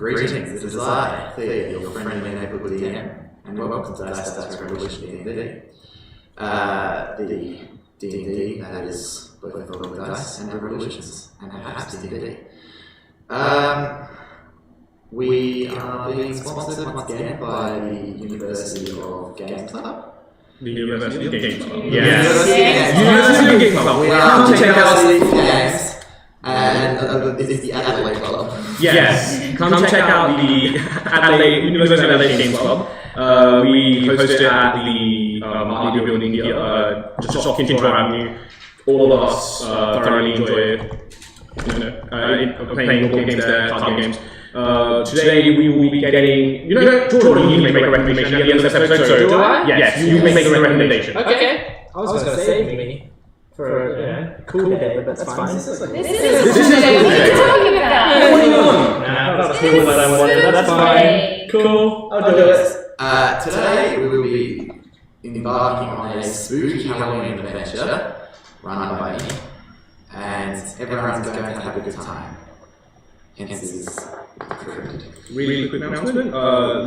Greetings, this is I, Thea, your friendly neighbourhood DM, and welcome to Dice Revolution D&D. The D&D that is both rolling dice and revolutions, and perhaps D&D. We are being sponsored once again by the University of Games Club. The University of Games Club. Yes. University of Games Club. We are to check out the games. And it's the Adelaide Club. Yes, come check out the University of Adelaide Games Club. We host it at the Hartley building here, just off Kintor Avenue. All of us thoroughly enjoy playing board games there, card games. Today we will be getting, Jordan, you may make a recommendation at the end of this episode. So, do I? Yes, you may make a recommendation. Okay. I was going to save me. For a cool day, but that's fine. This is a cool day. What are you talking about? What are you on? Nah, not cool that I wanted. That's fine. Cool. I'll do it. Today we will be embarking on a spooky Halloween adventure run by me, and everyone's going to have a good time. Hence is Really quick announcement.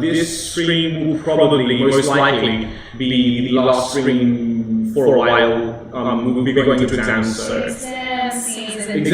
This stream will probably, most likely, be the last stream for a while. We'll be going into exams, so... Exams!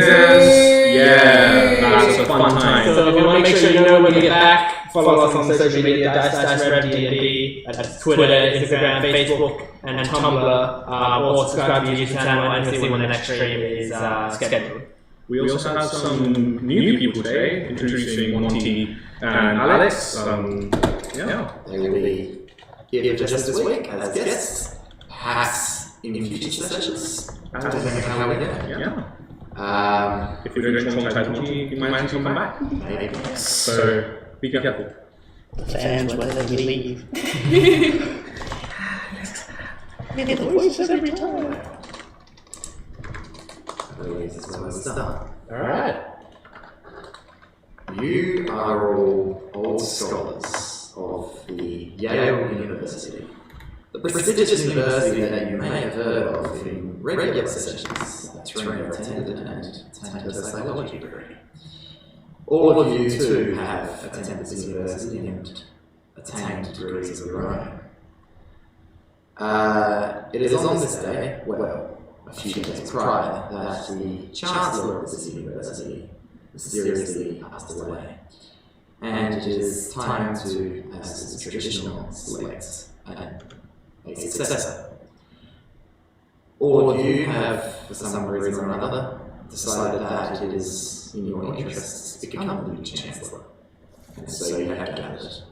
Yeah, that's a fun time. So if you want to make sure you know when we get back, follow us on social media, DiceRevD&D, at Twitter, Instagram, Facebook, and Tumblr, or subscribe to the YouTube channel and see when the next stream is scheduled. We also have some new people today, introducing Monty and Alex. They will be here just this week as guests, perhaps in future sessions, depending on how we go. If we don't traumatize Monty, you might want to come back. Maybe. So, be careful. Fans, whether we leave. Little voices every time. Alright. You are all old scholars of the Yale University. The prestigious university that you may have heard of in regular sessions that Trina attended and attained her psychology degree. All of you too have attended this university and attained degrees of your own. It is on this day, well, a few days prior, that the Chancellor of this university mysteriously passed away. And it is time to, as is traditional, select a successor. All of you have, for some reason or another, decided that it is in your interests to become the new Chancellor. And so you have gathered.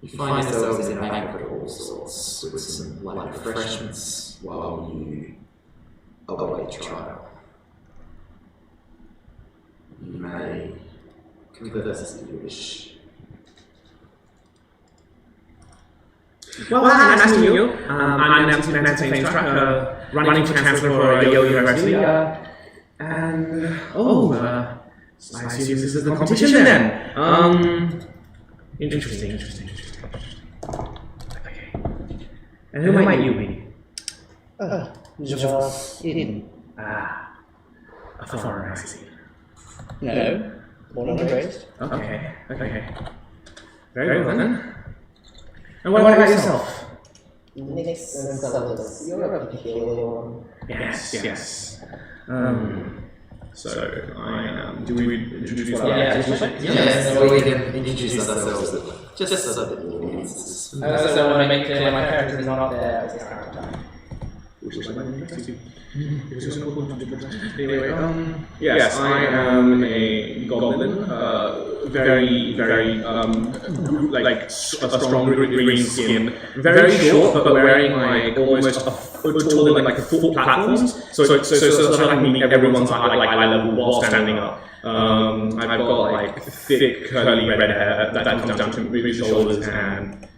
You find yourselves in a banquet of all sorts, with some light refreshments while you await trial. You may converse if you wish. Well, nice to meet you. I'm Nancy running for Chancellor for Yale University. I see this is the competition then. Interesting. Okay. And who might you be? Eden. A foreigner, I see. No, born and raised. Okay. Very well then. And what about yourself? Nix and Sellers. You're a peculiar one. Yes. So I am. Do we introduce what Yes, so we can introduce ourselves just so that the audience is. I also want to make clear my character is not there at this current time. Anyway, yes, I am a goblin, very, like a strong green skin, very short, but wearing like almost taller like a foot platforms, so that I can meet everyone's eye level while standing up. I've got like thick curly red hair that comes down to my shoulders and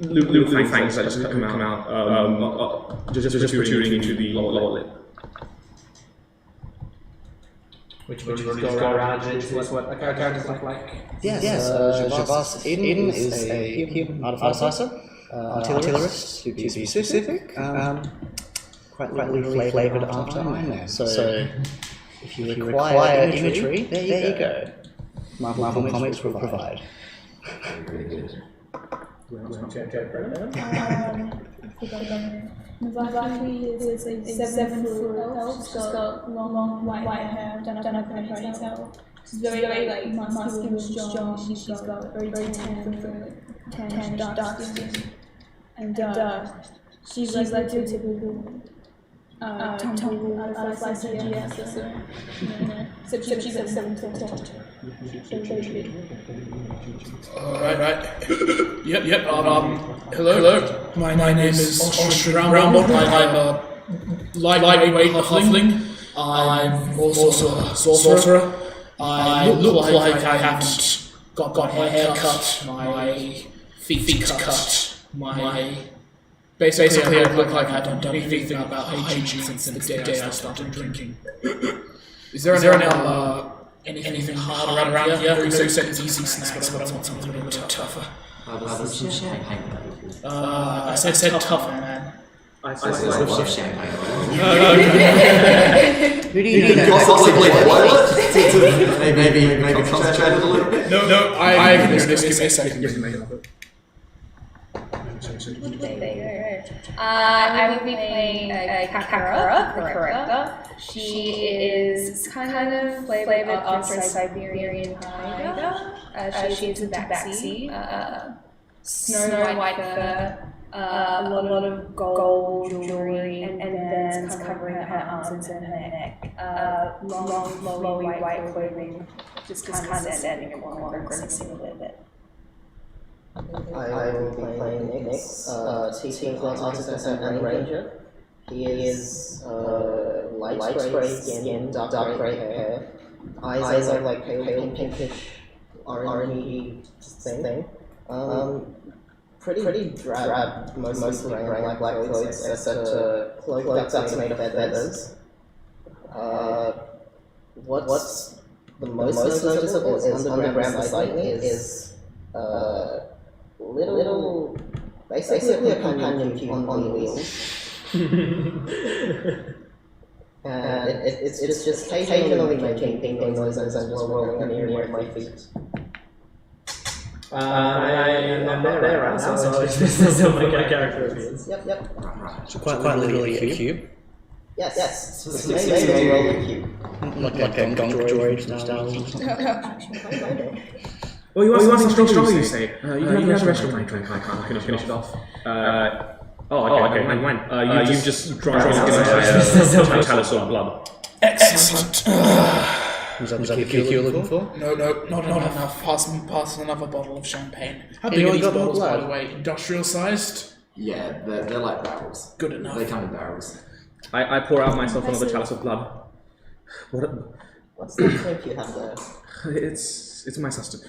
little fangs that just come out, just protruding into the lower lip. Which would go around and introduce what a character look like. Yes, Javas Eden is a human artificer, artillerist, to be specific, quite lightly flavoured after Iron Man. So if you require imagery, there you go. Marvel Comics will provide. Very good. Navaki is a 7-foot elf. She's got long white hair done up in a ponytail. She's very like muscular, strong. She's got very tan dark skin, and she's like the typical tumble out of life GS. Except she's like 7 foot tall. Right. Yep. Hello. My name is Ostrich Roundbot. I'm a lightweight halfling. I'm also a sorcerer. I look like I haven't got my hair cut, my feet cut, Basically, I look like I haven't done anything about hygiene since the day I started drinking. Is there anything hard around here? You said it's easy snacks, but I want something a little bit tougher. I said tougher, man. I love champagne. Who do you need? Possibly maybe concentrate a little bit. No, I can do this. Give me a second. I will be playing Kakara, the character. She is kind of flavored after Siberian tiger. She is a backseat, snow white fur, a lot of gold jewelry and bands covering her arms and her neck. Long, flowy white clothing, just kind of standing in one corner, grimacing a little bit. I will be playing Nick, Teaching Artisan and Ranger. He is light grey skin, dark grey hair. Eyes are like pale pinkish, orangey thing. Pretty drab, mostly wearing black clothes, except clothes that's made of feathers. What's the most noticeable is underground beside me is little basically a companion cube on wheels. And it's just occasionally making ding noises and just rolling near my feet. I'm there right now, so this is still my character appears. Yep. So quite literally a cube. Yes. It's maybe a rolling cube. Like a gong droid style. Well, you want something stronger, you say? You can have the rest of my drink. I can't finish it off. Okay, mine. You've just drawn an entire Chancellor blood. Excellent. Was that the cube you were looking for? No, not enough. Pass another bottle of champagne. How big are these bottles, by the way? Industrial sized? Yeah, they're like barrels. Good enough. They come in barrels. I pour out myself another chalice of blood. What's the drink you have there? It's my sustenance.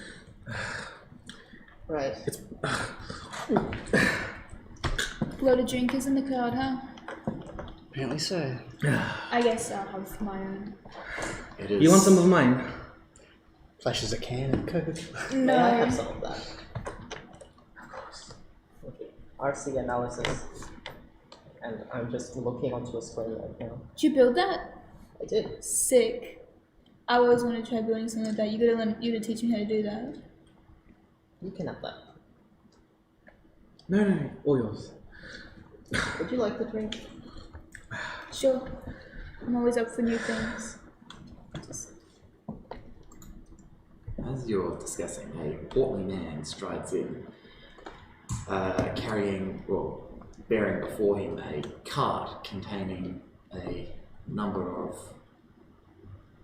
Right. Load of drinkers in the crowd, huh? Apparently so. I guess I'll have my own. It is. You want some of mine? Flashes a can of Coke. May I have some of that? Okay. RC analysis. And I'm just looking onto a screen right now. Did you build that? I did. Sick. I always want to try building something like that. You gotta teach me how to do that. You can have that. No, all yours. Would you like the drink? Sure. I'm always up for new things. As you're discussing, a portly man strides in, bearing before him a cart containing a number of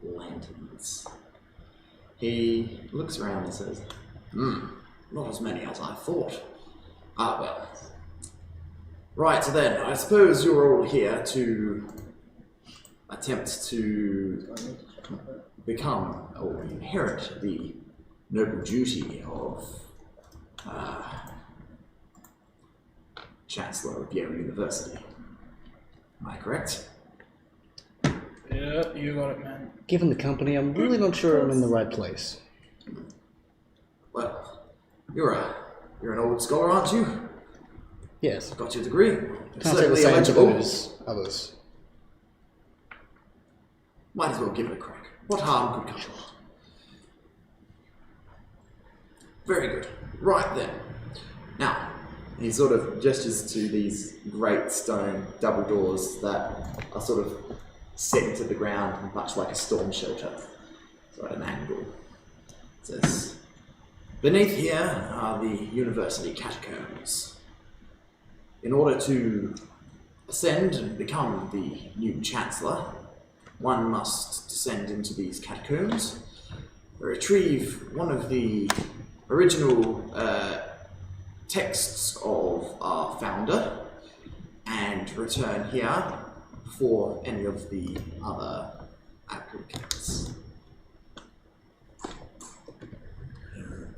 lanterns. He looks around and says, not as many as I thought. Ah, well. Right, so then, I suppose you're all here to attempt to become or inherit the noble duty of Chancellor of Yale University. Am I correct? Yeah, you got it, man. Given the company, I'm really not sure I'm in the right place. Well, you're an old scholar, aren't you? Yes. Got your degree. Can't say the Certainly same to eligible. those others. Might as well give it a crack. What harm could come of Very good. Right then. Now, he sort of gestures to these great stone double doors that are sort of set into the ground, much like a storm shelter. So at an angle. Says, beneath here are the university catacombs. In order to ascend and become the new Chancellor, one must descend into these catacombs, retrieve one of the original texts of our founder, and return here for any of the other applicants.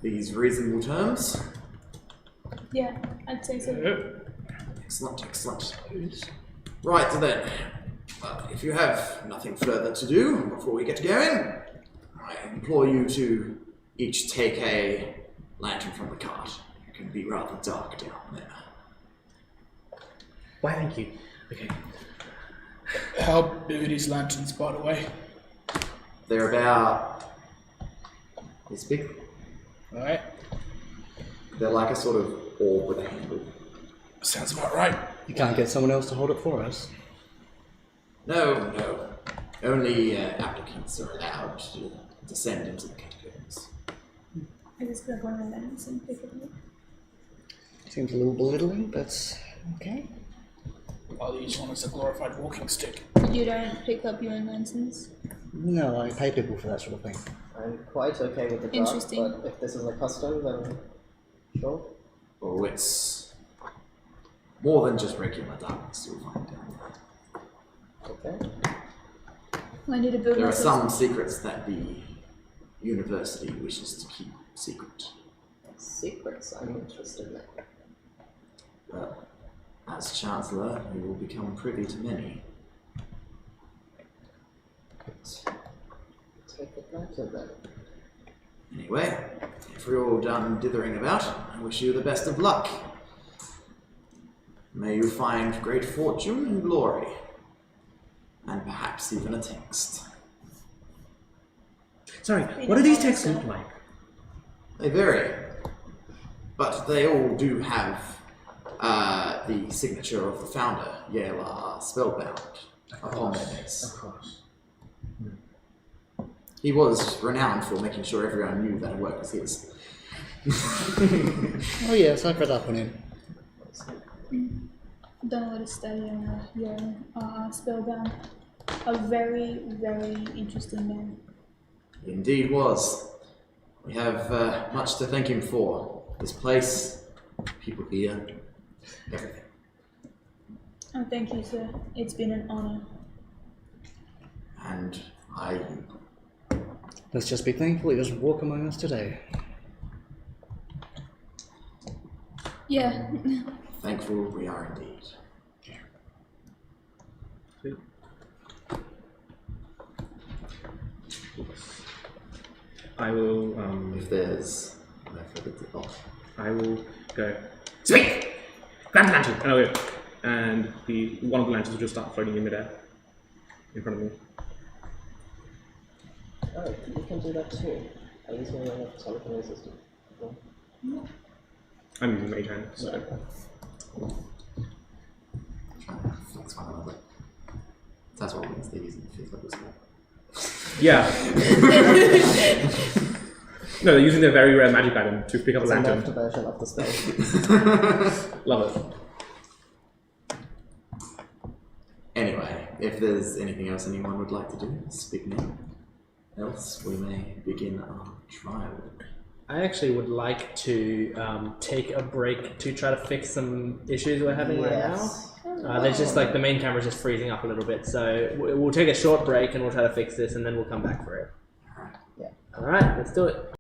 These reasonable terms? Yeah, I'd say so. Excellent, excellent. Right then, if you have nothing further to do before we get going, I implore you to each take a lantern from the cart. It can be rather dark down there. Why, thank you. Okay. How big are these lanterns, by the way? They're about this big. Alright. They're like a sort of orb with a handle. Sounds about right. You can't get someone else to hold it for us. No, no. Only applicants are allowed to descend into the catacombs. I just grab one of them and pick it up. Seems a little belittling, but okay. I'll use one as a glorified walking stick. You don't pick up your own lanterns? No, I pay people for that sort of thing. I'm quite okay with the dark, Interesting. but if this is a custom, then sure. Oh, it's more than just regular darkness you'll find down there. Okay. I need to build There are myself. some secrets that the university wishes to keep secret. Secrets, I'm interested in that. Well, as Chancellor, you will become privy to many. Take advantage then. Anyway, if we're all done dithering about, I wish you the best of luck. May you find great fortune and glory, and perhaps even a text. Sorry, what do these texts look like? They vary, but they all do have the signature of the founder, Yale Spellbound, upon their base. Of course. He was renowned for making sure everyone knew that a work was his. Oh yes, I've read up on him. Done a little study on your spellbound. A very, very interesting man. He indeed was. We have much to thank him for. This place, people here, everything. Oh, thank you, sir. It's been an honor. And I... Let's just be thankful he doesn't walk among us today. Yeah. Thankful we are indeed. I will, If there's... I will go, speak! Grab the lantern! And I'll go. And one of the lanterns will just start floating in midair in front of me. Oh, you can do that too. I use my own telekinesis. No. I'm using mage hand, so. Flex one another. That's what means they're using the fifth level spell. Yeah. No, they're using their very rare magic item to pick up a It's a lantern. nerfed version of the spell. Love it. Anyway, if there's anything else anyone would like to do, speak now. Else, we may begin our trial. I actually would like to take a break to try to fix some issues we're having right now. There's just like the main camera's just freezing up a little bit, so we'll take a short break and we'll try to fix this and then we'll come back for it. Alright. Yeah. Alright, let's do it.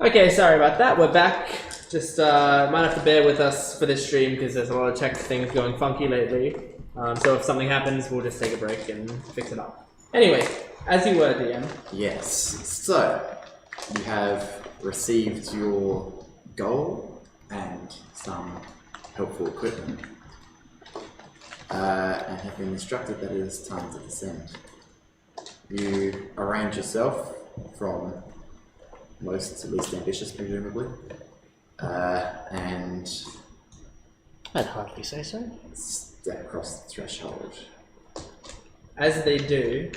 Okay, sorry about that. We're back. Just might have to bear with us for this stream because there's a lot of tech things going funky lately. So if something happens, we'll just take a break and fix it up. Anyway, as you were, DM. Yes. So you have received your goal and some helpful equipment, and have been instructed that it is time to descend. You arrange yourself from most to least ambitious, presumably, and I'd hardly say so. step across the threshold. As they do,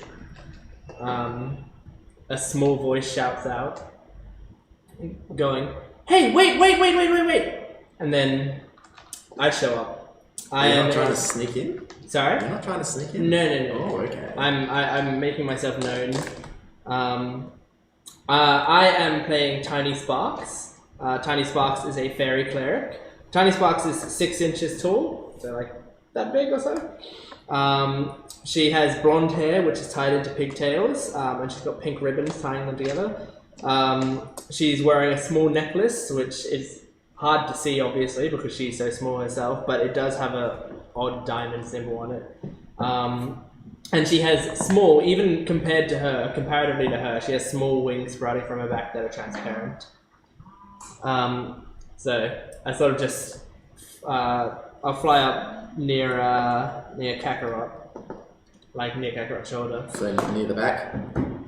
a small voice shouts out, going, "Hey, wait!" And then I show up. You're not trying to sneak in? Sorry? You're not trying to sneak in? No. Oh, okay. I'm making myself known. I am playing Tiny Sparks. Tiny Sparks is a fairy cleric. Tiny Sparks is 6 inches tall, so like that big or so. She has blonde hair, which is tied into pigtails, and she's got pink ribbons tying them together. She's wearing a small necklace, which is hard to see, obviously, because she's so small herself, but it does have a odd diamond symbol on it. And she has small, even comparatively to her, she has small wings sprouting from her back that are transparent. So I sort of just, I'll fly up near Kakarot, like near Kakarot's shoulder. So near the back?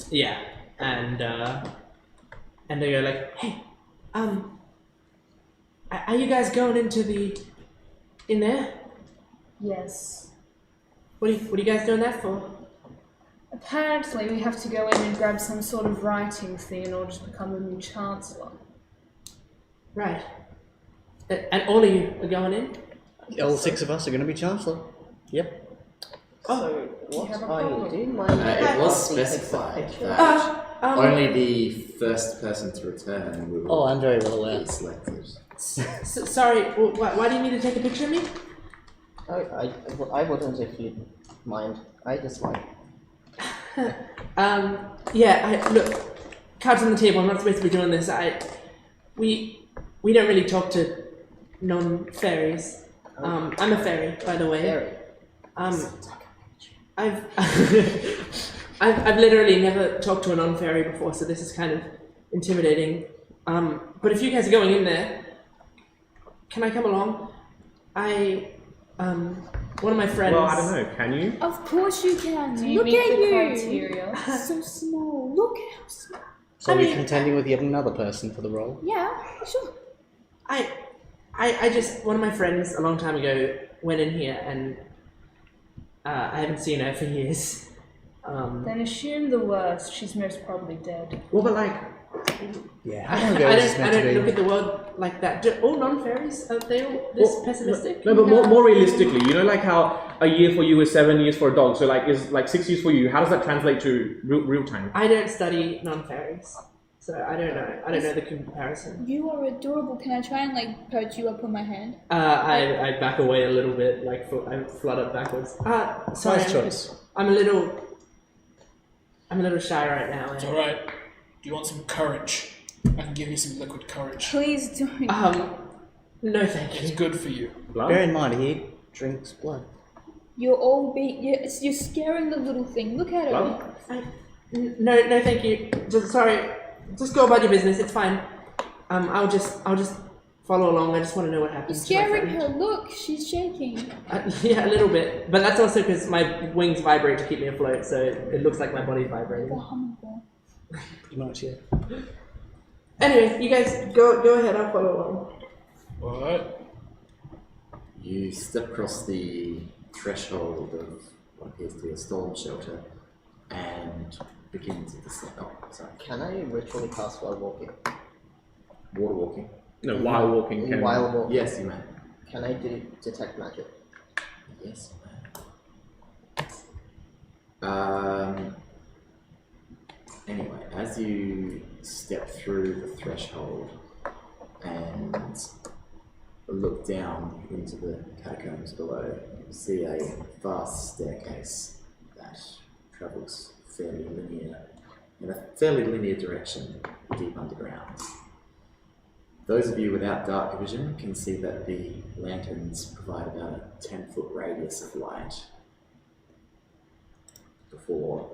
Yeah, and they go like, "Hey, are you guys going in there? Yes. What are you guys doing that for?" Apparently, we have to go in and grab some sort of writing thing in order to become the new Chancellor. Right. And all of you are going in? All 6 of us are going to be Chancellor. Yep. So, what have a are you problem? doing? Mind It was asking if specified it's a that Um, only the first person to return will Oh, I'm very well aware. be selected. Sorry, why do you need to take a picture of me? I wouldn't if you mind. I just like. Look, cards on the table, I'm not supposed to be doing this. We don't really talk to non-fairies. I'm a fairy, by the way. Fairy. I've I've literally never talked to a non-fairy before, so this is kind of intimidating. But if you guys are going in there, can I come along? One of my friends. Well, I don't know. Can you? Of course you can. Do you Look meet at the you. criteria? So small. Look at how small. So I we're mean- contending with yet another person for the role. Yeah, sure. I just, one of my friends a long time ago went in here and I haven't seen her for years. Then assume the worst. She's most probably dead. Well, but like, Yeah, I how long ago was this don't meant to look be? at the world like that. Do all non-fairies, are they all this pessimistic? No, but more realistically, you know, like how a year for you is 7 years for a dog. So like, is like 6 years for you. How does that translate to real time? I don't study non-fairies, so I don't know. I don't know the comparison. You are adorable. Can I try and like perch you up on my hand? I back away a little bit, like I flutter backwards. Sorry, Nice choice. I'm a little shy right now. It's alright. Do you want some courage? I can give you some liquid courage. Please don't. No, thank It's you. good for you. Bear in mind, he drinks blood. You're all you're scaring the little thing. Look at her. No, thank you. Just go about your business. It's fine. I'll just follow along. I just want to know what You're happens. to my scaring friend. her. Look, she's shaking. Yeah, a little bit, but that's also because my wings vibrate to keep me afloat, so it looks like my body's vibrating. The hummingbird. Pretty much, yeah. Anyway, you guys go ahead. I'll follow along. Alright. You step across the threshold of what appears to be a storm shelter and begin to descend. Oh, sorry. Can I ritually cast while walking? Water walking. No, while walking. Can While walking. Yes, you may. Can I do detect magic? Yes, you may. Anyway, as you step through the threshold and look down into the catacombs below, you see a vast staircase that travels in a fairly linear direction deep underground. Those of you without dark vision can see that the lanterns provide about a 10-foot radius of light before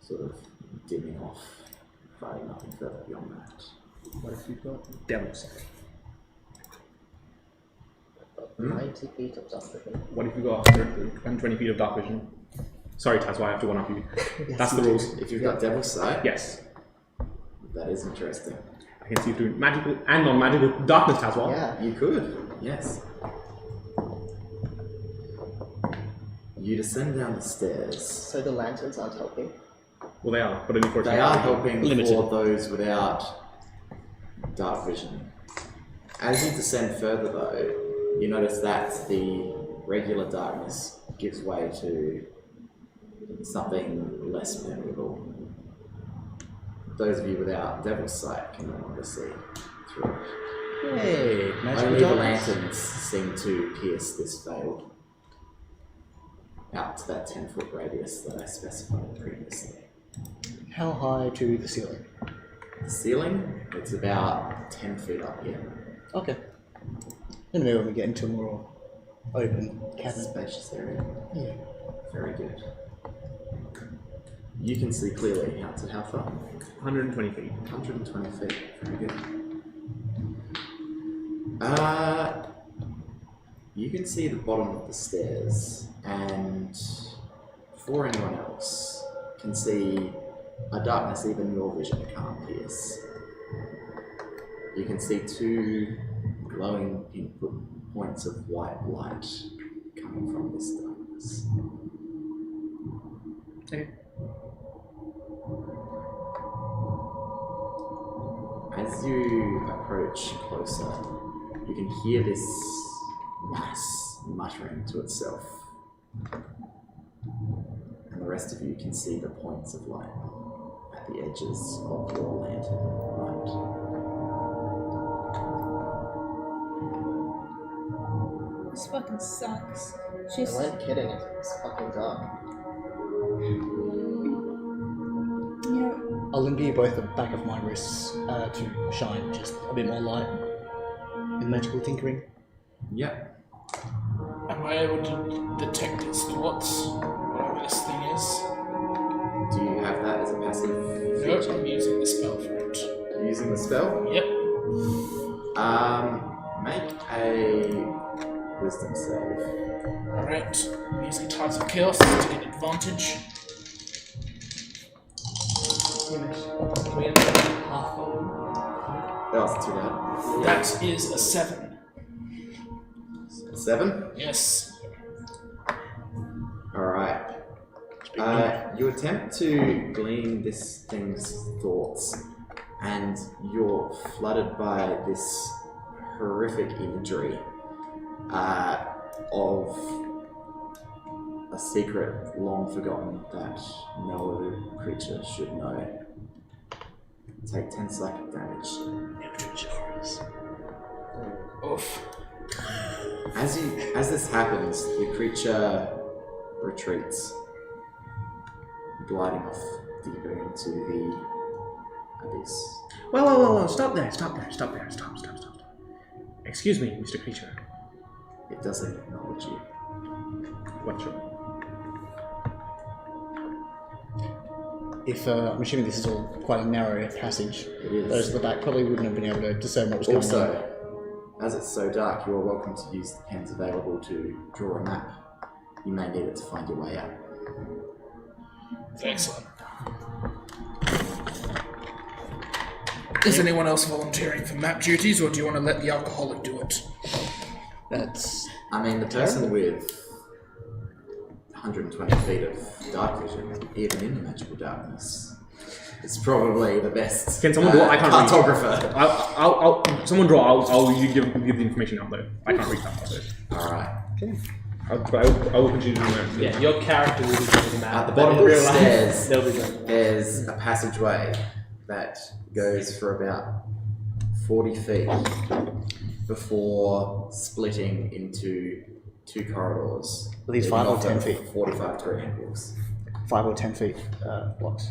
sort of dimming off, providing nothing further beyond that. What if you've got devil sight? 90 feet of dark vision. What if you've got 120 feet of dark vision? Sorry, Taz, I have to one up you. That's the rules. If you've got Devil's Sight, Yes. that is interesting. I can see through magical and non-magical darkness as well. Yeah. You could, yes. You descend down the stairs. So the lanterns aren't helping. Well, they are, but only for a They time. are helping Limited. for those without dark vision. As you descend further, though, you notice that the regular darkness gives way to something less permeable. Those of you without Devil's Sight can no longer see through it. Hey, magical Only the darkness. lanterns seem to pierce this veil out to that 10-foot radius that I specified previously. How high to the ceiling? The ceiling, it's about 10 feet up here. Okay. In the middle, when we get into a more open cabin. Spacious area. Yeah. Very good. You can see clearly out to how far? 120 feet. 120 feet. Very good. You can see the bottom of the stairs, and before anyone else can see a darkness even your vision can't pierce. You can see two glowing input points of white light coming from this darkness. Okay. As you approach closer, you can hear this mass muttering to itself. And the rest of you can see the points of light at the edges of your lantern light. This fucking sucks. I She's weren't kidding, it's fucking dark. yeah. I'll imbue both the back of my wrists to shine just a bit more light in magical tinkering. Yep. Am I able to detect its thoughts? Whatever this thing is. Do you have that as a passive Nope, feature? I'm using the spell for it. Using the spell? Yep. Make a wisdom save. Alright. I'm using Tides of Chaos to get advantage. Can we have half of them? That wasn't too bad. That is a 7. 7? Yes. Alright. You attempt to glean this thing's thoughts, and you're flooded by this horrific imagery of a secret long forgotten that no creature should know. Take 10 psychic damage. Oof. As this happens, the creature retreats, gliding off deeper into the abyss. Whoa, stop there. Stop. Excuse me, Mr. Creature. It doesn't acknowledge you. What's wrong? If I'm assuming this is all quite a narrow passage, It is. those at the back probably wouldn't have been able to discern what was going on. Also, as it's so dark, you are welcome to use the pens available to draw a map. You may need it to find your way out. Excellent. Is anyone else volunteering for map duties, or do you want to let the alcoholic do it? That's I mean, the person with 120 feet of dark vision, even in the magical darkness, is probably the best Can someone draw? I can't read. cartographer. I'll someone draw. I'll you give the information out though. I can't read that. So. Alright. I will continue doing that. Yeah, your character will be doing the map. At the bottom of the stairs, they'll be doing the map. there's a passageway that goes for about 40 feet before splitting into two corridors. Are these 5 or 10 feet? 45 triangles. 5 or 10 feet blocks?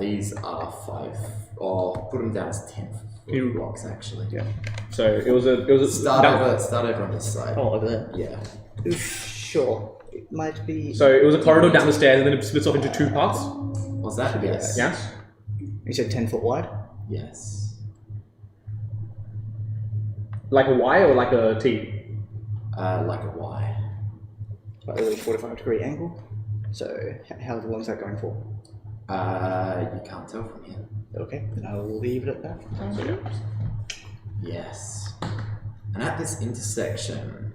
These are 5, or put them down as 10 You- blocks actually. Yeah. So it was a Start over on this side. Oh, over there. Yeah. Sure. It might be. So it was a corridor down the stairs, and then it splits off into 2 parts. Was that? Yes. Yes. You said 10 foot wide? Yes. Like a Y or like a T? Like a Y. Like a 45-degree angle? So, how long is that going for? You can't tell from here. Okay, then I'll leave it at that. So, yeah. Yes. And at this intersection,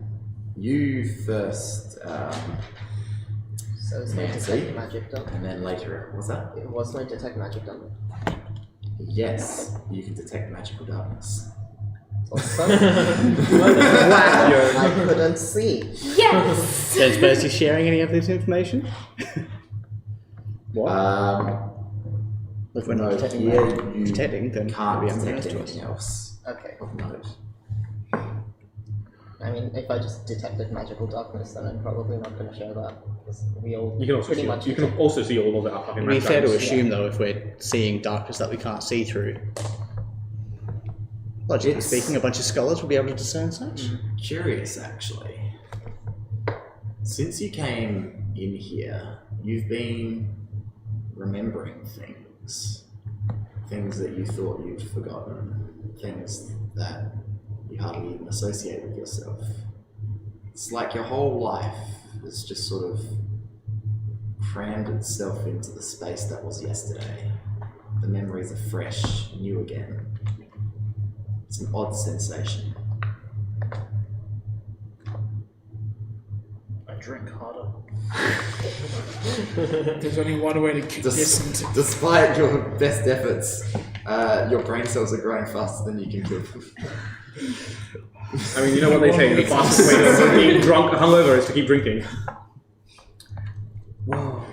you first, So it's my Nancy? detect magic done. and then later, what's that? It was my detect magic done. Yes, you can detect magical darkness. Awesome. Wow. I couldn't see. Yes! Is Percy sharing any of this information? What? If we're not No, detecting, here that- you detecting, then can't maybe I'm detect to anything us. else Okay. of note. I mean, if I just detected magical darkness, then I'm probably not going to share that. Because we all You can also pretty see, much. you can also see all of that fucking It'd be fair to magic. assume, though, if we're seeing darkness that we can't see through. Logically It's- speaking, a bunch of scholars will be able to discern such. Curious, actually. Since you came in here, you've been remembering things. Things that you thought you'd forgotten. Things that you hardly even associate with yourself. It's like your whole life has just sort of crammed itself into the space that was yesterday. The memories are fresh, new again. It's an odd sensation. I drink harder. There's only one way to kick this into. Despite your best efforts, your brain cells are growing faster than you can kill them. I mean, you know what they say, the fastest way to being drunk hungover is to keep drinking. Whoa.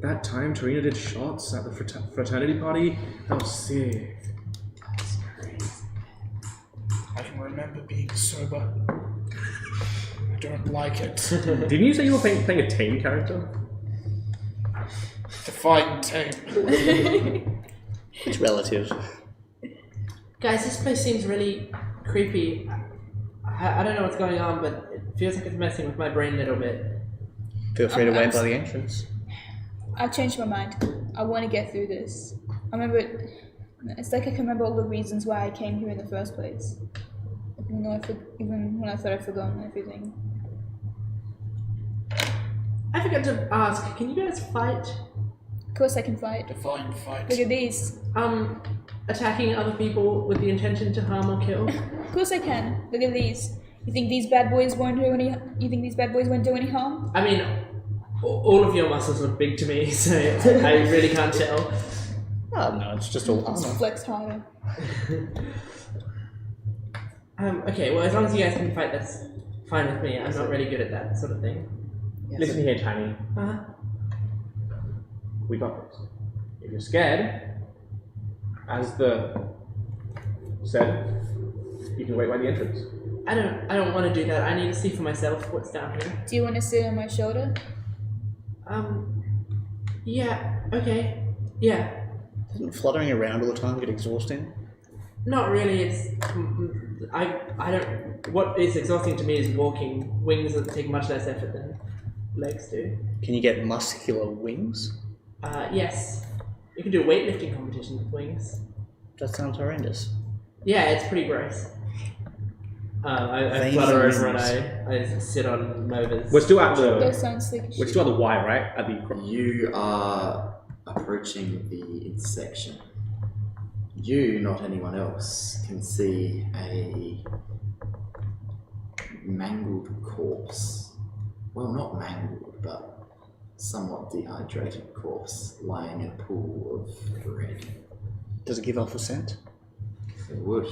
That time Tarina did shots at the fraternity party, that was sick. I can remember being sober. I don't like it. Didn't you say you were playing a tame character? Define tame. It's relative. Guys, this place seems really creepy. I don't know what's going on, but it feels like it's messing with my brain a little bit. Feel free to wait by the entrance. I've changed my mind. I want to get through this. I remember it's like I can remember all the reasons why I came here in the first place. Even though even when I thought I'd forgotten everything. I forgot to ask, can you guys fight? Of course I can fight. Define fight. Look at these. Attacking other people with the intention to harm or kill? Of course I can. Look at these. You think these bad boys won't do any harm? I mean, all of your muscles look big to me, so I really can't tell. Oh no, it's just all Just armor. flex harder. Okay, well, as long as you guys can fight, that's fine with me. I'm not really good at that sort of thing. Listen here, Tiny. Uh-huh. We got this. If you're scared, as the said, you can wait by the entrance. I don't want to do that. I need to see for myself what's down here. Do you want to sit on my shoulder? Yeah, okay. Yeah. Doesn't fluttering around all the time get exhausting? Not really, it's... I don't... What is exhausting to me is walking. Wings that take much less effort than legs do. Can you get muscular wings? Yes. You can do a weightlifting competition with wings. That sounds horrendous. Yeah, it's pretty gross. I Veins flutter and over and wings. I sit on Mova's. We're still at That the sounds like we're still at the Y, right? At the You are approaching the intersection. You, not anyone else, can see a mangled corpse. Well, not mangled, but somewhat dehydrated corpse lying in a pool of red. Does it give off a scent? It would.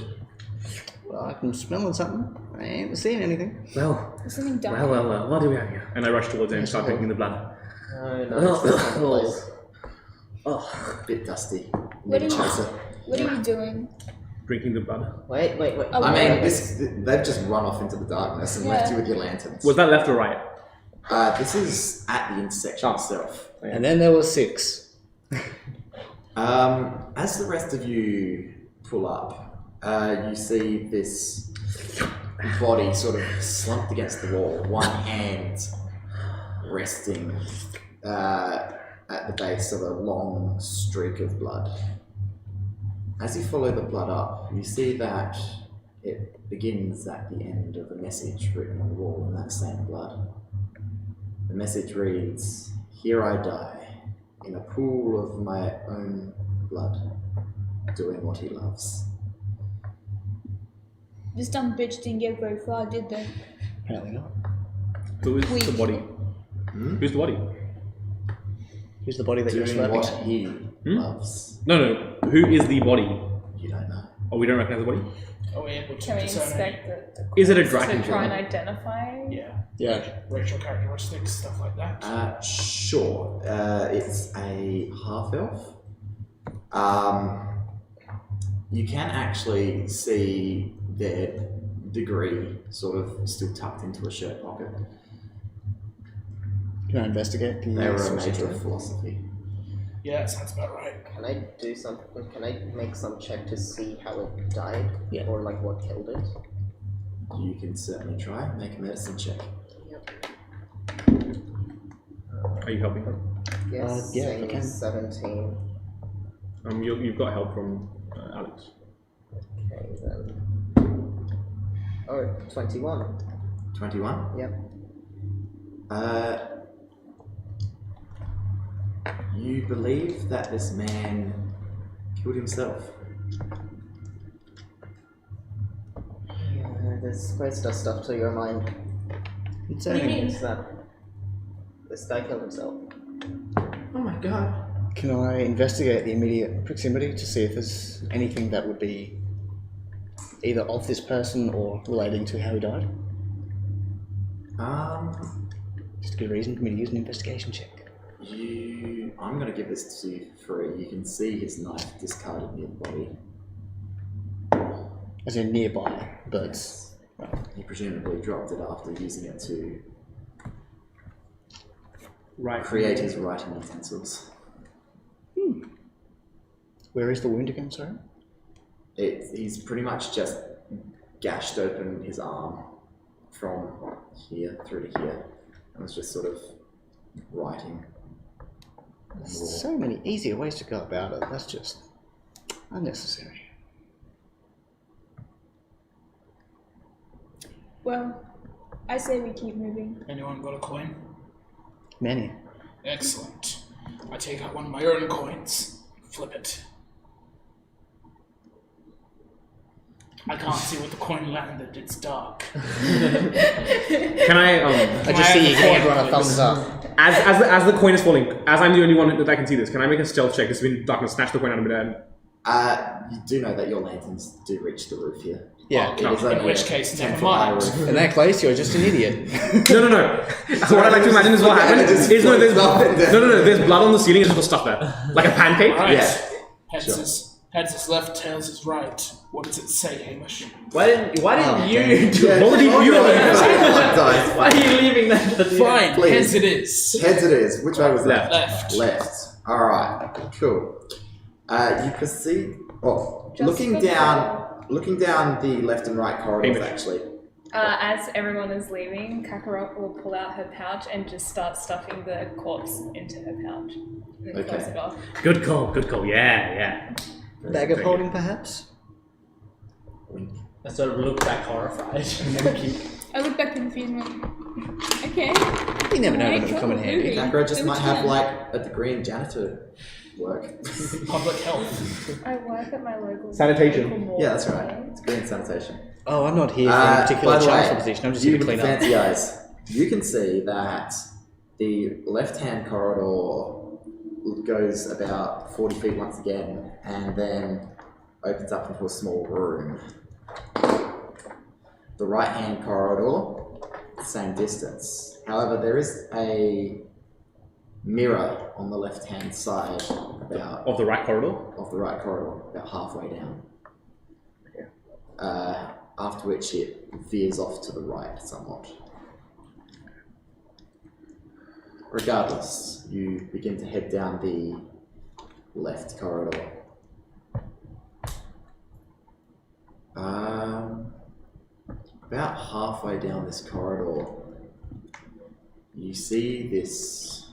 Well, I'm smelling something. I ain't seeing anything. well, There's something dark. well, what do we have here? And I rush towards it and start drinking the blood. No, it's the kind of place. Oh, Bit dusty. What Need are a you- chaser. What are you doing? drinking the blood. Wait. Oh, I mean, wait. they've just run off into the darkness and left Yeah. you with your lanterns. Was that left or right? This is at the intersection itself. And then there was 6. As the rest of you pull up, you see this body sort of slumped against the wall, one hand resting at the base of a long streak of blood. As you follow the blood up, you see that it begins at the end of a message written on the wall in that same blood. The message reads, "Here I die, in a pool of my own blood, doing what he loves." This dumb bitch didn't get very far, did they? Apparently not. Who is the body? Who's the body? Who's the body that you're Doing what slapping? he loves. No. Who is the body? You don't know. Oh, we don't recognize the body? Are we able to Can we discern inspect the Is it a corpse dragon to try and killer? identify? Yeah. Yeah. Racial characteristics, stuff like that. Sure. It's a half-elf. You can actually see their degree sort of still tucked into a shirt pocket. Can I investigate? Can you They were a source major it? of philosophy. Yeah, that sounds about right. Can I do something? Can I make some check to see how it died? Yeah. Or like what killed it? You can certainly try. Make a medicine check. Are you helping her? Yes. yeah, if I can. 17. You've got help from Alex. Okay then. Oh, 21. 21? Yep. You believe that this man killed himself. Yeah, this place does stuff to your mind. It's What do you mean? Is that this guy killed himself? Oh my god. Can I investigate the immediate proximity to see if there's anything that would be either of this person or relating to how he died? Just a good reason for me to use an investigation check. I'm going to give this to you for free. You can see his knife discarded near the body. As in nearby, but Yes. He presumably dropped it after using it to create his writing utensils. where is the wound again, sorry? He's pretty much just gashed open his arm from here through to here and was just sort of writing. on the wall. So many easier ways to go about it. That's just unnecessary. Well, I say we keep moving. Anyone got a coin? Many. Excellent. I take out one of my own coins. Flip it. I can't see what the coin landed. It's dark. Can I I just see you giving everyone a thumbs up. as the coin is falling, as I'm the only one that can see this, can I make a stealth check just to be in darkness, snatch the coin out of mid-air? You do know that your lanterns do reach the roof here. Yeah. It is In only which a case, 10 never foot high mind. roof. In that case, you're just an idiot. No. So what I like to imagine is what happened is there's there's blood on the ceiling and just stuff there, like a pancake. Right. Yeah. Heads is left, tails is right. What does it say, Hamish? Why didn't you do What would you Why are you leaving that to the Fine, Please. heads it is. Heads it is. Which way was that? Left. Left. Alright, cool. You proceed. Oh, Just looking down the left and right corridors Hamish. actually. As everyone is leaving, Kakarot will pull out her pouch and just start stuffing the corpse into her pouch. And then close Okay. it off. Good call. Yeah. Bag of holding, perhaps? I sort of look back horrified. I look back confused and went, okay. You never know when Alright, it'll come in cool, handy. moving. Kakarot just Do what might you have can. like a degree in janitor work. Public health. I work at my local Sanitation. local mall. Yeah, that's right. It's degree in sanitation. Oh, I'm not here for a particular by the chancellor way, position. I'm just you here to with clean the up. fancy eyes. You can see that the left-hand corridor goes about 40 feet once again, and then opens up into a small room. The right-hand corridor, same distance. However, there is a mirror on the left-hand side about Of the right corridor. of the right corridor, about halfway down. After which it veers off to the right somewhat. Regardless, you begin to head down the left corridor. About halfway down this corridor, you see this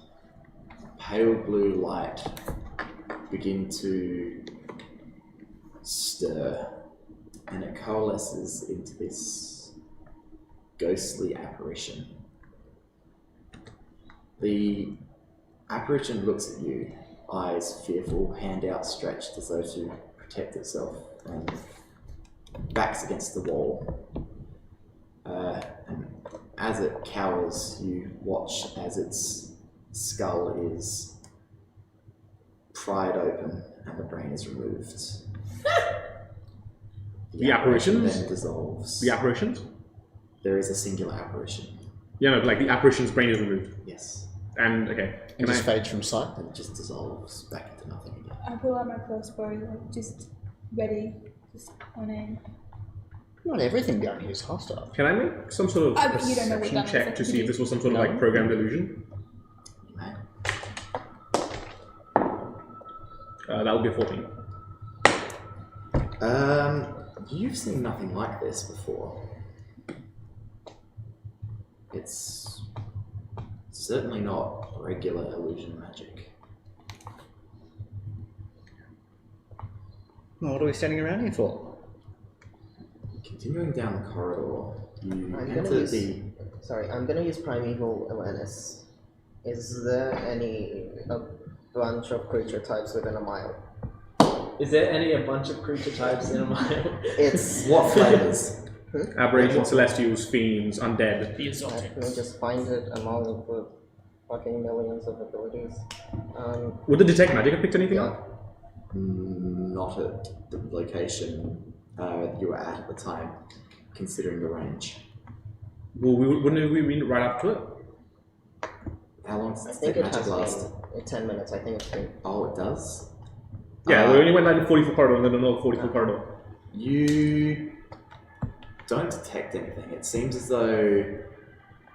pale blue light begin to stir, and it coalesces into this ghostly apparition. The apparition looks at you, eyes fearful, hand outstretched as though to protect itself, and backs against the wall. And as it cowers, you watch as its skull is pried open and the brain is removed. The apparitions? Then dissolves. The apparitions? There is a singular apparition. Yeah, no, like the apparition's brain is removed. Yes. And, okay. It just fades from sight. And it just dissolves back into nothing again. I pull out my crossbow, like, just ready, just on aim. Not everything down here is hostile. Can I make some sort of You don't know what perception that check means. to see if this was some sort of like programmed illusion? That would be a 14. You've seen nothing like this before. It's certainly not regular illusion magic. Well, what are we standing around here for? Continuing down the corridor, you I'm enter gonna use, the... Sorry, I'm gonna use primeval awareness. Is there a bunch of creature types within a mile? Is there a bunch of creature types in a mile? It's What flavors? Aberrations, celestials, fiends, undead. The I exotic. can just find it among the fucking millions of abilities. Would the detect magic have picked anything Yeah. up? Not at the location you were at the time, considering the range. Well, wouldn't we be right up to it? How long does I this think take it has magic last? been 10 minutes. I think it's been. Oh, it does? Yeah, we only went down the 40-foot corridor and then another 40-foot corridor. You don't detect anything. It seems as though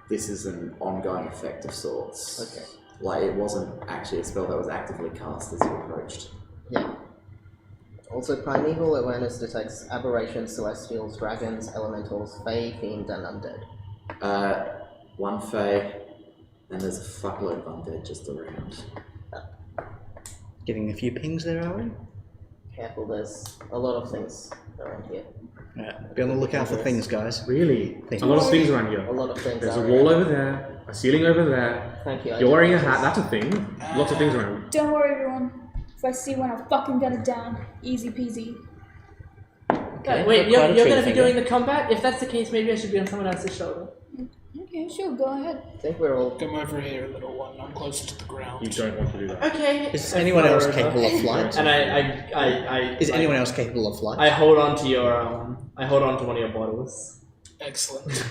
this is an ongoing effect of sorts. Okay. Like it wasn't actually a spell that was actively cast as you approached. Yeah. Also, primeval awareness detects aberrations, celestials, dragons, elementals, fae, fiend, and undead. One fae, and there's a fuckload of undead just around. Getting a few pings there, are we? Careful, there's a lot of things around here. Yeah. Be on the lookout for things, guys. Really? Things. A lot of things around A here. lot of things There's are a wall around. over there, a ceiling over there. Thank you. I You're wearing a didn't hat, notice. that's a thing. Lots of things around. Don't worry, everyone. If I see one, I'll fucking gun it down. Easy peasy. Wait, Quite a you're tree gonna be finger. doing the combat? If that's the case, maybe I should be on someone else's shoulder. Okay, sure, go ahead. I think we're all. Come over here, little one. I'm closer to the ground. You don't want to do that. Okay. Is anyone else capable of flight? And I Is anyone else capable of flight? I hold on to your I hold on to one of your bottles. Excellent.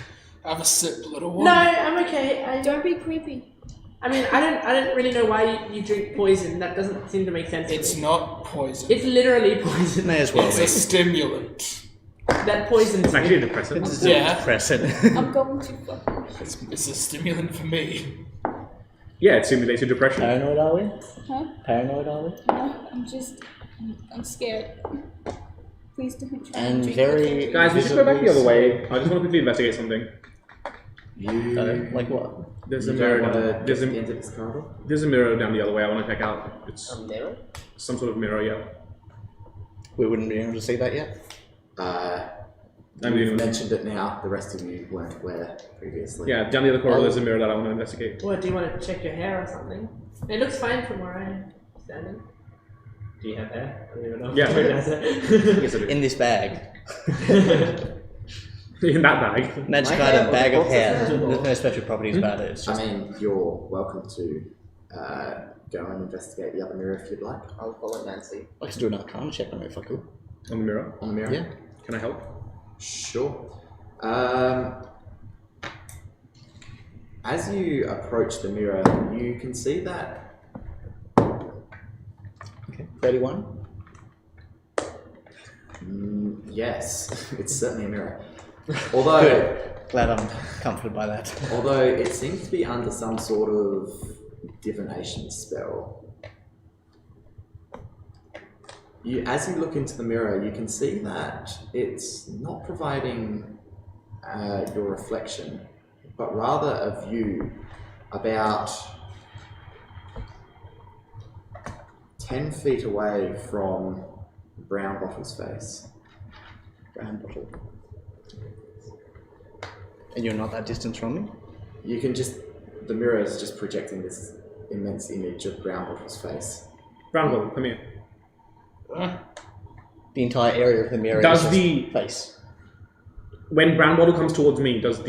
Have a sip, little one. No, I'm okay. Don't be creepy. I mean, I don't really know why you drink poison. That doesn't seem to make sense. It's to me. not poison. It's literally poison. May as well It's be. a stimulant. That poisons It's actually a depressant. It's Yeah. depressant. I'm going to fuck. It's a stimulant for me. Yeah, it simulates your depression. Paranoid, are we? Huh? Paranoid, are we? No, I'm scared. Please don't. And drink very- coffee. Guys, we should go back the other way. I just want to quickly investigate something. Like what? There's a You mirror don't want to down. get to the end of this corridor? There's a mirror down the other way. I want to check out. It's A mirror? some sort of mirror, yeah. We wouldn't be able to see that yet. I mean, You've mentioned it now, the rest of you weren't aware previously. yeah, down the other corridor, there's a mirror that I want to investigate. What, do you want to check your hair or something? It looks fine from where I'm standing. Do you have hair? I don't even know. Yeah, Who I do. has it? Yes, I do. In this bag. In that bag. Magic My hair item, bag of was hair. accessible. There's no special properties about it. It's just I mean, you're welcome to go and investigate the other mirror if you'd like. I'll follow Nancy. I can do an arcana check on it if I could. On the mirror. On the mirror? Yeah. Can I help? Sure. As you approach the mirror, you can see that. Okay. 31. Yes, it's certainly a mirror. Although, Good. Glad I'm comforted by that. although it seems to be under some sort of divination spell. As you look into the mirror, you can see that it's not providing your reflection, but rather a view about 10 feet away from Brown Bottle's face. Brown Bottle. And you're not that distance from me? You can the mirror is just projecting this immense image of Brown Bottle's face. Brown Bottle, come here. The entire area of the mirror Does is the- just face. When Brown Bottle comes towards me, is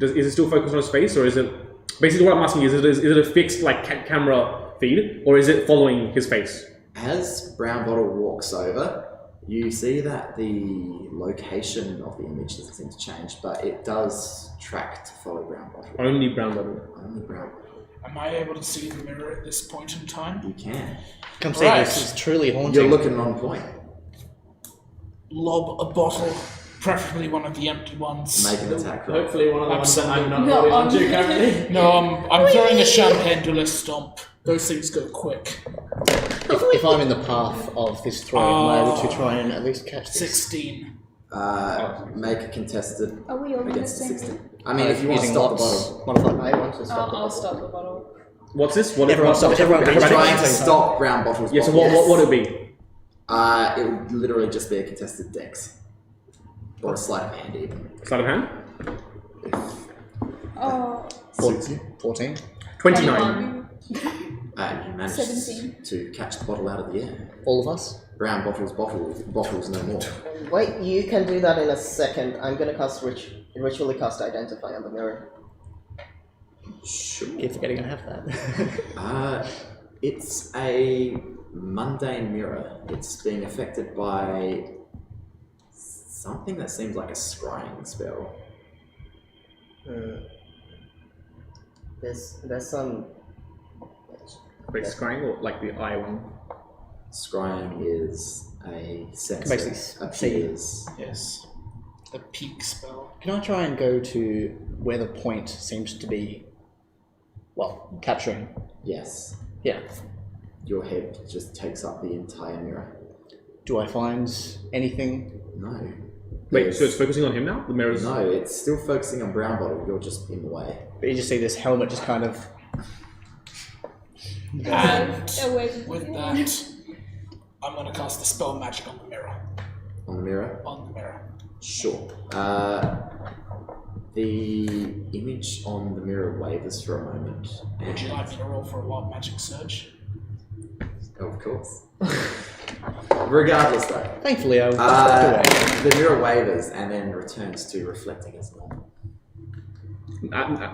it still focused on his face, or is it... Basically what I'm asking is it a fixed like camera feed, or is it following his face? As Brown Bottle walks over, you see that the location of the image doesn't seem to change, but it does track to follow Brown Bottle. Only Brown Bottle. Only Brown Bottle. Am I able to see the mirror at this point in time? You can. Come see, Right. this is truly haunting. You're looking on point. Lob a bottle, preferably one of the empty ones. Make an attack roll. Hopefully one of the ones that I'm not No, holding on to currently. No, I'm throwing a champagne duelist stomp. Those things go quick. If I'm in the path of this throw, am I able to try and at least catch this? 16. Make a contested Are we all in the against the same 16. I mean, if you want to Using stop the lots, bottle. modified. I want to stop the I'll bottle. stop the bottle. What's this? What Everyone stop, everyone He's Right. trying to stop Brown Bottle's Yeah, so bottle. what would it be? It would literally just be a contested dex. Or a sleight of hand even. Sleight of hand? Oh, Suits you. 14. 29. And you managed 17. to catch the bottle out of the air. All of us? Brown bottles no more. Wait, you can do that in a second. I'm gonna cast ritually cast Identify on the mirror. Sure. Keep forgetting I have that. It's a mundane mirror. It's being affected by something that seems like a scrying spell. There's some. Wait, scrying or like the eye one? Scrying is a sense Basically, that see. appears. Yes. The peak spell. Can I try and go to where the point seems to be, well, capturing? Yes. Yeah. Your head just takes up the entire mirror. Do I find anything? No. Wait, so it's focusing on him now? The mirror's... No, it's still focusing on Brown Bottle. You're just in the way. But you just see this helmet just kind of... And away from with you. that, I'm gonna cast the spell magic on the mirror. On the mirror? On the mirror. Sure. The image on the mirror wavers for a moment. Would you like me to roll for a wild magic surge? Of course. Regardless, though. Thankfully, I stepped away. The mirror wavers and then returns to reflecting as normal.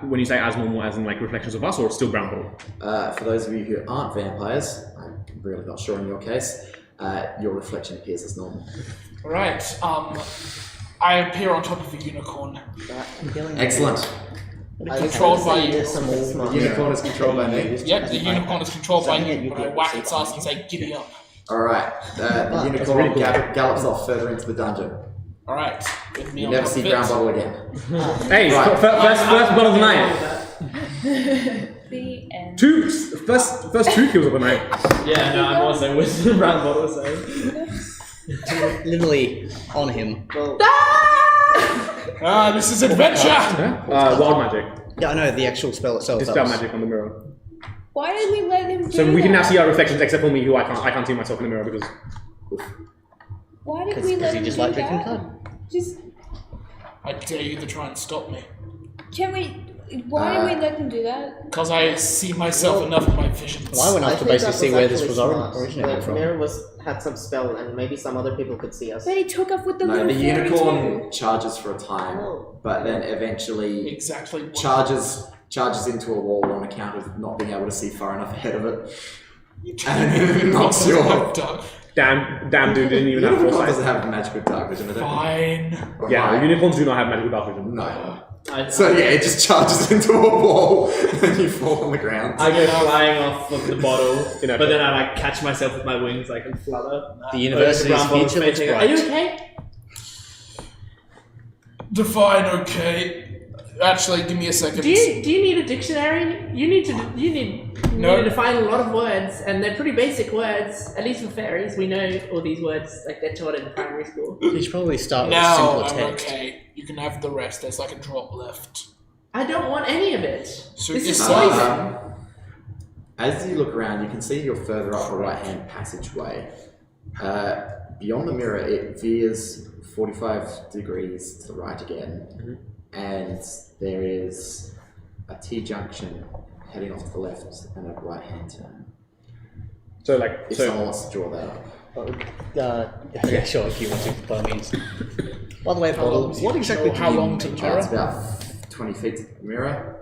When you say as normal, as in like reflections of us, or still Brown Bottle? For those of you who aren't vampires, I'm really not sure in your case, your reflection appears as normal. Right, I appear on top of a unicorn. Excellent. Controlled by you. The unicorn is controlled by me. Yep, the unicorn is controlled by me, but I whack its ass and say, giddy up. Alright, the unicorn gallops off further into the dungeon. Alright, with me You on never top see of it. Brown Bottle again. Hey, Right. first bottle of the night. The end. First two kills of the night. Yeah, no, I'm also with Brown Bottle, so. Literally on him. Well, This is adventure! Wild magic. Yeah, I know, the actual spell itself. Dispel magic on the mirror. Why did we let him do So we can now that? see our reflections, except for me, who I can't see myself in the mirror because. Why did we let he him just do like drinking that? blood. Just I dare you to try and stop me. can we? Why did we let him do that? Because I see myself enough in my visions. Well, I went I off to think basically that see where this actually was smart. originating The from. mirror had some spell, and maybe some other people could see us. But he took off with the No, little the fairy unicorn too. charges for a time, Oh. but then eventually Exactly what charges into a wall on account of not being able to see far enough ahead of it. you And knocks you off. Doug. Damn dude didn't even have Unicorn foresight. doesn't have magical dark vision, I don't Fine. think. Yeah, Right. unicorns do not have magical dark vision. No. I, So yeah, it just charges into a wall and you fall on the ground. I go flying off of the bottle, You know, but then I like catch myself with my wings, like and flutter. The university's Brown Bottle's future looks face, I go, bright. Are you okay? Define okay. Actually, give me a second. Do you need a dictionary? You need to define a lot of words, and they're pretty basic words. At least for fairies, we know all these words like they're taught in primary school. You should probably start with No, simpler I'm text. okay. You can have the rest. There's like a drop left. I don't want any of it. So This is it's poison. As you look around, you can see you're further up the right-hand passageway. Beyond the mirror, it veers 45 degrees to the right again, and there is a T-junction heading off to the left and a right-hand turn. So like, If someone wants to draw that up. Yeah, sure, if you want to, by all means. By the way, Bottle, what exactly How long to the It's mirror? about 20 feet to the mirror.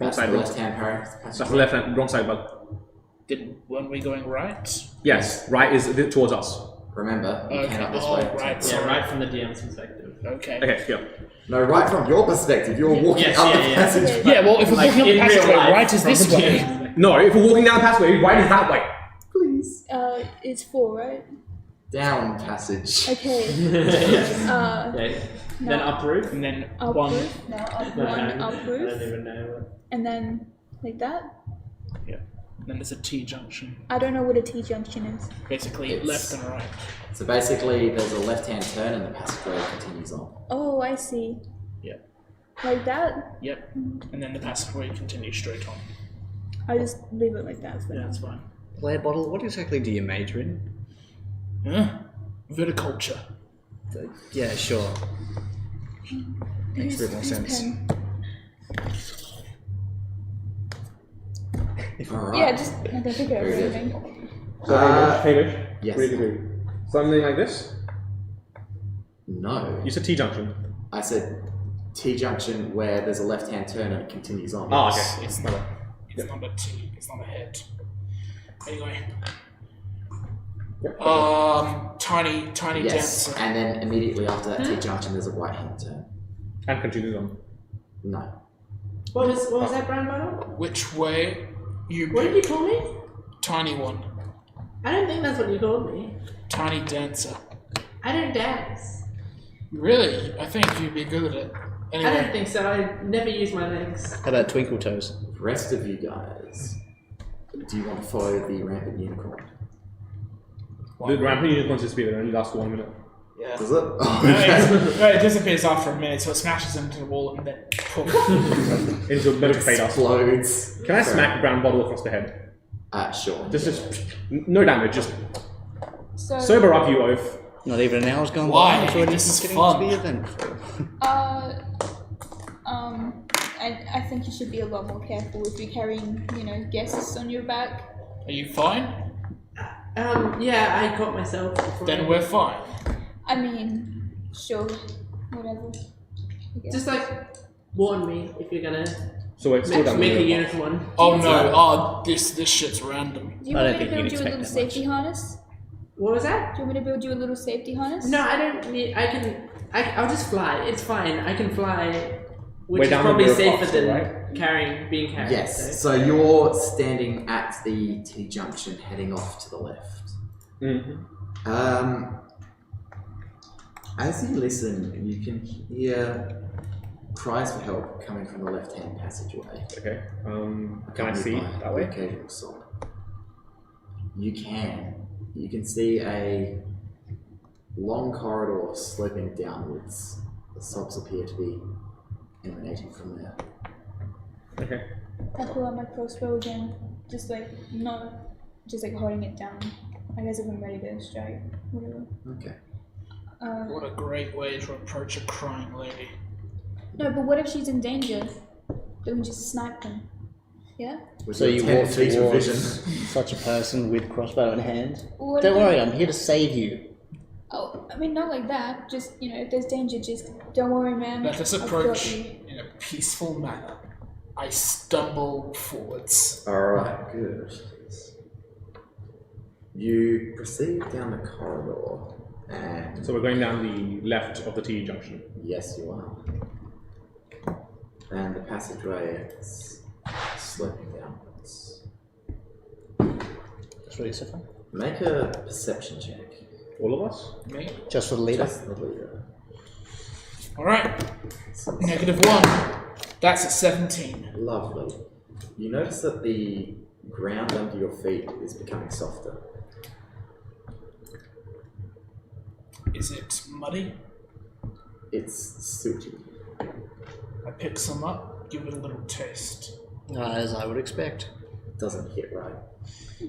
That's the side, left-hand that's the left hand, wrong side, but Weren't we going right? yes, right is towards us. Remember, you Okay, came up this oh, way. right. Yeah, right from the DM's perspective. Okay. Okay, yeah. No, right from your perspective. You're walking Yes, up yeah, the yeah. passage. Yeah, well, if we're Like, walking up in the real passageway, life, right is from this the way. DM's. No, if we're walking down the pathway, right is that way. Please. It's 4, right? Down passage. Okay. Okay. Then No. up roof. And then Up one. roof. No, up No, one, I up don't roof, even know. and then like that. Then there's a T junction. I don't know what a T junction is. Basically, It's- left and right. So basically, there's a left-hand turn and the passageway continues on. Oh, I see. Yep. Like that? Yep. And then the passageway continues straight on. I just leave it like that for Yeah, now. that's fine. Blair Bottle, what exactly do you major in? Viticulture. Yeah, sure. Makes a bit more Whose sense. pen? Alright. Yeah, just I don't think I Very good. anything. So Hamish, yes. really degree. Something like this. No. You said T junction. I said T-junction where there's a left-hand turn and it continues on. Ah, okay. It's not a T. It's not a head. Anyway. Tiny Yes, dancer. and then immediately after that T-junction there's a right-hand turn. And continues on. No. What was that brand bottle? Which way? What did you call me? Tiny one. I don't think that's what you called me. Tiny dancer. I don't dance. Really? I think you'd be good at it. I don't Anyway. think so. I never use my legs. How about Twinkle Toes? The rest of you guys, do you want to follow the rampant unicorn? The rampant unicorns disappear, they only last 1 minute. Yeah. Does it? Oh, No, okay. it disappears after a minute, so it smashes into the wall and then poof. Into a bit of fade us. Explodes. Can I smack brown bottle across the head? Sure. Just no damage, just So sober up, you oaf. Not even an hour's gone Why? by. It's already This is getting fun. to be eventful. I think you should be a lot more careful if you're carrying, guests on your back. Are you fine? Yeah, I caught myself before. Then we're fine. I mean, sure, whatever. I guess. Just like warn me if you're gonna So wait, slow down. make a unicorn. Oh no, this shit's random. Do you I want don't me to think build you'd you a expect little that safety harness? What was that? Do you want me to build you a little safety harness? No, I don't need. I'll just fly. It's fine. I can fly, which We're is down the probably mirror safer box, than right? being carried. Yes. So you're standing at the T-junction heading off to the left. Mm-hmm. As you listen, you can hear cries for help coming from the left-hand passageway. Okay. Can I accompanied see by that way? the occasional sob. You can. You can see a long corridor sloping downwards. The sobs appear to be emanating from there. Okay. I pull out my crossbow again, just like holding it down. I guess if I'm ready to strike, whatever. Okay. What a great way to approach a crying lady. No, but what if she's in danger? Then we just snipe them. Yeah? With So your you 10 walk feet of towards vision. such a person with crossbow in hand. What Don't if- worry, I'm here to save you. Oh, I mean, not like that. Just, if there's danger, just don't worry, man. Let us I've got approach you. in a peaceful manner. I stumble forwards. Alright, good. You proceed down the corridor, and So we're going down the left of the T junction. yes, you are. And the passageway is sloping downwards. That's really so far. Make a perception check. All of us? Me? Just for the leader. Just the leader. Alright. -1. That's a 17. Lovely. You notice that the ground under your feet is becoming softer. Is it muddy? It's sooty. I pick some up, give it a little taste. As I would expect. Doesn't hit right.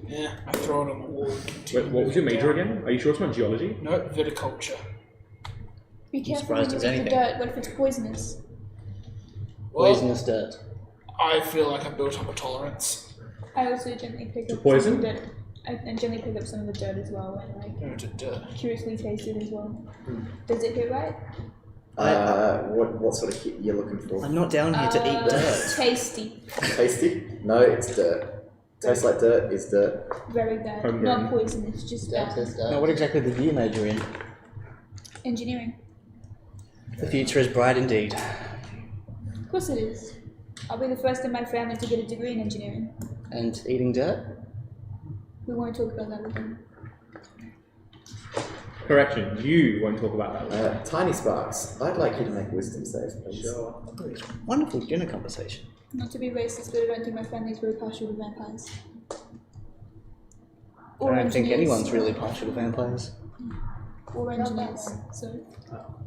Yeah, I throw it on the wall. Wait, what was your major again? Are you sure it's not geology? No, viticulture. Be careful surprised when you there's eat the anything. dirt. What if it's poisonous? Poisonous dirt. I feel like I've built up a tolerance. I also gently pick up poison? some of the dirt. I gently pick up some of the dirt as well and like No to dirt. curiously taste it as well. Does it hit right? What sort of hit you're looking for? I'm not down here to eat dirt. Tasty. Tasty? No, it's dirt. Tastes like dirt is dirt. Very bad. Homegrown. Not poisonous, just That bad. is Now, what exactly did you major in? Engineering. The future is bright indeed. Of course it is. I'll be the first in my family to get a degree in engineering. And eating dirt? We won't talk about that with him. Correction, you won't talk about that. Tiny Sparks, I'd like you to make wisdom saves, please. Sure. Wonderful dinner conversation. Not to be racist, but I don't think my family's very partial to vampires. I don't think engineers. anyone's really partial to vampires. Or engineers, so.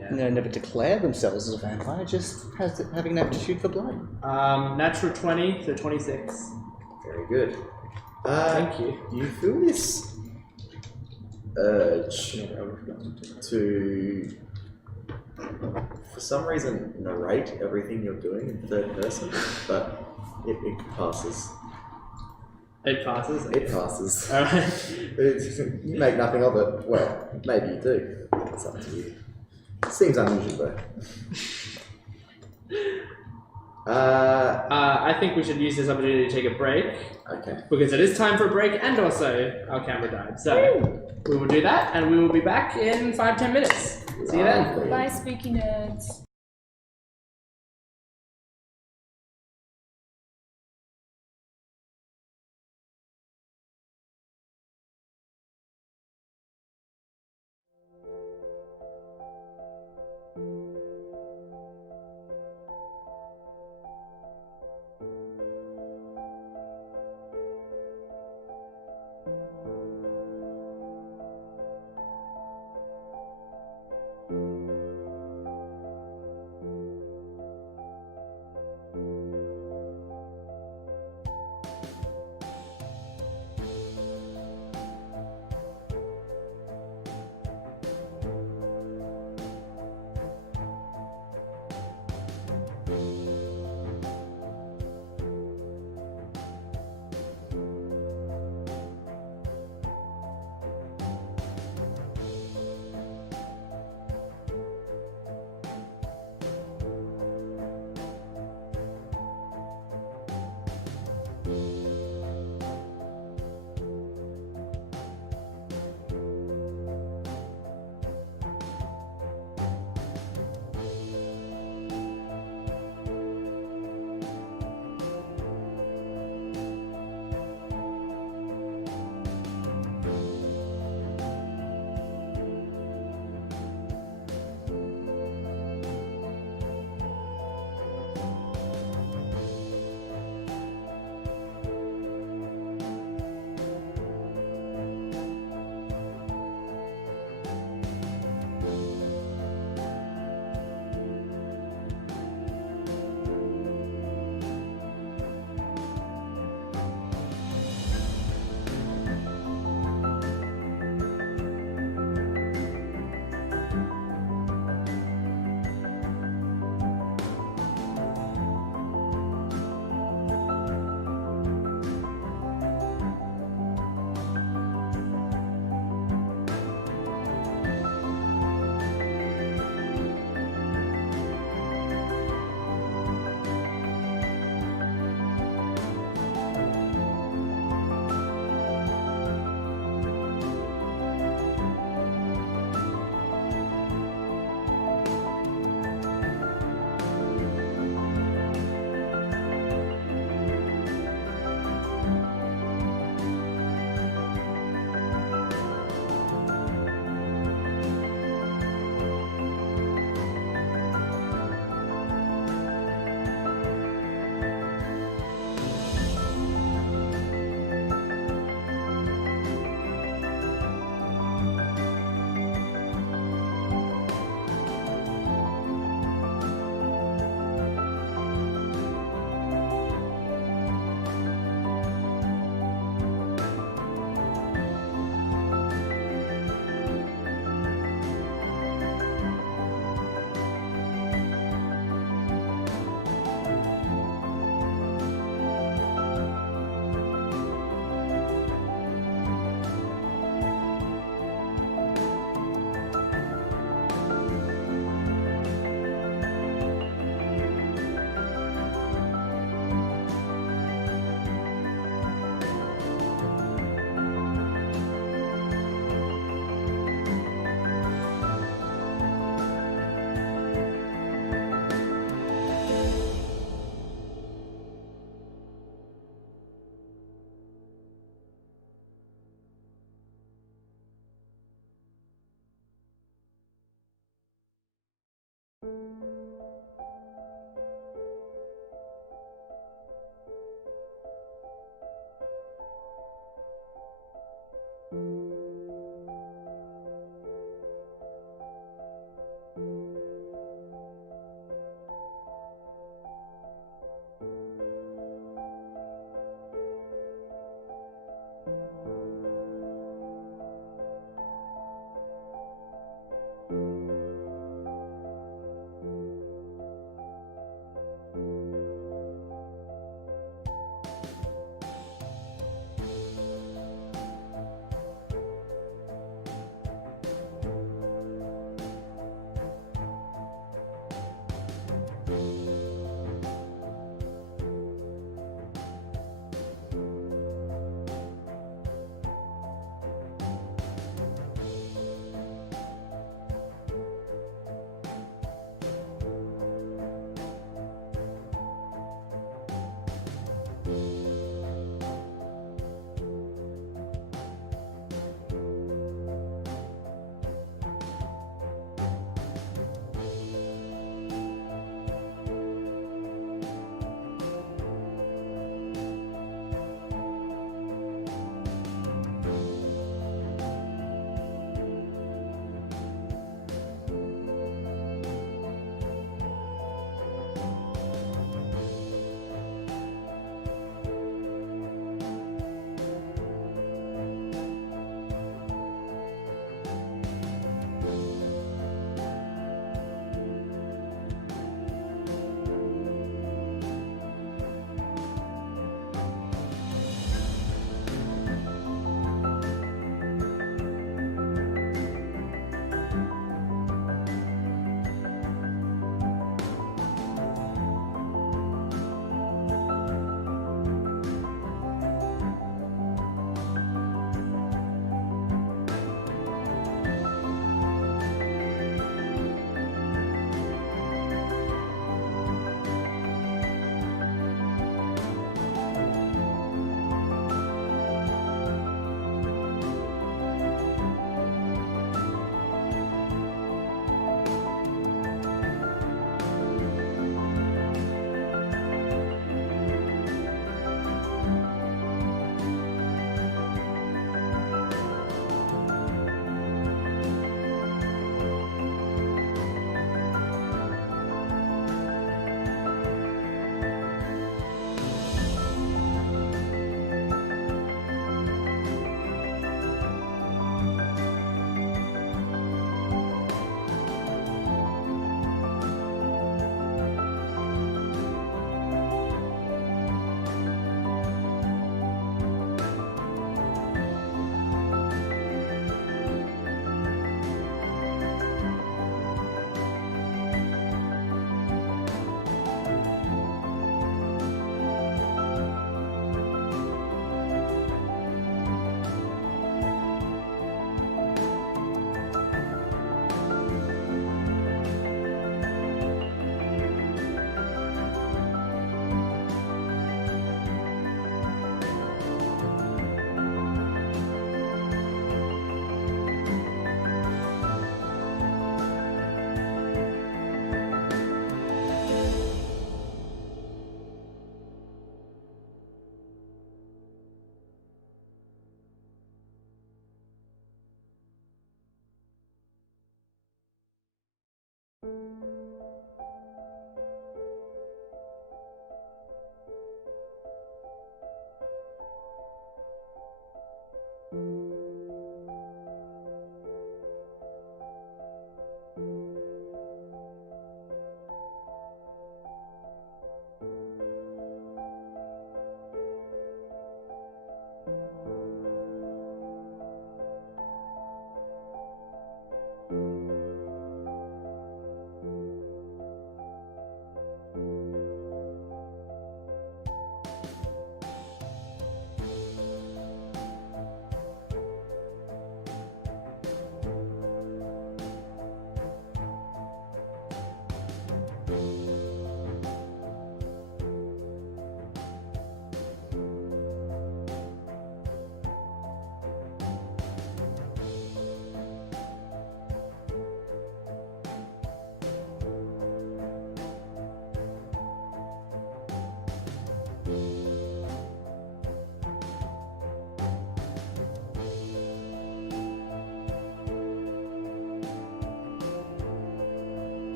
And they never declare themselves as a vampire, just having an aptitude for blood. Natural 20, so 26. Very good. Thank you. You feel this urge to, for some reason, narrate everything you're doing in third person, but it passes. It passes. It passes. Alright. You make nothing of it. Well, maybe you do. It's up to you. Seems unusual though. I think we should use this opportunity to take a break, Okay. because it is time for a break, and also our camera died. So we will do that, and we will be back in 5-10 minutes. See you then. Lovely. Bye, spooky nerds.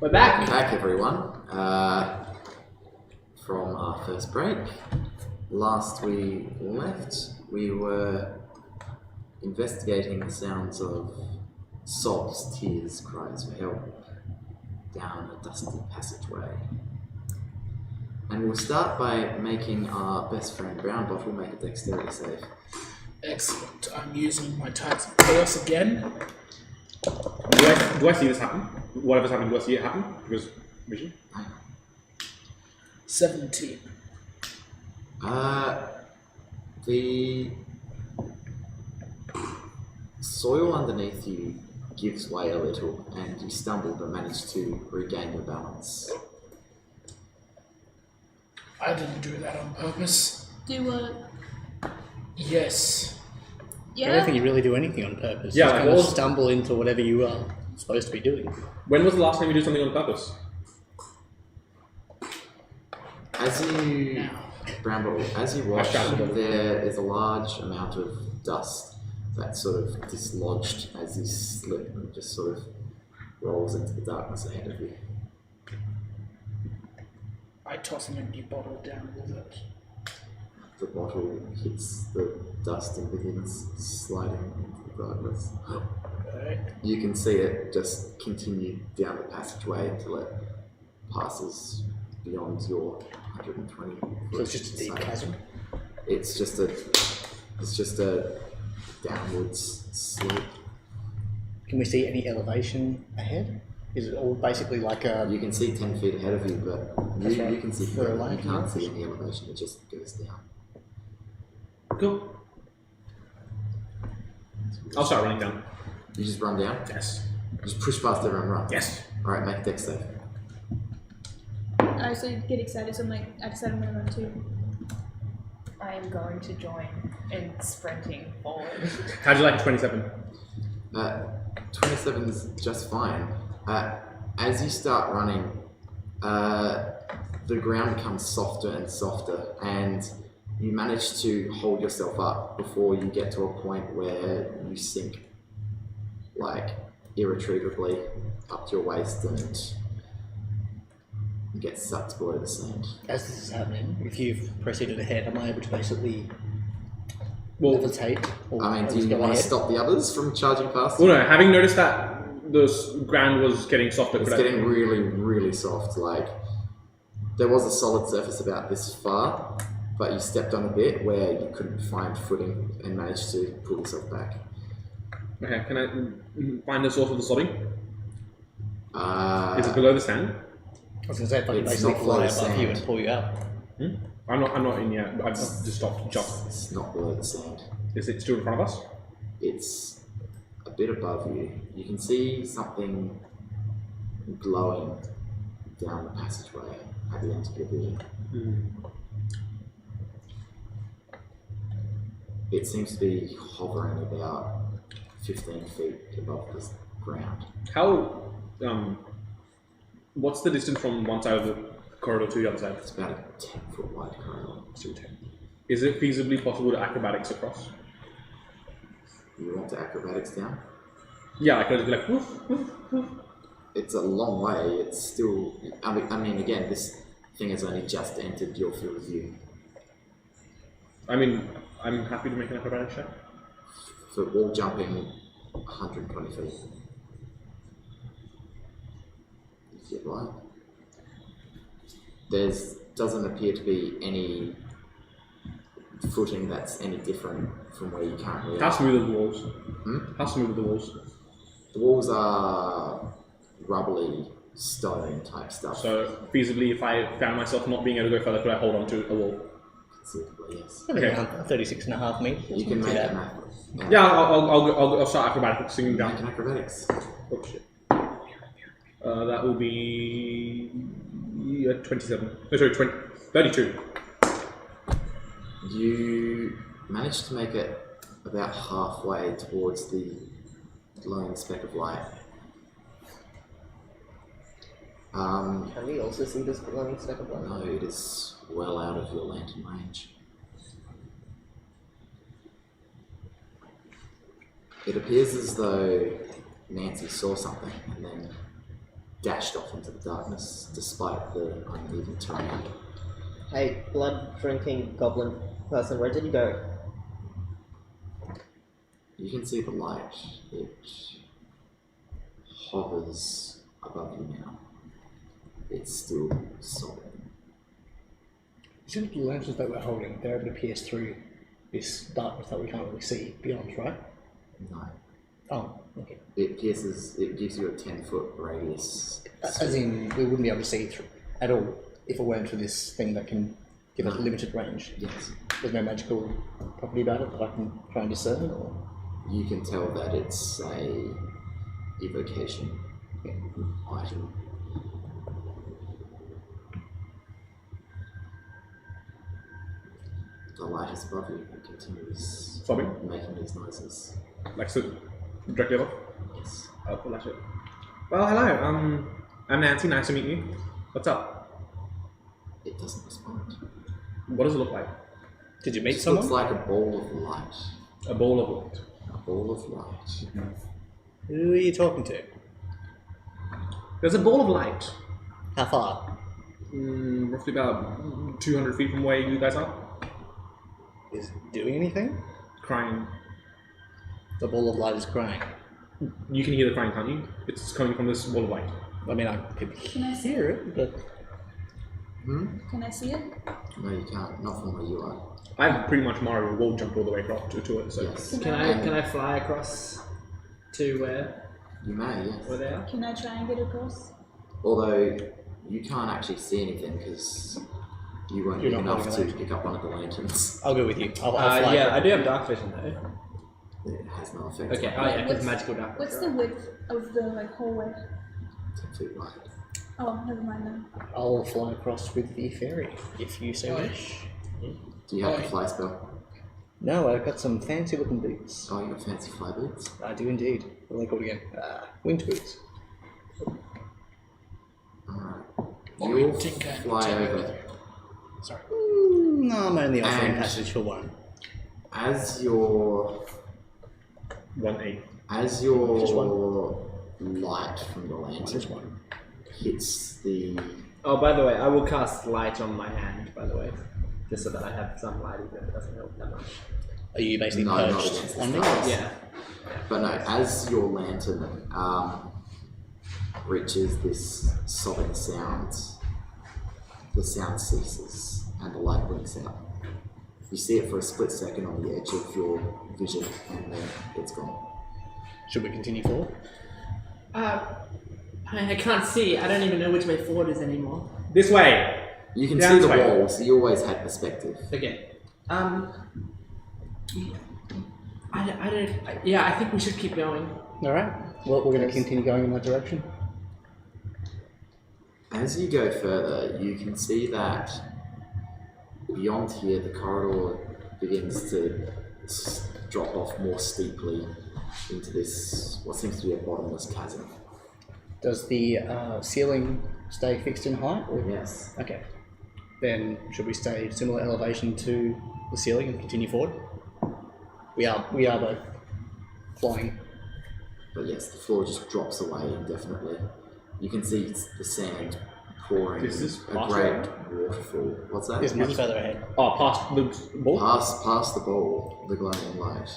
We're back. Welcome back, everyone. From our first break. Last we left, we were investigating the sounds of sobs, tears, cries for help down a dusty passageway. And we'll start by making our best friend Brown Bottle make a dexterity save. Excellent. I'm using my types of chaos again. Do I see this happen? Whatever's happening, do I see it happen? Because vision? 17. The soil underneath you gives way a little, and you stumble but manage to regain your balance. I didn't do that on purpose. Do what? Yes. I don't Yeah. think you really do anything on purpose. Yeah, you like kind of what was- stumble into whatever you are supposed to be doing. When was the last time you did something on purpose? As you Brown Bottle, as you watch, shouted. there is a large amount of dust that sort of dislodged as you slip and just sort of rolls into the darkness ahead of you. I toss an empty bottle down with it. The bottle hits the dust and begins sliding into the darkness. Alright. You can see it just continue down the passageway until it passes beyond your 120. So it's just a deep chasm. It's just a downwards slope. Can we see any elevation ahead? Is it all basically like a... You can see 10 feet ahead of you, but That's right. you can see For a further. line, You can't yeah. see any elevation. It just goes down. Cool. I'll start running down. You just run down. Yes. Just push past everyone. Run. Yes. All right, make a dex save. I also get excited, so I'm like, I decided I'm gonna run too. I am going to join in sprinting forward. How'd you like a 27? 27's just fine. As you start running, the ground becomes softer and softer, and you manage to hold yourself up before you get to a point where you sink, like, irretrievably up to your waist and get sucked below the sand. As this is happening, if you've proceeded ahead, am I able to basically Well, levitate? Or I mean, do just you go want to ahead? stop the others from charging past well, you? no, having noticed that the ground was getting softer, It's could I- getting really, really soft. Like, there was a solid surface about this far, but you stepped on a bit where you couldn't find footing and managed to pull yourself back. Okay, can I find the source of the sobbing? Is it Uh, below the sand? I was going to say, if I could It's basically not fly below above sand. you and pull you up. I'm not in yet. I've just stopped. Just. it's not below the sand. Is it still in front of us? It's a bit above you. You can see something glowing down the passageway at the end of your vision. It seems to be hovering about 15 feet above the ground. How? What's the distance from one side of the corridor to the other side? It's about a 10-foot wide corridor. Still 10. Is it feasibly possible to acrobatics across? You want to acrobatics down? Yeah, I could just be like, woof, woof, woof. It's a long way. It's still. I mean, again, this thing has only just entered your field of view. I mean, I'm happy to make an acrobatics check. For wall jumping, 120 feet. If you'd like. Doesn't appear to be any footing that's any different from where you currently How are. smooth are the walls? Hmm? How smooth are the walls? The walls are rubbly stone type stuff. So, feasibly, if I found myself not being able to go further, could I hold on to a wall? Conceivably, yes. Okay. Around 36.5 meters. You can make that. a math. Yeah, I'll start acrobatics, singing Make down. an acrobatics. Oh shit. That will be 27. No, sorry, 32. You managed to make it about halfway towards the glowing speck of light. Can we also see this glowing speck of light? No, it is well out of your lantern range. It appears as though Nancy saw something and then dashed off into the darkness despite the uneven terrain. Hey, blood-drinking goblin person, where did you go? You can see the light. It hovers above you now. It's still solid. Isn't the lanterns that we're holding, they're able to pierce through this darkness that we can't really see beyond, right? No. Oh, okay. It pierces, it gives you a 10-foot radius. As in, we wouldn't be able to see through at all if it weren't for this thing that can give us limited range. Yes. There's no magical property about it that I can try and discern, or? You can tell that it's a evocation item. The light is above you. It continues Sobbing? making these noises. Like so, directly above? Yes. I'll flash it. Well, hello. I'm Nancy. Nice to meet you. What's up? It doesn't respond. What does it look like? Did you It meet just someone? looks like a ball of light. A ball of light. A ball of light. Who are you talking to? There's a ball of light. How far? Roughly about 200 feet from where you guys are. Is it doing anything? Crying. The ball of light is crying. You can hear the crying, can't you? It's coming from this ball of light. I mean, I could Can I see hear it? it, but Can I see it? No, you can't. Not from where you are. I've pretty much Mario wall jumped all the way across to it. So Yes. Can I fly across to where You may, yes. they are? Can I try and get across? Although you can't actually see anything because you weren't You're big not enough holding a to lantern. pick up one of the lanterns. I'll go with you. I'll fly. Yeah, I do have dark vision though. It has no effect. Okay, oh yeah, because magical dark What's vision. the width of the hallway? 10 feet wide. Oh, never mind then. I'll fly across with the fairy, if you so wish. Do you have the fly spell? No, I've got some fancy looking boots. Oh, you got fancy fly boots? I do indeed. What are they called again? Winged boots. Alright. Oh, You'll we think I can fly tell over. you. Sorry. No, I'm only offering And- passage for one. As your 1-8. As Just your light from the Just lantern one. hits the Oh, by the way, I will cast light on my hand, by the way. Just so that I have some light, even if it doesn't help that much. Are you basically No, not perched against on the me? stars. Yeah. But no, as your lantern reaches this sobbing sound, the sound ceases and the light blinks out. You see it for a split second on the edge of your vision, and then it's gone. Should we continue forward? I can't see. I don't even know which way forward is anymore. This way. You can Yeah, see the that's right. walls. You always had perspective. Okay. Yeah, I think we should keep going. Alright. Well, we're going to continue going in that direction. As you go further, you can see that beyond here, the corridor begins to drop off more steeply into this, what seems to be a bottomless chasm. Does the ceiling stay fixed in height? Or? Yes. Okay. Then should we stay similar elevation to the ceiling and continue forward? We are both flying. But yes, the floor just drops away indefinitely. You can see the sand pouring This is a past great it? waterfall. What's that? It's much further ahead. Oh, past the ball? Past the ball, the glowing light.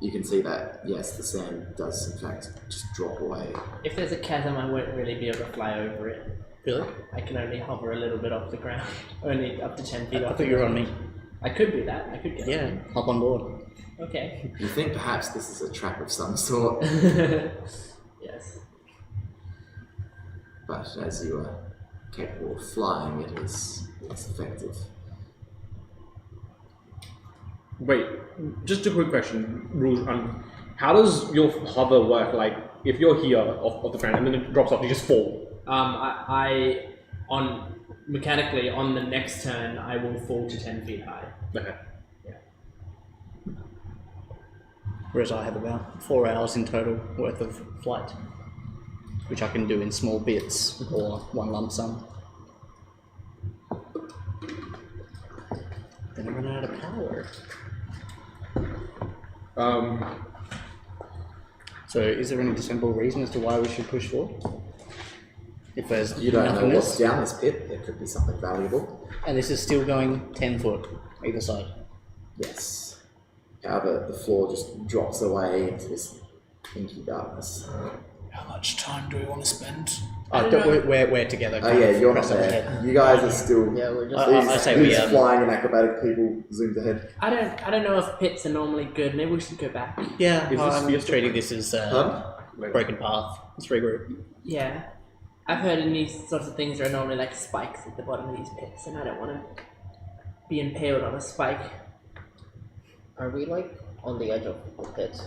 You can see that, yes, the sand does in fact just drop away. If there's a chasm, I won't really be able to fly over it. Really? I can only hover a little bit off the ground. Only up to 10 feet I off thought you were on me. I could do that. I could get Yeah, hop on board. Okay. You think perhaps this is a trap of some sort, Yes. but as you are capable of flying, it is less effective. Wait, just a quick question, Rouge. How does your hover work? Like, if you're here off the ground and then it drops off, you just fall. Mechanically, on the next turn, I will fall to 10 feet high. Okay. Whereas I have about 4 hours in total worth of flight, which I can do in small bits or one lump sum. Then I run out of power. So is there any discernible reason as to why we should push forward? If there's You don't know nothingness. what's down this pit. There could be something valuable. And this is still going 10 foot either side. Yes. However, the floor just drops away into this inky darkness. How much time do we want to spend? We're together. Oh yeah, you're not press ahead. there. You guys are still. Yeah, we're just. I say we these flying and acrobatic people zoomed ahead. I don't know if pits are normally good. Maybe we should go back. Yeah, Is this I'm fierce treating this as broken path. Let's regroup. Yeah. I've heard in these sorts of things there are normally like spikes at the bottom of these pits, and I don't want to be impaled on a spike. Are we like on the edge of the pit?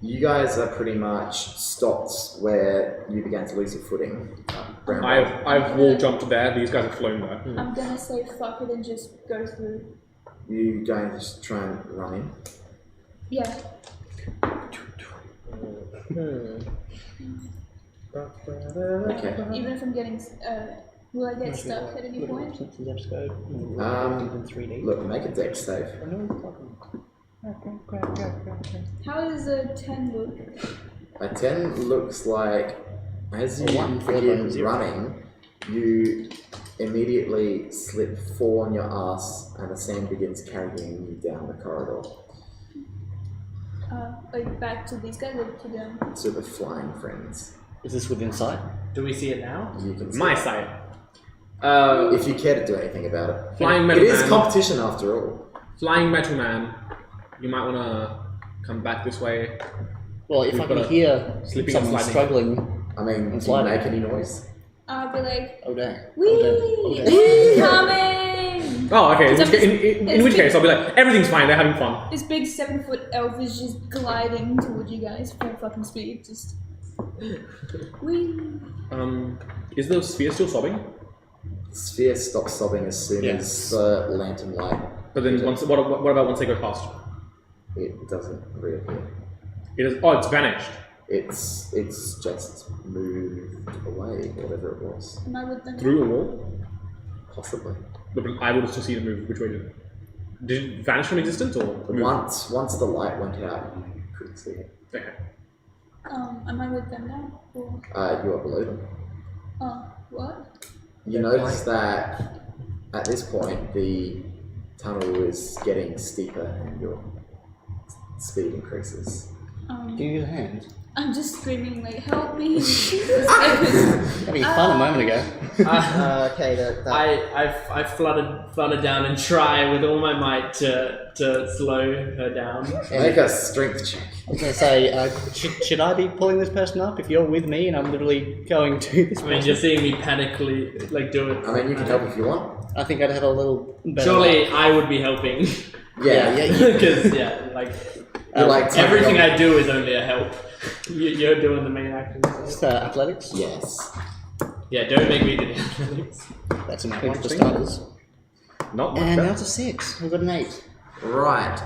You guys are pretty much stopped where you began to lose your footing. I've wall jumped there. These guys have flown there. I'm gonna say fuck it and just go through. You going to just try and run in? Yeah. Okay. Even if I'm getting, will I get stuck at any point? Look, make a dex save. How does a 10 look? A 10 looks like, as you One begin 4 running, you immediately slip 4 on your ass and the sand begins carrying you down the corridor Like back to these guys or to them? to the flying friends. Is this within sight? Do we see it now? You can see My it. side. If you care to do anything about it. Flying It metal is man. competition after all. Flying Metal Man. You might want to come back this way. Well, if We've I can got a hear sleeping and someone sliding. struggling, I mean, do you sliding. make any noise? I'll be like, oh damn. wee! Coming! Oh, okay. It's In which case, I'll be like, everything's fine. They're having fun. This big 7-foot elf is just gliding toward you guys full fucking speed. Just. Wee! Is the sphere still sobbing? Sphere stops sobbing as soon as the lantern light. But then, what about once they go past? It doesn't reappear. It is. Oh, it's vanished. It's just moved away, whatever it was. Am I with them? Through a wall. Possibly. But I would have still seen it move. Which way did it? Did it vanish from existence or move? Once the light went out, you couldn't see it. Okay. Am I with them now? Or, You are below them. what? You notice that at this point the tunnel is getting steeper and your speed increases. Can you use a hand? I'm just screaming like, help me! Having fun a moment ago. Okay, I've flooded down and try with all my might to slow her down. Make a strength check. I was going to say, should I be pulling this person up if you're with me and I'm literally going to this I mean, person? you're seeing me panically like do it. I mean, you can help if you want. I think I'd have a little better Surely luck. I would be helping. Yeah. Because like You're like everything I do is only a help. You're doing the main action. Just, athletics? Yes. Yeah, don't make me do the athletics. That's an one for Interesting. starters. Not much And better. now it's a 6. We've got an 8. Right.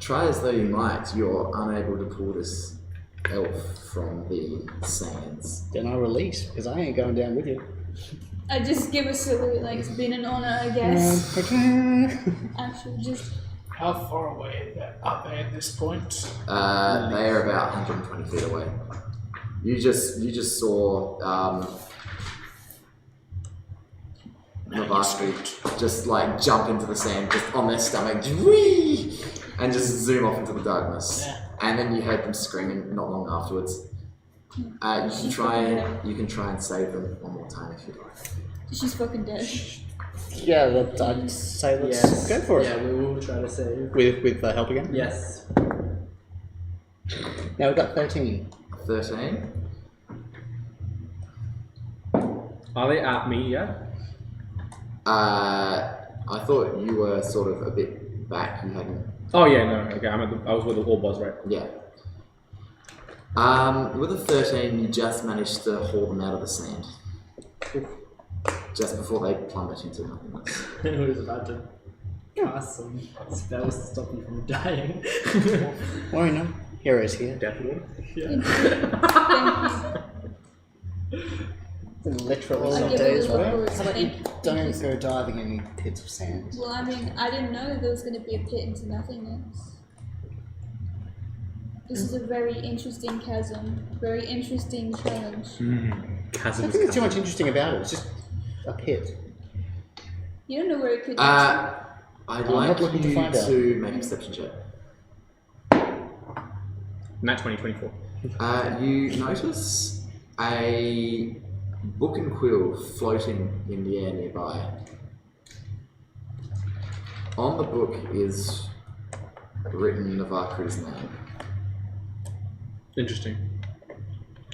Try as though you might, you're unable to pull this elf from the sands. Then I release, because I ain't going down with you. I just give a salute, like it's been an honor, I guess. Actually, just. How far away are they at this point? They are about 120 feet away. You just saw Navastri just like jump into the sand, just on their stomach, whee, and just zoom off into the darkness. Yeah. And then you heard them screaming not long afterwards. You can try and save them one more time if you like. She's fucking dead. Yeah, I'd say let's go for it. Yeah, we will try to save. With help again? Yes. Now we've got 13. 13. Are they at me yet? I thought you were sort of a bit back. You hadn't. Oh yeah, no. Okay, I was where the orb was, right? Yeah. With a 13, you just managed to haul them out of the sand. Just before they plummet into nothingness. I was about to cast some spells to stop them from dying. Worry no. Heroes here. Death Lord. Literally I some give days it a look where. forward. How about you Thank you. don't go diving in any pits of sand? Well, I mean, I didn't know there was going to be a pit into nothingness. This is a very interesting chasm. Very interesting challenge. I Chasm. don't think there's too much interesting about it. It's just a pit. You don't know where it could lead to. I'd I'm like not looking to you find out. to make a perception check. Nat 2024. You notice a book and quill floating in the air nearby. On the book is written Navakri's name. Interesting.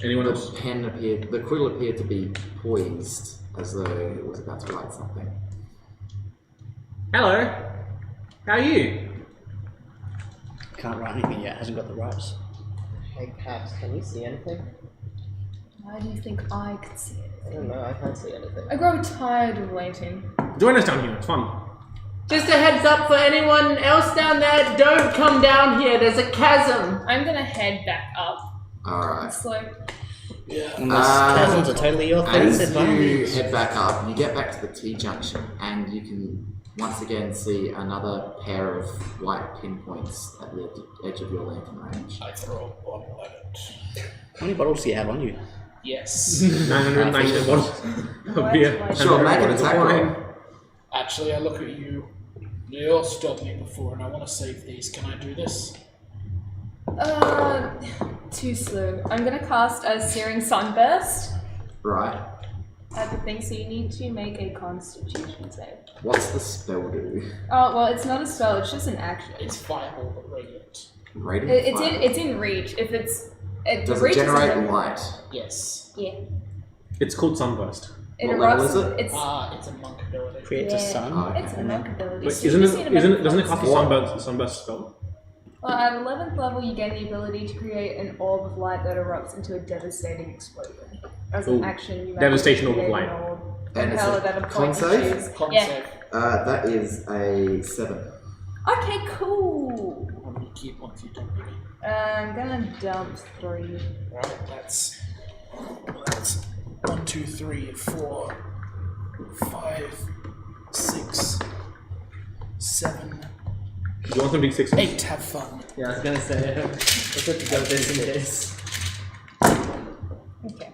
Anyone else? The quill appeared to be poised as though it was about to write something. Hello. How are you? Can't write anything yet. Hasn't got the rights. Hey, Kat, can you see anything? Why do you think I could see it? I don't know, I can't see anything. I grow tired of waiting. Join us down here. It's fun. Just a heads up for anyone else down there, don't come down here, there's a chasm. I'm gonna head back up. Alright. Slope. Unless chasms are totally your thing, As said you Barney. head back up, you get back to the T-junction and you can once again see another pair of white pinpoints at the edge of your lantern range. I throw a bottle at it. How many bottles do you have on you? Yes. 990 bottles of beer. Sure, make an And attack wine. roll. Actually, I look at you. You all stopped me before, and I want to save these. Can I do this? Too slow. I'm gonna cast a Searing Sunburst Right. at the thing, so you need to make a Constitution save. What's the spell do? Oh, well, it's not a spell, it's just an action. It's fireball, but radiant. Radiant fire. It's in reach. If it's... Does reach it is generate in- light? Yes. Yeah. It's called Sunburst. It What level erupts. is it? It's... It's a monk ability. Creates a Yeah. sun. Oh, It's a monk ability. But So you isn't just it, need to make a doesn't it cost a Constitution. sunburst spell? Well, at 11th level, you gain the ability to create an orb of light that erupts into a devastating explosion. As an Ooh. action, you Devastation orb of create an light. orb. And it's Power a that a con point you save? choose. Con Yeah. save. That is a 7. Okay, cool. How many key points you don't give me? I'm gonna dump 3. Right, that's 1, 2, 3, 4, 5, 6, 7, Do you want some big sixes? 8. Have fun. Yeah, I was gonna say, let's have to go this in case. Okay.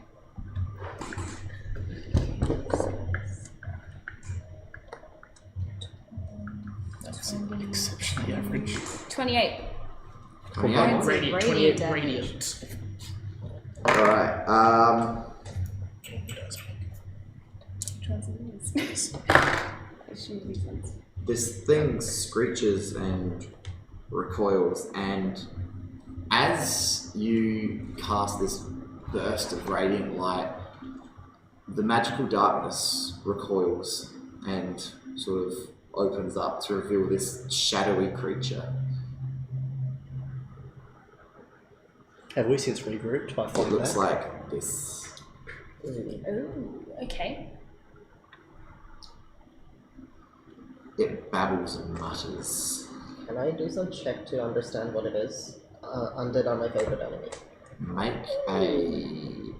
That's exceptionally average. 28. 28. Radiant. 28 radiant. Alright, this thing screeches and recoils, and as you cast this burst of radiant light, the magical darkness recoils and sort of opens up to reveal this shadowy creature. Have we since regrouped by It falling looks back? like this. Oh, okay. It babbles and mutters. Can I do some check to understand what it is? Undead are my favorite enemy. Make a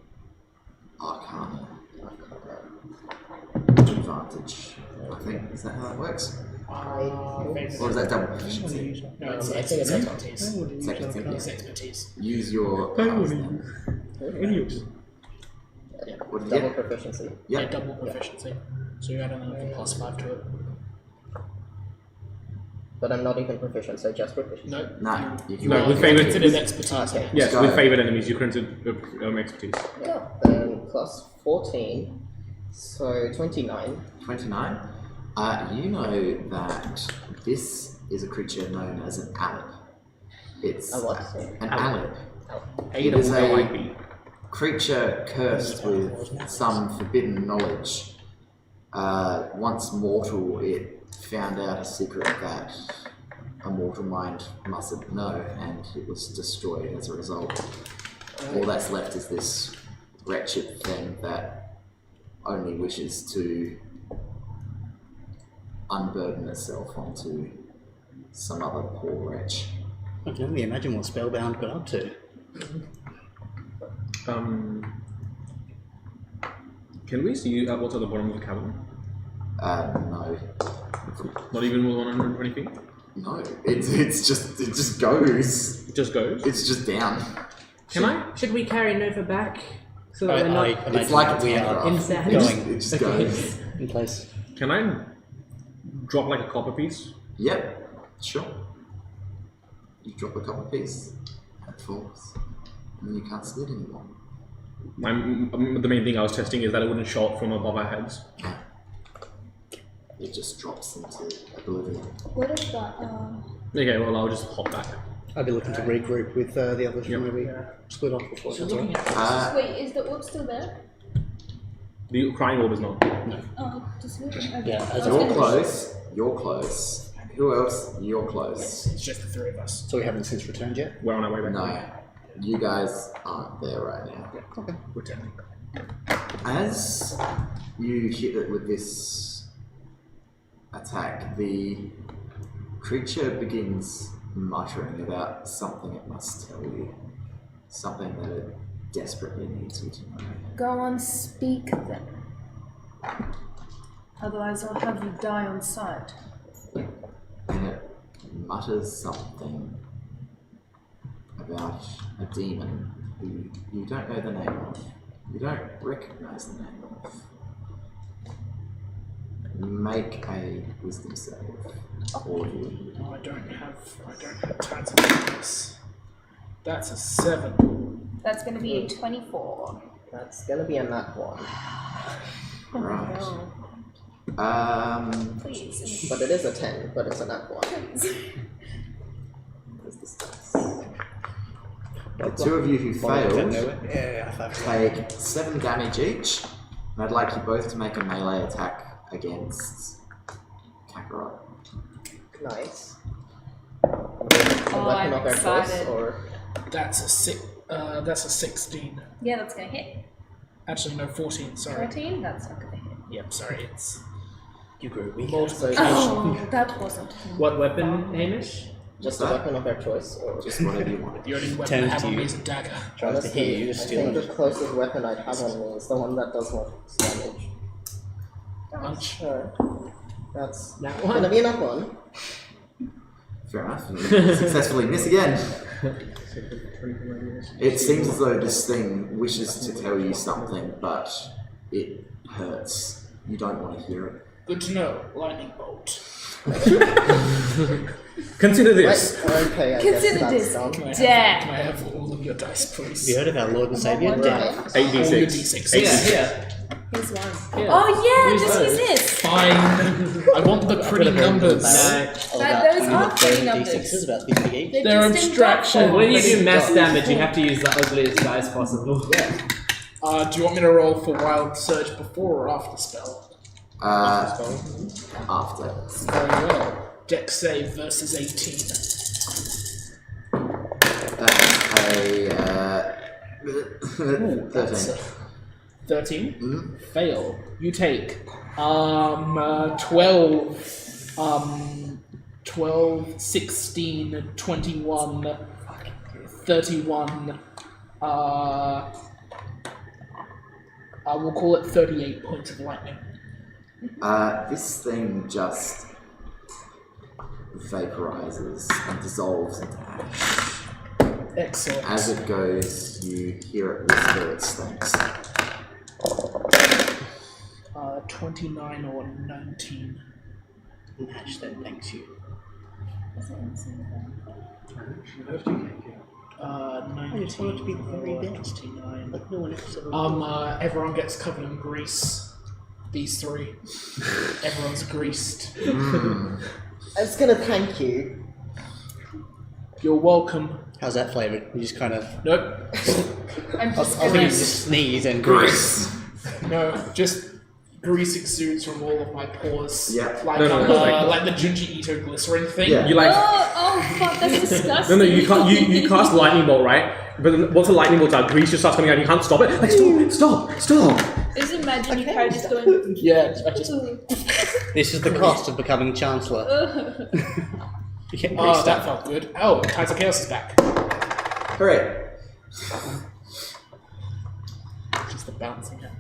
Arcana advantage. I think, is that how that works? Or is that double proficiency? No, it's I think it's expertise. It's expertise. It's expertise. Use your powers then. What did you Double get? proficiency. Yeah, Yep. double proficiency. So you add another +5 to it. But I'm not even proficient, so just proficiency. No. No, you can No, with Favored favored. considered expertise. Okay. Yes, Go. with favored enemies, you granted expertise. Yeah. Then plus 14, so 29. 29. You know that this is a creature known as an alip. It's A what? an alip. A It is a A creature cursed with some forbidden knowledge. Once mortal, it found out a secret that a mortal mind mustn't know, and it was destroyed as a result. All that's left is this wretched thing that only wishes to unburden itself onto some other poor wretch. I can only imagine what Spellbound got up to. Can we see what's at the bottom of the cavern? No. Not even with 120 feet? No. It just goes. just goes? It's just down. Should we carry Nova back? So that we're I not imagine It's like a we are telegraph. inside. It just goes. in place. Can I drop like a copper piece? Yep, sure. You drop a copper piece, it falls, and you can't see it anymore. The main thing I was testing is that it wouldn't show up from above our heads. It just drops into oblivion. What is that? Okay, well I'll just hop back. I'll be looking to regroup with the others from where we split off before. So That's all looking right. at Wait, is the orb still there? The crying orb is not. Oh, just moving. Okay. Yeah, as You're close. You're close. Who else? You're close. it's just the three of us. So we haven't since returned yet? We're on our way back. No, you guys aren't there right now. Okay. We're turning. As you hit it with this attack, the creature begins muttering about something it must tell you. Something that it desperately needs you to know. Go on, speak then. Otherwise, I'll have you die on sight. And it mutters something about a demon who you don't know the name of. You don't recognize the name of. Make a wisdom save. All of you. No, I don't have time to do this. That's a 7. That's going to be a 24. That's gonna be a nat 1. Right. Please. But it is a 10, but it's a nat 1. Where's this dice? The two of you who failed take 7 damage each, and I'd like you both to make a melee attack against Kakarot. Nice. Oh, Weapon of I'm our choice, excited. or That's a 16. Yeah, that's going to hit. Actually, no, 14. Sorry. 14? That's not going to hit. Yep, sorry. It's You grew weak. multiplication. Oh, that wasn't. What weapon, Hamish? just a weapon of our choice, or Just whatever you want. The only weapon I Turns have to on you. me is a dagger. Tries to hear you, I steal think the it. closest weapon I'd have on me is the one that does more damage. Punch. Sure. That's That gonna one? be enough one. Fair enough. You successfully miss again. It seems as though this thing wishes to tell you something, but it hurts. You don't want to hear it. Good to know. Lightning bolt. Consider this. Right, okay, I Consider guess this. that's done. Can I Death. Can I have all of your dice, please? Have you heard of our Lord and Saviour? Death. 8d6. All your d6. Yeah. Here's one. Yeah. Oh, yeah, Use just those. use this. Fine. I want the pretty numbers. No. Oh, Those are pretty 30 numbers. D6s, about 50 each. They're just in abstraction. dot form. When you do mass damage, you have to use the ugliest dice possible. Yeah. Do you want me to roll for wild surge before or after spell? After. Very well. Dex save versus 18. That's a 13. 13? Mhm. Fail. You take 12, 16, 21, 31, I will call it 38 points of lightning. This thing just vaporizes and dissolves into ash. Excellent. As it goes, you hear it whisper its thanks. 29 or 19. Ash then thanks you. 19, I just want it to be the very best. 29. Like no one else ever. Everyone gets covered in grease. These three. Everyone's greased. I was gonna thank you. You're welcome. How's that flavoured? You just kind of. Nope. I'm I just was thinking you just sneeze and grease. No, just grease exudes from all of my pores. Yeah. Like, No, like the Junji Ito glycerin thing. Yeah. You like Oh, fuck, that's disgusting. no, you can't. You cast lightning bolt, right? But then once the lightning bolt's out, grease just starts coming out. You can't stop it. Like stop. Just imagine you kind of just going. Yeah, I just. This is the cost of becoming Chancellor. You get Oh, greased that up. felt good. Oh, Tides of Chaos is back. Hooray! Just the bouncing hand.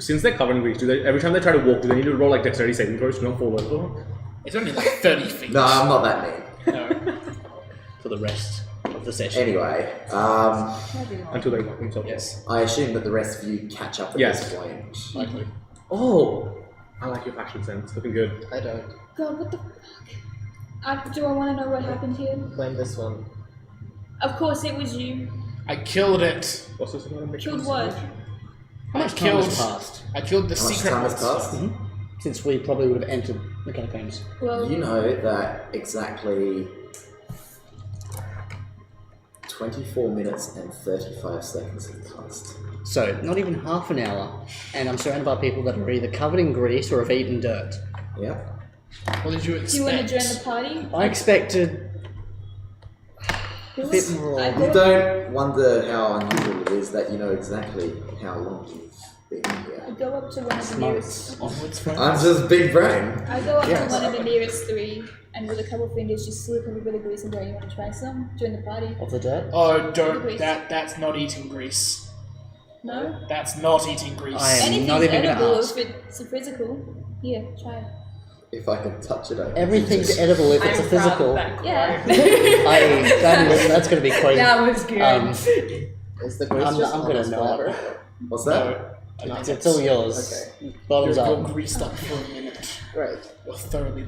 Since they're covered in grease, every time they try to walk, do they need to roll like dexterity saving throws to not fall over? It's only like 30 feet. No, I'm not that mean. No. for the rest of the session. Anyway, Until they lock themselves. Yes. I assume that the rest of you catch up at Yes. this point. Likely. Oh! I like your fashion sense. Looking good. I don't. God, what the fuck? Do I want to know what happened here? Blame this one. Of course, it was you. I killed it. What's this about? Killed what? How much time has passed I killed the How much secret time has monster. passed? since we probably would have entered the catacombs? Well, You know that exactly 24 minutes and 35 seconds have passed. So, not even half an hour, and I'm surrounded by people that are either covered in grease or have eaten dirt. Yeah? What did you expect? do you want to join the party? I expected a bit more. I You thought- don't wonder how unusual it is that you know exactly how long you've been I here. go up to one of the nearest. Onwards, friends. I'm just big brain. I go up Yes. to one of the nearest three, and with a couple fingers, just slip a little bit of grease and go. You want to try some? Join the party? Of the dirt? Oh, don't. Grease. That's not eating grease. No. That's not eating grease. I am Anything's not even gonna edible ask. if it's physical. Here, try it. If I can touch it, I can Everything's just- edible if it's a I'm proud of physical. that Yeah. That's going to be quite. That was good. Is the grease I'm just gonna honest know. flavor? What's that? No. It's all yours. Okay. Bottoms You're up. greased up for a minute. Right. You're thoroughly.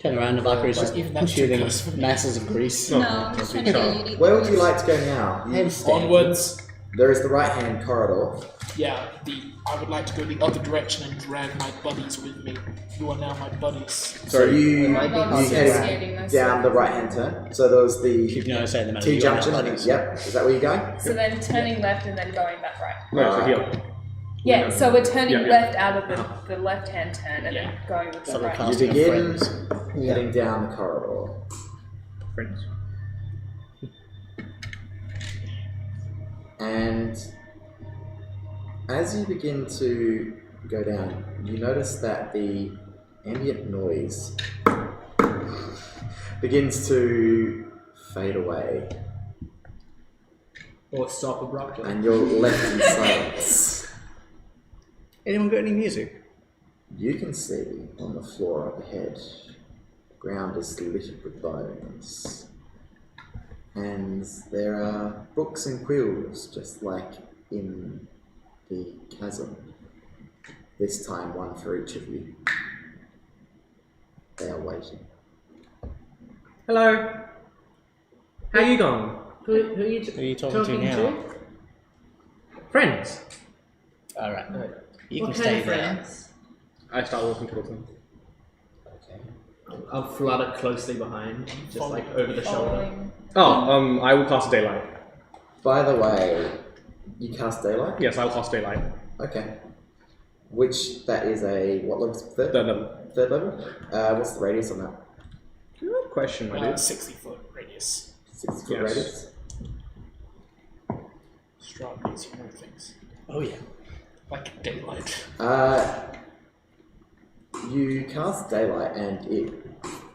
Turn around, Valkyrie's just Even that's shooting too close for me. masses of grease. No, I'm just trying to get you to eat Where would the you grease. like to go now? Handstand. Onwards. There is the right-hand corridor. Yeah, I would like to go the other direction and drag my buddies with me. You are now my buddies. So you might be heading down the right-hand turn. So there was You the can say the matter. T-junction. Yep. Is that where you're going? So then turning left and then going back right. No, so here. Yeah, so we're turning Yeah, yeah. left out of the left-hand turn and then going with the So we're right. You casting begin friends. heading down the corridor. Friends. And as you begin to go down, you notice that the ambient noise begins to fade away, Or stop abruptly. and you're left in silence. Anyone got any music? You can see on the floor up ahead, the ground is littered with bones. And there are books and quills, just like in the chasm. This time, one for each of you. They are waiting. Hello. How you going? Who are you, Who are you talking to now? Friends. Alright. You What can kind stay of there. friends? I start walking towards them. Okay. I'll flutter closely behind, just like over the shoulder. Following. Oh, I will cast daylight. By the way, you cast daylight? Yes, I will cast daylight. Okay. Which, that is a, what level? Third? Third level. Third level? What's the radius on that? Good question, my dude. 60-foot radius. 60 foot Yes. radius? Strong means you know things. Oh yeah. Like daylight. You cast daylight and it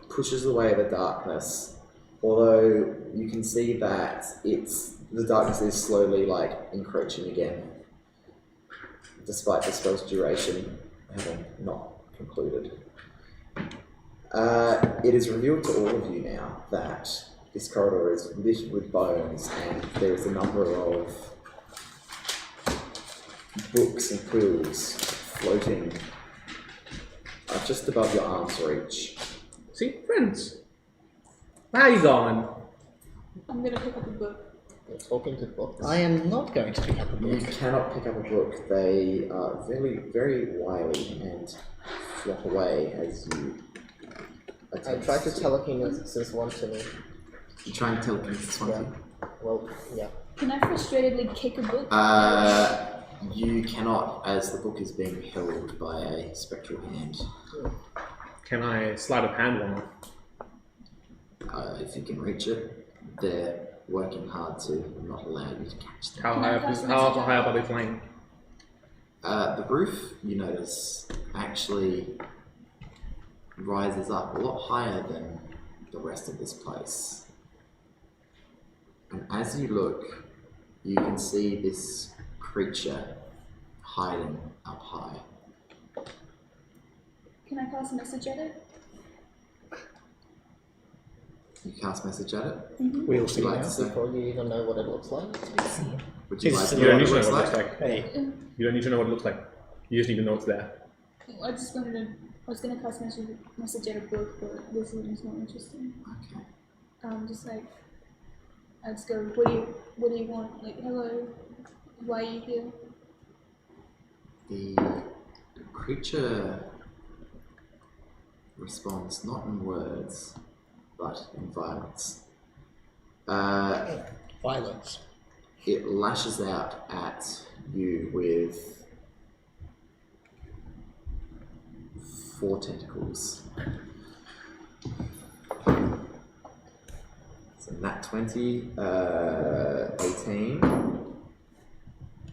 pushes away the darkness, although you can see that the darkness is slowly like encroaching again, despite the spell's duration having not concluded. It is revealed to all of you now that this corridor is littered with bones, and there is a number of books and quills floating just above your arm's reach. See, friends. How you going? I'm gonna pick up a book. We're talking to books. I am not going to pick up a You book. cannot pick up a book. They are very, very wily and flop away as you I attempt tried to telekinesis one to me. You try and telekinesis one thing. Well, yeah. Can I frustratedly kick a book? You cannot, as the book is being held by a spectral hand. Can I slide of hand one? If you can reach it, they're working hard to not allow you to catch them. How high up are they flying? The roof, you notice, actually rises up a lot higher than the rest of this place. And as you look, you can see this creature hiding up high. Can I pass a message at it? You cast message at it. We all see Would you like now. to say? Before you even know what it looks like. Would you like to You know don't what need it to know looks what it looks like? like. Hey, You don't need to know what it looks like. You just need to know it's there. I just wanted to. I was gonna cast message at a book, but this one's more interesting. Okay. Just like, I just go, what do you want? Like, hello, why are you here? The creature responds not in words, but in violence. violence. It lashes out at you with 4 tentacles. So nat 20, 18,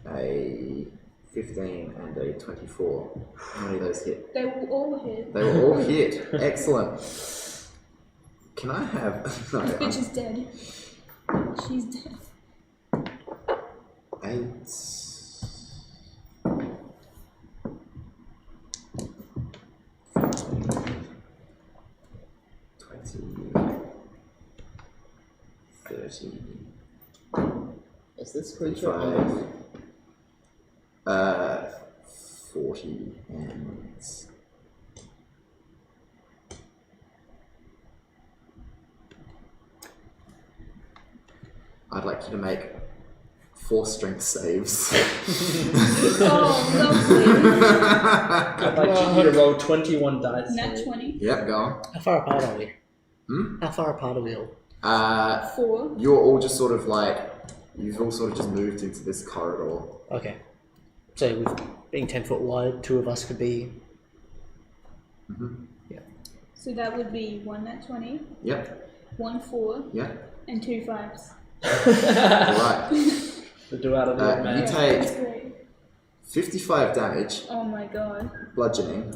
a 15, and a 24. How many of those hit? They will all hit. They were all hit. Excellent. Can I have... No, This bitch is dead. She's dead. 8... 30, Is this creature 5, 40, and... I'd like you to make 4 strength saves. Oh, lovely. I'd like you to roll 21 dice. Nat 20. Yep, go on. How far apart are we? Hmm? How far apart are we all? 4. You're all just sort of like, you've all sort of just moved into this corridor. Okay. So with being 10 foot wide, 2 of us could be. So that would be 1 nat 20, Yep, 1 4, yep. and 2 5s. Alright. The duality of You man. That's take great. 55 damage, Oh my god. bludgeoning,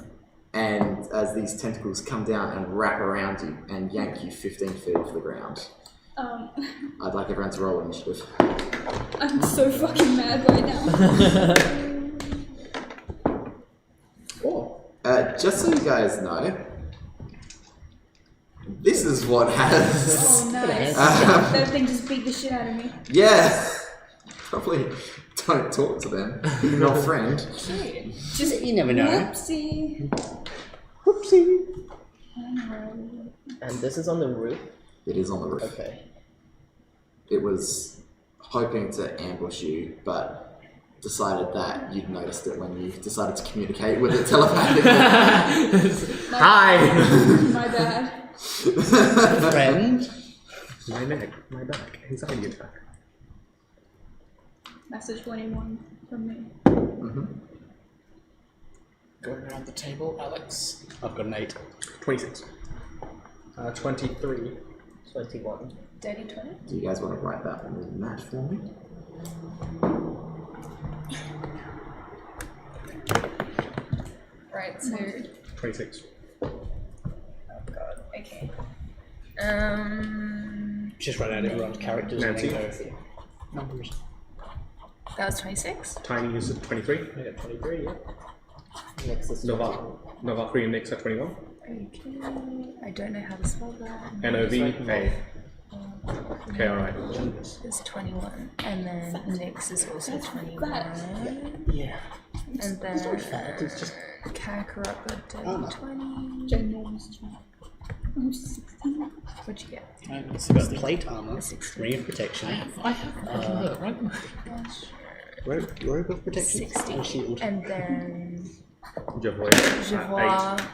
and as these tentacles come down and wrap around you and yank you 15 feet off the ground. I'd like everyone to roll initiative. I'm so fucking mad right now. Just so you guys know, this is what has... Oh, nice. Um, That thing just beat the shit out of me. Yeah! Probably don't talk to them. Be your friend. Just You never know. Whoopsie. Whoopsie. And this is on the roof? It is on the roof. Okay. It was hoping to ambush you, but decided that you'd noticed it when you decided to communicate with it telepathically. Hi! My bad. Friend. My neck, my back, anxiety attack. Message 21 from me. Going around the table, Alex. I've got an 8. 26. 23. 21. Dirty 20? Do you guys want to write that in that for me? Right, so. 26. Oh god, okay. Just run out everyone's characters Nancy. and then go numbers. That was 26? Tiny is at 23. I got 23, yeah. Next is Nova and Nick's at 21. Okay. I don't know how to spell that. NOVA. Okay, alright. Is 21. And then Nyx is also 21. Yeah. And then It's just Kakarot got dirty 20. Ginormous chat. I'm 16. What'd you get? it's got plate armor, 16. ring of protection, I have right? robe of protection, 60. and shield. And then Javoy. Javois.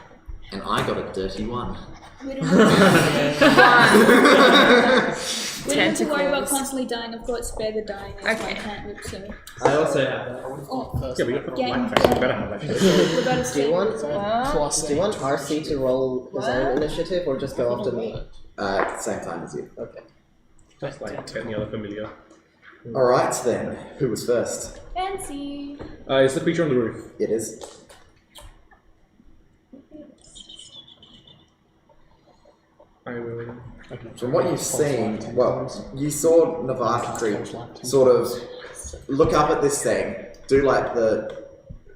And I got a dirty 1. We don't have to worry about Tentacles. constantly dying. I've got spare the dying as my Okay. cantrip, so. I also have that. Oh, Yeah, we got Gang. black face. We better have that shit. we're about to Do stay. you want Plus do you want RC to roll his own initiative or just go after me? At the same time as you. Okay. Just like any other familiar. Alright then, who was first? Fancy. Is the creature on the roof? It is. I will. From what you've seen, well, you saw Navarkri sort of look up at this thing, do like the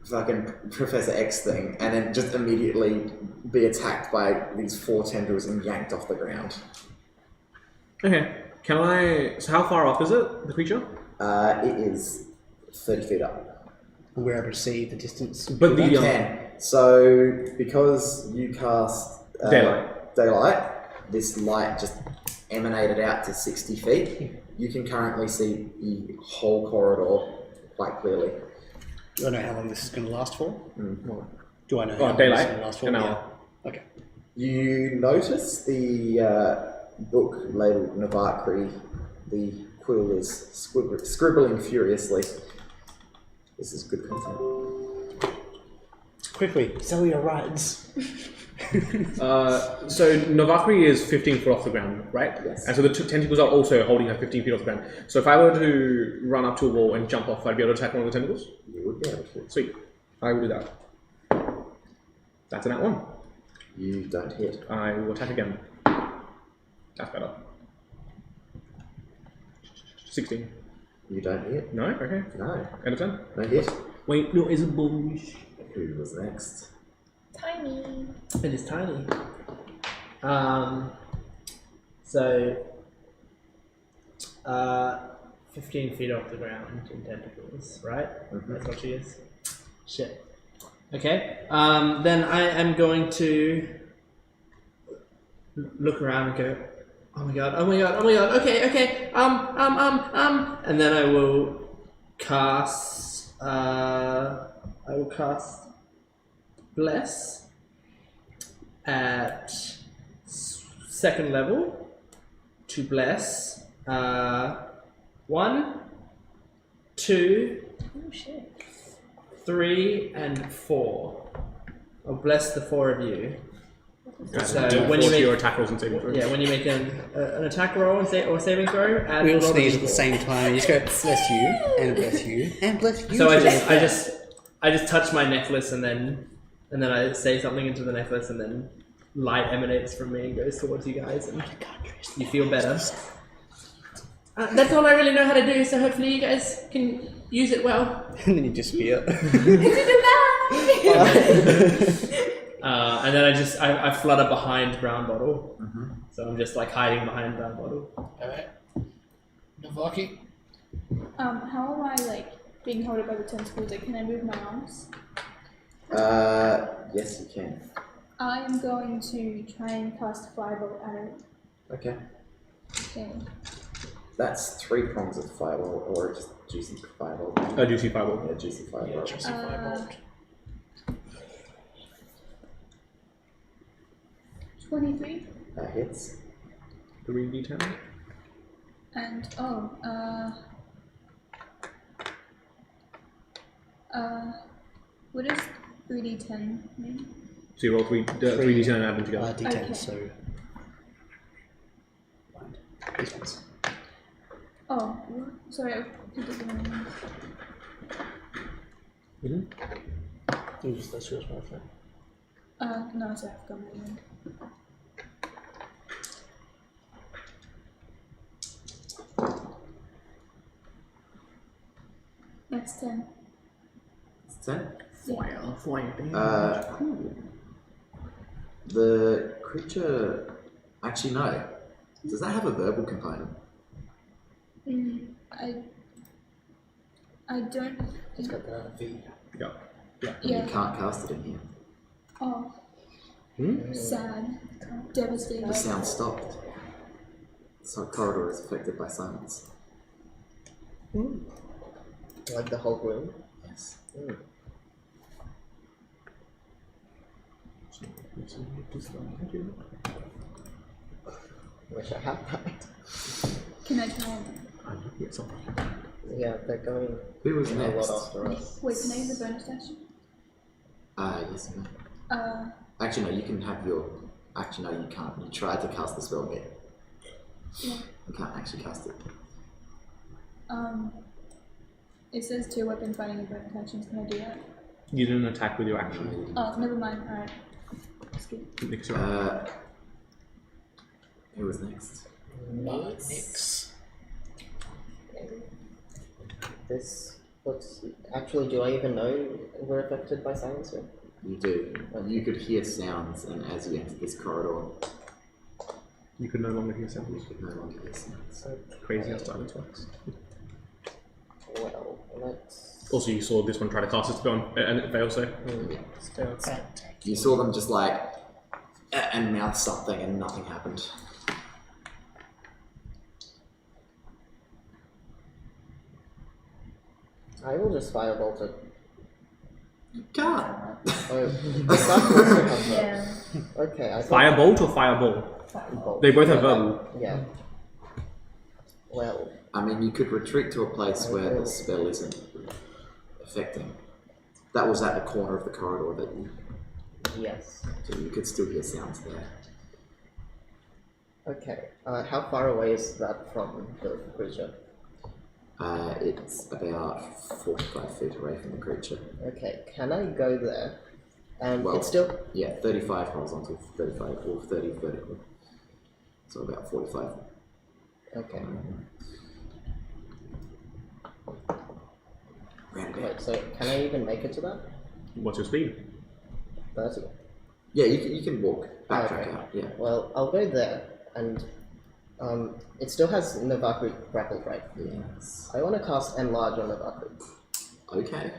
fucking Professor X thing, and then just immediately be attacked by these 4 tendrils and yanked off the ground. Okay. Can I? So how far off is it? The creature? It is 30 feet up. We're able to see the distance. But the You can. So, because you cast daylight, this light just emanated out to 60 feet. You can currently see the whole corridor quite clearly. Do I know how long this is going to last for? Mm. Do I know how long daylight? this is going to last for? An hour. Yeah. Okay. You notice the book labelled Navakri. The quill is scribbling furiously. This is good content. Quickly, sell your rides. So Navakri is 15 foot off the ground, right? Yes. And so the tentacles are also holding her 15 feet off the ground. So if I were to run up to a wall and jump off, I'd be able to attack one of the tentacles? You would be able to. Sweet. I will do that. That's an at one. You don't hit. I will attack again. That's better. 16. You don't hit. No? Okay. No. Out of 10. No hit. Wait, no, it's a bullsh. Who was next? Tiny. It is tiny. So 15 feet off the ground in tentacles, right? That's what she is. Shit. Okay. Then I am going to look around and go, oh my god, okay. And then I will cast Bless at second level to bless 1, 2, 3, and 4. I'll bless the 4 of you. So when you make your attack rolls and saving throws. when you make an attack roll or saving throw, add We all roll sneeze the at the D4. same time. You just go, bless you, and bless you, and bless you. So too. I just touch my necklace and then I say something into the necklace and then light emanates from me and goes towards you guys and you feel better. That's all I really know how to do, so hopefully you guys can use it well. And then you disappear. And then I flutter behind Brown Bottle. So I'm just like hiding behind Brown Bottle. Alright. Navaki? How am I like being held up by the tentacles? Like, can I move my arms? Yes, you can. I am going to try and cast Fireball at it. Okay. Okay. That's 3 prongs of fireball, or just juicy fireball. A juicy fireball. Yeah, juicy fireball. Uh, 23 That hits. 3d10. and what does 3d10 mean? So you roll 3d10 and add them together. D10, Okay. so... These ones. Oh, what? Sorry, I did it wrong. That's yours, my friend. No, sorry, I've got my own. That's 10. It's 10. Fire. Cool. The creature... Actually, no. Does that have a verbal component? I don't. It's got the V. Yeah. And Yeah. you can't cast it in here. Oh. Sad. Devastating. The sound stopped. So corridor is affected by silence. Like the whole room. Yes. Wish I had that. Can I try and... Yeah, they're going Who was a lot next? after us. Wait, can I use the bonus action? Yes, no. Actually, no, you can have your... Actually, no, you can't. You tried to cast the spell again. Yeah. You can't actually cast it. It says 2 weapon fighting and bonus actions. Can I do that? You didn't attack with your action. Oh, never mind. Alright. Skip. Because you're Who was next? Nix. This, what's, actually, do I even know we're affected by silencer? You do. You could hear sounds, and as you enter this corridor, You could no longer hear sounds. No longer hear sounds. Crazy how silence works. Well, let's... Also, you saw this one try to cast its spell and it failed, so. Still You saw them just like and mouth something and nothing happened. I will just firebolt it. You can't. Oh, the staff also has that. Yeah. Okay, I thought... Firebolt or fireball? Firebolt. They both have verbal. Yeah. Well, I mean, you could retreat to a place where the spell isn't affecting. That was at the corner of the corridor that you... yes. So you could still hear sounds there. Okay, how far away is that from the creature? It's about 45 feet away from the creature. Okay, can I go there? And Well, it's still... Yeah, 35 horizontal, 35 or 30 vertical. So about 45. Okay. Round Wait, about. so can I even make it to that? What's your speed? 30. Yeah, you can walk, backtrack Okay. out, yeah. Well, I'll go there, and it still has Navaku grappled, right? Yes. I want to cast Enlarge on Navaku. Okay.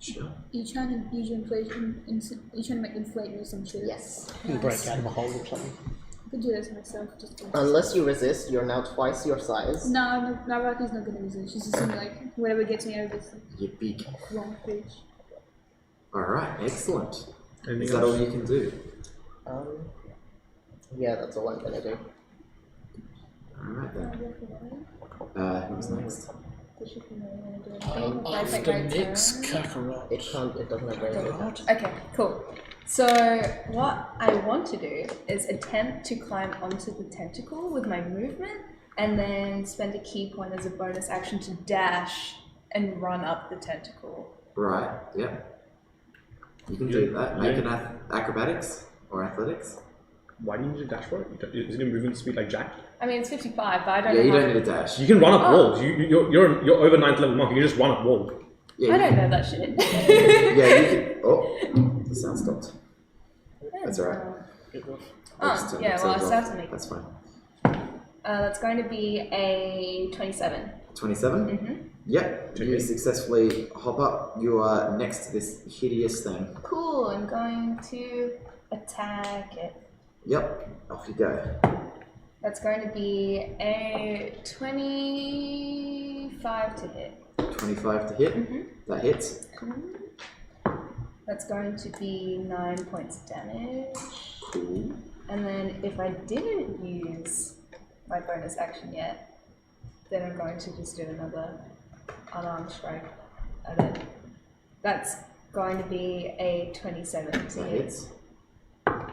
Sure. You trying to use your inflation? You trying to make inflate with some shit? Yes. You break out of a hole or something. I could do this myself. Just to Unless you resist, you're now twice your size. No, Naraki's not gonna resist. She's just gonna like whatever gets me over this You're big. long bridge. Alright, excellent. Anything Is that else? all you can do? Yeah, that's all I'm gonna do. Alright then. Who's next? After Nick's Kakarot. It doesn't have range attack. Okay, cool. So what I want to do is attempt to climb onto the tentacle with my movement, and then spend a key point as a bonus action to dash and run up the tentacle. Right, yep. You can do that. Make an acrobatics or athletics. Why do you need a dash for it? Is it a movement speed like Jack? I mean, it's 55, but I don't Yeah, know. you how- don't need a dash. You can run up walls. You're over 9th level monk. You can just run up walls. Yeah, I you don't know that shit. Yeah, you can. Oh, the sound stopped. That's alright. Oh, yeah, well, I still have to make That's fine. That's going to be a 27. 27? Mm-hmm. Yep, you successfully hop up. You are next to this hideous thing. Cool, I'm going to attack it. Yep, off you go. That's going to be a 25 to hit. 25 to hit. Mm-hmm. That hits. That's going to be 9 points of damage. Cool. And then if I didn't use my bonus action yet, then I'm going to just do another unarmed strike at it. That's going to be a 27 to That hit. hits.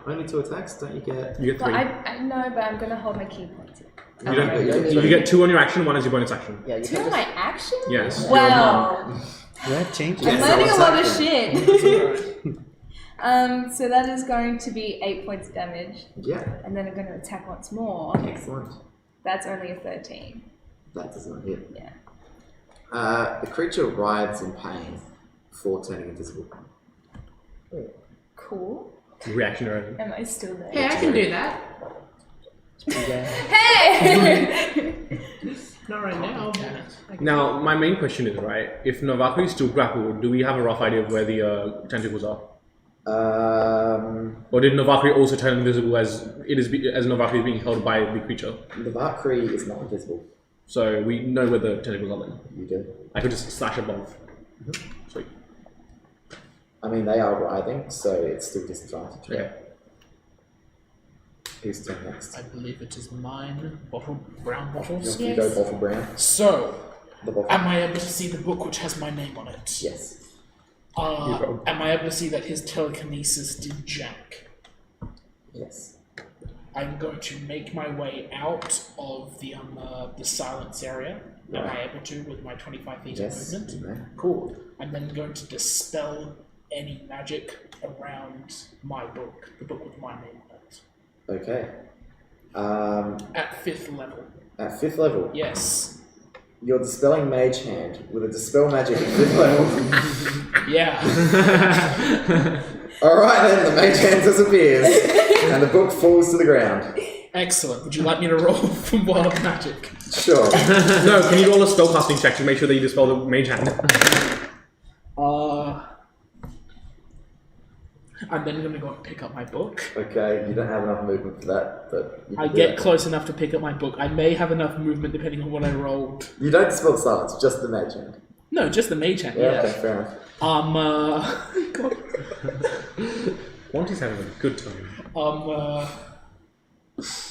Only 2 attacks, don't you get? You get But 3. I know, but I'm going to hold my key points. You, don't, you get 2 on your action, 1 as your bonus action. Yeah, you Two can of just... my action? Yes. Wow. That changes. I'm Yes, learning a lot of exactly. shit. So that is going to be 8 points of damage, Yeah, and then I'm going to attack once more. excellent. That's only a 13. That does not hit. Yeah. The creature writhes in pain before turning invisible. Cool. Reactionary. Am I still there? Hey, I can do that. Hey! Not right now. But Now, my main question is, right, if Navaku is still grappled, do we have a rough idea of where the tentacles are? Or did Navaku also turn invisible as Navaku is being held by the creature? The Valkyrie is not invisible. So we know where the tentacles are then. You do. I could just slash above. Sweet. I mean, they are writhing, so it's still disadvantage. Okay. Who's turn next? I believe it is mine. Brown bottles. You go bottle brown. So, The bottle. am I able to see the book which has my name on it? Yes. Am I able to see that his telekinesis did jack? Yes. I'm going to make my way out of the silence area. Am I able to with my 25 feet Yes. of movement? You may. Cool. I'm then going to dispel any magic around my book, the book with my name on it. Okay. At 5th level. At 5th level, Yes. you're dispelling Mage Hand with a Dispel Magic at 5th level. Yeah. Alright then, the Mage Hand disappears, and the book falls to the ground. Excellent. Would you like me to roll for wild magic? Sure. No, can you roll a spellcasting check to make sure that you dispel the mage hand? I'm then going to go and pick up my book. Okay, you don't have enough movement for that, but you I can get do it. close enough to pick up my book. I may have enough movement depending on what I rolled. You don't spell silence, just the mage hand. No, just the mage hand. Yeah, Yeah. okay, fair enough. God. Monty's having a good time.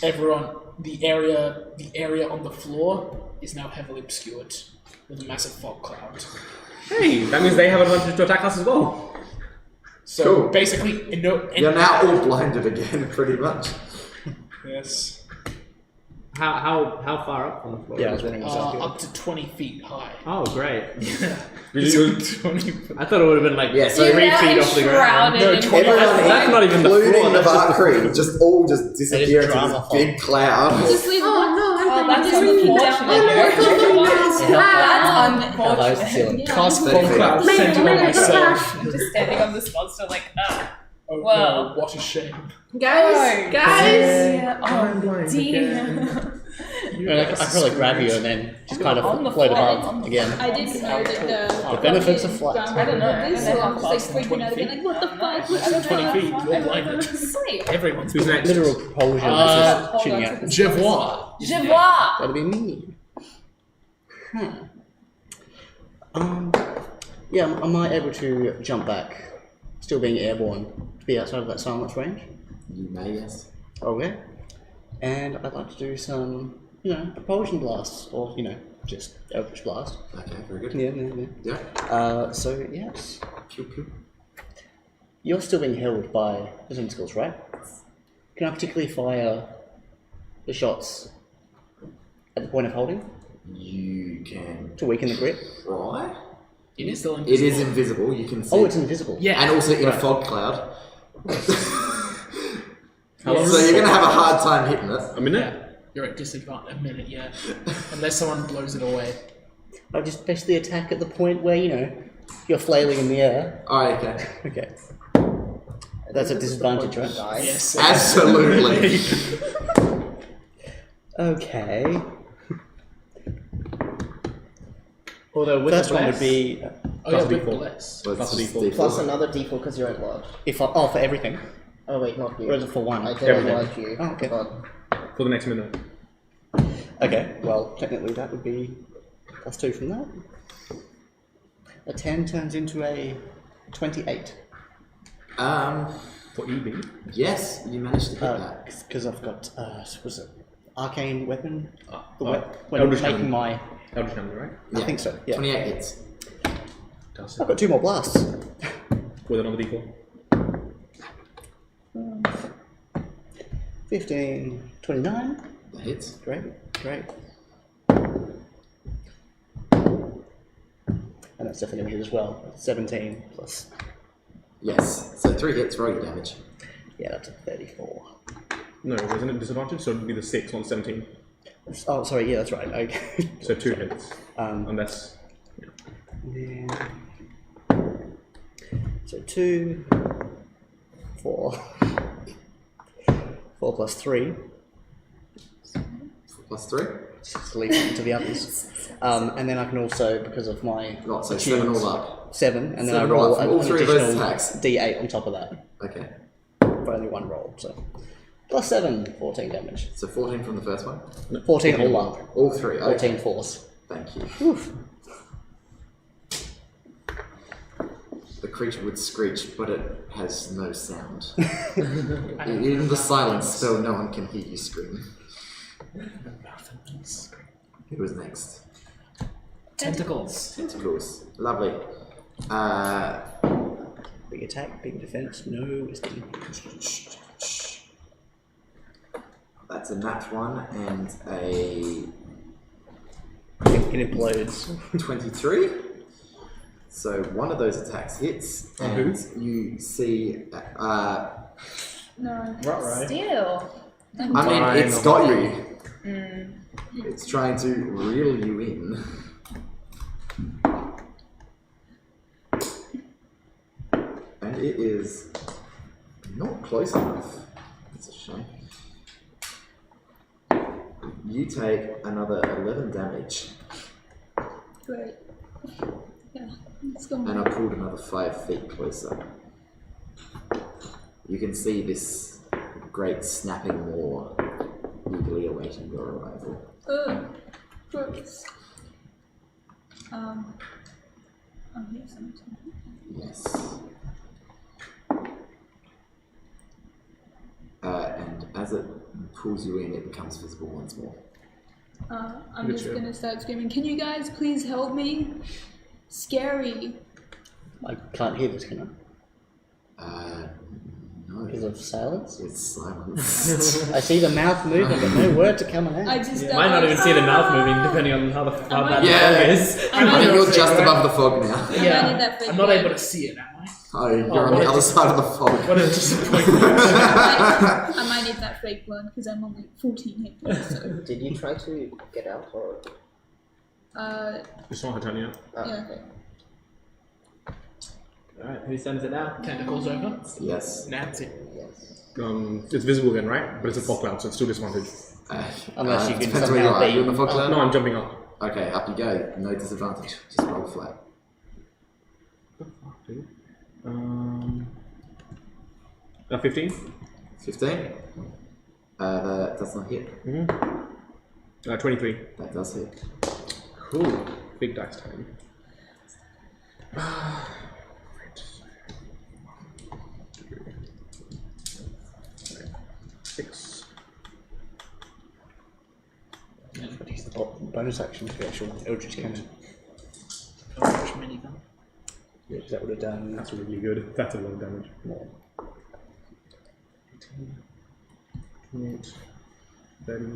Everyone, the area on the floor is now heavily obscured with a massive fog cloud. Hey, that means they have advantage to attack us as well. So Cool. basically, You're now all blinded again, pretty much. Yes. How far up on the floor? Yeah, I was wondering exactly. Up to 20 feet high. Oh, great. It's 20 feet. I thought it would have been like Yeah, so 3 feet off the ground. No, 20 That's not even the floor. Including the That's just the Valkyrie, just all just disappear into drama this fog. big cloud. Just leave that's just unfortunate. That's How high is the ceiling? Cast fog cloud centered on myself. I'm just standing on this monster like, Oh Wow. no, what a shame. Guys, oh dear. I probably grab you and then just kind On the of float fly. above again. I didn't know that The benefits of flight. ground I don't know. this, And then so I'm I'm just like faster than freaking out 20 again, like, what the fuck? Less than 20 feet, you're blinded. Sleep. Everyone's Who's next? Literal propulsion is just shooting out. Jevoir. Jevoir. That'd be me. Yeah, am I able to jump back, still being airborne, to be outside of that silence range? You may, yes. Okay. And I'd like to do some, propulsion blasts, or, just Eldritch blast. Okay, very good. Yeah. Yeah. So, yes. Pew, pew. You're still being held by the tentacles, right? Can I particularly fire the shots at the point of holding You can to weaken the grip? try. It is still It is invisible, you can see. Oh, it's invisible. Yeah. And also in a fog cloud. How long So is you're it? gonna have a hard time hitting it. A minute? Yeah. You're at disadvantage. A minute, yeah. Unless someone blows it away. I'll just basically attack at the point where, you're flailing in the air. Oh, okay. Okay. That's a disadvantage, right? Yes. Absolutely. Okay. Although with First the one bless, would be Oh yeah, Plus with D4. bless. Well, Plus it's a just D4. Plus another d4 because you're enlarged. for everything. Oh wait, not you. Or is it for one? I did Everything. enlarge you. Oh, okay. But For the next minute. Okay, well, technically that would be +2 from that. A 10 turns into a 28. For EB. Yes, you managed to hit that. Because I've got, was it arcane weapon? The oh, when Eldritch making Hand. my... Eldritch Hand, right? I think so, yeah. 28 hits. Does I've got 2 more blasts. With another D4. 15, 29. That hits. Great. And that's definitely going to hit as well. 17 plus... Yes. So 3 hits, roll your damage. Yeah, that's a 34. No, wasn't it disadvantage? So it would be the 6 on 17. Oh, sorry, yeah, that's right. Okay. So 2 hits. Um, Unless. Then, so 2, 4, 4 plus 3, Plus 3. just leave it to the others. And then I can also, because of my Right, so 7 all up. 7, and then I 7 all roll up for an all 3 of those additional attacks. D8 on top of that Okay. for only one roll. So plus 7, 14 damage. So 14 from the first one. 14 all up. All 3. Okay. 14 force. Thank you. The creature would screech, but it has no sound. In the silence, so no one can hear you scream. Who was next? Tentacles. Tentacles. Lovely. Big attack, big defense, no wisdom. That's a nat 1 and a It implodes. 23. So one of those attacks hits, and you see. No. Right. Still. I mean, it's got you. It's trying to reel you in. And it is not close enough. That's a shame. You take another 11 damage, Great. Yeah, let's go. and I pulled another 5 feet closer. You can see this great snapping maw eagerly awaiting your arrival. Gross. Here's something. Yes. And as it pulls you in, it becomes visible once more. I'm just gonna start screaming, can you guys please help me? Scary. I can't hear this, can No. I? Because of silence? It's silence. I see the mouth moving, but no words are coming out. I just Might not even see the mouth moving, depending on how bad the Yeah. fog is. I think you're just above the fog now. Yeah, I'm not able to see it, am I? Oh, you're on the other side of the fog. What a disappointment. I might need that fake blood because I'm only 14 hit points. So. Did you try to get out or? It's not her turn yet. Yeah, okay. Alright, who sends it now? Tentacles over. Yes. Nancy. Yes. It's visible again, right? But it's a fog cloud, so it's still disadvantage. Unless you can depends where you somehow are. You're in the fog cloud? No, I'm jumping up. Okay, up you go. No disadvantage. Just roll flat. 15? 15. That does not hit. 23. That does hit. Cool. Big dice time. Six. Bonus action to the actual Eldritch Cannon. Minigun. Yeah, because that would have done. That's really good. That's a lot of damage. More. 28, 30,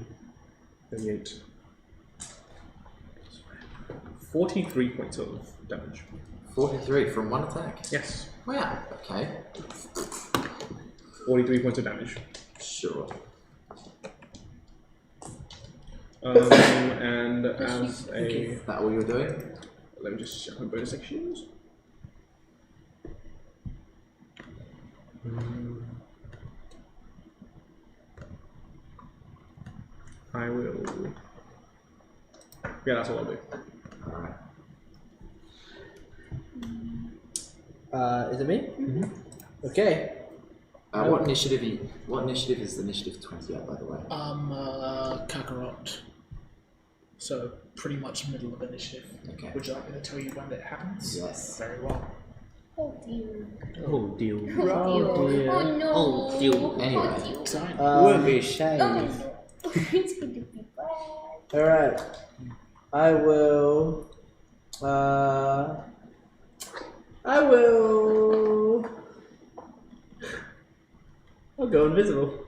38. 43 points of damage. 43 from one attack. Yes. Wow. Okay. 43 points of damage. Sure. And as a... Is that all you're doing? Let me just check my bonus sections. I will... Yeah, that's all I'll do. Alright. Is it me? Okay. What initiative is initiative 20 at, by the way? Kakarot. So pretty much middle of initiative. Okay. Would you like me to tell you when that happens? Yes. Very well. Oh dear. Oh, deal. Oh dear. Oh no. Oh, dear. Anyway. Exciting. Wouldn't be Oh ashamed. no. It's going to be bad. Alright. I will. I'll go invisible.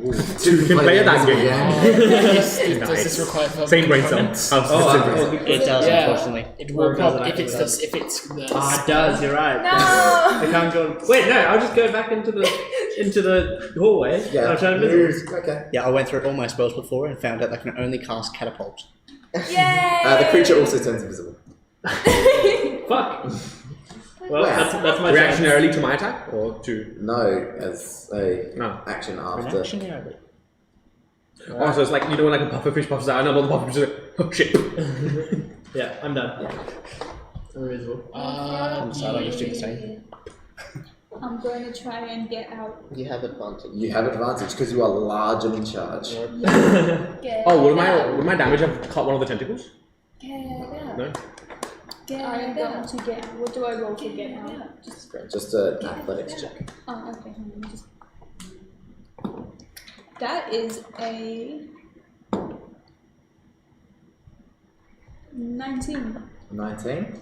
Ooh, You can play that game. Does this require further Same brain cell. components? It does, Yeah. unfortunately. It will Does it probably, if actually it's does? the, if it's the Ah, it does. You're right. No. I can't go. Wait, no. I'll just go back into the hallway. Yeah. And I'll turn invisible. Okay. Yeah, I went through all my spells before and found out I can only cast catapult. Yay! The creature also turns invisible. Fuck. Well, Wow. that's my chance. Reactionarily to my attack or to? No, as a No. action after. Reactionary. Oh, so it's like, you know when like a pufferfish puffs out, another pufferfish is like, oh shit. Yeah, I'm done. I'm invisible. I'm sorry, I used to do the same. I'm going to try and get out. You have advantage. You have advantage because you are large and in charge. Get Oh, would out. my damage have cut one of the tentacles? Get out. No? Get I am going out. to get out. What do I roll to get out? Just an athletics check. Oh, okay. Hang on, just... That is a 19. 19.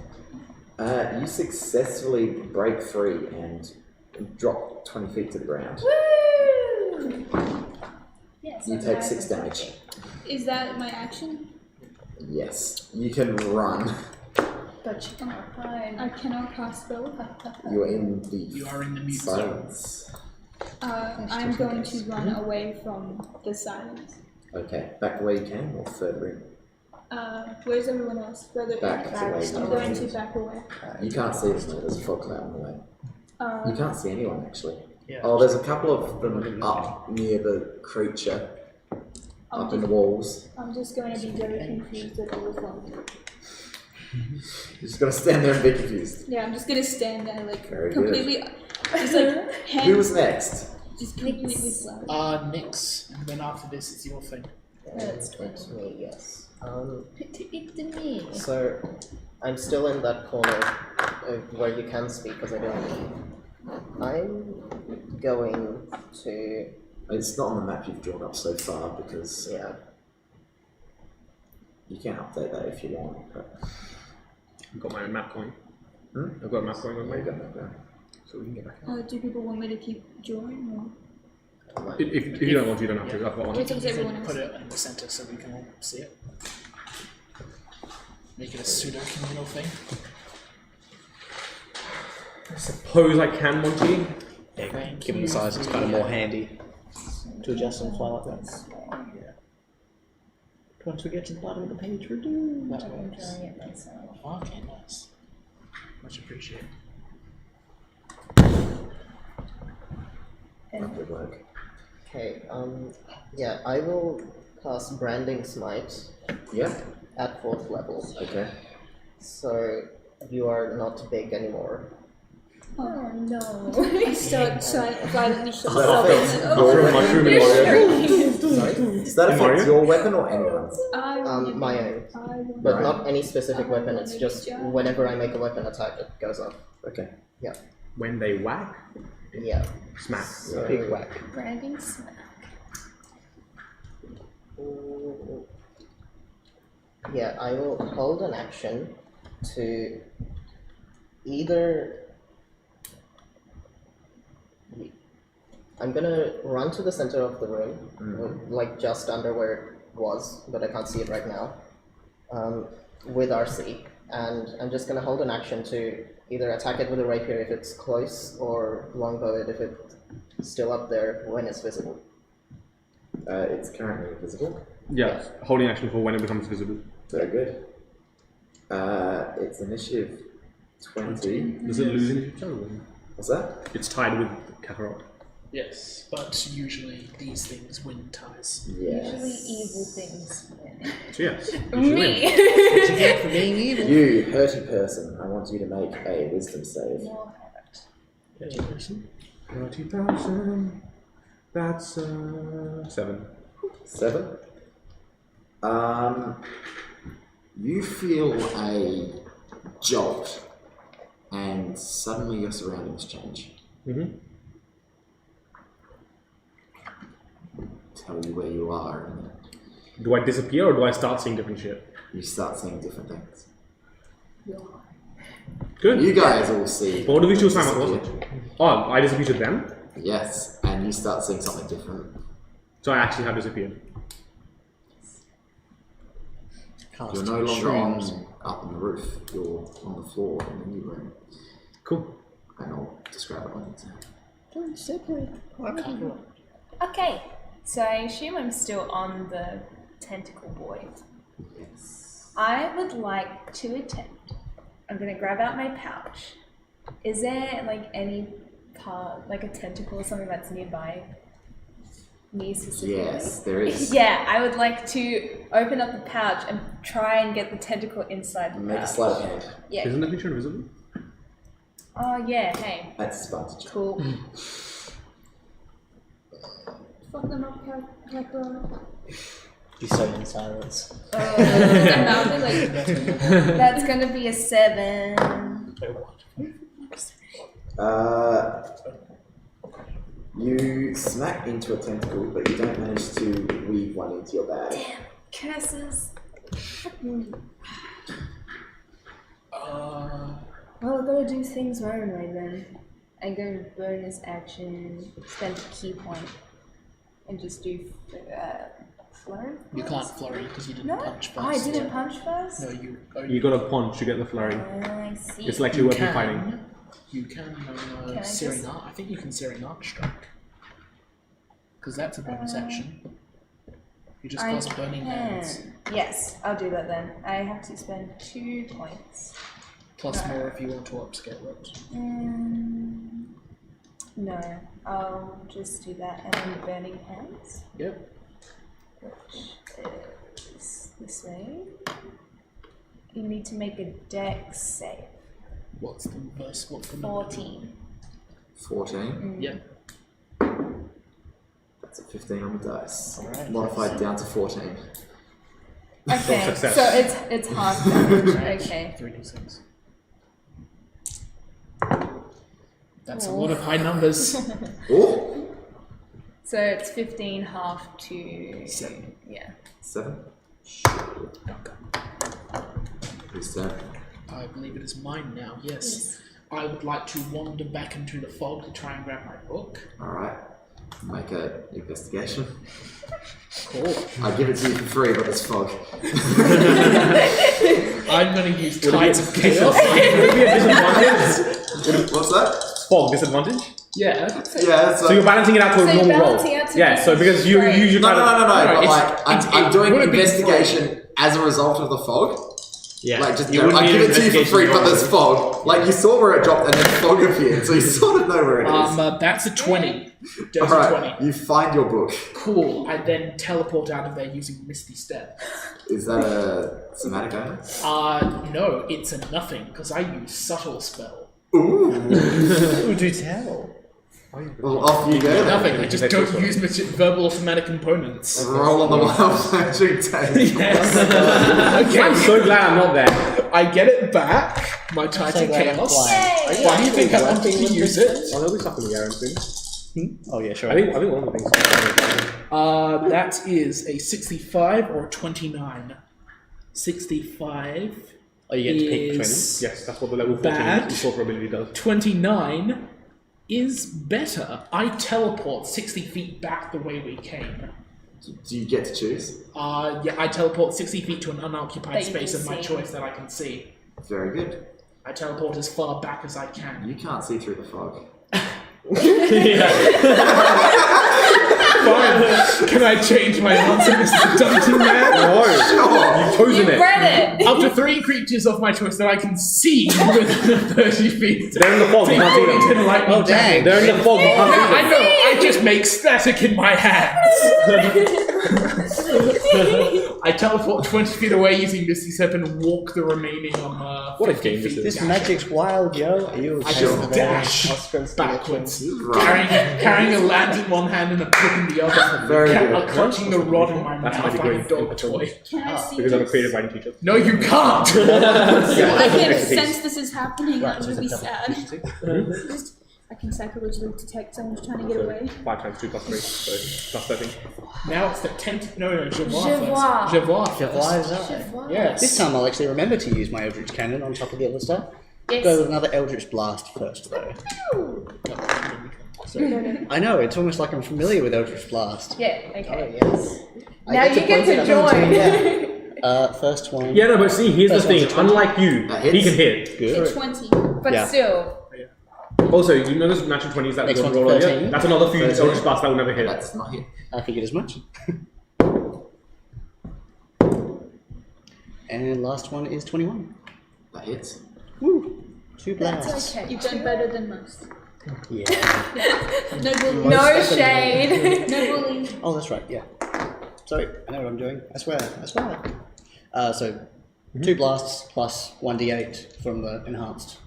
You successfully break free and drop 20 feet to the ground. Woo! Yes. You take 6 damage. Is that my action? Yes. You can run. But you cannot hide. I cannot cast spell. You are in the You are in the mute zone. silence. I'm going to run away from the silence. Okay. Back the way you can or further in? Where's everyone else? Further Back in. the way you I'm going can. to back away. You can't see them though. There's a fog cloud in the way. You can't see anyone actually. Yeah. Oh, there's a couple of them up near the creature. up in the walls. I'm just going to be very confused at all of them. You're just gonna stand there and be confused. Yeah, I'm just going to stand there like Very completely, just like hands, Who was next? just completely flat. Nix, and then after this it's your thing. It's me, yes. It's me. So, I'm still in that corner where you can speak because I don't leave. I'm going to... It's not on the map you've drawn up so far because Yeah. you can update that if you want. But I've got my map coin. Hmm? I've got a map coin on there me, you go, there so we can get back out. Do people want me to keep drawing or? If you don't want to, you don't have to. I've got one. Wait, so everyone else? Put it in the center so we can all see it. Make it a pseudo-communal thing. I suppose I can, Monty. Yeah, given the size, it's kind of more handy to adjust and fly like that. Yeah. Once we get to the bottom of the page, we're doomed. That works. Enjoying it myself. Okay, nice. Much appreciated. That would work. Okay, yeah, I will cast Branding Smite Yeah. at 4th level. Okay. So, you are not big anymore. Oh no. I start violently Does that shot. affect I'll throw a mushroom in Mario. Sorry? Does that affect Mario? your weapon or anyone's? My own. But not any specific weapon, it's just whenever I make a weapon attack, it goes up. Okay. When they whack, Yeah. smack. So, Big whack. Branding smack. Yeah, I will hold an action to either... I'm gonna run to the center of the room, like just under where it was, but I can't see it right now, with RC, and I'm just gonna hold an action to either attack it with a rapier if it's close, or longbow it if it's still up there when it's visible. It's currently invisible. Yeah, holding action for when it becomes visible. Very good. It's initiative 20. Does it lose initiative? What's that? It's tied with Kakarot. yes, but usually these things win ties. Yes. Usually evil things win. So yes, you should win. What you get for being evil? You, hurty person, I want you to make a wisdom save. More hurt. 30,000. That's 7. 7. You feel a jolt, and suddenly your surroundings change. Mm-hmm. Tell you where you are, and Do I disappear or do I start seeing different shit? you start seeing different things. Good. You guys all see. What do we choose time? disappear. Oh, I disappeared them? Yes, and you start seeing something different. So I actually have disappeared. You're no longer up on the roof. You're on the floor in the new room, Cool. and I'll describe it on the Don't separate. Okay, so I assume I'm still on the tentacle boy. Yes. I would like to attempt. I'm gonna grab out my pouch. Is there like any part, like a tentacle or something that's nearby me specifically? Yes, there is. Yeah, I would like to open up the pouch and try and get the tentacle inside the Make a pouch. sleight of hand. Yeah. Isn't the creature invisible? Oh yeah. Hey. That's advantage. Cool. Fuck them up, Pepper. You say in silence. That's gonna be a 7. You smack into a tentacle, but you don't manage to weave one into your bag. Damn, curses. Well, I've got to do things my own way then. I go bonus action, spend a key point, and just do flurry? You can't flurry because you didn't No, punch first. I didn't punch first? No, you. You got a punch to get the flurry. I see. It's like two weapon fighting. You can Can I just- Serenade. I think you can Serenade strike. Because that's a bonus action. You just cast Burning Hands. Yes, I'll do that then. I have to spend 2 points. Plus more if you want to upscale it. No, I'll just do that and then Burning Hands. Yep. which is this way. You need to make a dex save. What's the verse? What's the number? 14. 14. Yeah. That's a 15 on the dice. Alright. Modified down to 14. Okay, success. so it's half damage. Okay. 3d6. That's a lot of high numbers. Oh! So it's 15 half to 7. Yeah. 7. Who's turn? I believe it is mine now, yes. I would like to wander back into the fog to try and grab my book. Alright. Make an investigation. Cool. I give it to you for free, but it's fog. I'm going to use Tides of Chaos. Would it be a disadvantage? What's that? Fog disadvantage? Yeah. Yeah, So you're balancing it out to So a you're normal roll. balancing out to Yeah, so because you Right. you No, try to. but it's- like, I'm doing wouldn't be investigation as a result of the fog. Yeah. Like, just You no, wouldn't I need give an it to you for investigation free, but roll. there's fog. Like, you saw where it dropped and then fog appeared, so you sort of know where it is. That's a 20. There's a Alright, 20. you find your book. Cool. I then teleport out of there using Misty Step. Is that a somatic bonus? No, it's a nothing, because I use Subtle Spell. Ooh! Ooh, do tell. Well, off you go then. Nothing, I just don't use verbal or somatic components. Roll on the wild magic table. Yes. I'm Okay, so glad I'm not there. I get it back. My Tides of Chaos. Why do you think I wanted to use it? Oh, there'll be stuff in the air and things. Oh yeah, sure. I think one of the things. That is a 65 or a 29. 65. Oh, you get to pick between them. is Yes, that's what the level 14 Bad. Sorcerer ability does. 29 is better. I teleport 60 feet back the way we came. Do you get to choose? Yeah, I teleport 60 feet to an unoccupied That you space can of my see. choice that I can see. Very good. I teleport as far back as I can. You can't see through the fog. Fine. Can I change my answer, Mr. Dungeon Man? No, Sure! you've chosen it. Read it! Up to 3 creatures of my choice that I can see within 30 feet. They're in the fog, you can't see them. 10 lightning Oh, dang. damage. They're in the fog, you can't see them. I know, I just make static in my hands. I teleport 20 feet away using Misty Step and walk the remaining What a 50 game this feet is. This down. magic's wild, yo. Are you I okay just with dash Austrians backwards, Right. carrying a lance in one hand and a book in the other, Very good. clutching the rod in my That's mouth my like a degree. dog toy. Can I see Because I'm a this? creative writing teacher. No, you can't! I can Expertise. sense this is happening. Right, I'm so really it's a double. sad. I can psychologically detect someone's trying to get away. 5 times 2 plus 3, so plus 13. Now it's the 10th. No, Jevois Jevois. first. Jevois first. Why is that? Yes. This time I'll actually remember to use my Eldritch Cannon on top of the other stuff. Yes. Go with another Eldritch Blast first, though. I know, it's almost like I'm familiar with Eldritch Blast. Yeah, okay. Yes. Now you get point to it out. join. Yeah. First one. Yeah, no, but see, here's the First thing. one's a 20. Unlike you, That he hits. can hit. Good. 20. But Yeah. still, Also, you know those natural 20s that we Next got one's roll earlier? 13. That's another few 13. Eldritch Blasts that will never hit. That's not it. I figured as much. And last one is 21. That hits. Woo! 2 blasts. that's okay. You've done better than most. Yeah. No bullying. No shade. No bullying. Oh, that's right, yeah. Sorry, I know what I'm doing. I swear. So, 2 blasts plus 1d8 from the enhanced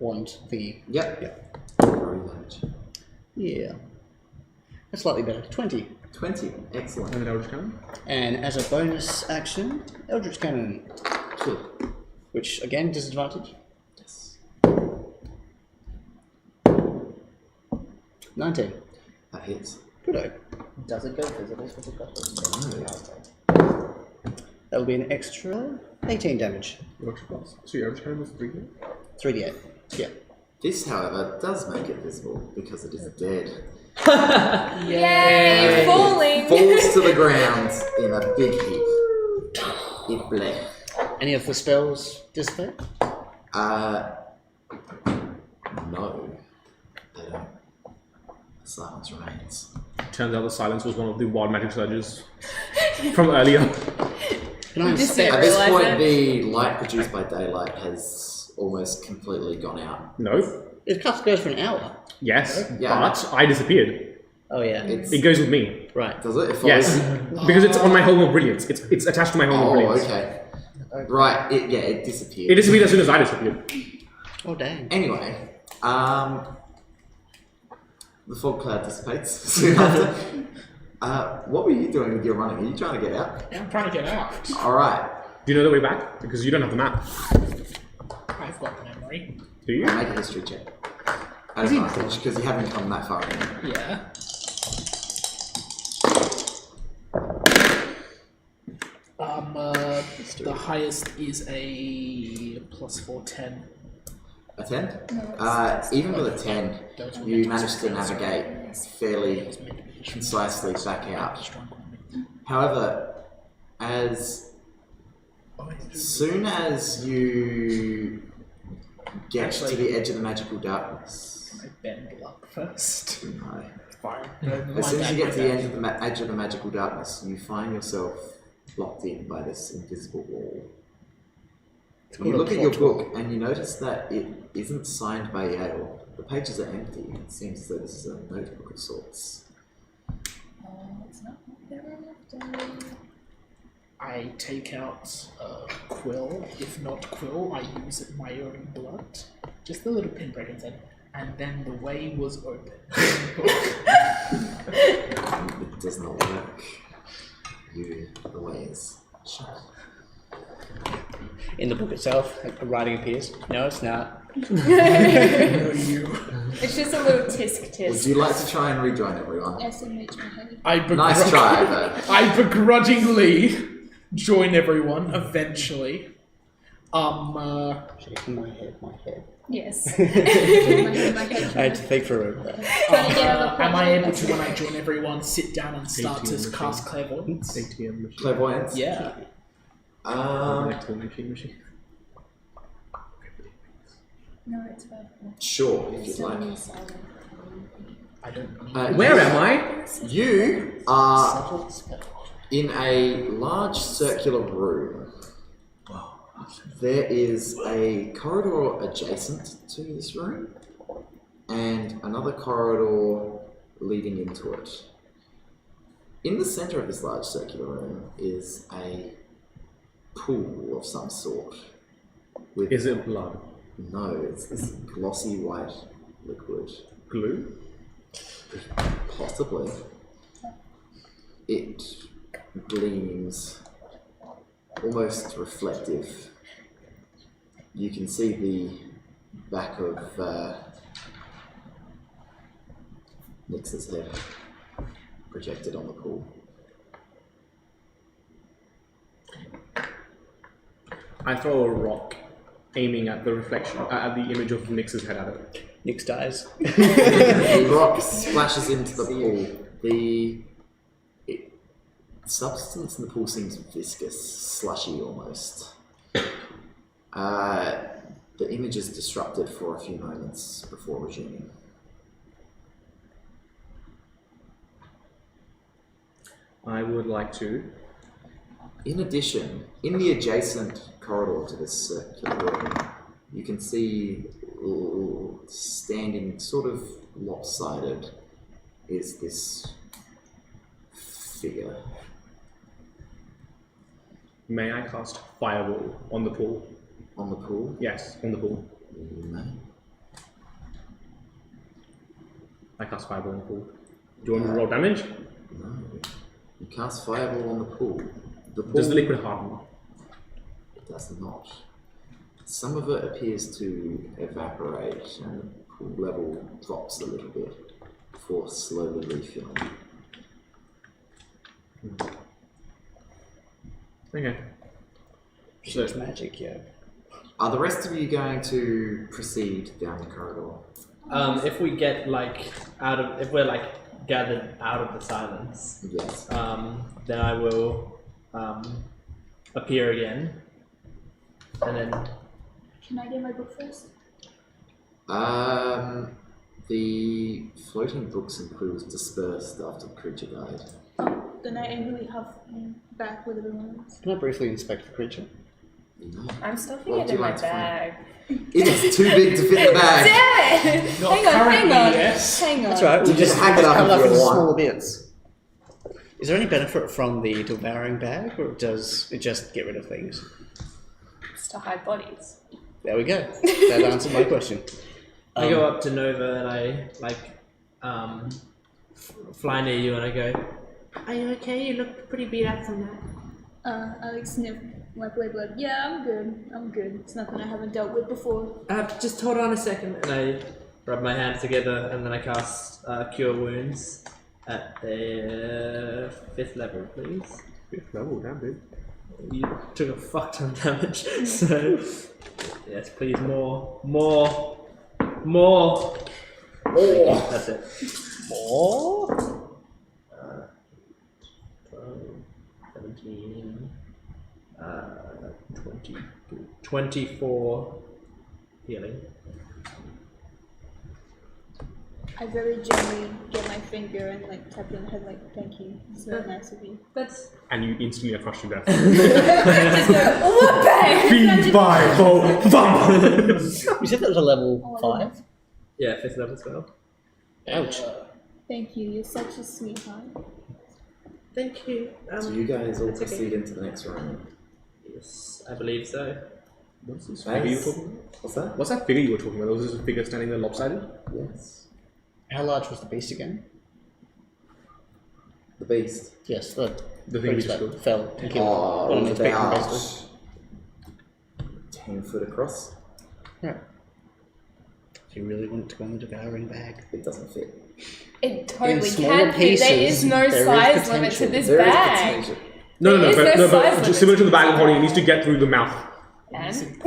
wand thingy. Yep. Yeah. Roll damage. Yeah. That's slightly better. 20. 20. Excellent. And an Eldritch Cannon. And as a bonus action, Eldritch Cannon, Cool. which again, disadvantage. Yes. 19. That hits. Good. Does it go visible with the goggles? That will be an extra 18 damage. Eldritch Blast. So your Eldritch Cannon was 3 hit? 3d8. Yeah. This, however, does make it visible because it is dead. Yay! Falling. Falls to the ground in a big heap. It bled. Any of the spells dissipate? No. They don't. Silence remains. Turns out the silence was one of the wild magic surges from earlier. Can I Just inspect? At this Realize point, it. the light produced by daylight has almost completely gone out. No. It goes for an hour. Yes, Yeah. but I disappeared. Oh yeah. It's It goes with me. Right. Does it? It follows Yes, you? because it's on my Home of Brilliance. It's attached to my Home of Oh, Brilliance. okay. Right. It disappeared. It disappeared as soon as I disappeared. Oh, dang. Anyway, the fog cloud dissipates soon after. What were you doing with your running? Are you trying to get out? Yeah, I'm trying to get out. All right. Do you know the way back? Because you don't have the map. I've got the memory. Do you? Make a history check. At advantage, because you haven't come that far in. Yeah. The highest is a +4, 10. A 10? Even with a 10, you managed to navigate fairly concisely back out. However, as soon as you get to the edge of the magical darkness, I bend luck first. no. Fire. As soon as you get to the edge of edge of the magical darkness, you find yourself blocked in by this invisible wall. You look at your book and you notice that it isn't signed by Yale. The pages are empty. It seems as though this is a notebook of sorts. It's not there often. I take out a quill. If not quill, I use my own blood. Just a little pinprick inside. And then the way was open. It does not work. The way is shut. In the book itself, a writing appears. No, it's not. It's just a little tisk Would you like to try and rejoin everyone? SMH my head. Nice try, but I begrudgingly join everyone eventually. Shaking my head. Yes. I had to think for a bit. Am I able to, when I join everyone, sit down and start to cast clairvoyance? ATM machine. clairvoyance? Yeah. Machine. No, it's fine. Sure, if you'd like. I don't need Where am I? You are in a large circular room. There is a corridor adjacent to this room and another corridor leading into it. In the center of this large circular room is a pool of some sort. With Is it blood? No, it's this glossy white liquid. Glue? Possibly. It gleams, almost reflective. You can see the back of Nix's head projected on the pool. I throw a rock, aiming at the reflection, at the image of Nix's head at it. Nix dies. The rock splashes into the pool. The substance in the pool seems viscous, slushy almost. The image is disrupted for a few moments before resuming. I would like to. In addition, in the adjacent corridor to this circular room, you can see standing sort of lopsided is this figure. May I cast Fireball on the pool? On the pool? Yes, on the pool. You may. I cast Fireball on the pool. Do you want me to roll damage? No. You cast fireball on the pool. The pool Does the liquid harden? It does not. Some of it appears to evaporate and the pool level drops a little bit before slowly refilling. Okay. So it's magic, yeah. Are the rest of you going to proceed down the corridor? If we get if we're gathered out of the silence, Yes. then I will appear again, and then Can I get my book first? The floating books and quills dispersed after the creature died. Then I angrily huff him back with everyone else. Can I briefly inspect the creature? No. I'm stuffing What it do in you my like to find? bag. It is too big to fit the bag. Damn it! Not Hang on, currently, hang on. yes. Hang on. That's right. You just hack it up cut if up you into want. smaller bits. Is there any benefit from the devouring bag, or does it just get rid of things? Just to hide bodies. There we go. That answered my question. I go up to Nova and I fly near you and I go, "Are you okay? You look pretty beat up from that." I like sniff my blood. Yeah, I'm good. It's nothing I haven't dealt with before. Just hold on a second. And I rub my hands together and then I cast Cure Wounds at the 5th level, please. 5th level, damn dude. You took a fuck ton of damage, so yes, please, more. That's it. More? 12, 17, 20, 24 healing. I very gently get my finger and like tap it in the head like, thank you. It's very nice of you. And you instantly are crushed to death. Just go, whoopee! Feed by You said that was a level 5? Yeah, 5th level spell. Ouch. Thank you. You're such a sweetheart. Thank you. Do you guys all it's okay. proceed into the next round? Yes, I believe so. What's this figure you were talking about? What's that? What's that figure you were talking about? Was this a figure standing there lopsided? Yes. How large was the beast again? The beast. Yes, the The thing we beast just that killed. fell and killed on its beacon, about basically. 10 foot across. Right. Do you really want it to go in the devouring bag? It doesn't fit. It totally smaller can fit. There pieces, is no there is size limit to potential. this There is bag. potential. No, There is but no size just limit similar to to the bag of this holding, it needs to get through the mouth. And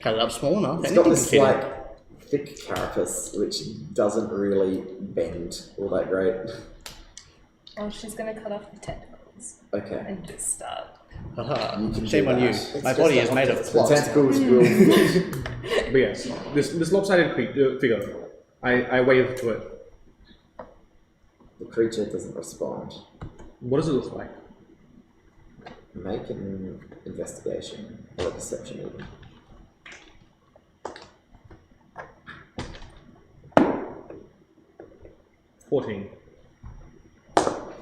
Cut it up small enough. It's anything got this can fit in. like thick carapace which doesn't really bend all that great. oh, she's gonna cut off the tentacles Okay. and just start. Haha. You can Shame do on you. that. It's My just body a- is made of The cloth. tentacles will fit. But yes, this lopsided figure, I wave to it. The creature doesn't respond. What does it look like? Make an investigation or a perception even. $14.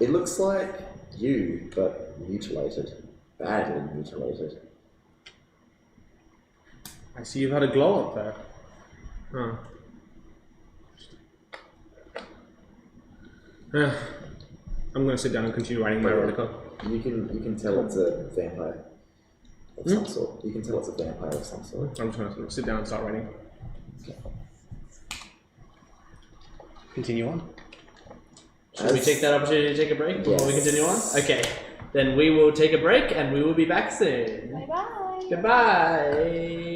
It looks like you, but mutilated. Badly mutilated. I see you've had a glow up there. Huh. I'm going to sit down and continue writing my article. You can tell it's a vampire of some sort. You can tell it's a vampire of some sort. I'm just going to sit down and start writing. Continue on. Should we take that opportunity to take a break before we Yes. continue on? Okay, then we will take a break and we will be back soon. Bye bye. Goodbye.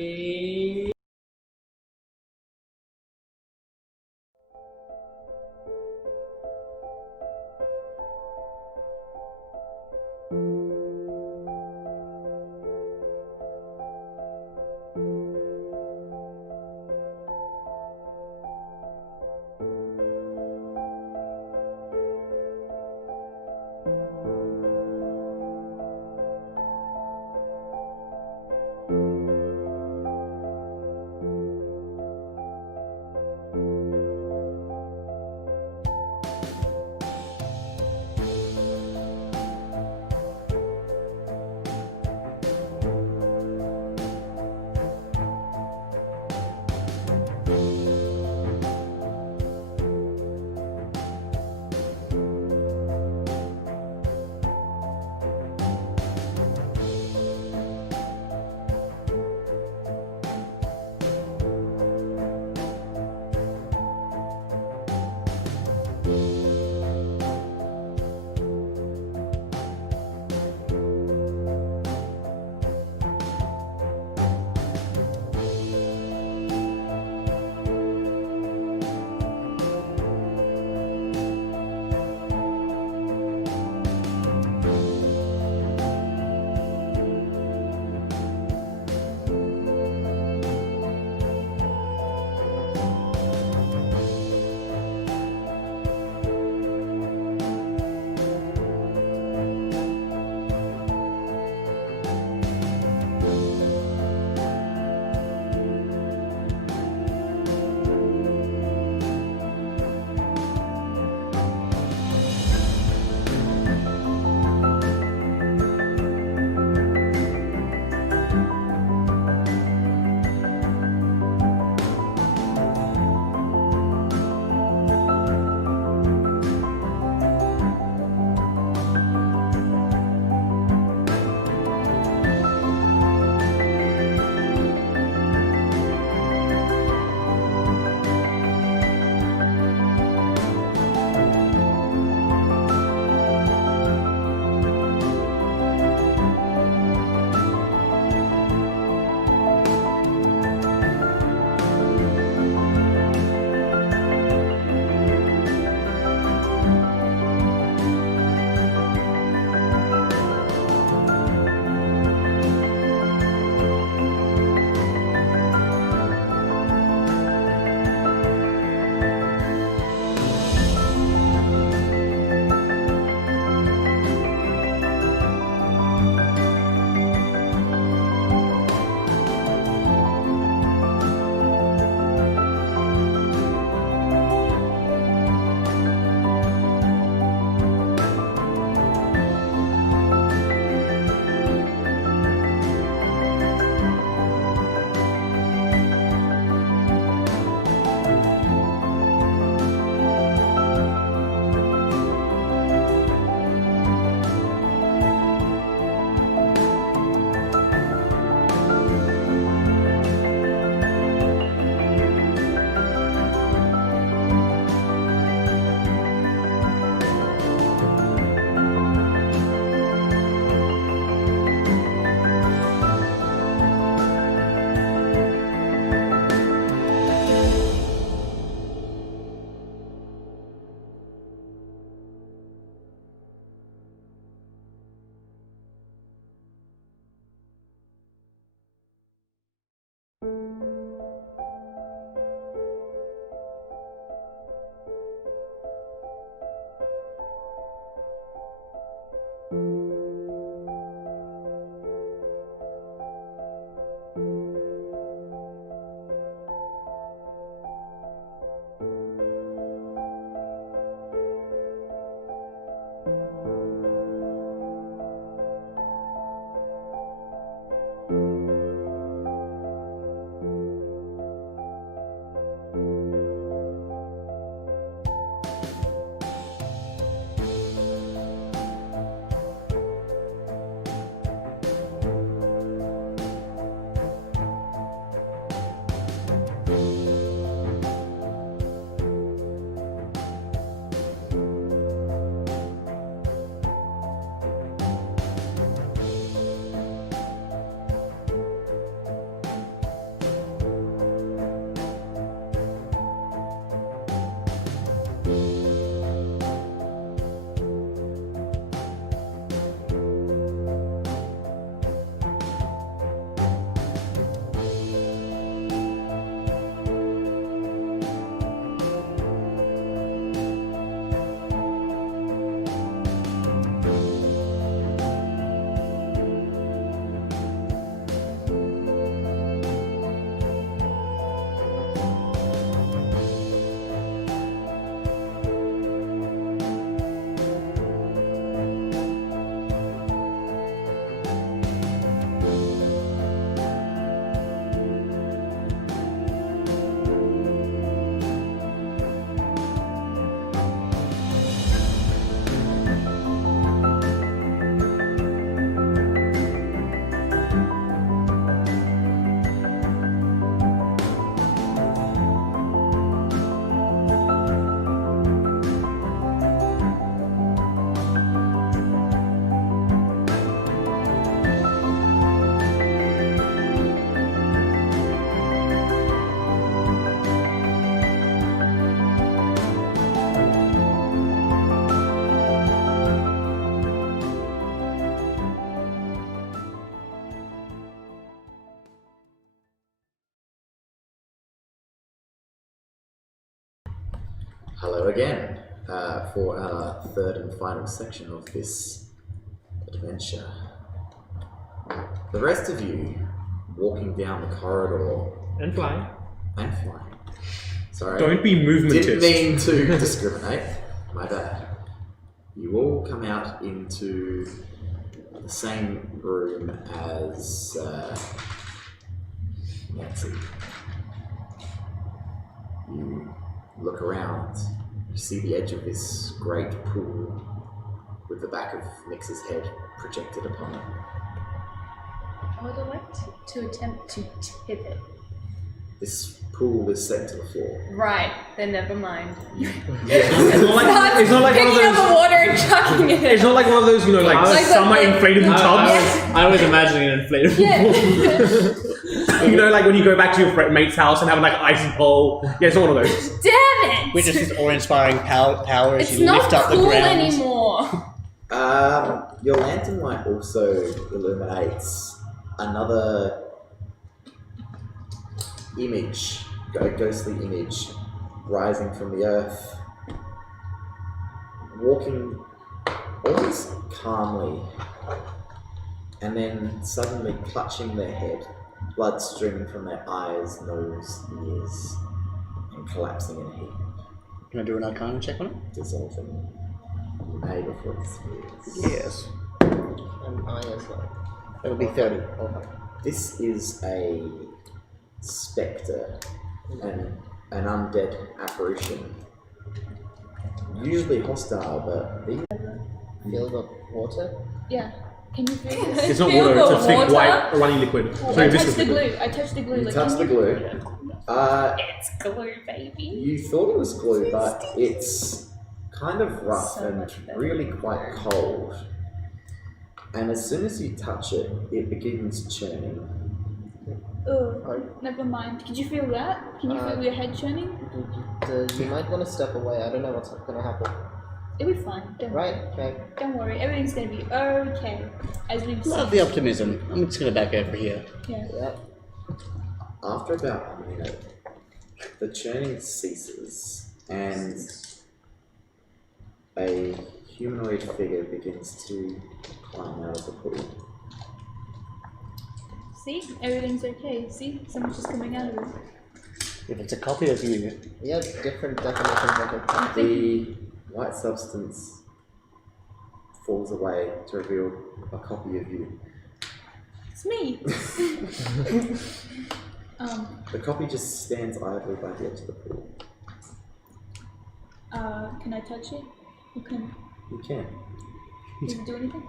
Hello again for our third and final section of this adventure. The rest of you walking down the corridor And flying. and flying. Sorry. Don't be movementist. Didn't mean to discriminate. My bad. You all come out into the same room as Nancy. You look around. You see the edge of this great pool with the back of Nix's head projected upon it. I would like to attempt to tip it. This pool is set to the floor. Right, then never mind. It's not like one of Picking up those. the water and chucking it. It's not like one of those, Like summer the- inflatable tubs. I was imagining an inflatable. Yeah. Like when you go back to your mate's house and have like an icy pole. Yeah, it's not one of those. Damn it! We're just this awe-inspiring power as It's you not lift up the cool ground. anymore. Your lantern light also illuminates another image, a ghostly image, rising from the earth, walking almost calmly, and then suddenly clutching their head, blood streaming from their eyes, nose, ears, and collapsing in a heap, Can I do an Arcana check on it? dissolving. You may before it disappears. Yes. And I as well. It'll be 30. Okay. This is a spectre, an undead apparition. Usually hostile, but these Feel the water? Yeah. Can you feel this? It's not Feel water, it's a the thick water? white running liquid. I Sorry, touched viscous the liquid. glue. I touched the glue. You like, touched can the you- glue. It's glue, baby. You thought it was glue, but it's kind of rough So and much better. really quite cold. And as soon as you touch it, it begins churning. Oh, never mind. Could you feel that? Can you feel your head churning? You might want to step away. I don't know what's going to happen. It'll be fine. Don't Right? worry. Okay. Don't worry. Everything's gonna be okay. As we've Love seen. the optimism. I'm just going to back over here. Yeah. Yep. After about a minute, the churning ceases and a humanoid figure begins to climb out of the pool. See? Everything's okay. See? Someone's just coming out of it. If it's a copy of you, Yeah, different definitions of it. The white substance falls away to reveal a copy of you. It's me. The copy just stands idly by the edge of the pool. Can I touch it? You can. You can. Does it do anything?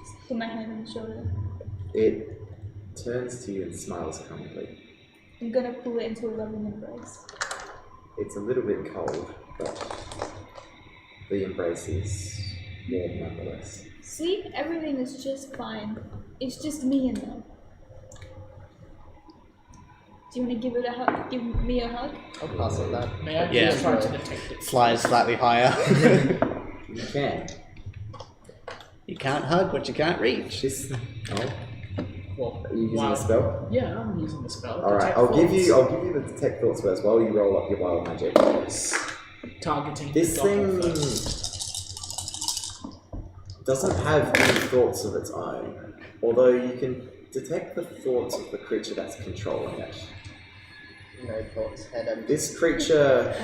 Just put my hand on the shoulder. It turns to you and smiles kindly. I'm gonna pull it into a loving embrace. It's a little bit cold, but the embrace is warm nonetheless. See? Everything is just fine. It's just me and them. Do you want to give it a hug? Give me a hug? I'll pass on that. May I Yeah. please try to detect it? Flies slightly higher. You can. You can't hug what you can't reach. This. Oh, Well, are you using wow. a spell? Yeah, I'm using the spell. All right. Detect I'll give thoughts. you the detect thoughts first while you roll up your wild magic. Targeting This the doppel thing first. doesn't have any thoughts of its own, although you can detect the thoughts of the creature that's controlling it. No thoughts, head empty. This creature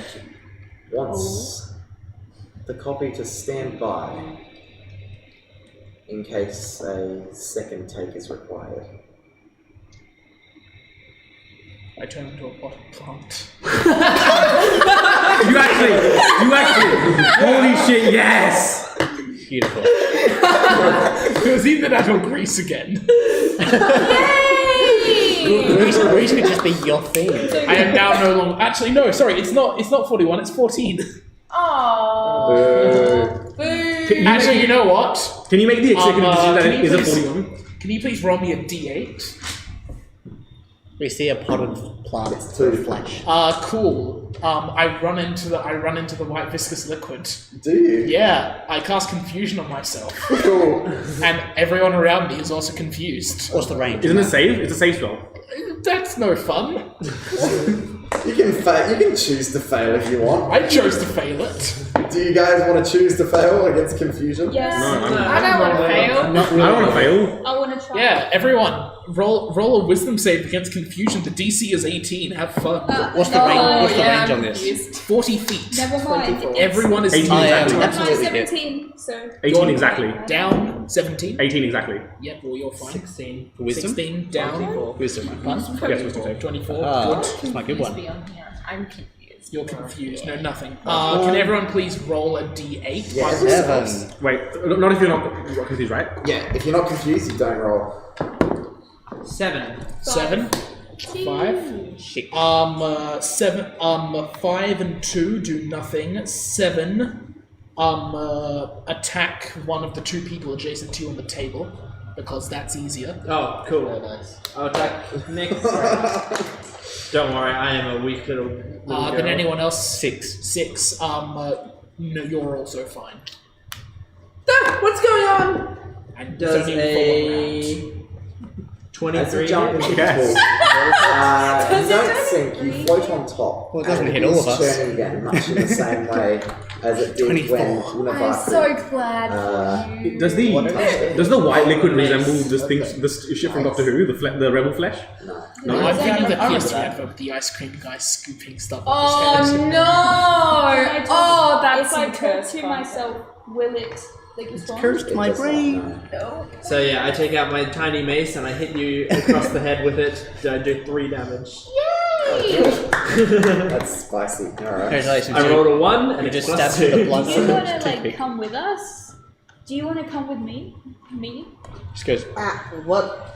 wants the copy to stand by in case a second take is required. I turn into a potted plant. You actually, holy shit, yes! Beautiful. It was even natural Greece again. Greece could just be your thing. I am now no longer. Actually, no. Sorry, it's not 41. It's 14. Oh. Actually, you know what? Can you make the executive decision that can it you is a please- 41? Can you please roll me a d8? We see a potted plant It's two. with flesh. Cool. I run into the white viscous liquid. Do you? Yeah, I cast confusion on myself, Cool. and everyone around me is also confused. What's the range? Isn't it save? It's a save spell. That's no fun. You can You can choose to fail if you want. I chose to fail it. Do you guys want to choose to fail against confusion? Yes. I don't want to fail. I don't want to fail. I want to try. Yeah, everyone, roll a wisdom save against confusion. The DC is 18. Have fun. What's the range? What's the range on this? 40 feet. Never mind. Everyone is 18 I am exactly. That's my absolutely hit. 17, so. 18 exactly. Down 17. 18 exactly. Yep, well, you're fine. 16. Wisdom? 16 down. Wisdom. Yes, wisdom save. 24. Ah, Good. that's my good one. I'm confused. You're confused. No, nothing. Can everyone please roll a d8? Yeah. Seven. Wait, not if you're not confused, right? Yeah, if you're not confused, you don't roll. 7. 7. 5. Shit. 7. 5 and 2 do nothing. 7. Attack one of the two people adjacent to you on the table, because that's easier. Oh, cool. Very nice. I'll attack Nick. Don't worry, I am a weak little girl. Then anyone else? 6. 6. No, you're also fine. Ah, what's going on? And Does it's only a As you 23 jump hit? into the Yes. pool, you don't sink, you float on top. Well, it doesn't and hit all of begins us. churning again, much in the same way as it did 24. when I'm Unavaku so glad for you. Does the white liquid resemble this shit from Doctor Who, the rebel flesh? No. No, I'm thinking the I remember PS3 that. advert with the ice cream guy scooping stuff Oh up his head. no! Oh, that's If I some talk curse to fun. myself, will it like respond? Cursed my It does not, brain. no. So yeah, I take out my tiny mace and I hit you across the head with it. I do 3 damage. That's spicy. Alright. Congratulations. I rolled a 1 and You it's just plus stabbed with a 2. blunt Do you want to toothpick. like come with us? Do you want to come with me? Me? Just goes. What?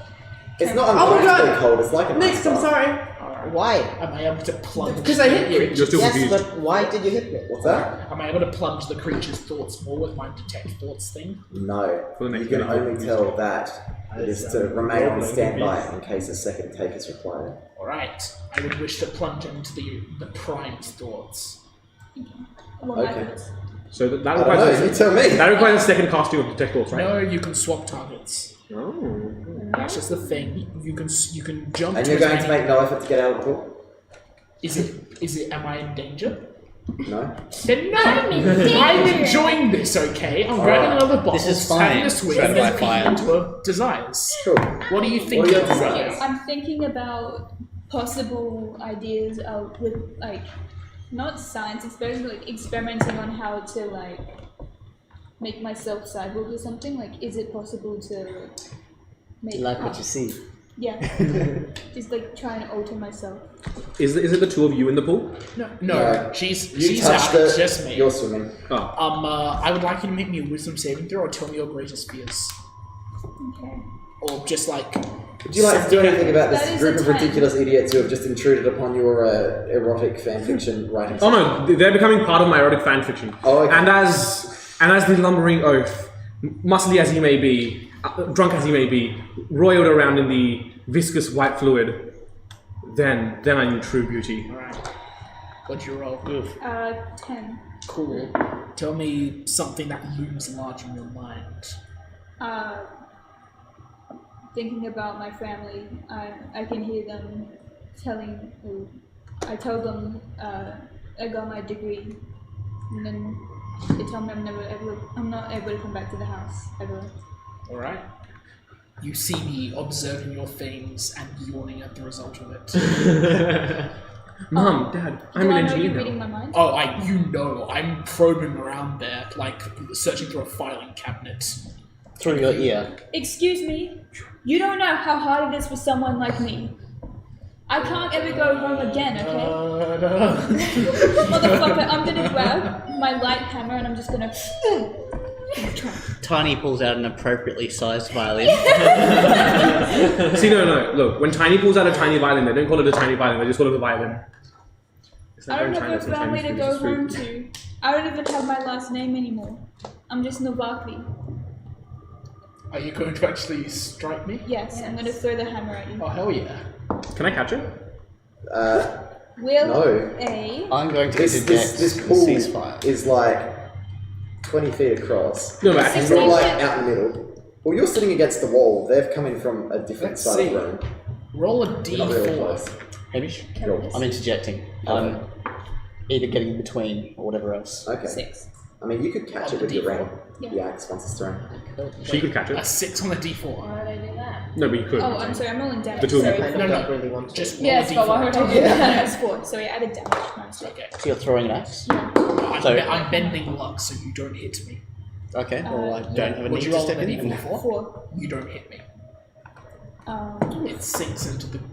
It's not Oh my uncomfortably God. cold, it's like an Next, ice I'm bath. sorry. Why? Am I able to plunge? Because I hit you. You're still Yes, confused. but why did you hit me? What's that? Am I able to plunge the creature's thoughts more with my detect thoughts thing? No. For the You next can minute, only tell that it is to remain on standby in case a second take is required. Alright. I would wish to plunge into the prime's thoughts. Well, Okay. my thoughts. So that I don't know, you requires tell me. that requires a second casting of detect thoughts, right? No, you can swap targets. Oh. That's just the thing. You can jump. And to you're as going to many- make no effort to get out of the pool? Is it? Am I in danger? No? Then no. I'm enjoying this. Okay, I'm grabbing another bottle, This is having fine. a swig, Surrounded and then by fire. feeding into her desires. Cool. What do you think? What are your of desires? that? I'm thinking about possible ideas with like not science experiments, but like experimenting on how to like make myself cyborg or something. Like, is it possible to make You like what you see. Yeah. Just like trying to alter myself. Is it the two of you in the pool? No, she's You out. touched It's it. just me. You're swimming. Oh. I would like you to make me a wisdom saving throw or tell me your greatest fears. Okay. Or just like... Would you like to do anything about That this is group a of 10. ridiculous idiots who have just intruded upon your erotic fanfiction writing? Oh no, they're becoming part of my erotic fanfiction. Oh, okay. And as the lumbering oaf, muscly as he may be, drunk as he may be, roiled around in the viscous white fluid, then I knew true beauty. Alright. What'd you roll? 10. Cool. Tell me something that looms large in your mind. Thinking about my family, I can hear them telling. I told them I got my degree, and then they tell me I'm not able to come back to the house ever. Alright. You see me observing your things and yawning at the result of it. Mom, Dad, I'm Do an I know engineer you're now. reading my mind? Oh, I'm probing around there, like searching through a filing cabinet. Through your ear. Excuse me, you don't know how hard it is for someone like me. I can't ever go home again, okay? Motherfucker, I'm gonna grab my light hammer and I'm just gonna. Tiny pulls out an appropriately sized violin. See, no, look, when Tiny pulls out a tiny violin, they don't call it a tiny violin, they just call it a violin. It's I don't very have a China, family to sometimes go it's just home food. to. I don't even have my last name anymore. I'm just Novakli. Are you going to actually strike me? Yes, I'm gonna throw the hammer at you. Oh, hell yeah. Can I catch it? Will No. A. I'm going to This interject and pool cease fire. is like 20 feet across. No, but And 16 you're like feet. out in the middle. Well, you're sitting against the wall. They've come in from a different Let's side see. of the room. Roll a You're not really d4. close. Hamish, Roll. I'm interjecting. I'm either getting between or whatever else. Okay. 6. I mean, you could catch Oh, it with your D4. ring. Yeah. The axe once it's thrown. She could catch A it. 6 on the d4. Why would I do that? No, but you could. Oh, I'm sorry, I'm rolling damage. The two of you. Sorry. I No, don't no. really want to. Just roll Yes, a but why d4. would I do that? It's 4, so yeah, added damage. Nice. Okay. So you're throwing an axe? Yeah. So- I'm bending luck so you don't hit me. Okay, well, I don't have a Would need you to roll step a in. d4 for? 4. You don't hit me. Um, It sinks into the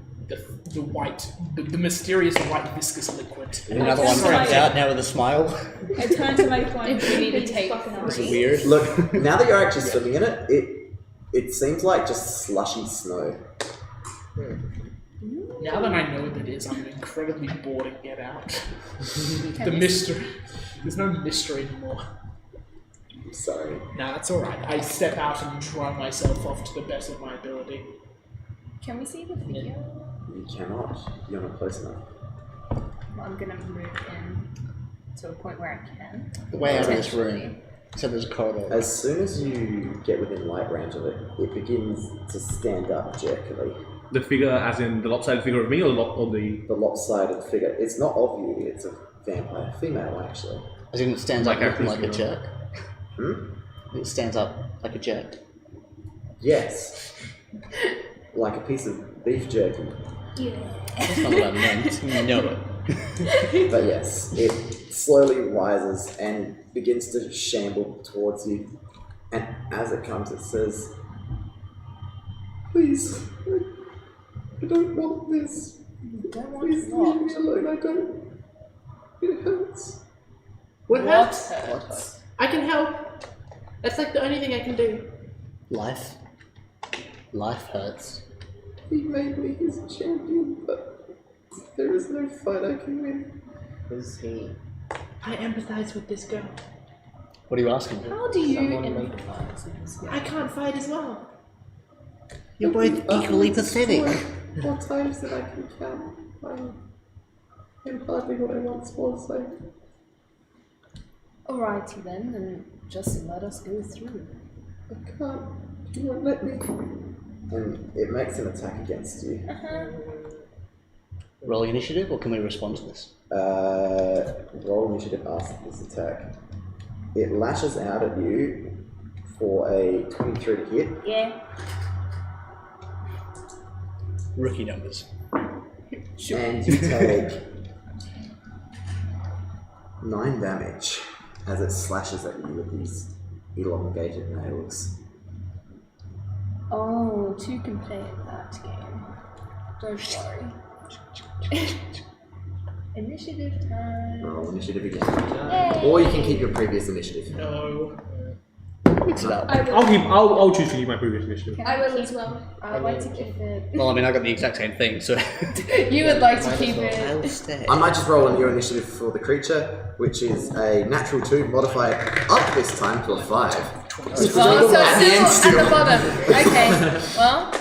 white, the mysterious white viscous liquid. And another one Sorry. comes out now with a smile. I turn to my phone. If you need to It's take fucking This awesome. is weird. Look, now that you're actually swimming in it seems like just slushy snow. Now that I know what it is, I'm incredibly bored and get out. The mystery. There's no mystery anymore. Sorry. Nah, that's alright. I step out and dry myself off to the best of my ability. Can we see the figure? You cannot. You're not close enough. Well, I'm gonna move in to a point where I can. The way out of this Potentially. room. So there's a corridor. As soon as you get within light range of it, it begins to stand up jerkily. The figure, as in the lopsided figure of me, or the The lopsided figure. It's not of you, it's a vampire. Female, actually. As in it stands Like up looking actors, like a you know. jerk. Hmm? It stands up like a jerk. Yes. Like a piece of beef jerky. That's not what I meant. No. But yes, it slowly rises and begins to shamble towards you. And as it comes, it says, "Please, I don't want this. Please leave me alone. I don't. It hurts." What hurts? I can help. That's like the only thing I can do. Life. Life hurts. He made me his champion, but there is no fight I can win. Who's he? I empathize with this girl. What are you asking? How do you Someone make- empathize with this I can't fight as well. You're both equally pathetic. What times that I can count? I am hardly what I once was. Alrighty then just let us go through. I can't. You won't let me. And it makes an attack against you. Rolling initiative, or can we respond to this? Roll initiative after this attack. It lashes out at you for a 23 to hit. Yeah. Rookie numbers. And you take 9 damage as it slashes at you with these elongated nails. Oh, 2 can play at that game. Don't worry. Initiative time. Roll initiative again. Or you can keep your previous initiative. No. Mix it up. I will. I'll choose to keep my previous initiative. I will as well. I'd like to keep it. Well, I mean, I got the exact same thing, so. You would like to Might keep as well. it. I'll stay. I might just roll on your initiative for the creature, which is a natural 2, modify it up this time to a 5. Well, so At the end still at the still. bottom. Okay. Well,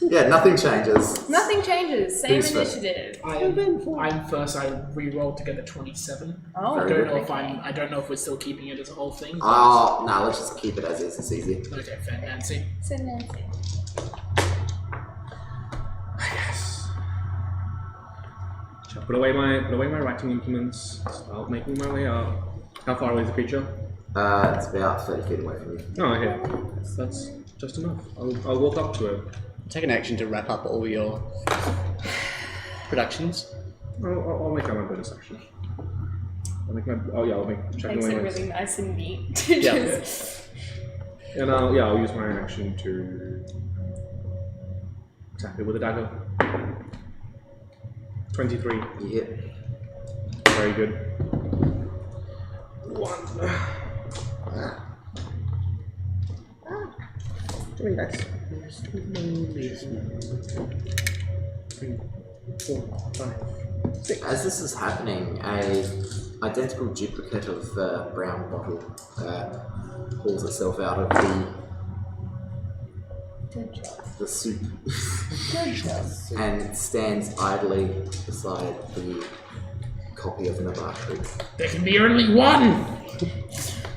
Yeah, nothing changes. nothing changes. Same Who's first? initiative. I'm first. I re-rolled to get a 27. Oh, I Very don't know if okay. I don't know if we're still keeping it as a whole thing. Oh, no, let's just keep it as is. It's easy. Okay, fair, Nancy. So Nancy. Yes. Shall I put away my writing implements. Start making my way up. How far away is the creature? It's about 30 feet away from you. Oh, okay. That's just enough. I'll walk up to it. Take an action to wrap up all your productions. I'll make that my bonus action. I'll make my. Oh yeah, I'll make check Makes away. it really nice and neat. To Yeah. just... And I'll use my action to attack it with a dagger. 23. You hit. Very good. 1. Very nice. 3, 4, 5, 6. As this is happening, a identical duplicate of the brown bottle pulls itself out of Good job. the soup Good job. and stands idly beside the copy of Navarre. There can be only one.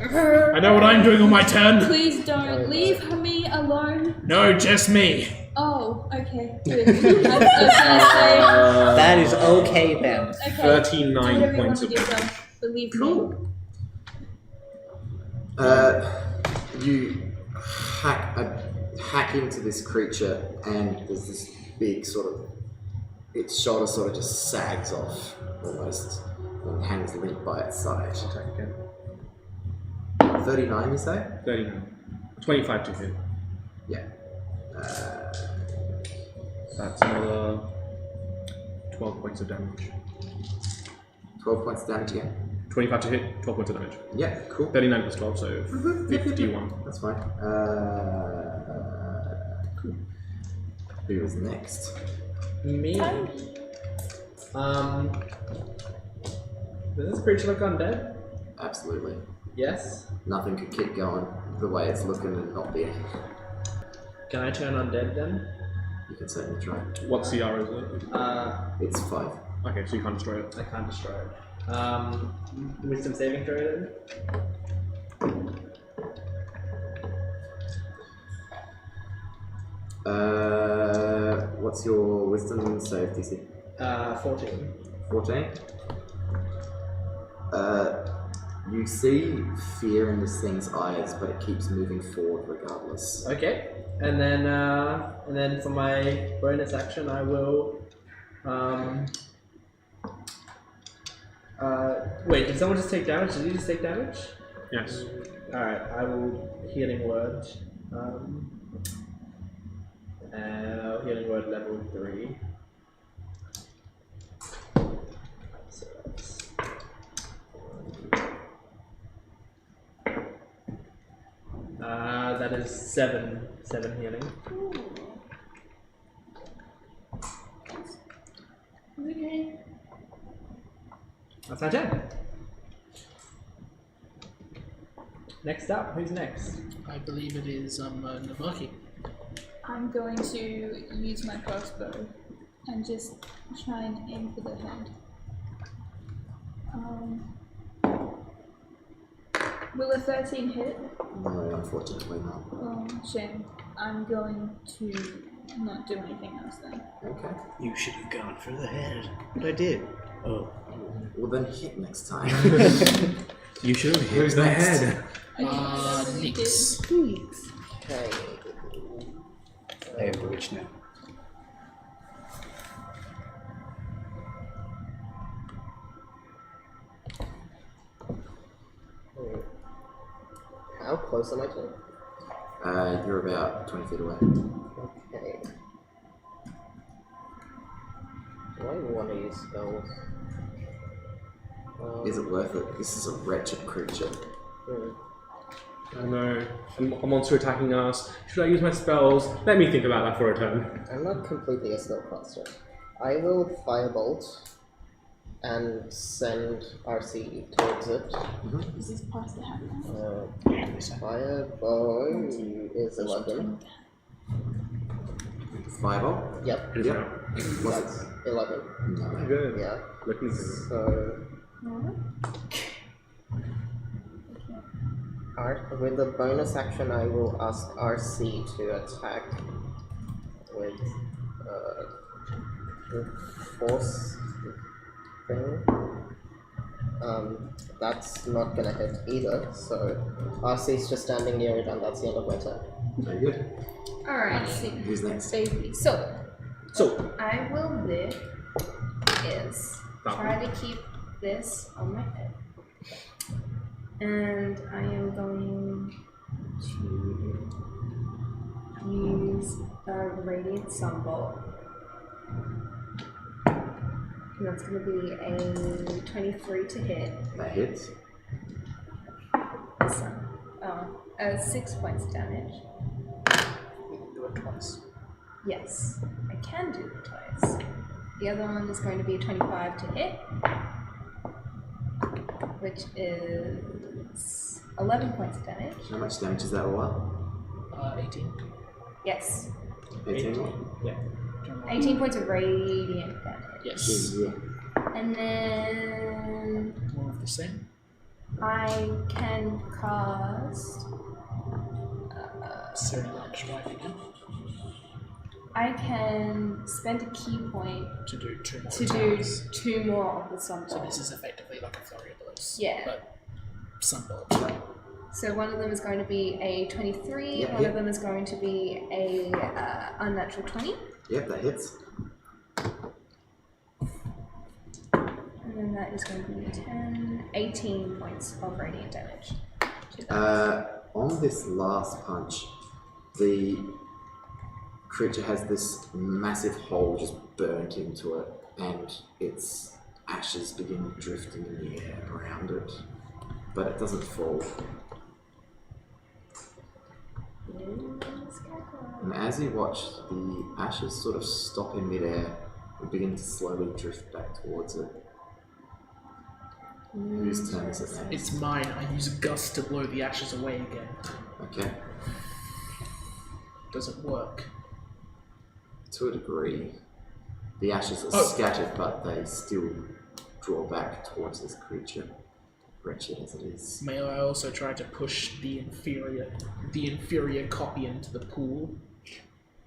I know what I'm doing on my turn. Please don't leave me alone. No, just me. Oh, okay. Good. I was gonna say. That is okay then. Okay. 39 Whatever you points want of to do, damage. believe me. Cool. You hack into this creature, and there's this big sort of. Its shoulder sort of just sags off almost and hangs limp by its side. Attack again. 39, you say? 39. 25 to hit. Yeah. That's another 12 points of damage. 12 points of damage again. 25 to hit, 12 points of damage. Yeah, cool. 39 plus 12, so 51. That's fine. Cool. Who is next? Me? Does this creature look undead? Absolutely. Yes. Nothing could keep going the way it's looking and not be. Can I turn undead then? You can certainly try. What CR is it? It's 5. Okay, so you can't destroy it. I can't destroy it. Wisdom saving throw then? What's your wisdom save, DC? 14. 14. You see fear in this thing's eyes, but it keeps moving forward regardless. Okay. And then for my bonus action I will wait, did someone just take damage? Did you just take damage? Yes. Alright, I will healing word. Healing word level 3. So that's that is 7 healing. Okay. That's my turn. Next up, who's next? I believe it is Navarre. I'm going to use my crossbow and just try and aim for the head. Will a 13 hit? No, unfortunately not. Oh, shame. I'm going to not do anything else then. Okay. You should have gone for the head. But I did. Oh. Well, then hit next time. You should have Who's hit the next? head. Nix. Okay. I am bewitched now. How close am I to it? You're about 20 feet away. Okay. I want to use spells? Is it worth it? This is a wretched creature. I know. A monster attacking us. Should I use my spells? Let me think about that for a turn. I'm not completely a spellcaster. I will firebolt and send RC towards it. Is this past the hat? Fireball is 11. Fireball? Yep, Yep. What's that's 11. No. Good. Yeah. Looking good. So. With the bonus action, I will ask RC to attack with the force thing. That's not gonna hit either, so RC's just standing near it, and that's the end of my turn. Very good. Alright. Who's next? Baby. So I will live is try to keep this on my head. And I am going to use a Radiant Sunbolt. And that's going to be a 23 to hit. That hits. This one. 6 points of damage. We can do it twice. Yes, I can do it twice. The other one is going to be a 25 to hit, which is 11 points of damage. How much damage is that all up? 18. Yes. 18? Yeah. 18 points of radiant damage. Yes. Yeah. And then More of the same. I can cast. Serial Strike again. I can spend a key point To do 2 more to attacks. do 2 more of the sunbolt. So this is effectively like a flurry of blows. Yeah. But sunbolt. So one of them is going to be a 23, Yep, one yep. of them is going to be a unnatural 20, Yep, that hits. and then that is going to be 18 points of radiant damage. On this last punch, the creature has this massive hole just burnt into it, and its ashes begin drifting in the air around it, but it doesn't fall. And as you watch, the ashes sort of stop in midair and begin to slowly drift back towards it. Whose turn is it next? It's mine. I use a gust to blow the ashes away again. Okay, Does it work? to a degree. The ashes are Oh. scattered, but they still draw back towards this creature, wretched as it is. May I also try to push the inferior copy into the pool?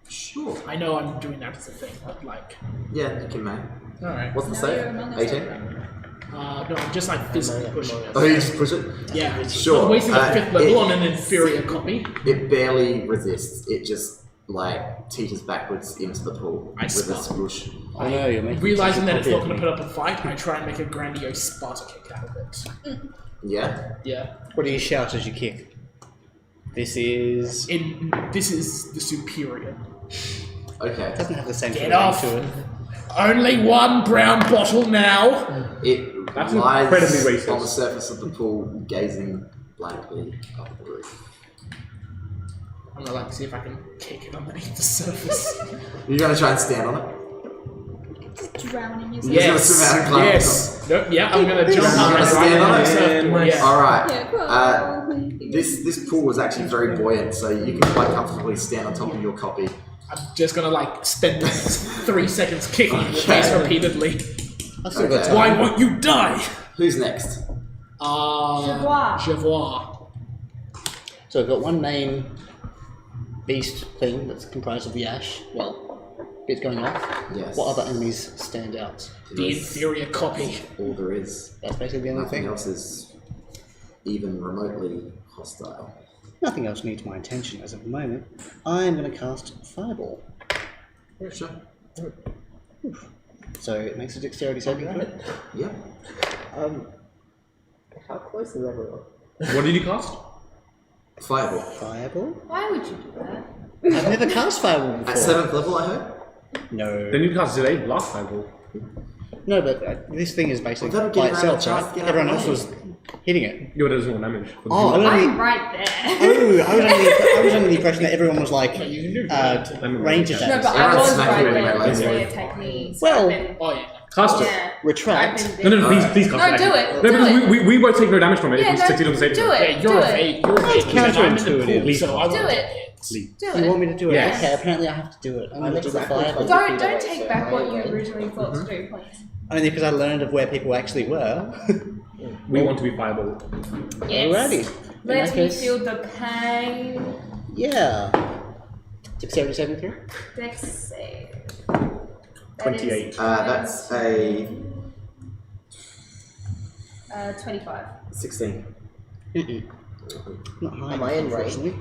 Sure. I know I'm doing that as a thing, but like, Yeah, you can, man. all right. What's the Now you're among save? us, 18? No, I'm just like physically pushing it. Oh, you just push it? Yeah, Sure. I'm wasting a 5th level it- on an inferior copy. It barely resists. It just, like, teeters backwards into the pool I with a spot. swoosh. I know, you're making Realizing such a that it's copy not of going to me. put up a fight, I try and make a grandiose Sparta kick out of it. Yeah? Yeah. What do you shout as you kick? This is... This is the superior. Okay. It doesn't have the same Get sort of off! ring to it. Only one brown bottle now! It That's lies incredibly racist. on the surface of the pool, gazing blankly up at the roof. I'm gonna like to see if I can kick it underneath the surface. You're gonna try and stand on it? Drowning yourself. He's gonna swim out and climb Yes! Nope, yeah, I'm gonna jump You're up gonna and stand ride on on it? the surfboard, yeah. Alright. Yeah, cool. This pool was actually very buoyant, so you can quite comfortably stand on top of your copy. I'm just gonna like spend the next 3 seconds kicking in the face repeatedly. I've still got Okay. time. Why won't you die? Who's next? Jevoir. So I've got one main beast thing that's comprised of the ash. Well, bits going off. Yes. What other enemies stand out? The inferior copy. All there is. That's basically the only Nothing thing. else is even remotely hostile. Nothing else needs my attention as of the moment. I'm going to cast Fireball. Sure. So it makes a dexterity saving throw. Yeah. How close is everyone? What did you cast? Fireball. Fireball? Why would you do that? I've never cast Fireball At before. 7th level, I hope? No. Then you cast Delayed Blast Fireball. No, but this thing is basically Well, that'll by give Randall itself, a chance right? to get Everyone out else of was hitting it. Yours does more damage. Oh, I I'm right there. I was under the impression that everyone was like range attacks. No, but Everyone's I was smacking right with there my because laser. they attacked me. So Well- I've been, Oh yeah. Cast it. yeah. Retract. I've been No, please cast No, it. do it. No, Do because it. we won't take no damage from it Yeah, if we no, succeed on the saving do throw. it. Yeah, you're do a it. fake. You're a That's fake. I'm in the counterintuitive. pool, so I Do won't it. get hit. Do You want it. me to do it? Yes. Okay, apparently I have to do it. I'm going to do the exactly fire. 20 Don't feet don't away, take so back what I you win. originally thought to do, please. Only because I learned of where people actually were. We want to be fireball. Alrighty. In Let that me case, feel the pain. yeah. Dexterity saving throw? Dex save. 28. That's a 25. 16. Not high. Am I in range? unfortunately.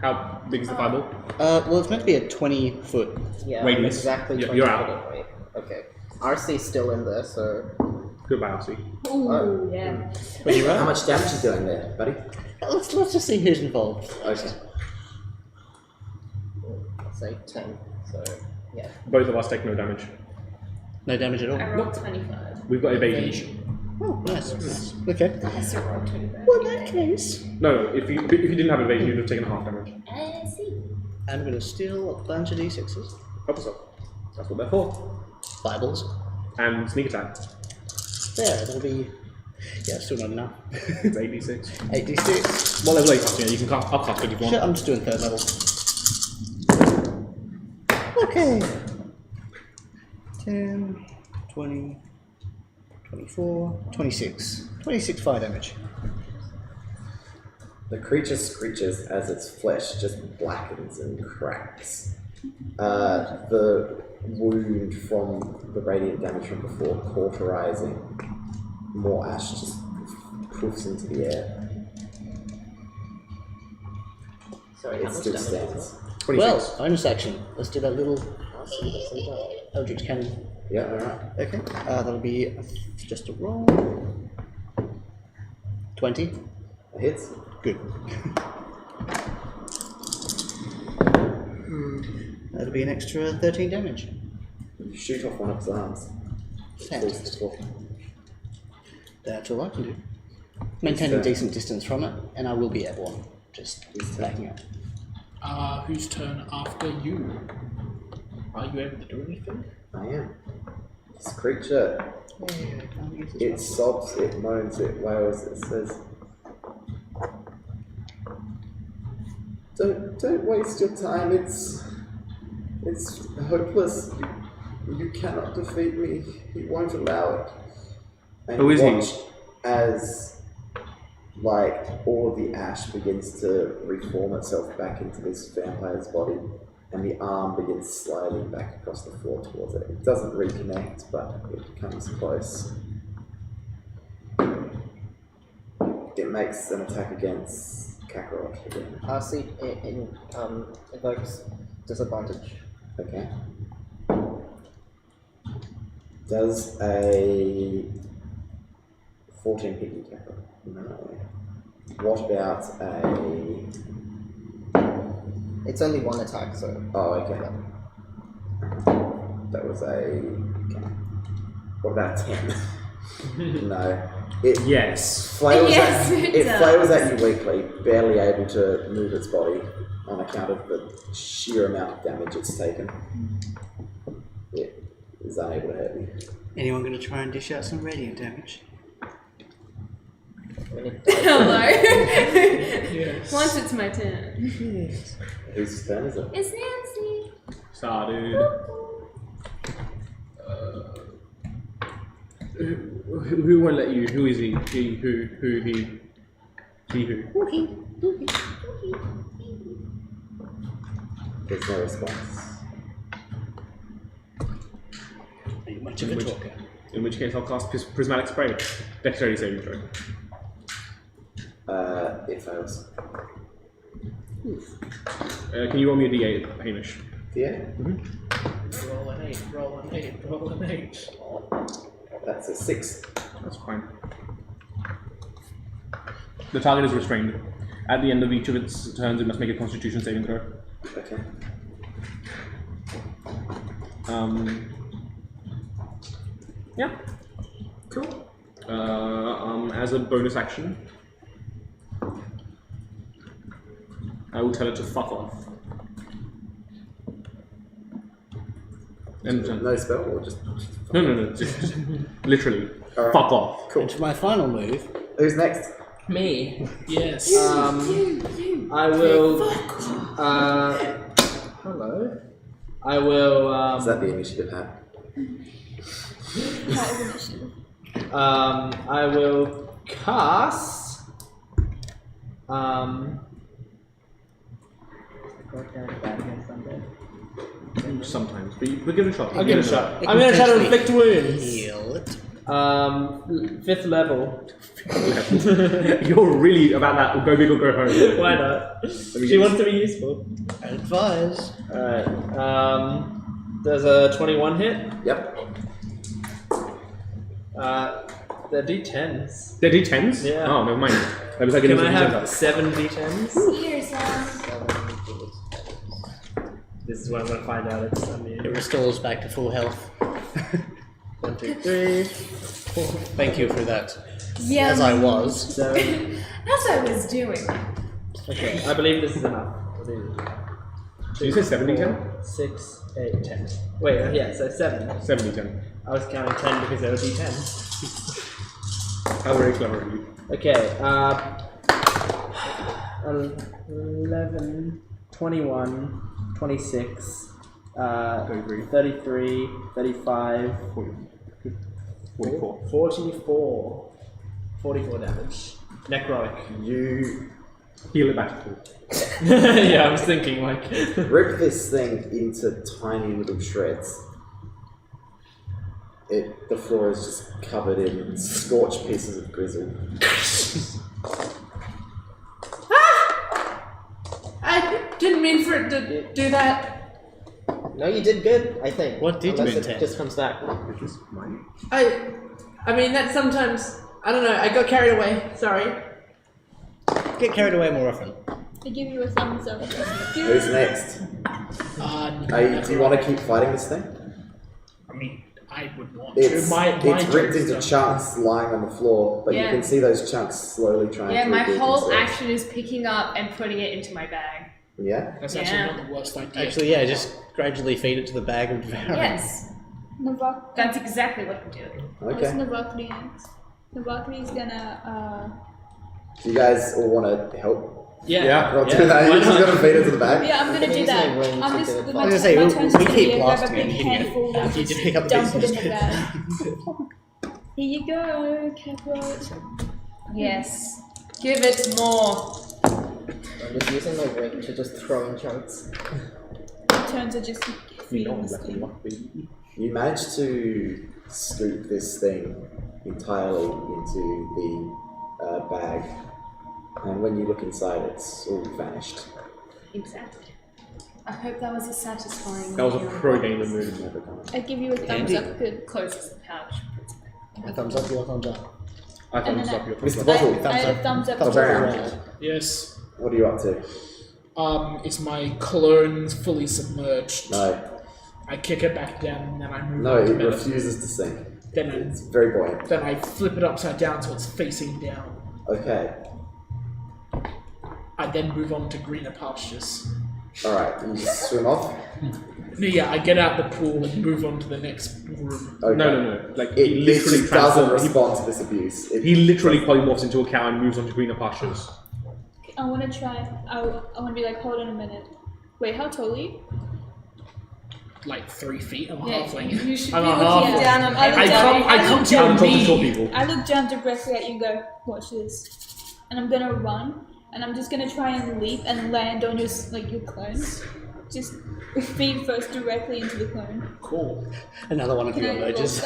How big is the fireball? Well, it's meant to be a 20-foot. Yeah, Radius. I'm exactly Yeah, 20 you're feet out. away. Okay. RC's still in there, so... Goodbye, RC. Ooh, yeah. When you How run. much damage is doing there, buddy? Let's just see who's involved. Okay. Let's say 10, so... Yeah. Both of us take no damage. No damage at all. I rolled 25. We've got evasion. Oh, nice. Okay. I still rolled 25. Well, in that case, No, if you didn't have evasion, you'd have taken half damage. I see. I'm going to steal a bunch of d6s. Help us up. That's what they're for. Fireballs. And sneak attack. There, that'll be. Yeah, still not enough. It's 8d6. 8d6. What level are you casting? You can cast. I'll cast it if you Shit, want. I'm just doing third level. Okay. 10, 20, 24, 26. 26 fire damage. The creature screeches as its flesh just blackens and cracks. The wound from the radiant damage from before cauterizing. More ash just poofs into the air. Sorry, how It much still damage is stands. 26. Well, bonus action. Let's do that little Eldritch Cannon. Yeah, alright. Okay. That'll be just a roll. 20. It hits. Good. That'll be an extra 13 damage. You shoot off one of his arms. Fantastic. That's all I can do. Maintain a decent distance from it, and I will be airborne. Just backing up. Whose turn after you? Are you able to do anything? I am. This creature, it sobs, it moans, it wails, it says, Don't waste your time, it's hopeless. You cannot defeat me. He won't allow it. And Who is he? watch as like all of the ash begins to reform itself back into this vampire's body, and the arm begins sliding back across the floor towards it. It doesn't reconnect, but it comes close. It makes an attack against Kakarot again. RC invokes disadvantage. Okay. Does a 14 hit you, Kakarot? No. What about a... It's only one attack, so... Oh, okay. That was a... Okay. What about a 10? No. It Yes. flails Yes, at, it it does. flails at you weakly, barely able to move its body on account of the sheer amount of damage it's taken. It is unable to hurt you. Anyone going to try and dish out some radiant damage? I mean, it Hello. Yes. Once it's my turn. Whose turn is it? It's Nancy. Started. Who won't let you? Who is he? He, who, he? He, who? There's no response. Are you much of a talker? In which case I'll cast Prismatic Spray. Dexterity saving throw. It fails. Can you roll me a d8, Hamish? Yeah? Roll an 8, roll an 8, roll an 8. That's a 6. That's fine. The target is restrained. At the end of each of its turns, it must make a Constitution saving throw. Okay. Yeah. Cool. As a bonus action, I will tell it to fuck off. And No spell or just. no, just literally Alright. fuck off. Cool. And for my final move, Who's next? Me. Yes. I will. Hello. I will. Is that the initiative hat? I will cast. Sometimes, but give it a shot. I'll give it a shot. I'm gonna try to inflict wounds. heal it. 5th level. You're really about that. Go big or go home. Why not? She wants to be useful. Advise. Alright. Does a 21 hit? Yep. The D10s. They're D10s? Yeah. Oh, never mind. That was like Can I have 7 D10s? Here's one. This is what I'm gonna find out. It's, I mean, It restores back to full health. 1, 2, 3, 4. Thank you for that. Yeah. As I was. 7. That's what I was doing. Okay, I believe this is enough. Did you say 70-10? 6, 8, 10. Wait, yeah, so 7. 70-10. I was counting 10 because they were D10s. How very clever of you. Okay, 11, 21, 26, 33, 35, 44. 44 damage. Necrotic. You Heal it back to full. Yeah, I was thinking like. rip this thing into tiny little shreds. The floor is just covered in scorched pieces of grizzle. I didn't mean for it to do that. No, you did good, I think. What did you Unless intend? it just comes back. I mean, that sometimes, I don't know, I got carried away. Sorry. Get carried away more often. I give you a thumbs up. Who's next? Do you want to keep fighting this thing? I mean, I would want It's, to. My it's ripped joke's into done. chunks lying on the floor, but you Yeah. can see those chunks slowly trying Yeah, to my rebuild whole themselves. action is picking up and putting it into my bag. Yeah? That's Yeah. actually not the worst idea. Actually, yeah, just gradually feed it to the bag of devouring. Yes, Navak. that's exactly what I'm doing. What's Okay. Navakri? Navakri's gonna Do you guys all want to help? Yeah. I'll do that. You're just going to feed it to the bag? Yeah, I'm gonna do Use that. my wing I'm to just do it. my I was gonna say, my we turn's keep gonna be grab a blasting big it, you handful can- and you just just pick up the dump it in business the bag. Here you go, Catbird. Yes. Give it more. I'm just using my ring to just throw in chunks. Turns are just feeding this thing. You managed to scoop this thing entirely into the bag, and when you look inside, it's all vanished. Exactly. I hope that was a satisfying That was a meal. pro gamer move. Never done. I give you a thumbs Andy. up. Good. Closes the pouch. A thumbs up, your thumbs up. I thought And this then up your Mr. I, Bottle, I had a thumbs up. Thumbs to up the around. round. Yes. what are you up to? Is my clone fully submerged? No. I kick it back down and then I move No, on to it bed. refuses to sink. Then It's very buoyant. I flip it upside down so it's facing down. Okay. I then move on to greener pastures. Alright, you swim off? No, yeah, I get out the pool and move on to the next room. Okay. No. Like, It he literally literally doesn't transforms. respond to this abuse. He literally polymorphs into a cow and moves on to greener pastures. I want to try. I want to be like, hold on a minute. Wait, how tall are you? Like 3 feet. I'm a Yeah, halfling. you should I'm be a looking halfling. down on I everybody. I come to How your to talk to short knee. people. I look down directly at you and go, watch this. And I'm gonna run, and I'm just gonna try and leap and land on your your clone. Just feed first directly into the clone. Cool. Another one of Can your I roll emerges.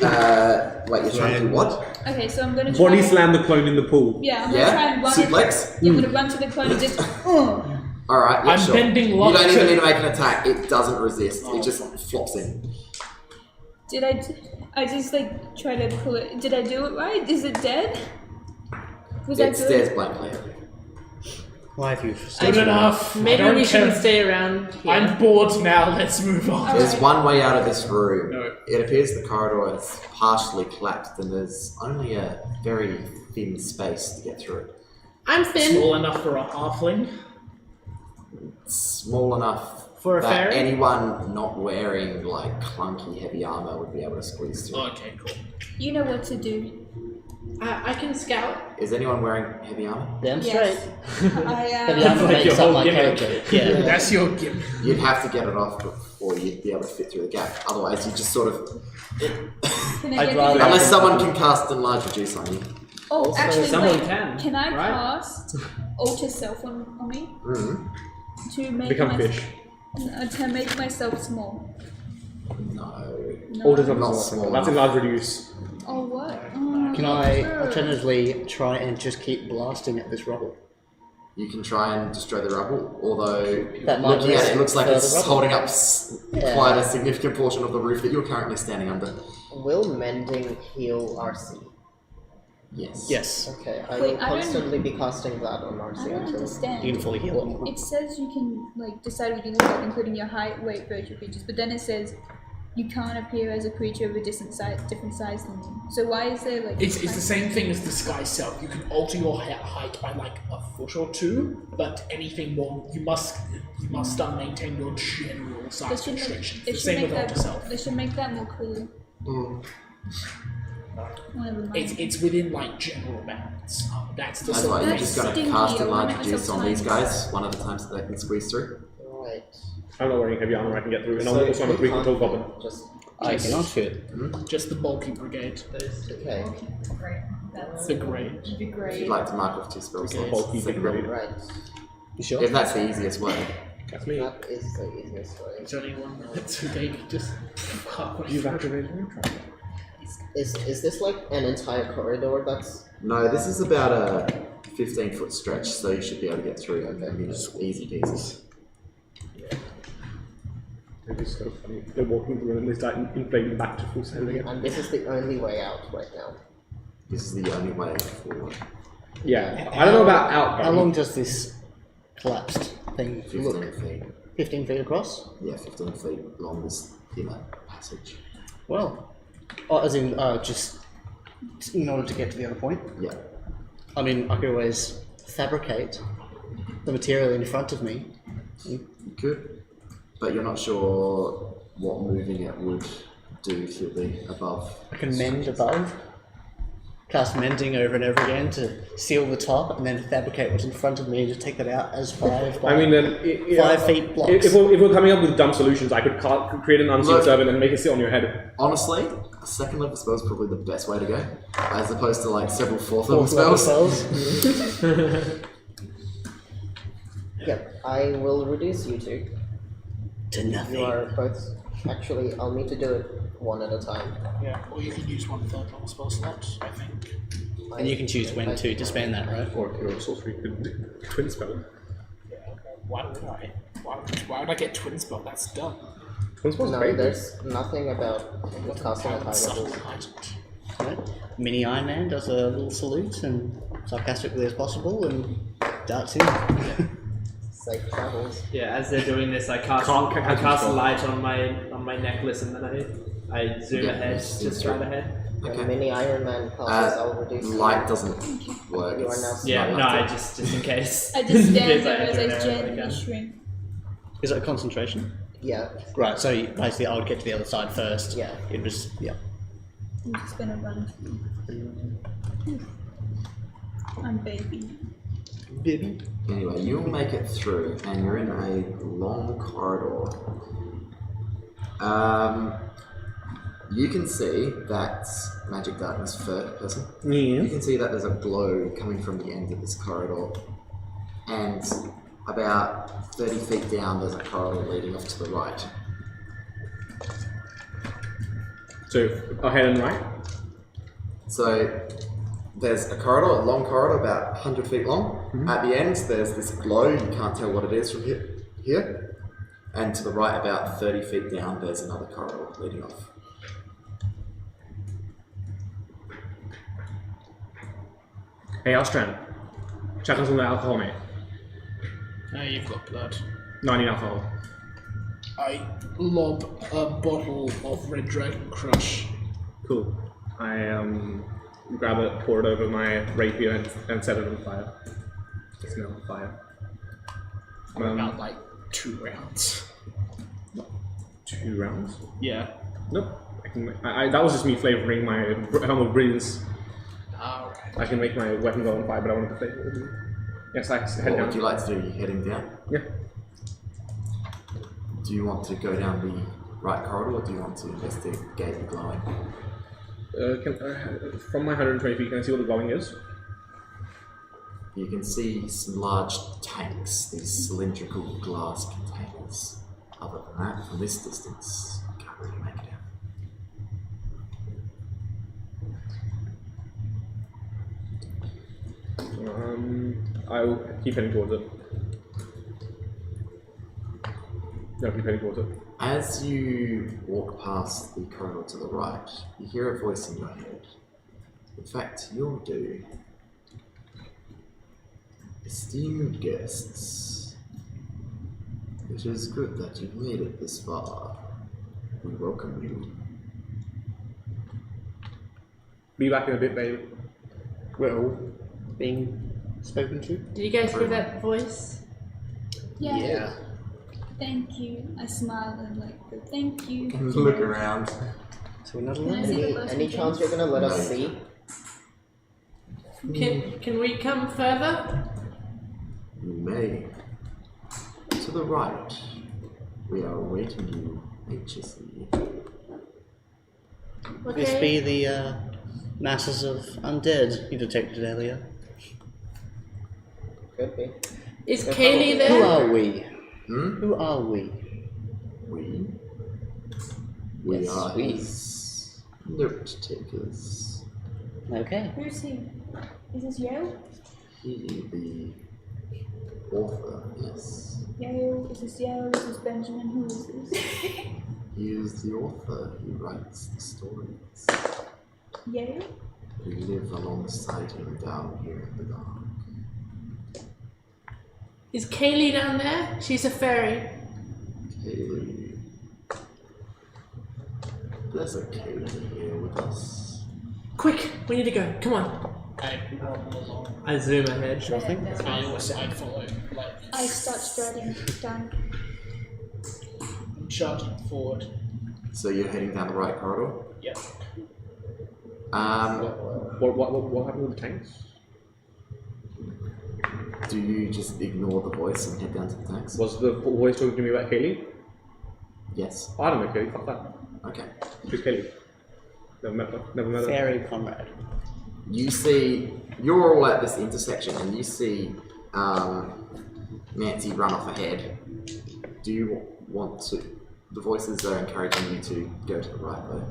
that? Wait, you're trying to do what? Okay, so I'm gonna try. Body slam the clone in the pool. Yeah, I'm gonna try Yeah? and run. Suplex? Yeah, I'm gonna run to the clone and just. Alright, yeah, I'm sure. bending You lock don't to- even need to make an attack. It doesn't resist. It just flops in. Did I just try to pull it? Did I do it right? Is it dead? Was I It good? stares blankly. Why have you Good stayed enough. I Maybe don't we shouldn't care. stay around here. I'm bored now. Let's move on. There's one way out of this room. No. It appears the corridor is partially collapsed and there's only a very thin space to get through it. I'm thin. Small enough for a halfling. Small enough For a that fairy? anyone not wearing like clunky heavy armor would be able to squeeze through. Okay, cool. You know what to do. I can scout. Is anyone wearing heavy armor? Damn Yes. straight. I Heavy armor Like makes your up whole my gimmick. character. Yeah. That's your gimmick. You'd have to get it off before you'd be able to fit through the gap. Otherwise, you just sort of. Can I I'd get rather- the- Unless someone can cast enlarge reduce on you. Oh, actually, Someone wait. can, I right? cast Alter Self on me Mm. to make Become my- fish. To make myself small? No. No. Or does not Not small. small That's enough. enlarge reduce. Oh what? Oh, Can I sure. alternatively try and just keep blasting at this rubble? You can try and destroy the rubble, although That might looking at it, it looks like further it's rubble. holding up Yeah. quite a significant portion of the roof that you're currently standing under. Will mending heal RC? Yes. Yes. Okay, I Wait, will I don't- constantly be casting that on I RC don't until. understand. You can fully heal them. It says you can like decide what you look like, including your height, weight, virtual features, but then it says you can't appear as a creature of a different size than you. So why is there like? It's the same thing as disguise self. You can alter your height by like a foot or two, but anything more, you must maintain your general They size should make, restrictions. they The should same make with alter that. self. They should make that more clear. Mm. Never mind. It's within like general bounds. That's the That's sort why of you That's just gotta stinky. cast I enlarge want reduce myself on these tiny. guys one at a time so they can squeeze through. Right. I'm not wearing heavy armor, I can get through. And So also I'm a we 3-foot can't tall goblin. Just I cannot fit. just the bulky brigade. okay. Great. That's The grade. the If you'd great. like to mark off 2 spell slots. Bulky second grade. level. Right. You sure? If that's the easiest way. That's me. That is the easiest way. It's only one minute, so they just halfway You've through. activated your trap. Is this like an entire corridor that's No, this is about a 15-foot stretch, so you should be able to get through. I mean, it's easy peasy. It is so funny. They're walking through and they start inflating back to full scale again. and this is the only way out right now. This is the only way forward. Yeah. I don't know about out. How long does this collapsed thing 15 look? feet. 15 feet across? Yeah, 15 feet long this inner passage. Well, as in just in order to get to the other point. Yeah. I mean, I could always fabricate the material in front of me. You could, but you're not sure what moving it would do to the above. I can mend above, cast mending over and over again to seal the top, and then fabricate what's in front of me and just take that out as 5 by I mean, then 5 feet blocks. If we're coming up with dumb solutions, I could create an unseen Look. servant and make it sit on your head. Honestly, a second level spell is probably the best way to go, as opposed to like several fourth Fourth level level spells. spells. Yep, I will reduce you two. To You nothing. are both. Actually, I'll need to do it one at a time. Yeah, or you can use one third level spell slot, I think. And you can choose when to spend that, right? Or if you're a sorcerer, you could twin spell. Why would I? Why would I get twin spell? That's dumb. Twin spell's No, great. there's nothing about casting at high levels. Right? Mini Iron Man does a little salute and sarcastically as possible and darts in. Safe travels. Yeah, as they're doing this, I cast Can't light on my necklace, and then I zoom Yeah, ahead, yes, just yes, right ahead. When Mini Iron Man passes, I'll reduce you. Light doesn't work. You are it's now not Yeah, no, enough I to- just in case. I just In stand case there as enter I an area gently like that. shrink. Is it a concentration? Yeah. Right, so basically I would get to the other side first. Yeah. It was, yeah. I'm just gonna run. I'm baby. Baby. Anyway, you'll make it through, and you're in a long corridor. You can see that magic darkness third person. You Yeah. can see that there's a glow coming from the end of this corridor, and about 30 feet down, there's a corridor leading off to the right. So ahead and right. So there's a corridor, a long corridor, about 100 feet long. At the end, there's this glow. You can't tell what it is from here. And to the right, about 30 feet down, there's another corridor leading off. Hey, Astran. Check us on the alcohol, mate. You've got blood. 19 alcohol. I lob a bottle of Red Dragon Crush. Cool. I grab it, pour it over my rapier, and set it on fire. It's now on fire. About like 2 rounds. 2 rounds? Yeah. Nope. That was just me flavoring my Helm of Brilliance. Alright. I can make my weapon go on fire, but I want to flavor it with you. Yes, I head What down. would you like to do? Are you heading down? Yeah. Do you want to go down the right corridor, or do you want to investigate the glowing? From my 120 feet, can I see what the glowing is? You can see some large tanks, these cylindrical glass containers. Other than that, from this distance, you can't really make it out. I'll keep heading towards it. No, keep heading towards it. As you walk past the corridor to the right, you hear a voice in your head. In fact, you'll do. Esteemed guests, it is good that you've made it this far. We welcome you. Be back in a bit, babe. We're all being spoken to? Did you guys hear that voice? Yeah. Thank you. I smiled and thank you. Look around. So we're not Can I alone? see the first Any chance you're gonna let us see? Can we come further? You may. To the right, we are awaiting you anxiously. This be the masses of undead you detected earlier? Could be. Is They're Kaylee probably- there? Who are we? Hmm? Who are we? We Yes, are we. his note takers. Okay. Who's he? Is this Yale? He, the author, yes. Yale? Is this Yale? Is this Benjamin? Who is this? He is the author. He writes the stories. Yale? We live alongside him down here in the dark. Is Kaylee down there? She's a fairy. Kaylee. There's a Kaylee here with us. Quick, we need to go. Come on. I waddle along. I zoom ahead. Sure thing. I follow. I start striding down. I'm charging forward. So you're heading down the right corridor? Yep. What happened with the tanks? Do you just ignore the voice and head down to the tanks? Was the voice talking to me about Kaylee? Yes. Oh, I don't know Kaylee, fuck that. Okay. Who's Kaylee? Never met her. Fairy comrade. You see, you're all at this intersection and you see Nancy run off ahead. Do you want to? The voices are encouraging you to go to the right though.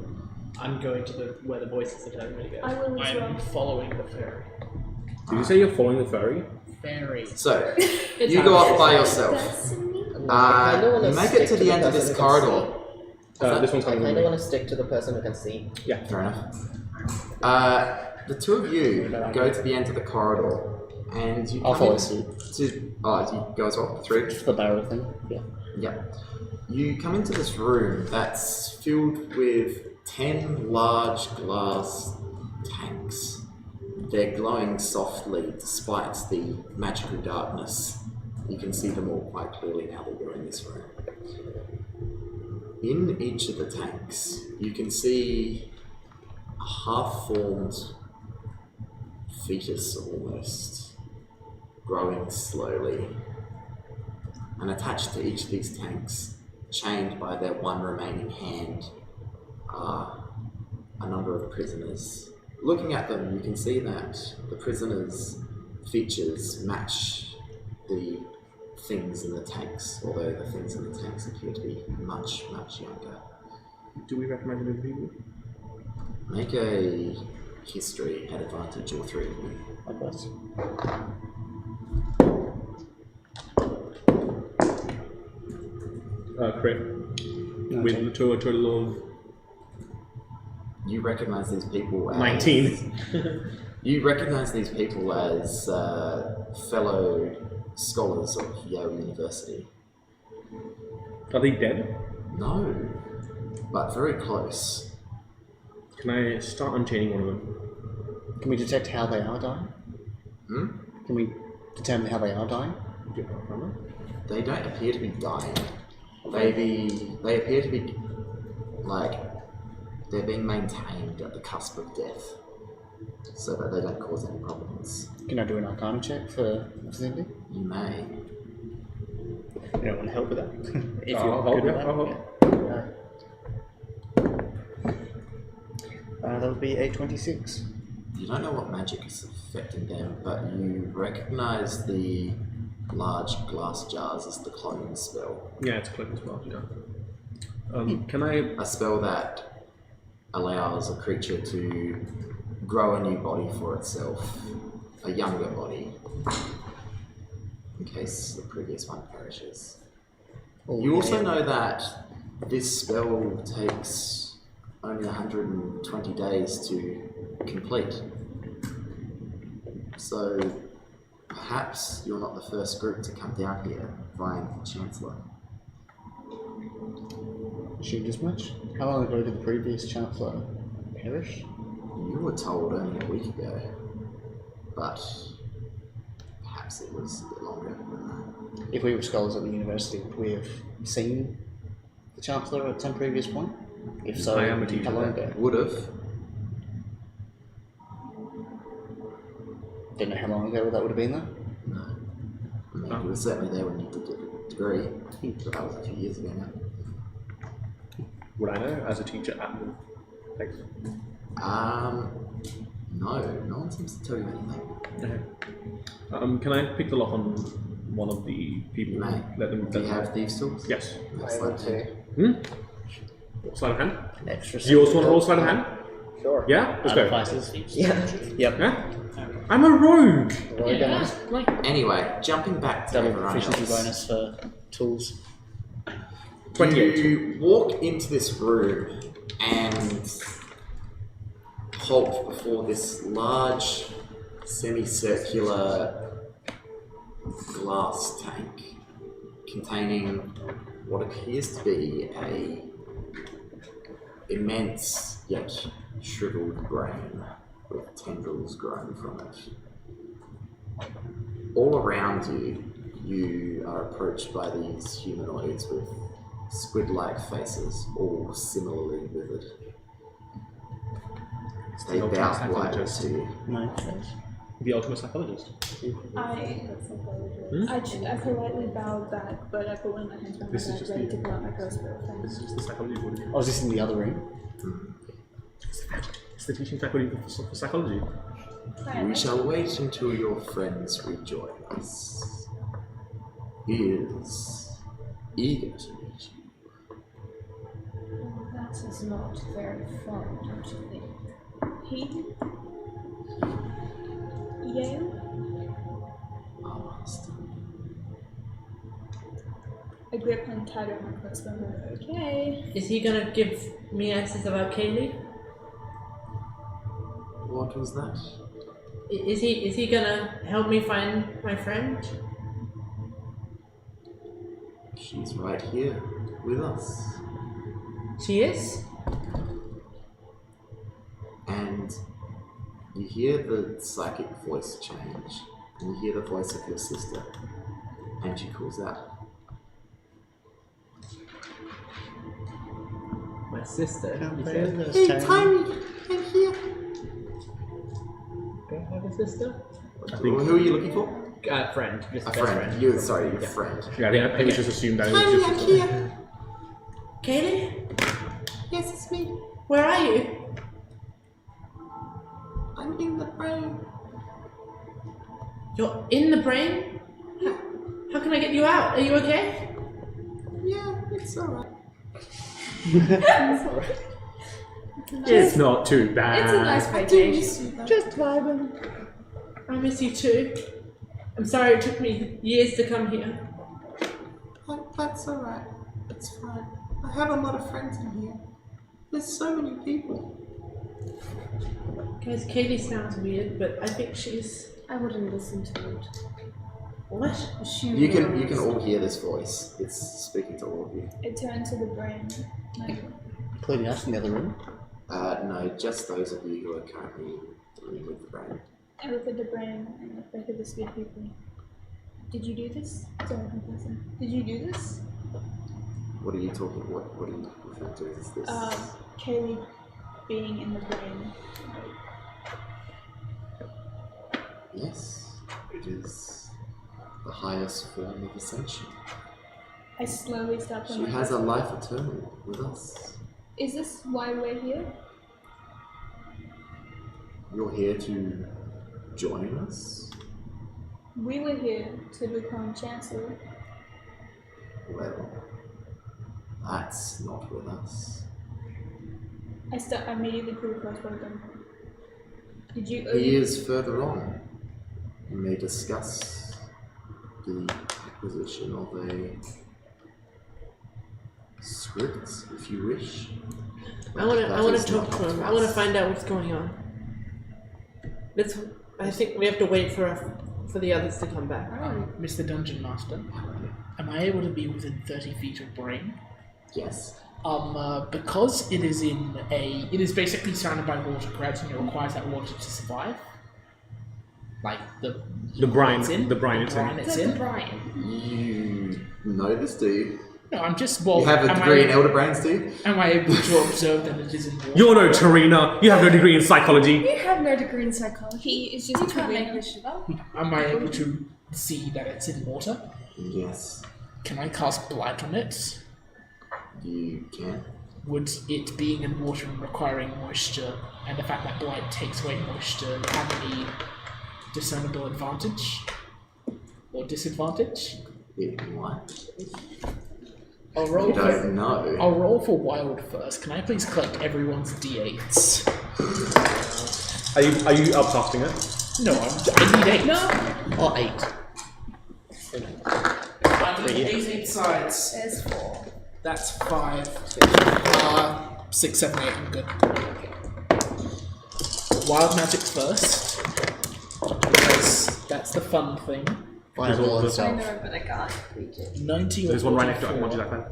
I'm going to where the voices are telling me to go. I will as well. I'm following the fairy. Did you say you're following the fairy? Fairy. So, It's you go off by yourself. I kinda wanna You make it stick to the end of person this who can corridor. This one's I coming with kinda me. wanna stick to the person who can see. Yeah. Fair enough. The two of you go to the end of the corridor and you I'll come follow in suit. to, oh, you go as well? Three? The barrel thing. Yeah. Yep. You come into this room that's filled with 10 large glass tanks. They're glowing softly despite the magical darkness. You can see them all quite clearly now that you're in this room. In each of the tanks, you can see a half-formed fetus almost, growing slowly. And attached to each of these tanks, chained by their one remaining hand, are a number of prisoners. Looking at them, you can see that the prisoners' features match the things in the tanks, although the things in the tanks appear to be much, much younger. Do we recognize these people? Make a history at advantage, all three of you. Like this. Crit. With a total of You recognize these people as 19. You recognize these people as fellow scholars of Yale University. Are they dead? No, but very close. Can I start unchaining one of them? Can we detect how they are dying? Hmm? Can we determine how they are dying? Do you have a camera? They don't appear to be dying. They appear to be like they're being maintained at the cusp of death, so that they don't cause any problems. Can I do an Arcana check for vicinity? You may. You don't want to help with that? If I'll you're help, good with yeah, that. I'll help. That would be a 26. You don't know what magic is affecting them, but you recognize the large glass jars as the clone spell. Yeah, it's close as well. Yeah. Can I? A spell that allows a creature to grow a new body for itself, a younger body, in case the previous one perishes. You also know that this spell takes only 120 days to complete. So perhaps you're not the first group to come down here vying for Chancellor. Shoot as much? How long ago did the previous Chancellor perish? You were told only a week ago, but perhaps it was a bit longer than that. If we were scholars at the university, would we have seen the Chancellor at some previous point? If so, I am a teacher how long there. ago? Would have. Don't know how long ago that would have been though. No. I mean, you were certainly there when you did the degree, but that was a few years ago now. Would I know as a teacher at the place? No one seems to tell you anything. Okay. Can I pick the lock on one of the people? You may. Let them. Do you have thieves' tools? Yes. That's I would too. Sleight of hand. Extra. Do you also want to roll sleight of hand? Sure. Yeah. Let's go. Devices. Yeah. Yep. Yeah. I'm a rogue. Roll again. Anyway, jumping back to Double everyone proficiency else. bonus for tools. 28. You walk into this room and halt before this large semicircular glass tank containing what appears to be a immense yet shriveled brain with tendrils growing from it. All around you, you are approached by these humanoids with squid-like faces, all similarly withered. They the bow ultimate politely psychologist. to you. No. The ultimate psychologist. I politely bowed back, but I put one of my hands behind my This is back, just ready the- to pull out my crossbow. This is just the psychology body. Oh, is this in the other room? It's the teaching faculty for psychology. We shall wait until your friends rejoin us. He is eager to meet you. That is not very fun, don't you think? He? Yale? Our master. I grip him tighter on my crossbow and go, okay. Is he gonna give me answers about Kaylee? What was that? Is he gonna help me find my friend? She's right here with us. She is? And you hear the psychic voice change, and you hear the voice of your sister, and she calls out, My sister. You said? "Hey, Tiny, I'm here." Do I have a sister? Who are you looking for? Friend. Just A best friend. Your friend. Yeah, I think Hamish just assumed that it was Tiny, just. I'm here. Kaylee? Yes, it's me. Where are you? I'm in the brain. You're in the brain? How can I get you out? Are you okay? Yeah, it's alright. It's not too bad. It's a nice vacation. Just vibing. I miss you too. I'm sorry it took me years to come here. That's alright. It's fine. I have a lot of friends in here. There's so many people. Guys, Katie sounds weird, but I think she's. I wouldn't listen to it. What? You can all hear this voice. It's speaking to all of you. It turned to the brain. Including us in the other room. No, just those of you who are currently dealing with the brain. I look at the brain and look back at the speed people. Did you do this? Sorry, I'm confusing. Did you do this? What are you talking? What are you referring to? Is this? Kaylee being in the brain. Yes, it is the highest form of ascension. I slowly start She has a life eternal with us. Is this why we're here? You're here to join us? We were here to become Chancellor. Well, that's not with us. I immediately put across both of them. Did you? He is further on. You may discuss the acquisition of a script if you wish. I want to is talk not to him. up I want to us. find out what's going on. I think we have to wait for the others to come back. Mr. Dungeon Master, am I able to be within 30 feet of Brain? Yes. Because it is basically surrounded by water, correct, and it requires that water to survive. Like the brine, it's in, the brine it's in. it's in. You know this, do you? No, I'm just You have a degree in elder brains, do you? Am I able to observe that it is in water? You're no Tarina. You have no degree in psychology. You have no degree in psychology. He is just You can't make Tarina. this shit up. Am I able to see that it's in water? Yes. Can I cast Blight on it? You can. Would it being in water and requiring moisture, and the fact that Blight takes away moisture, have any discernible advantage? Or disadvantage? It might. I'll roll You don't know. I'll roll for wild first. Can I please collect everyone's d8s? Are you upcasting it? No, I need 8. No. Or 8. I need 8 sides. There's 4. That's 5. 6, 7, 8. I'm good. Wild magic first. Because that's the fun thing. Fireball I itself. know, but I can't reach it. 90 or There's one right next to it. I 44. want you that pen.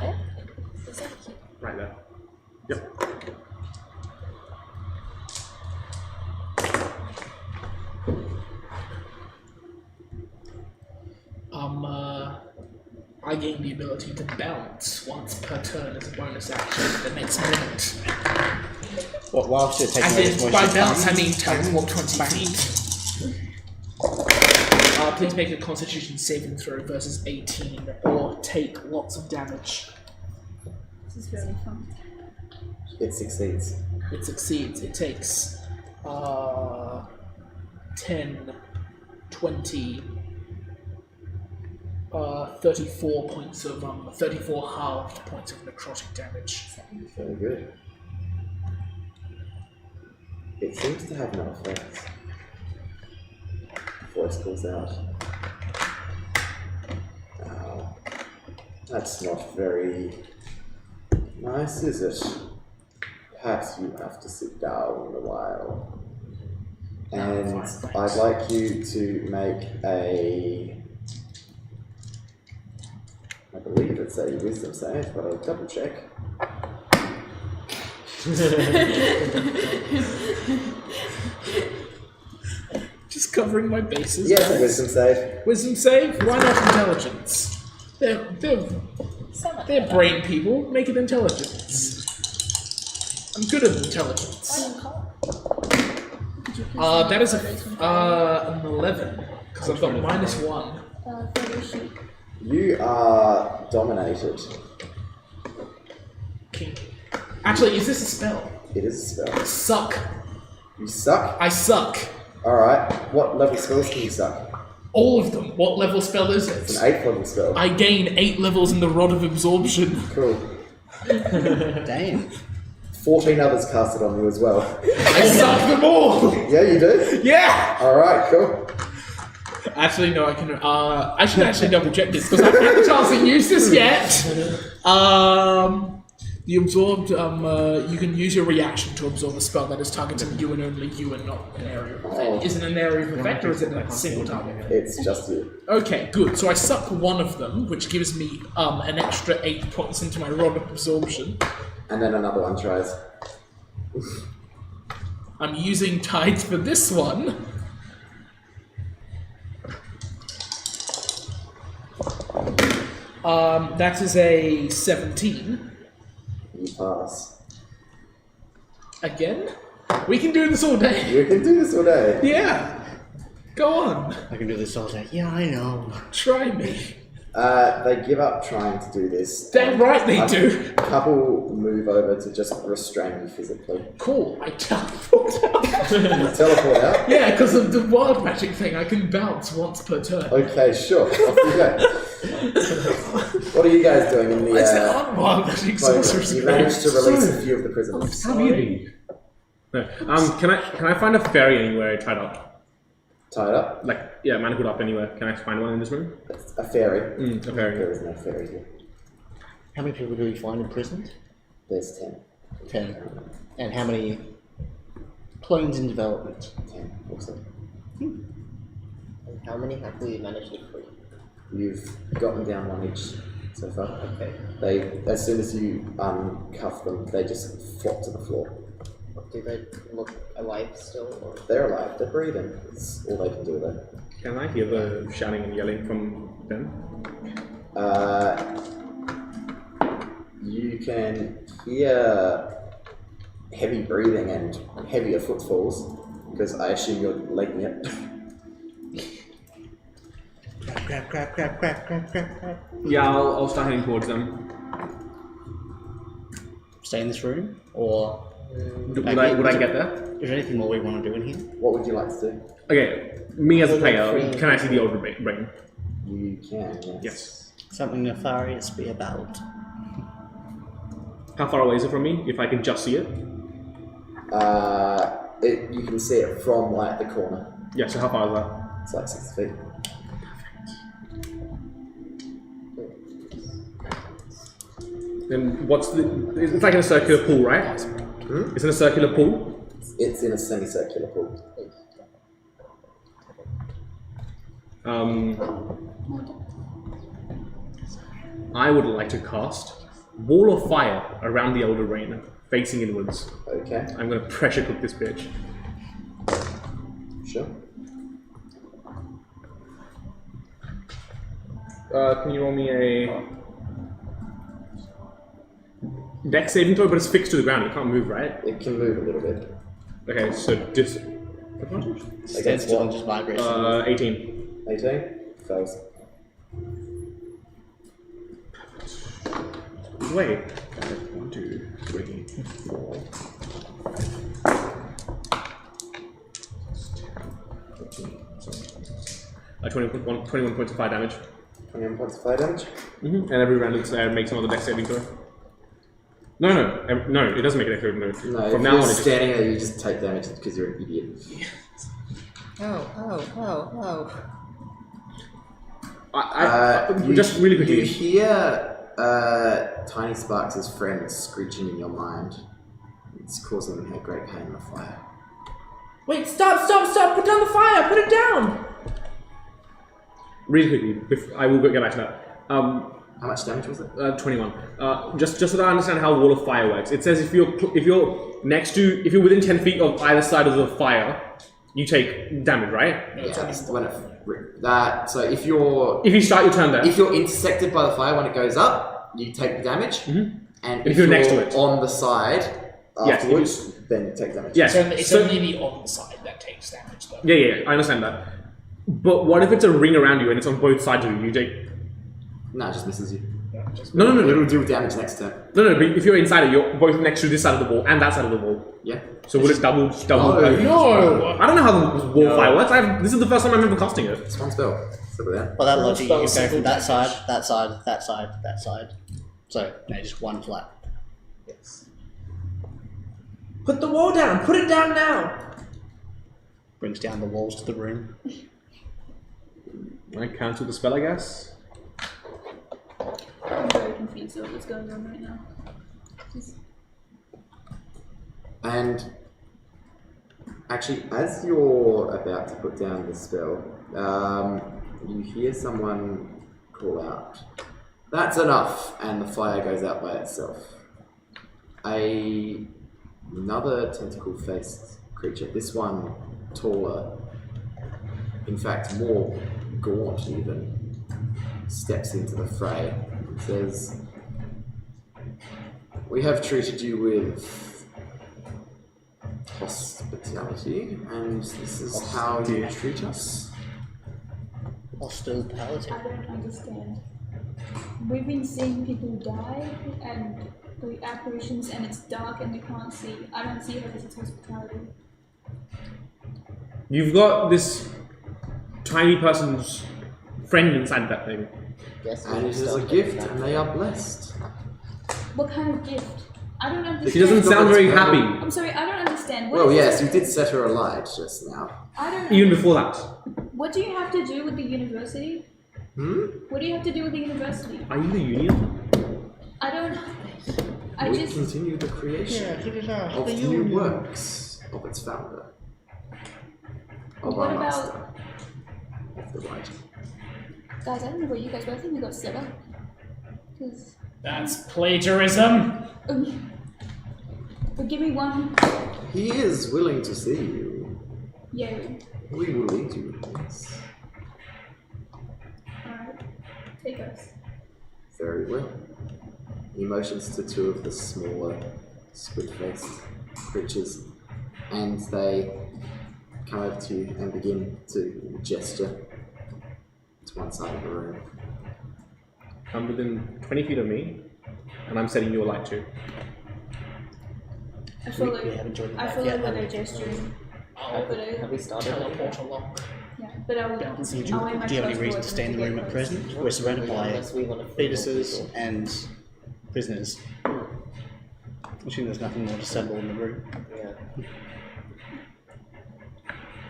Oh, is that cute? Right there. Yep. I gain the ability to bounce once per turn as a bonus action for the next minute. What, whilst you're taking As away this in, by moisture bounce, I from- mean teleport 20 feet. Please make a Constitution saving throw versus 18, or take lots of damage. This is really fun. It succeeds. It succeeds. It takes 10, 20, 34 points of 34 halved points of necrotic damage. Very good. It seems to have no effect. Voice calls out. Oh, that's not very nice, is it? Perhaps you have to sit down a while. And I'd like you to make I believe it's a wisdom save, but I'll double check. Just covering my bases. Yes, a guys. wisdom save. Wisdom save? Why not intelligence? They're brain people. Make it intelligence. I'm good at intelligence. That is an 11, because I've got -1. Photo shoot. You are dominated. King. Actually, is this a spell? It is a spell. Suck. You suck? I suck. Alright. What level spells can you suck? All of them. What level spell is It's it? an 8th level spell. I gain 8 levels in the Rod of Absorption. Cool. Damn. 14 others cast it on you as well. I suck them all! Yeah, you do? Yeah! Alright, cool. Actually, no, I can. I should actually double check this because I haven't had the chance to use this yet. The absorbed, you can use your reaction to absorb a spell that is targeting you and only you and not an area of effect. Is it an area of effect or is it a single target? It's just you. Okay, good. So I suck one of them, which gives me an extra 8 points into my rod of absorption. And then another one tries. I'm using tides for this one. That is a 17. You pass. Again? We can do this all day. You can do this all day. Yeah. Go on. I can do this all day. Yeah, I know. Try me. They give up trying to do this. Damn right they do. A couple move over to just restrain you physically. Cool. I teleport out. You teleport out? Yeah, because of the wild magic thing, I can bounce once per turn. Okay, sure. Off you go. What are you guys doing in the... It's not wild magic sorcerer's You managed to release a few of the prisoners. How easy. No. Can I find a fairy anywhere tied up? Tied up? Like, yeah, manacled up anywhere. Can I find one in this room? A fairy. A fairy. There is no fairy here. How many people do we find imprisoned? There's 10. 10. And how many clones in development? 10 also. And how many have we managed to free? You've gotten down one each so far. Okay. They, as soon as you cuff them, they just flop to the floor. Do they look alive still? Or? They're alive. They're breathing. It's all they can do though. Can I hear the shouting and yelling from them? You can hear heavy breathing and heavier footfalls because I assume you're legging it. Grab. Yeah, I'll start heading towards them. Stay in this room, or Would I get there? is there anything more we want to do in here? What would you like to do? Okay, me as a player, can I see the old brain? You can, yes. Yes. Something nefarious be about. How far away is it from me, if I can just see it? You can see it from like the corner. Yeah, so how far is that? It's like 6 feet. Then what's the... It's like in a circular pool, right? It's in a circular pool? It's in a semicircular pool. I would like to cast Wall of Fire around the Elder Rain, facing inwards. Okay, I'm gonna pressure cook this bitch. sure. Can you roll me a Dex saving throw, but it's fixed to the ground, it can't move, right? It can move a little bit. Okay, so Against Still what? just vibration. 18. 18? Fails. Wait. 1, 2, 3, 4. 21 points of fire damage. 21 points of fire damage? And every round it makes another dex saving throw. No, it doesn't make an dex saving throw. No, From if now you're on, it just... standing there, you just take damage because you're an idiot. Oh. Just really quickly. You hear Tiny Sparks' friends screeching in your mind. It's causing her great pain in the fire. Wait, stop! Put down the fire! Put it down! Really quickly, I will get back to that. How much damage was it? 21. Just so that I understand how Wall of Fire works. It says if you're within 10 feet of either side of the fire, you take damage, right? Yeah, so if you start your turn there. If you're intersected by the fire when it goes up, you take the damage. And if you're next to it. on the side afterwards, then you take damage. Yes. It's only the on side that takes damage, though. Yeah, I understand that. But what if it's a ring around you and it's on both sides of you? You take... No, it just misses you. No. It'll do damage next turn. No, but if you're inside it, you're both next to this side of the wall and that side of the wall. Yeah. So will it double? No. I don't know how the Wall of Fire works. This is the first time I'm ever casting it. It's one spell. So with that. Well, that logic, you can go from that side, that side, that side, that side. So, just one flat. Yes. Put the wall down! Put it down now! Brings down the walls to the room. I cancel the spell, I guess. I'm very confused about what's going on right now. And actually, as you're about to put down the spell, you hear someone call out, "That's enough!" and the fire goes out by itself. Another tentacle-faced creature, this one taller, in fact more gaunt even, steps into the fray and says, "We have treated you with hospitality, and this is how you treat us." Hospitality. I don't understand. We've been seeing people die and the apparitions, and it's dark and we can't see. I don't see how this is hospitality. You've got this tiny person's friend inside that thing. Yes, And it is a gift, and they are blessed. What kind of gift? I don't understand. She doesn't sound very happy. I'm sorry, I don't understand. What Well, is yes, this? you did set her alight just now. I don't Even know. before that. What do you have to do with the university? What do you have to do with the university? Are you the union? I don't. I We just. continue the creation of the new works of its founder. Of What our about- master. Of the writing. Guys, I don't know what you guys, but I think we got set up. Because. That's plagiarism. But give me one. He is willing to see you. Yeah. We will lead you in this. Alright. Take us. Very well. He motions to two of the smaller squid-faced creatures, and they come over to you and begin to gesture to one side of the room. I'm within 20 feet of me, and I'm setting you alight too. I follow. We haven't joined the I back follow yet, where have they're we? gesturing. Have we started? Teleport along. Yeah, but I will. Do you, I'll do aim you my have any crossbow reason at to stay in the them room get at close. present? We're surrounded by Unless we want to fetuses and prisoners. Assuming there's nothing more discernible in the room. Yeah.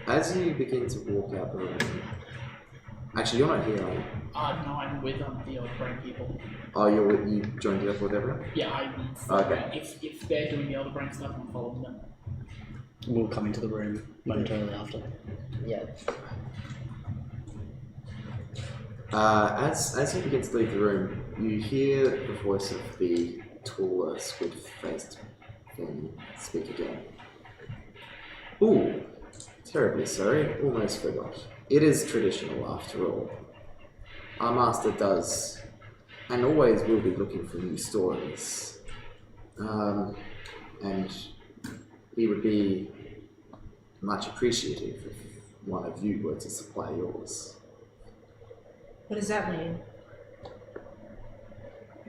As you begin to walk out the room, actually, you're not here, are you? No, I'm with the other brain people. Oh, you joined up with everyone? Yeah, I'm. Okay. If they're doing the other brain stuff, I'm following them. We'll come into the room momentarily after. Yeah. As you begin to leave the room, you hear the voice of the taller, squid-faced thing speak again. Ooh, terribly sorry, almost forgot. It is traditional after all. Our master does, and always will be looking for new stories. And he would be much appreciative if one of you were to supply yours. What does that mean?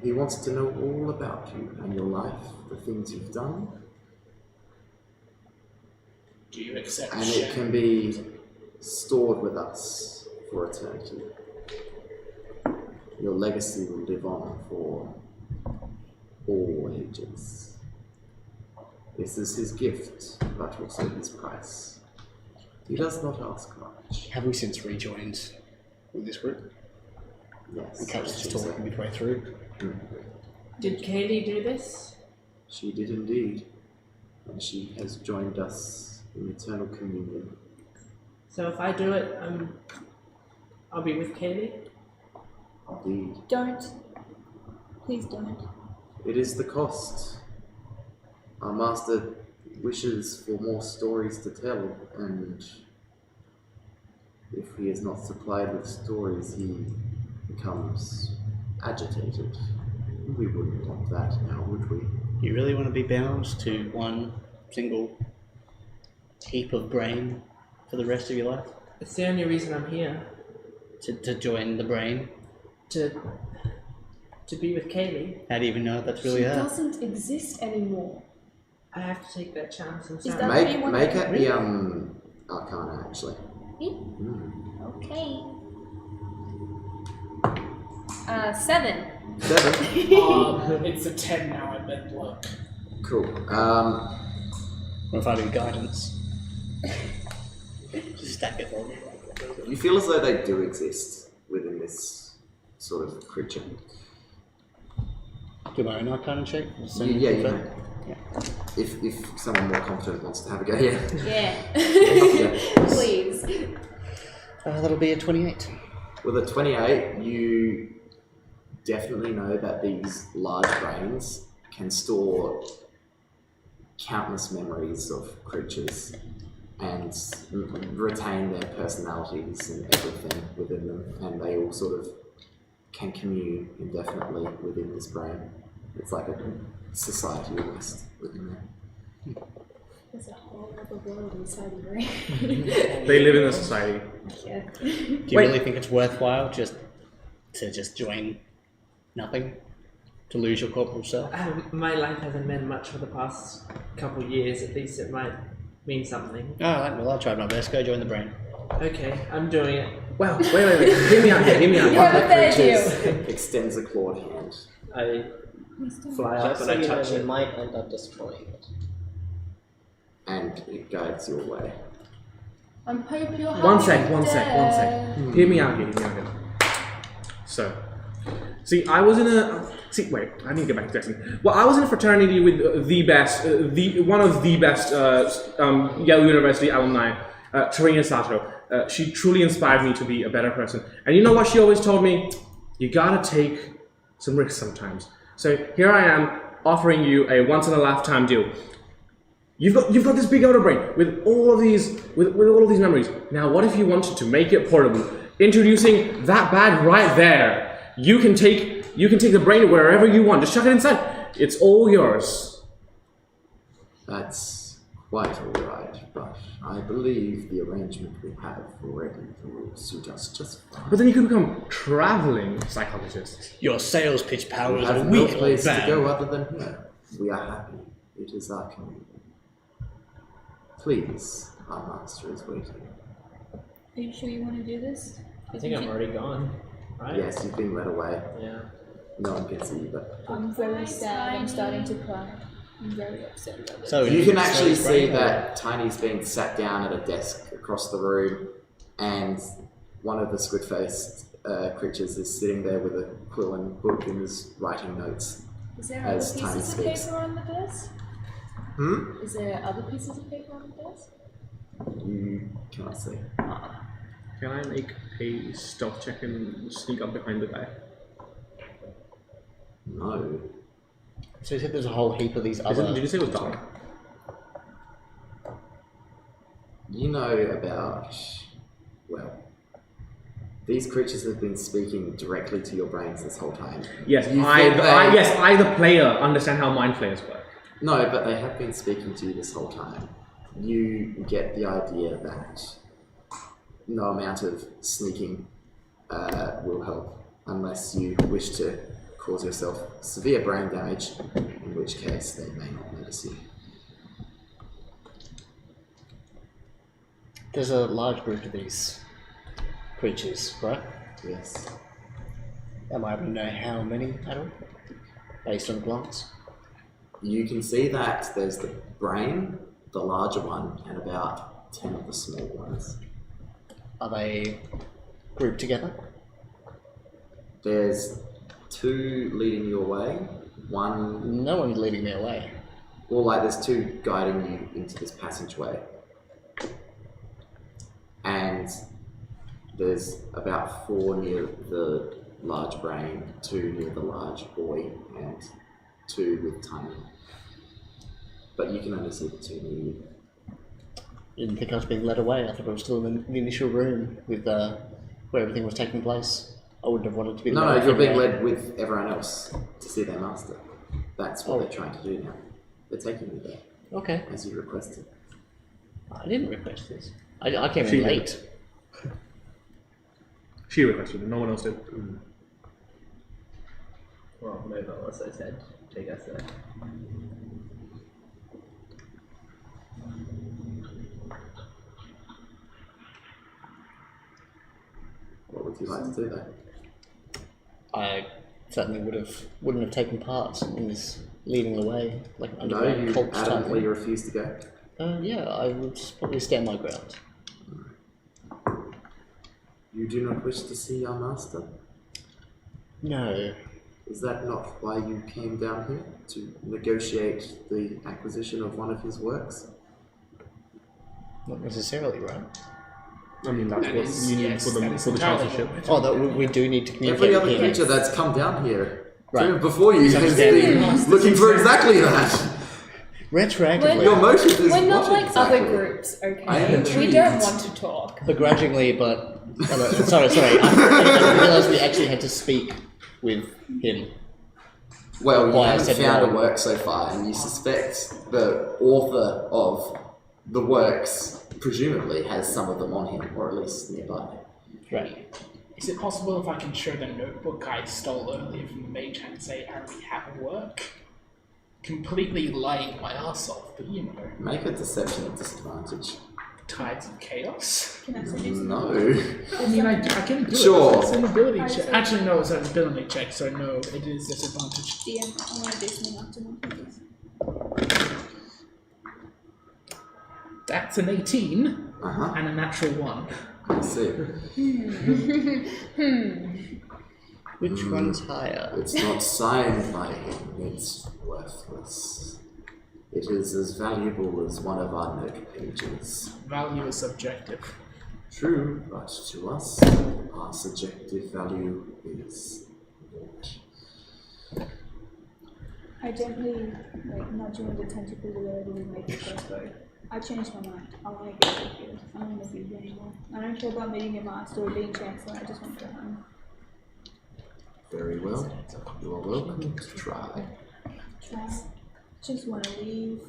He wants to know all about you and your life, the things you've done, Do you accept and it can be stored with us for eternity. Your legacy will live on for all ages. This is his gift, but also his price. He does not ask much. Have we since rejoined with this group? Yes, And Cap's I just think so. talking midway through. Did Kaylee do this? She did indeed, and she has joined us in eternal communion. So if I do it, I'll be with Kaylee? Indeed. Don't. Please don't. It is the cost. Our master wishes for more stories to tell, and if he is not supplied with stories, he becomes agitated. We wouldn't want that now, would we? You really want to be bound to one single heap of brain for the rest of your life? It's the only reason I'm here. To join the brain? To be with Kaylee. How do you even know if that's really She her? doesn't exist anymore. I have to take that chance. I'm Is sorry. that what you want? Make it the Arcana, actually. Okay. 7. 7. It's a 10 now, I bet work. Cool. What if I do guidance? Just stack it all. You feel as though they do exist within this sort of creature. do my own arcana check? Yeah, you confirm? know. Yeah. If someone more confident wants to have a go, yeah. Yeah. Please. That'll be a 28. With a 28, you definitely know that these large brains can store countless memories of creatures and retain their personalities and everything within them, and they all sort of can commune indefinitely within this brain. It's like a society almost within there. There's a whole other world inside the brain. They live in a society. Yeah. Do you really think it's worthwhile just to join nothing? To lose your corporal self? My life hasn't meant much for the past couple years. At least it might mean something. Alright, well I'll try my best. Go join the brain. Okay, I'm doing it. Well, wait. Hear me out here. Yeah, but thank you. Extends a clawed hand. I fly up Just and so I you know, touch we it. might end up destroying it. And it guides your way. I hope you're One sec. Hear me out here. So, see, I was in a... See, wait, I need to get back to Destiny. Well, I was in a fraternity with one of the best Yale University alumni, Tarina Sato. She truly inspired me to be a better person. And you know what she always told me? You gotta take some risks sometimes. So here I am, offering you a once-in-a-lifetime deal. You've got this big outer brain with all of these memories. Now, what if you wanted to make it portable? Introducing that bag right there. You can take the brain wherever you want. Just chuck it inside. It's all yours. That's quite alright, but I believe the arrangement we have already will suit us just fine. But then you could become traveling psychologists. Your sales pitch We powers are have no weak, place to bad. go other than here. We are happy. It is our community. Please, our master is waiting. Are you sure you want to do this? I think I'm already gone. Right? Yes, you've been led away. Yeah. No one can see you, but I'm very sad. I'm starting to cry. I'm very upset about this. So you can actually so see brain- that Tiny's been sat down at a desk across the room, and one of the squid-faced creatures is sitting there with a quill and book and is writing notes. Is there As other Tiny pieces of speaks. paper on the desk? Is there other pieces of paper on the desk? You cannot see. Can I make a stealth check and sneak up behind the guy? No. So you said there's a whole heap of these other... Did you say it was dark? You know about, well, these creatures have been speaking directly to your brains this whole time. Yes, You I, think I, the player, understand how mind flayers work. No, but they have been speaking to you this whole time. You get the idea that no amount of sneaking will help unless you wish to cause yourself severe brain damage, in which case they may not notice you. There's a large group of these creatures, right? Yes. Am I able to know how many at all? Based on a glance? You can see that there's the brain, the larger one, and about 10 of the small ones. Are they grouped together? There's 2 leading you away, one... No one's leading me away. Well, like, there's 2 guiding you into this passageway. And there's about 4 near the large brain, 2 near the large boy, and 2 with Tiny. But you can only see the 2 near you. You didn't think I was being led away. I thought I was still in the initial room with where everything was taking place. I wouldn't have wanted to be No, led you're being away. led with everyone else to see their master. That's what they're trying to do now. They're taking you there, Okay. as you requested. I didn't request this. I came She in did. late. She requested it, no one else did. Well, no, but also said, take us there. What would you like to do there? I certainly wouldn't have taken part in this leading the way, like an No, underground you cult type adamantly thing. refuse to go. Yeah, I would probably stand my ground. You do not wish to see our master? No, Is that not why you came down here? To negotiate the acquisition of one of his works? Not necessarily, right? I mean, that's That what is- you need yes, for the that is chancellorship. entirely Oh, that we do need to communicate Every other with him. creature that's come down here Right. before you has understandable. been looking for exactly that. Retroactively. Your motive is We're not what like exactly? other groups, I am okay? We intrigued. don't want to talk. Begrudgingly, but... sorry. I didn't realise we actually had to speak with him. Well, you Why I haven't said found a no. work so far, and you suspect the author of the works presumably has some of them on him, or at least nearby. Right. Is it possible if I can show the notebook I stole earlier from the mage and say I already have a work? Completely lying my ass off, but you know, Make a deception at disadvantage. tides of chaos. Can I suggest No. I mean, I can do Sure. it. It's an ability check. Actually, no, it's an ability check, so no, it is disadvantage. DM? I want to do something after please. That's an 18 Uh-huh. and a natural 1. I see. Which one's higher? It's not signed by him. It's worthless. It is as valuable as one of our note pages. Value is subjective. True, but to us, our subjective value is naught. I gently nudge one of the tentacles or whatever we make the first go. I changed my mind. I want to get out of here. I don't want to be here anymore. I don't care about meeting your master or being chancellor. I just want to go home. Very well. You are welcome to try. Try. Just want to leave.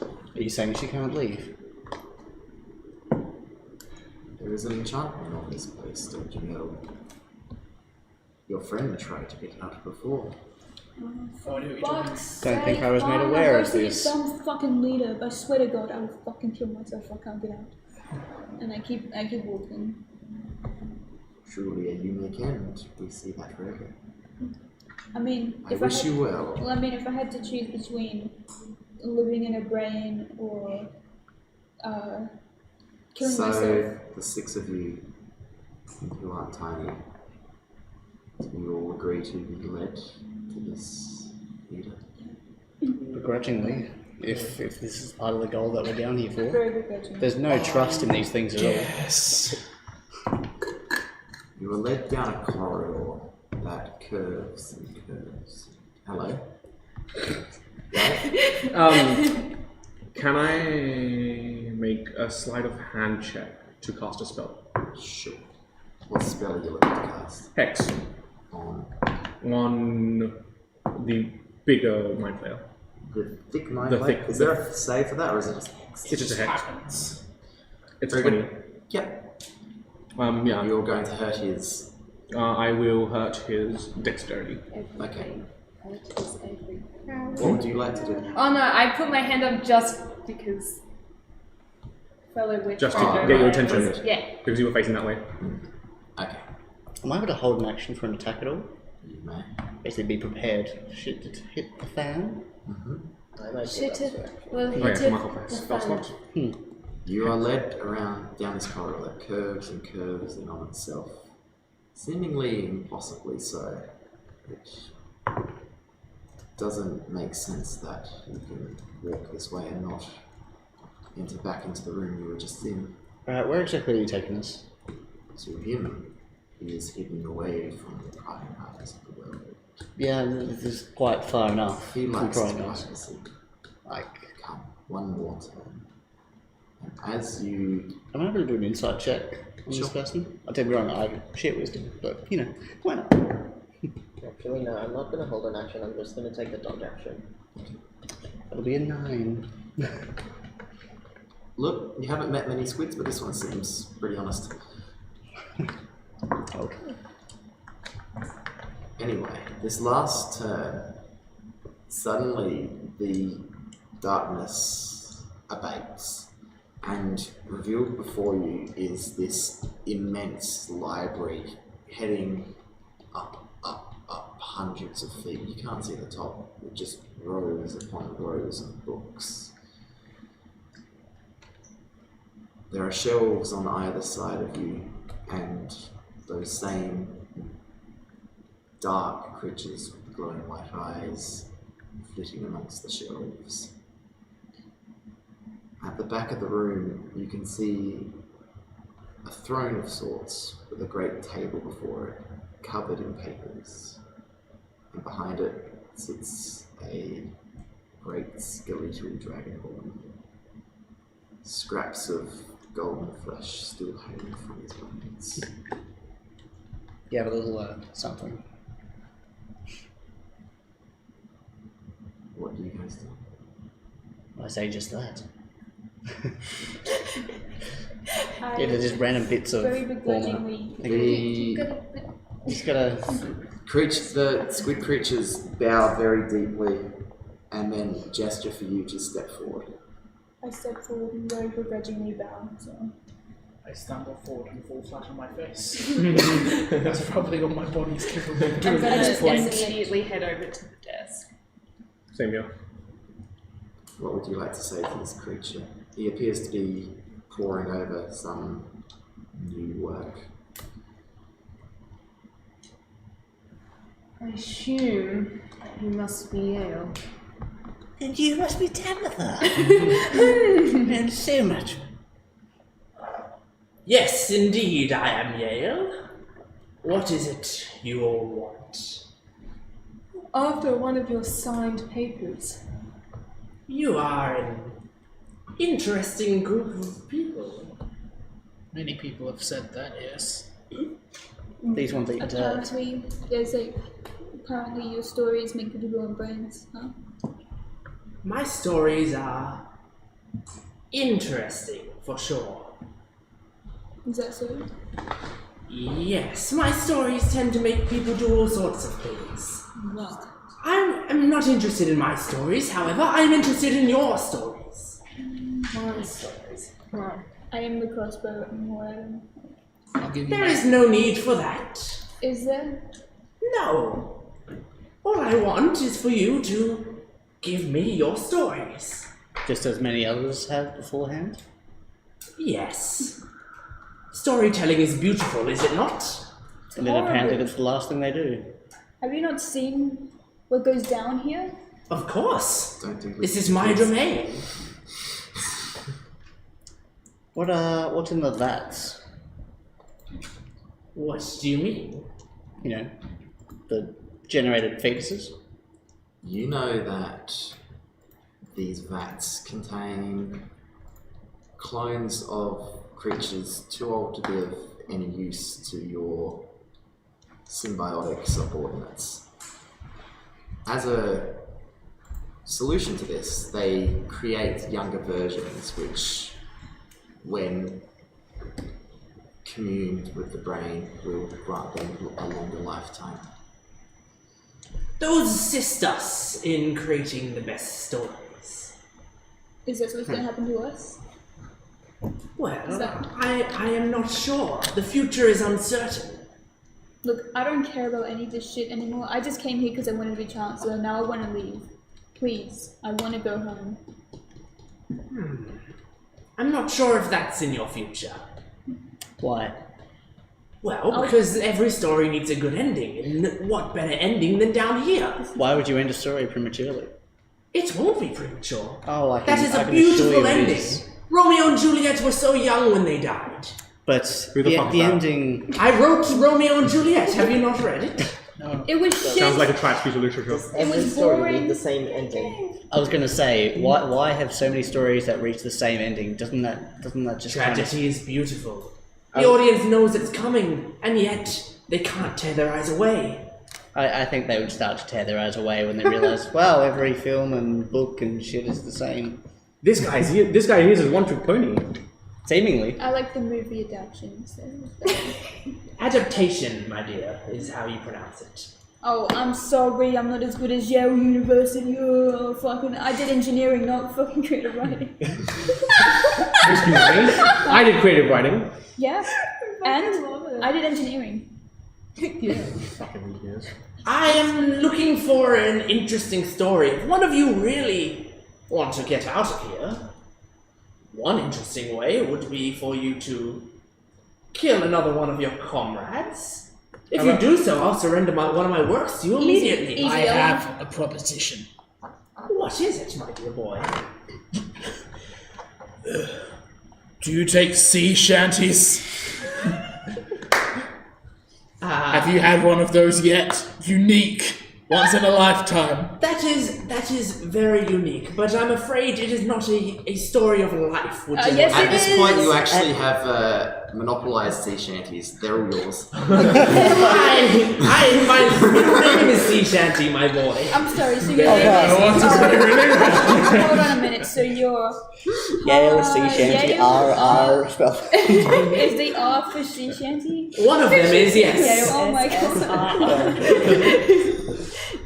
Are you saying she can't leave? There is an enchantment on this place, don't you know? Your friend tried to get out before. Oh, dude, Fuck's Don't think sake, I was made fine, aware I'll of go see this. some fucking leader, but I swear to God, I will fucking kill myself if I can't get out. And I keep walking. Truly a unique end. We see that rarely. I mean, I if wish I had, you well. well, I mean, if I had to choose between living in a brain or killing So, myself, the six of you, who aren't tiny, you all agree to be led to this leader. Begrudgingly, if this is part of the goal that we're down here for. very begrudging. There's no trust in these things at all. Yes. You are led down a corridor that curves and curves. Hello? Can I make a sleight of hand check to cast a spell? Sure. What spell are you looking to cast? Hex On on the bigger mind flayer. the thick mind The blade? thick- Is there a save for that, or is it just hex? It's just a hex. Happens. It's Very 20. good. Yep. Yeah. You're going to hurt his. I will hurt his dexterity. Okay. What would you like to do? Oh no, I put my hand up just because fellow witch. Just to friend get your of mine attention. was- Yeah. Because you were facing that way. Okay. Am I able to hold an action for an attack at all? You may. Basically be prepared for shit to hit the fan? I might Shit do that, it. so. Well, Oh hit yeah, it. Michael the spell fan. slot. You are led around down this corridor that curves and curves in on itself, seemingly impossibly so, which doesn't make sense that you can walk this way and not enter back into the room you were just in. Where exactly are you taking us? To him, he is hidden away from the private matters of the world. Yeah, this is quite far enough. He from likes prying us. privacy. Like, Come, one more turn. And as you am I able to do an insight check on Sure. this person? I'll tell you wrong, I have shit wisdom, but you know, why not? Actually, no, I'm not going to hold an action, I'm just going to take the dodge action. That'll be a 9. look, you haven't met many squids, but this one seems pretty honest. Okay. Anyway, this last turn, suddenly the darkness abates, and revealed before you is this immense library heading up, hundreds of feet. You can't see the top, it just rows upon rows of books. There are shelves on either side of you, and those same dark creatures with glowing white eyes flitting amongst the shelves. At the back of the room, you can see a throne of sorts with a great table before it, covered in papers. And behind it sits a great skeletal dragonborn. Scraps of golden flesh still hanging from his bones. You have a little something. What do you guys do? I say just that. Yeah, there's just random bits of Very former. begrudgingly. Just gotta. The squid creatures bow very deeply and then gesture for you to step forward. I step forward and very begrudgingly bow. So. I stumble forward and fall flat on my face. That's probably what my body's capable of I'm doing gonna at this point. immediately head over to the desk. Same here. What would you like to say to this creature? He appears to be poring over some new work. I assume you must be Yale. And you must be Tabitha. And so much. Yes, indeed, I am Yale. What is it you all want? After one of your signed papers. You are an interesting group of people. Many people have said that, yes. These ones that Apparently, apparently your stories make people go in brains, huh? My stories are interesting, for sure. Is that so? Yes, my stories tend to make people do all sorts of things. What? I'm not interested in my stories, however, I'm interested in your stories. My stories. Well, I am the crossbow and more. I'll give you There my... is no need for that. Is there? No. All I want is for you to give me your stories. just as many others have beforehand. Yes. Storytelling is beautiful, is it not? And then apparently that's the last thing they do. Have you not seen what goes down here? Of course. Don't do This is my domain. What's in the vats? What do you mean? You know, the generated fetuses? You know that these vats contain clones of creatures too old to be of any use to your symbiotic subordinates. As a solution to this, they create younger versions which, when communed with the brain, will grant them a longer lifetime. Those assist us in creating the best stories. Is that what's going to happen to us? Well, that- I am not sure. The future is uncertain. Look, I don't care about any of this shit anymore. I just came here because I wanted to be Chancellor, and now I want to leave. Please, I want to go home. I'm not sure if that's in your future. Why? Well, because every story needs a good ending, and what better ending than down here? Why would you end a story prematurely? It won't be premature. Oh, I can, That is I a can assure beautiful you it ending. is. Romeo and Juliet were so young when they died. But Who the the fuck's that? ending... I wrote Romeo and Juliet. Have you not read it? It was shit. Sounds like a trash piece of literature. Does every was story boring. need the same ending? I was going to say, why have so many stories that reach the same ending? Doesn't that just kind of... Tragedy is beautiful. The audience knows it's coming, and yet they can't tear their eyes away. I think they would start to tear their eyes away when they realise, wow, every film and book and shit is the same. This guy here is a one-trick pony. Seemingly. I like the movie adaptations. Adaptation, my dear, is how you pronounce it. Oh, I'm sorry, I'm not as good as Yale University. Oh, fucking, I did engineering, not fucking creative writing. Excuse me. I did creative writing. Yeah, and I did engineering. Fucking engineers. I am looking for an interesting story. If one of you really want to get out of here, one interesting way would be for you to kill another one of your comrades, If you do so, I'll surrender one of my works to you immediately. I have a proposition. What is it, my dear boy? Do you take sea shanties? Have you had one of those yet? Unique. Once in a lifetime. That is very unique, but I'm afraid it is not a story of life. Would you Yes, At it this is. point, you actually have monopolized sea shanties. They're all yours. my middle name is Sea Shanty, my boy. I'm sorry, so your name is... Hold on a minute, so your... Yale, sea shanty, Yale? R, spell. Is the R for sea shanty? One of them is, yes. Oh my god.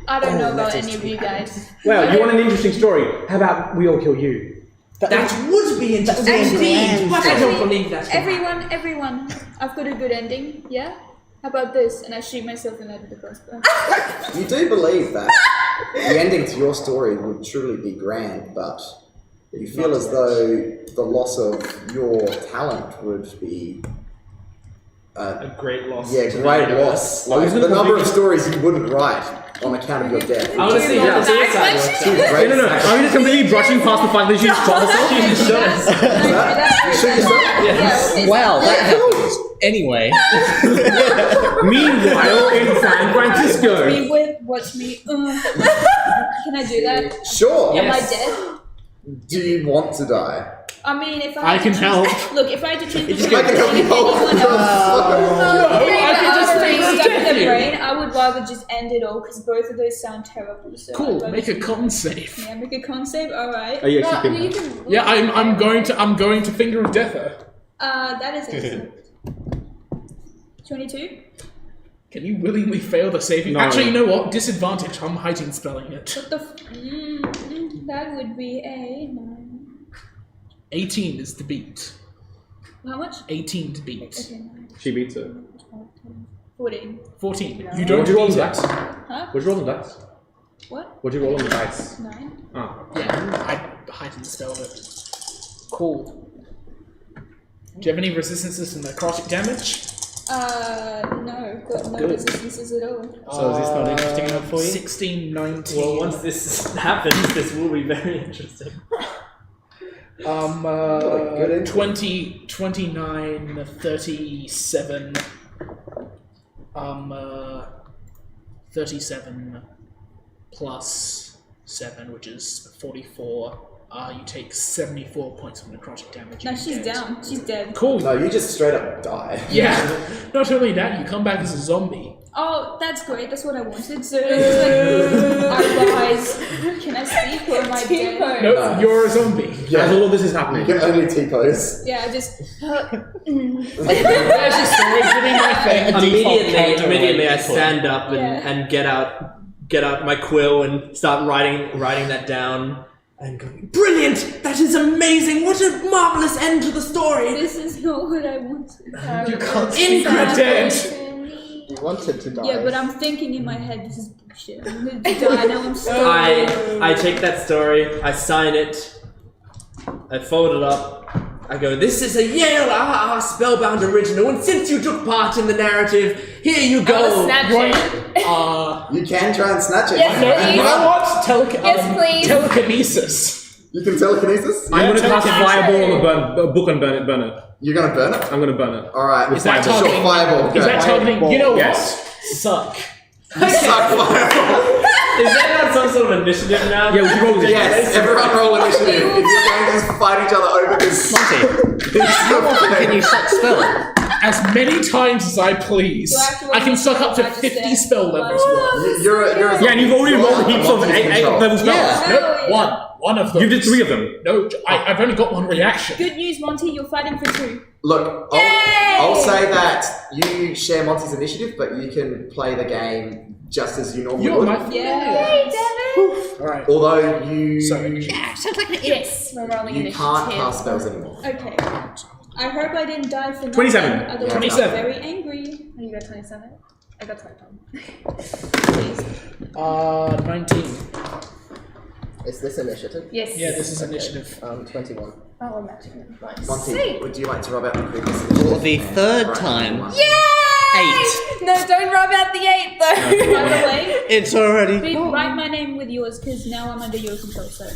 I don't know about any of you guys. Well, you want an interesting story? How about we all kill you? That would be interesting indeed, but I don't believe that. Everyone, I've got a good ending, yeah? How about this? And I shoot myself in the head with the crossbow. You do believe that the ending to your story would truly be grand, but you feel as though the loss of your talent would be A great loss. great loss. Like, the number of stories you wouldn't write on account of your death. I want to see how the suicide works out. No. I'm just completely brushing past the fact that she just shot herself. You just shot us. You shoot yourself? Wow, that happens. Anyway. Meanwhile, in San Francisco. Watch me. Can I do that? Sure. Am I dead? Do you want to die? I mean, if I can help. Look, if I had to choose between I can help you anyone else, I can just stuck in the brain, I would rather just end it all because both of those sound terrible. So Cool. Make a con save. Yeah, make a con save. All right. Oh, you actually You can. can. Yeah, I'm going to finger of death her. That is excellent. 22. Can you willingly fail the saving? No. Actually, you know what? Disadvantage. I'm hiding spelling it. What the? That would be a 9. 18 is the beat. How much? 18 to beat. Okay, 9. She beats it. 14. 14. No. You don't What'd you roll on beat the it. dice? Huh? What'd you roll on the dice? What? What'd you roll on the dice? 9. Ah. Yeah, I hiding spelled it. Cool. Do you have any resistances to necrotic damage? No. Got no resistances at all. So is this not interesting enough for you? 16, 19. Well, once this happens, this will be very interesting. 20, 29, 37, 37 plus 7, which is 44. You take 74 points of necrotic damage. No, You she's get- down. She's dead. Cool. No, you just straight up die. Yeah. Not only that, you come back as a zombie. Oh, that's great. That's what I wanted. So it's like, I rise. Can I speak or am I dead? No, you're a zombie. As all of this is happening. You can only T-pose. Yeah, I just. There's your story giving my thing. Immediately, I stand up and, Yeah. and get out my quill and start writing that down. And going, brilliant! That is amazing! What a marvelous end to the story! This is not what I wanted. You can't speak for dead. You wanted to die. Yeah, but I'm thinking in my head, this is bullshit. I'm gonna die now. I'm stuck. I take that story, I sign it, I fold it up, I go, this is a Yale Spellbound original, and since you took part in the narrative, here you go! Snatch it. You can try and snatch it. Yes, You please. know what? Yes, please. Telekinesis. You can telekinesis? I'm going to cast a telekinesis. fireball on the book and burn it. You're gonna burn it? I'm going to burn it. Alright. Is that Sure, targeting? fireball. Is that targeting? You know what? Yes. Suck. Suck fireball. Is that not some sort of initiative now? Yeah, we should roll this. Yes, everyone roll initiative. If you're going to just fight each other over this. How often can you suck spell? As many times as I please. Do I have to roll I can suck up to I just 50 said- spell levels worth. You're a Yeah, and you've already rolled heaps of Monty's 8 control. level spells. Yeah, Hell no, yeah. one of them. You did 3 of them. No, I've only got one reaction. Good news, Monty. You're fighting for 2. Look, I'll say that you share Monty's initiative, but you can play the game just as you normally You're would. my familiar. Yeah. Alright. Although you Sorry. Yes, we're rolling you initiative. can't cast spells anymore. Okay. I hope I didn't die for nothing. 27. Otherwise, 27. I'm very angry. Oh, you got 27? I got 21. Please. 19. Is this initiative? Yes. Yeah, this is initiative. 21. Oh, we're matching it. Nice. Monty, Sweet. would you like to rub out the previous For the initiative? third Right, time. one. Yay! No, don't rub out the 8 though. By the way, It's already. please write my name with yours because now I'm under your control. So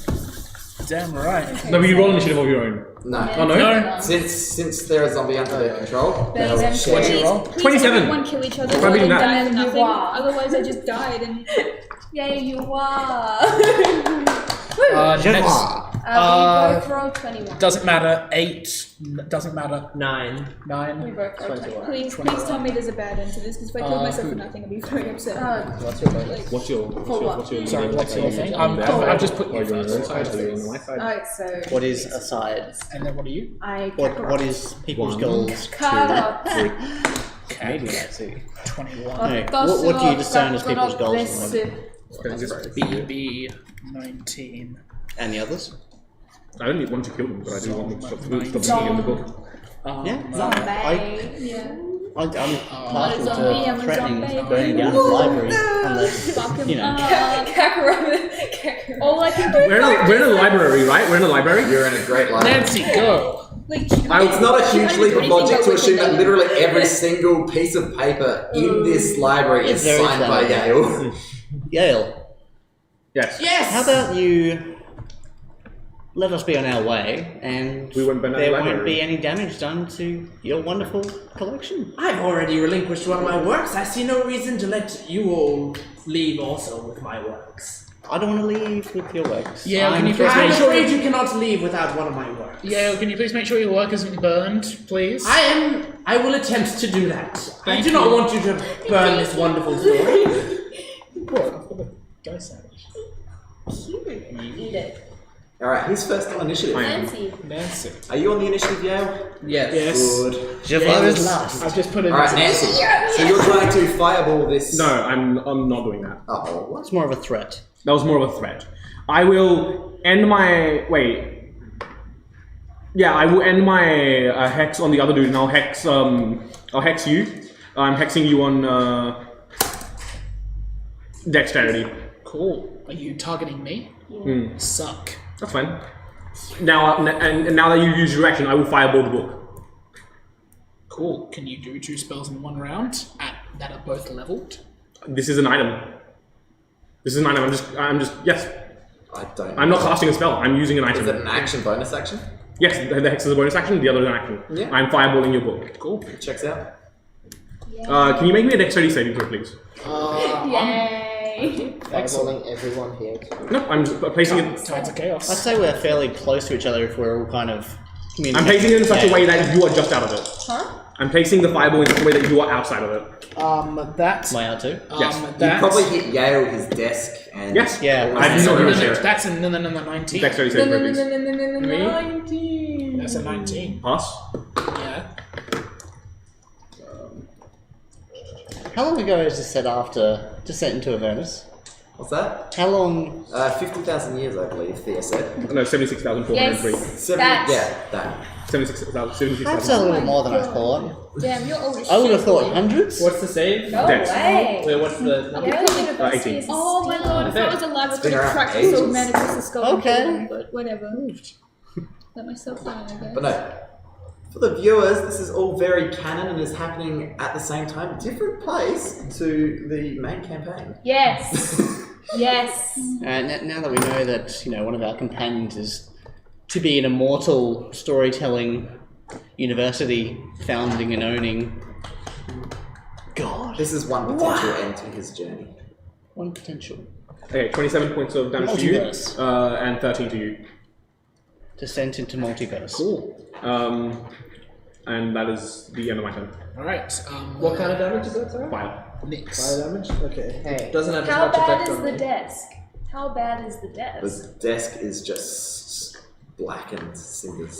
Damn right. No, but you roll initiative of your own. No. Oh no? No. Since they're a zombie under their control, then they'll please, What's your roll? please 27. everyone kill each other Try beating and that. die for You nothing. are. Otherwise, I just died and. Yeah, you are. Next. Jaguar. We both rolled 21. Doesn't matter. 8. Doesn't matter. 9. We 9. both rolled 21. Please tell me there's a bad end to this because if I kill myself for nothing, I'll be very upset. What's your bonus? What's your Sorry, what's your thing? I've just put you first. Alright, so. What is aside? And then what are you? I What is people's goals? Carrot. Maybe that's it. 21. Okay. What do you discern as people's goals? BB 19. And the others? I don't want to kill them, but I do want them to stop being in the book. Yeah. Zombie. I'm partial zombie, I'm to a threatening zombie. burning down the library unless, you know. Kakarot. All I can do We're in a library, right? We're in a library. you're in a great library. Nancy, go! like, It's not a huge leap of logic to assume that literally every single piece of paper in this library is It's very signed by clever. Yale. Yale, Yes! how about you let us be on our way and We won't burn out the there won't library. be any damage done to your wonderful collection. I've already relinquished one of my works. I see no reason to let you all leave also with my works. I don't want to leave with your works. Yeah, can you please I'm make sure? afraid you cannot leave without one of my works. Yeah, can you please make sure your work isn't burned, please? I will attempt to do that. I Thank do not you. want you to burn this wonderful story. Go savage. Eat it. Alright, who's first on initiative? Nancy. Nancy. Are you on the initiative, Yale? Yes. Good. Javar is last. I've just put it Alright, Nancy. So you're trying to fireball this. No, I'm not doing that. Oh, what? It's more of a threat. That was more of a threat. I will end my I will end my hex on the other dude, and I'll hex you. I'm hexing you on dexterity. Cool. Are you targeting me? Suck. That's fine. Now and now that you use your action, I will fireball the book. Cool. Can you do 2 spells in 1 round that are both leveled? This is an item. I'm just yes. I don't. I'm not casting a spell. I'm using an item. Is it an action, bonus action? Yes, the hex is a bonus action. The other is an action. Yeah. I'm fireballing your book. Cool. Checks out. Can you make me a dexterity saving throw, please? Yay. Fireballing everyone here. No, I'm just placing it. Tides of Chaos. I'd say we're fairly close to each other if we're all kind of communicating. I'm placing it in such a way that you are just out of it. Huh? I'm placing the fireball in such a way that you are outside of it. That. Am I out too? Yes. You That. probably hit Yale his desk and. Yes. Yeah. I did not hear a share. That's a 19. Dexterity saving throw, please. 19. That's a 19. Pass. Yeah. How long ago is this set after Descent into Avernus? What's that? How long? 50,000 years, I believe, Thea said. No, 76,403. Yes. That. That. 76,000. That's a little more than I thought. Damn, you're old as I would have shit, thought boy. hundreds. What's the save? No Dex. way. Wait, what's the number? Yeah, Probably- 18. Oh my god, if I was alive, I could been have around cracked for the sword ages. man across the skull. and Okay. killed him, but whatever. Let myself die, I guess. But no. For the viewers, this is all very canon and is happening at the same time. Different place to the main campaign. Yes. Yes. Now that we know that one of our companions is to be an immortal storytelling university founding and owning. God, This is one potential end to his journey. one potential. Okay, 27 points of damage to you, Multiverse. and 13 to you. Descent into multiverse. Cool. And that is the end of my turn. Alright. What kind of damage is that, sorry? Fire. Nix. Fire damage? Okay. Hey. Doesn't have as How much bad effect is on the me. desk? How bad is the desk? The desk is just blackened cinders.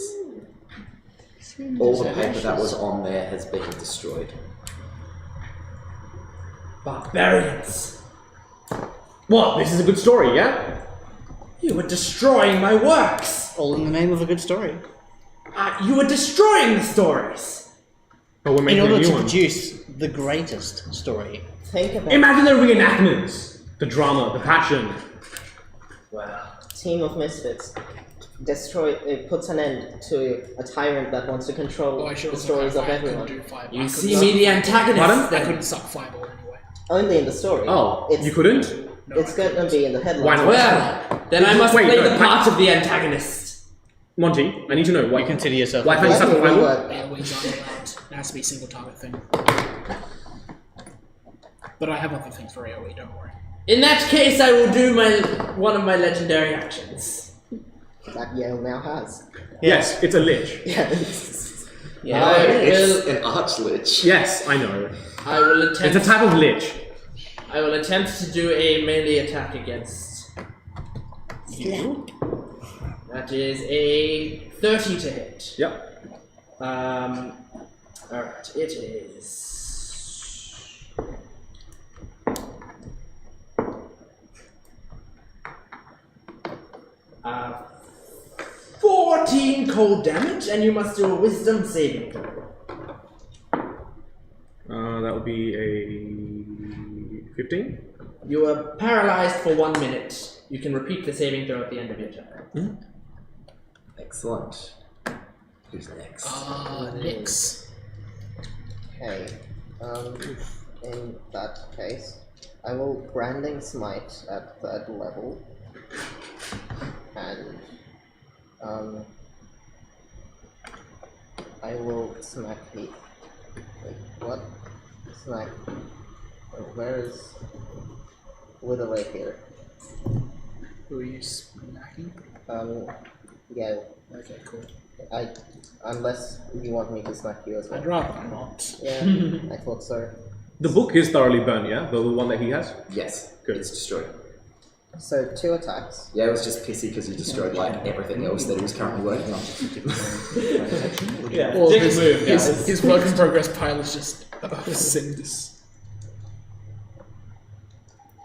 All the paper that was on there has been destroyed. Barbarians! What? This is a good story, yeah? You were destroying my works! All in the name of a good story. You were destroying the stories! But we're In making a order new to one. produce the greatest story. Think about Imagine the reenactments, the drama, the passion. team of misfits. it puts an end to a tyrant that wants to control Oh, I should the also stories of clarify, I couldn't everyone. do fireball. You I see couldn't me, the suck- antagonist. Pardon? I then. couldn't suck fireball anyway. Only in the story. Oh, it's, you couldn't? No, It's going to be in the headlines. Why not? Well, then I must Wait, play no, the part of the antagonist. Monty, I need to know why You consider yourself. Why can't you Let suck me the fireball? reword. AoEs aren't allowed. It has to be a single target thing. But I have other things for AoE, don't worry. In that case, I will do one of my legendary actions. That Yale now has. Yes, it's a lich. Yes. Yeah, I It's will. an archlich. Yes, I know. I will It's a attempt. type of lich. I will attempt to do a melee attack against you. That is a 30 to hit. Yep. Alright, it is. 14 cold damage, and you must do a wisdom saving throw. That would be a 15. You are paralyzed for 1 minute. You can repeat the saving throw at the end of your turn. Excellent. Who's next? Nyx. Okay. In that case, I will branding smite at 3rd level, and I will smack Heath. Wait, what? Smack. Where is Wither Rapier? Who are you smacking? Yeah. Okay, cool. Unless you want me to smack you as well. I'd rather not. Yeah, I thought so. The book is thoroughly burnt, yeah? The one that he has? Yes. Good. It's destroyed. So 2 attacks. Yeah, it was just pissy because you destroyed like everything else that he was currently working on. Yeah, Well, dick move, guys. his work in progress pile is just cinders.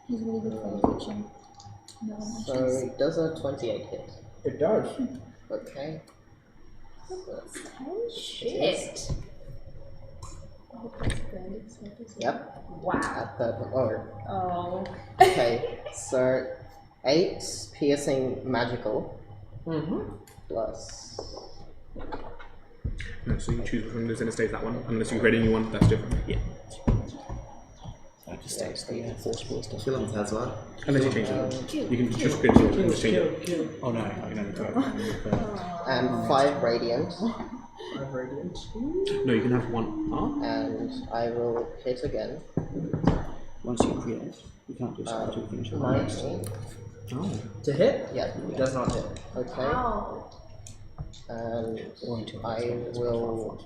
He's really good for fiction. No one So mentions. does a 28 hit? It does. Okay. So Oh shit. Oh, that's good. It's not as- yep. Wow. At the Oh. okay. So 8 piercing magical Mm-hmm. plus. No, so you choose which one is going to stay that one. Unless you create a new one, that's different. Yeah. So it just stays the force ball stuff. Kill him, Tazwa. Unless you change it. You can just create a new one and just change it. Oh no, I can only do it. And 5 radiant, No, you can have one. Oh? and I will hit again. Once you create, you can't do something until you finish it. 19. Oh. To hit? Yeah. It does not hit. Okay. Wow. And Or until I will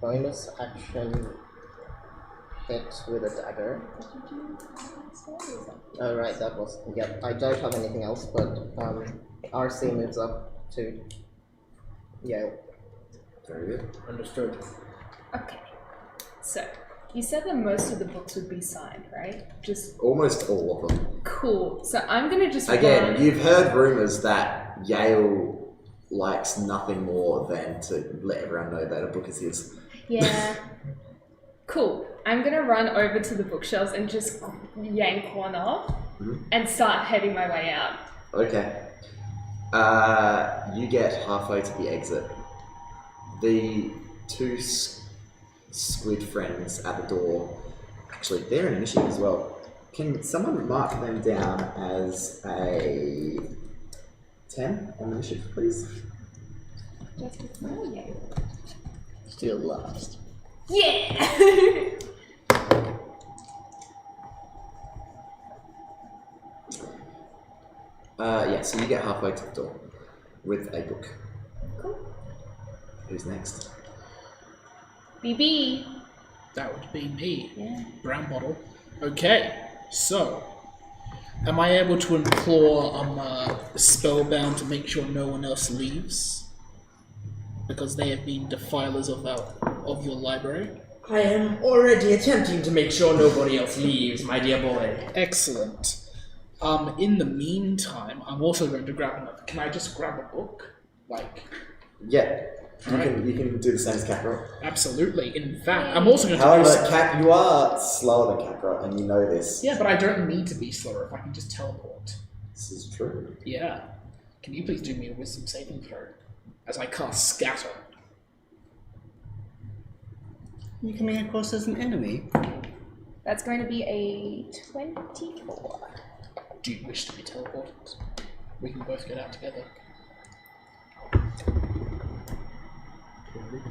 bonus action hit with a dagger. Oh right, that was, yep. I don't have anything else, but RC moves up to Yale. Very good. Understood. Okay. So, you said that most of the books would be signed, right? Just Almost all of them. cool. So I'm gonna just Again, run- you've heard rumours that Yale likes nothing more than to let everyone know that a book is his. Yeah. Cool. I'm gonna run over to the bookshelves and just yank one off and start heading my way out. Okay. You get halfway to the exit. The 2 squid friends at the door, actually, they're an initiative as well. Can someone mark them down as a 10 on the initiative, please? Just before you. Still last. Yeah! Yeah, so you get halfway to the door with a book. Cool. Who's next? BB. That would be me. Yeah. Brown bottle. Okay, so am I able to implore spellbound to make sure no one else leaves? Because they have been defilers of your library. I am already attempting to make sure nobody else leaves, my dear boy. Excellent. In the meantime, I'm also going to grab another. Can I just grab a book? Like, Yeah. You Alright. can do the same as Kakarot. absolutely. In fact, I'm also going to However, you are slower than Kakarot, and you know this. Yeah, but I don't need to be slower if I can just teleport. This is true. Yeah. Can you please do me a wisdom saving throw? As I cast Scatter. You coming across as an enemy? That's going to be a 24. Do you wish to be teleported? We can both get out together.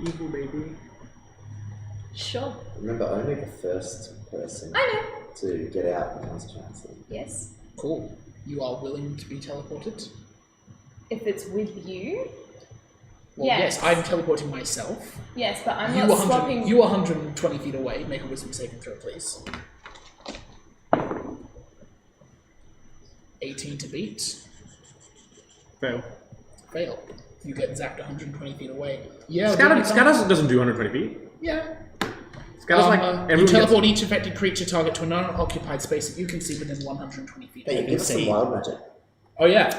Evil baby. Sure. Remember, only the first person I know. to get out becomes Chancellor. Yes. Cool. You are willing to be teleported? If it's with you. Well, Yes. yes, I'm teleporting myself. Yes, but I'm You not 100 swapping. You 120 feet away. Make a wisdom saving throw, please. 18 to beat. Fail. Fail. You get zapped 120 feet away. Yeah. Scatter doesn't do 120 feet. Yeah. Scatter's like You everyone teleport gets- each affected creature target to an unoccupied space that you can see within 120 feet. That you Give can us some see. wild magic. Oh yeah.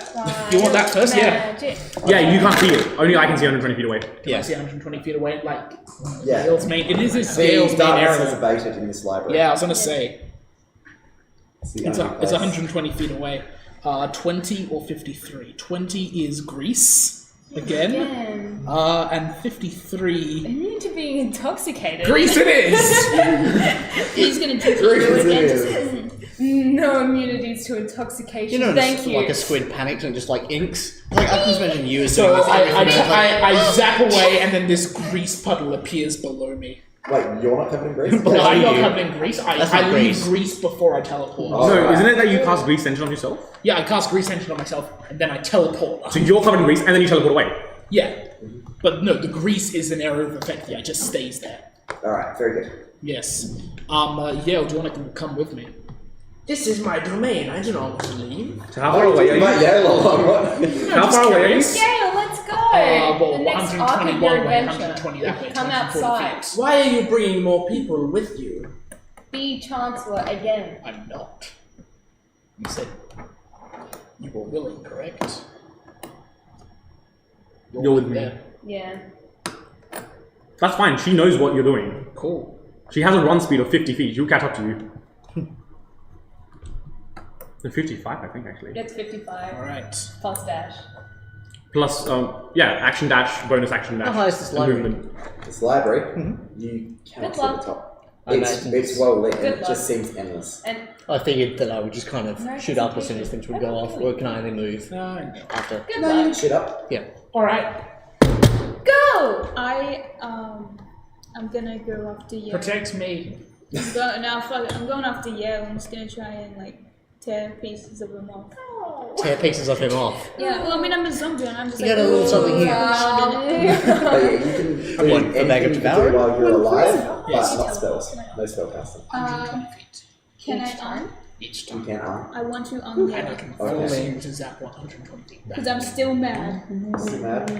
You want that first? Yeah. Magic. Yeah, you can't see it. Only I can see 120 feet away. Can I see 120 feet away? Like, Yeah. Gale's main. It is his The Gale's main darkness is area. abated in this library. Yeah, I was gonna say. It's the It's, only it's place. 120 feet away. 20 or 53. 20 is Greece. Again. Again. And 53. Immune to being intoxicated. Greece it is! He's gonna take Greece you it again. is. No immunities to intoxication. You know, Thank it's you. like a squid panics and just like inks. Like I can just imagine you as So doing this I everything, like, zap away, and then this grease puddle appears below me. Wait, you're not covered in grease? Below I'm not you. covered in grease. That's I not leave grease. grease before I teleport. Oh. No, Alright. isn't it that you cast Grease Engine on yourself? Yeah, I cast grease engine on myself, and then I teleport. So you're covered in grease and then you teleport away. Yeah. But no, the grease is an area of effect that just stays there. Alright, very good. Yes. Yale, do you want to come with me? This is my domain. I do not want to leave. So how far away are you? Invite Yale along, what? How far away are you? Gale, let's go. Well, the next 120 arc of one your way, adventure. 120 that way, Come 240 outside. feet. Why are you bringing more people with you? Be Chancellor again. I'm not. You said you were willing, correct? You're with me. Yeah. Yeah. That's fine. She knows what you're doing. Cool. She has a run speed of 50 feet. She'll catch up to you. 55, I think, actually. It's 55. Alright. Plus dash. Plus, yeah, action dash, bonus action dash. How high is this and library? movement. This library, you cannot Good see the luck. top. I It's imagine it's well lit and Good it luck. just seems endless. And I figured that I would just kind of No, shoot up as soon as things would go off, or can I only move No. after? good No, you luck. shit up. Yeah. Alright. Go! I'm gonna go after Yale. Protect me. I'm going after Yale. I'm just gonna try and like tear pieces of him off. Tear pieces of him off. Yeah, well, I mean, I'm a zombie and I'm just You like, got a little something here. But yeah, you can do want the bag of anything you can devour? do while you're alive, but Yes. not spells. No spell casting. Can I Each You time. can't arm. I want to And I Yale can Okay. force you to zap 120 feet back. because I'm still mad. See that?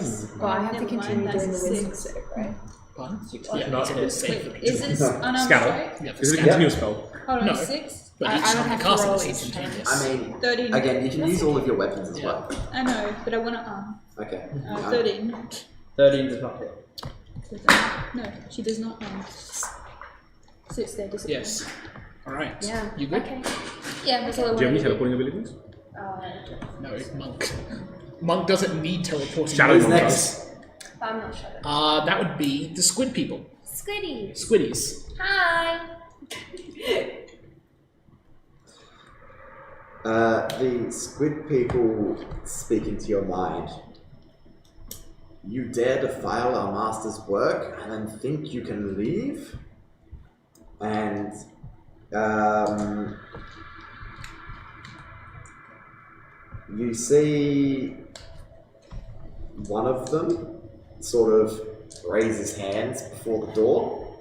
Well, I have to Never continue mind, doing the that's wisdom six. save, right? Pardon? Well, Yeah, not it's hit. safe for Wait, me. is this unarmed Scatter. strike? Yeah, for Is it a scatter. continuous spell? Hold on, No. 6? But I each don't time you have to cast it, roll it's each instantaneous. I mean, 13. again, you can use all of your weapons as Yeah. well. I know, but I want to arm. Okay. 13. 13 does not hit. No, she does not arm. Sits there disappointed. Yes. Alright. Yeah. You good? Okay. Yeah, that's all I Do you have any want to do. teleporting abilities? No, it's Monk. Monk doesn't need teleporting. Shadow Who's Monk next? I'm not sure. That would be the squid people. Squiddy. Squiddies. Hi. The squid people speak into your mind. You dare defile our master's work and then think you can leave? And you see one of them sort of raise his hands before the door,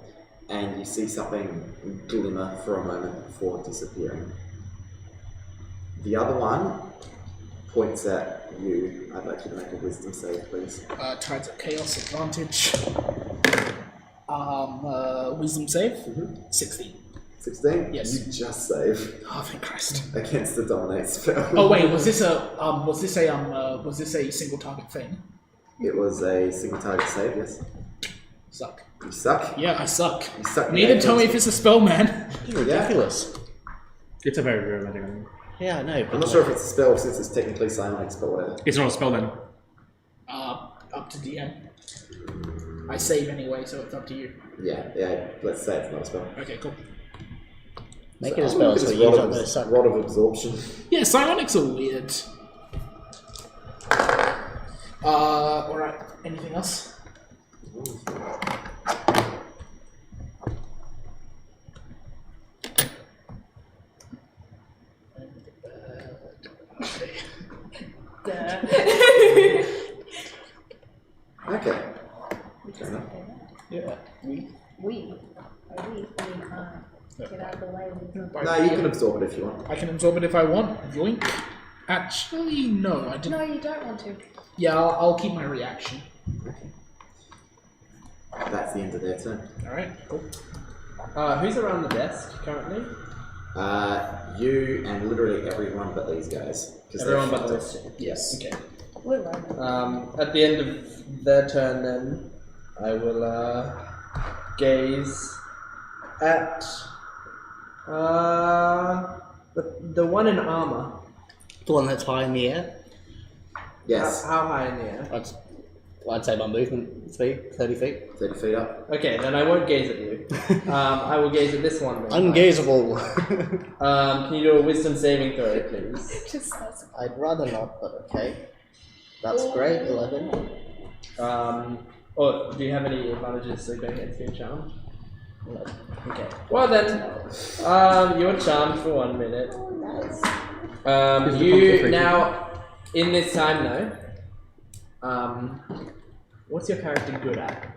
and you see something glimmer for a moment before disappearing. The other one points at you. I'd like you to make a wisdom save, please. Tides of Chaos advantage. Wisdom save. 16. 16? Yes. You just save Oh, thank Christ. against the dominate spell. Oh wait, was this a single target thing? It was a single target save, yes. Suck. You suck. Yeah, I suck. You suck. Need to tell me if it's a spell, man. It's ridiculous. It's a very, very magic item. Yeah, I know. I'm not sure if it's a spell since it's technically psionics, but whatever. It's not a spell then. Up to DM. I save anyway, so it's up to you. Yeah, let's say it's not a spell. Okay, cool. Make it a spell so you don't know suck. Rod of absorption. Yeah, psionics are weird. Alright, anything else? Okay. Fair enough. Yeah. We can't get out of the way. No, you can absorb it if you want. I can absorb it if I want. Yoink. Actually, no, I didn't. No, you don't want to. Yeah, I'll keep my reaction. That's the end of their turn. Alright, cool. Who's around the desk currently? You and literally everyone but these guys. Everyone but those two. Yes. Okay. We're right. At the end of their turn, then I will gaze at the one in armor. The one that's high in the air. Yes. How high in the air? I'd say my movement speed, 30 feet. 30 feet up. Okay, then I won't gaze at you. I will gaze at this one. Then. Ungazeable. Can you do a wisdom saving throw, please? I'd rather not, but okay. That's great, 11. Do you have any advantages against being charmed? No. Okay. Well then, you're charmed for 1 minute. You now, in this time though, what's your character good at?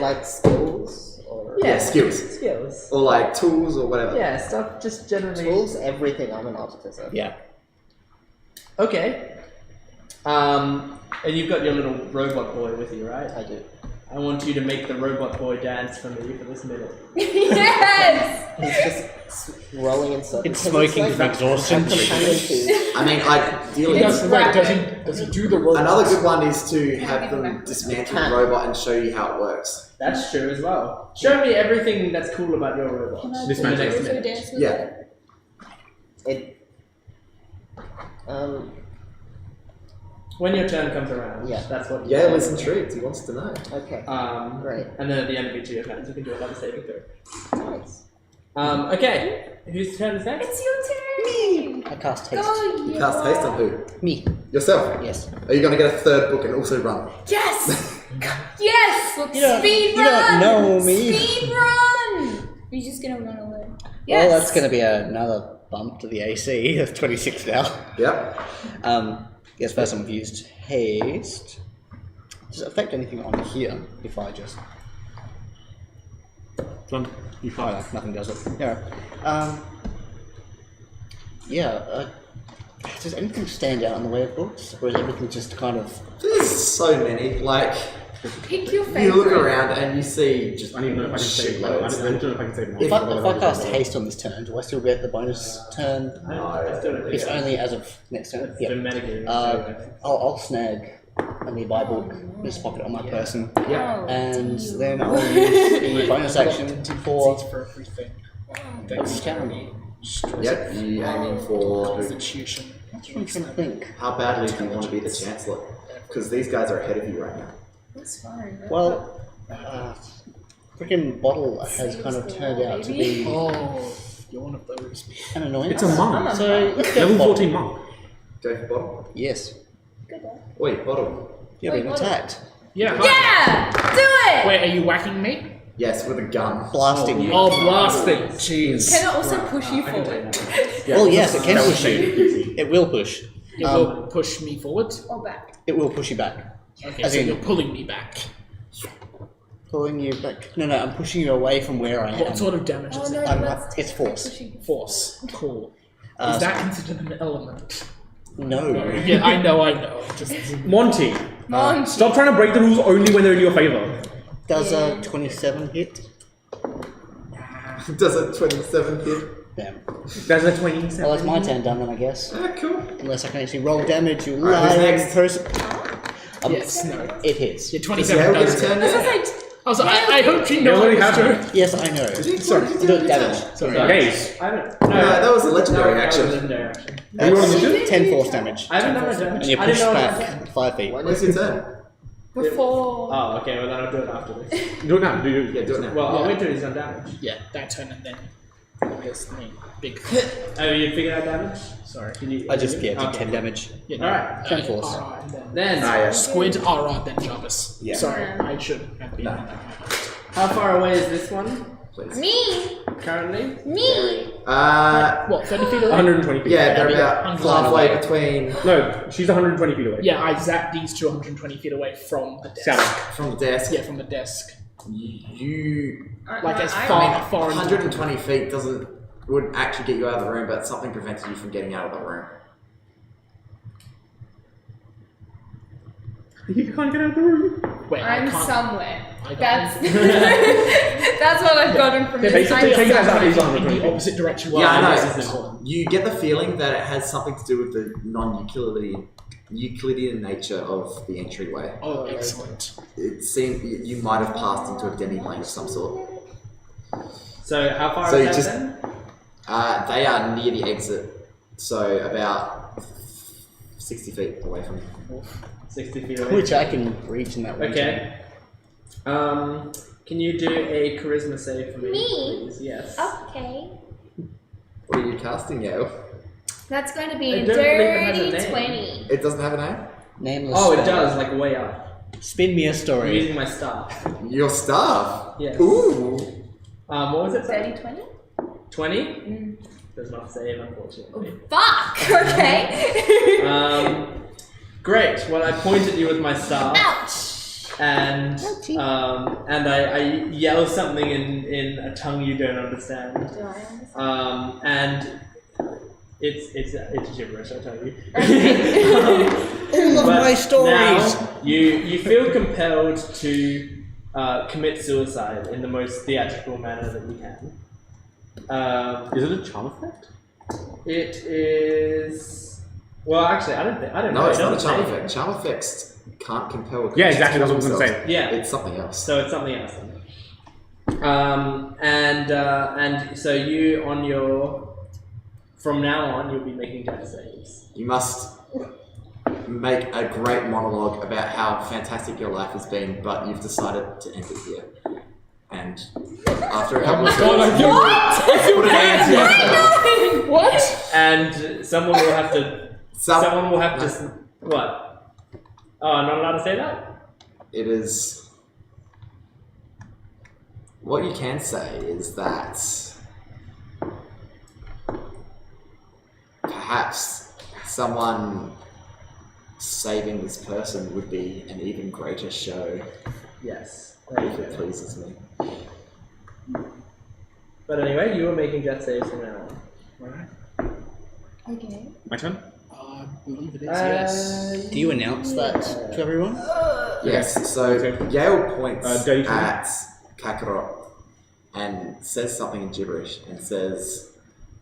Like skills? Or Yeah, skills. Skills. Or like tools or whatever. Yeah, stuff just generally. tools, everything. I'm an artificer. Yeah. Okay. And you've got your little robot boy with you, right? I do. I want you to make the robot boy dance for me for this minute. Yes! He's just rolling in circles. It's smoking from exhaustion. I mean, ideally, Does he do the robot? another good one is to have them dismantle the robot and show you how it works. That's true as well. Show me everything that's cool about your robot. Can I This do man takes a also minute. dance with Yeah. it? When your turn comes around, Yeah. that's what. Yeah, listen, intrigued. He wants to know. Okay. Great. And then at the end of each of your turns, you can do another saving throw. Nice. Okay. Whose turn is next? It's your turn! I cast haste. Go, You cast haste on who? Me. Yourself? Yes. Are you going to get a third book and also run? Yes! Yes! Speed you run! don't know me. Speed run! You're just gonna run away. Yes! Well, that's going to be another bump to the AC of 26 now. Yep. Yes, first time I've used haste. Does it affect anything on here if I just... You Oh, fly. no, nothing does it. Does anything stand out in the way of books? Or is everything just kind of... There's so many. Like, Pick your favorite. you look around and you see just I don't even know if I can save. I don't know if I can save If I cast haste on this turn, do I still get the bonus turn? It's only as of next turn. It's Yeah. been metagaming. I'll snag a nearby book, just pop it on my person, Yeah. and then I'll use the bonus action for for everything. what's charm. Yep. You aiming for who? Constitution. I'm trying to think. How badly do you want to be the Chancellor? Because these guys are ahead of you right now. That's fine. Well, freaking bottle has kind of turned out to be Oh, you're one of those. an annoyance. It's a monk. So let's go Level bottle. 14 monk. Go for bottom. Yes, Wait, bottom. you're being attacked. Yeah. Yeah! Do it! Wait, are you whacking me? Yes, with a gun. Blasting you. Oh, blasting! Jeez. Can it also push you forward? Well, yes, it can push you. It will push. It will push me forward. Or back? It will push you back. Okay, As so in- you're pulling me back. Pulling you back. No, I'm pushing you away from where I am. What sort of damage Oh is no, it? that's It's force. Force. Cool. Uh, Is that considered an element? No. Yeah, I know. Just Monty, Monty. stop trying to break the rules only when they're in your favor. Does a 27 hit? Does a 27 hit? Damn. There's a 27. Well, that's my turn done then, I guess. Ah, cool. Unless I can actually roll damage, you Alright, who's lying next? person. yes, no. It hits. Yeah, Does 27 Yale get does a turn hit. yet? I hope she knows already what have to do. Yes, I know. Sorry. Do damage. Sorry. Gaze. I haven't. No, that was a legendary that was action. a legendary action. You roll initiative? 10 force damage. I haven't done my damage. And you I didn't push know back 5 feet. When's your turn? Before. Oh, okay. Well, then I'll do it after this. Do it now. Do you? Yeah, do it now. Well, I'll wait till he's done damage. Yeah, that turn and then. Yes, me. Big. Oh, you figured out damage? Sorry. Can you? I just did Okay. 10 damage. Yeah, Alright. 10 force. Alright, and then. Then, yeah. Squid, Ara, then Jarvis. Yeah. Sorry, I should have been. how far away is this one Please. Me! currently? Me! What, 30 feet away? 120 feet. Yeah, they're about halfway between No, she's 120 feet away. Yeah, I zapped these 220 feet away from the desk. South. from the desk. Yeah, from the desk. You Like as I far into 120 feet would actually get you out of the room, but something prevented you from getting out of the room. You can't get out of the room. Wait, I I'm can't. somewhere. I That's can't. that's what I've gotten from this. Basically, I'm take that somewhere. out. He's on in 120 the feet. opposite direction. Yeah, I this is this know. one. You get the feeling that it has something to do with the Euclidean nature of the entryway. Oh, excellent. It seemed you might have passed into a demi-plane of some sort. So how far So is you that just- then? They are near the exit, so about 60 feet away from you. 60 feet away. Which I can reach in that one. Okay. Can you do a charisma save for me, Me? please? Yes. Okay. What are you casting, Yale? That's going to be I a don't believe it has a dirty name. 20. It doesn't have a name? Nameless. Oh, it spell. does, like way up. Spin me a I'm story. using my staff. Your staff? Yes. Ooh! What was it? Dirty 20? 20? Does not save, unfortunately. Fuck! Okay. Great. Well, I point at you with my staff. Ouch! And I yell something in a tongue you don't understand. Do I understand? And it's gibberish, I tell you. All of But my stories. Now you feel compelled to commit suicide in the most theatrical manner that you can. Is it a charm effect? It is. Well, actually, I don't know. No, it's It not a doesn't charm say. effect. Charm effects can't compel a Yeah, exactly. That's what I was themselves. going to say. Yeah. It's something else. So it's something else. And so you on your from now on you'll be making death saves. You must make a great monologue about how fantastic your life has been, but you've decided to end it here. And after a couple of What? And someone will have to. Someone will have to. What? Oh, I'm not allowed to say that? It is. What you can say is that perhaps someone saving this person would be an even greater show Yes. if it pleases me. But anyway, you are making death saves from now on. Alright. Okay. My turn? I believe it is, yes. Do you announce that to everyone? Yes, so Yale points Dirty twenty. at Kakarot and says something in gibberish and says,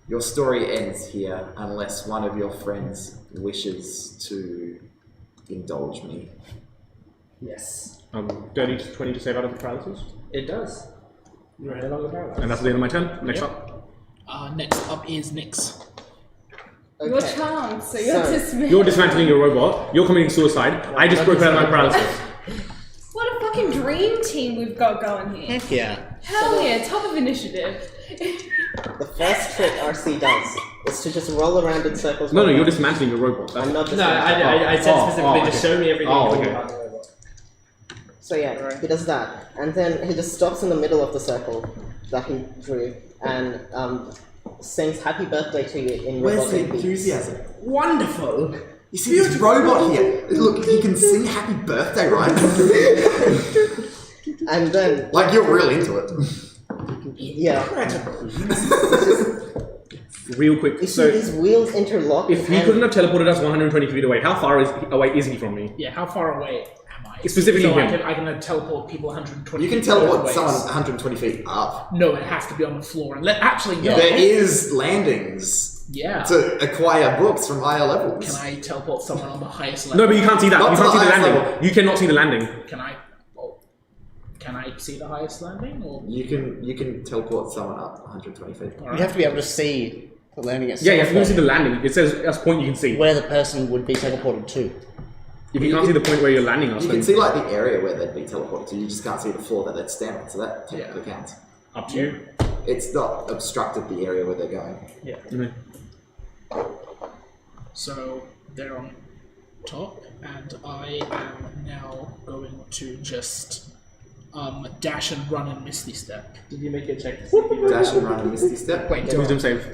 "Your story ends here unless one of your friends wishes to indulge me." Yes. Dirty 20 to save out of the paralysis. It does. You're no longer paralyzed. And that's the end of my turn. Next up. Next up is Nyx. You're charmed, so you're dismissed. You're dismantling your robot. You're committing suicide. I just broke out of my paralysis. What a fucking dream team we've got going here. Heck yeah. Hell yeah, top of initiative. The first trick RC does is to just roll around in circles. No, you're dismantling your robot. I'm not just. No, I said specifically okay. to show me everything Oh, cool okay. about the robot. So yeah, he does that, and then he just stops in the middle of the circle that he drew and sings "Happy Birthday" to you in Where's the robotic beats. enthusiasm? Wonderful! You see this robot here? Look, he can sing "Happy Birthday," right? And then, Like you're real into it. yeah, Real quick. you see So, these wheels interlock. if he and couldn't have teleported us 120 feet away, how far away is he from me? Yeah, how far away am I? Specifically so him. I can teleport people 120 You can feet teleport both ways. someone 120 feet up. No, it has to be on the floor. And actually, no. There is landings Yeah. to acquire books from higher levels. Can I teleport someone on the highest level? No, but you can't see that. Not You to can't the see the highest landing. level. You cannot see the landing. Can I? Oh, Can I see the highest landing? Or You can teleport someone up 120 feet. You have to be able to see the landing itself. Yeah, you have to see the landing. It says that's a point you can see. where the person would be teleported to. If you can't see the point where you're landing, You can see like the area where they'd be teleported to. You just can't see the floor that they'd stand on. So that technically counts. up to you. It's not obstructed the area where they're going. yeah. Mhm. So they're on top, and I am now going to just dash and run and Misty Step. Did you make your check? Dash and run and Misty Step. Wait, Wisdom save.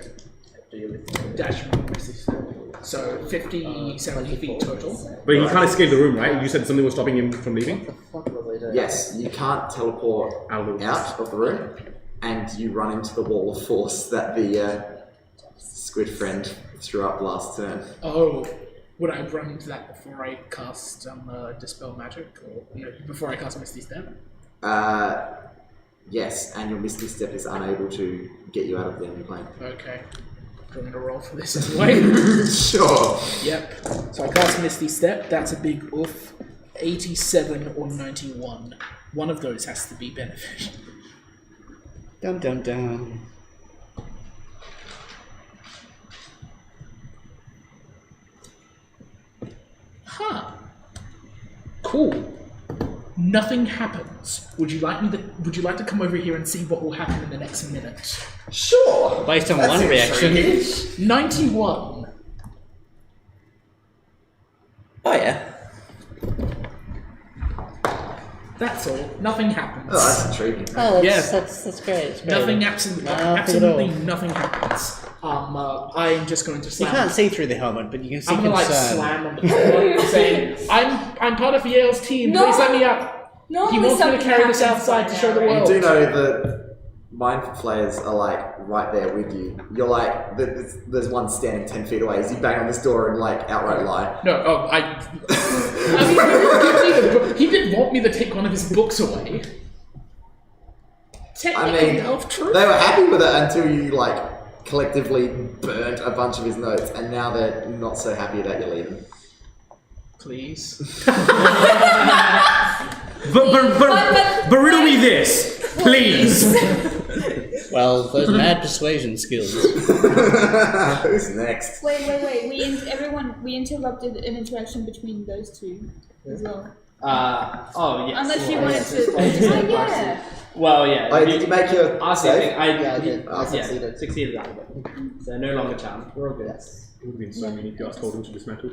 dash and run Misty Step. So 50, 70 feet total. But he can't escape the room, right? You said something was stopping him from leaving? What was I doing? Yes, you can't teleport Out of the out of the room, and you run into the wall of force that the squid friend threw up last turn. Oh, would I run into that before I cast Dispel Magic? Or before I cast Misty Step? Yes, and your Misty Step is unable to get you out of the enemy plane. Okay. I'm going to roll for this anyway. Sure. Yep. So I cast Misty Step. That's a big oof. 87 or 91. One of those has to be beneficial. Dum dum dum. Huh. Cool. Nothing happens. Would you like to come over here and see what will happen in the next minute? Sure. Based on That's one reaction. intriguing. 91. Oh yeah. That's all. Nothing happens. Oh, that's intriguing. Oh, Yes. that's great. It's great. Nothing absolutely, Nothing at absolutely all. nothing happens. I'm just going to You slam. can't see through the helmet, but you can see I'm gonna concern. slam on the floor, saying, "I'm part of Yale's team. No. Please let me up." He wants me to carry this outside to show the You world. do know that mind flayers are like right there with you. You're like, there's one standing 10 feet away. As you bang on this door and like outright lie. No, I mean, he didn't want me to take one of his books away. Technically, of truth. They were happy with it until you like collectively burnt a bunch of his notes, and now they're not so happy that you're leaving. Please. But riddle me this, please. Well, those mad persuasion skills. Who's next? Wait. We interrupted an interaction between those two as well. Oh, yes. Unless you Well, wanted yes. to. Oh, yeah. Well, yeah. Oh, did you make your I save? Yeah, I did. I succeeded. Succeeded out of it. So no longer charmed. We're all good. Yes. It would have been so many if you asked told him to dismantle.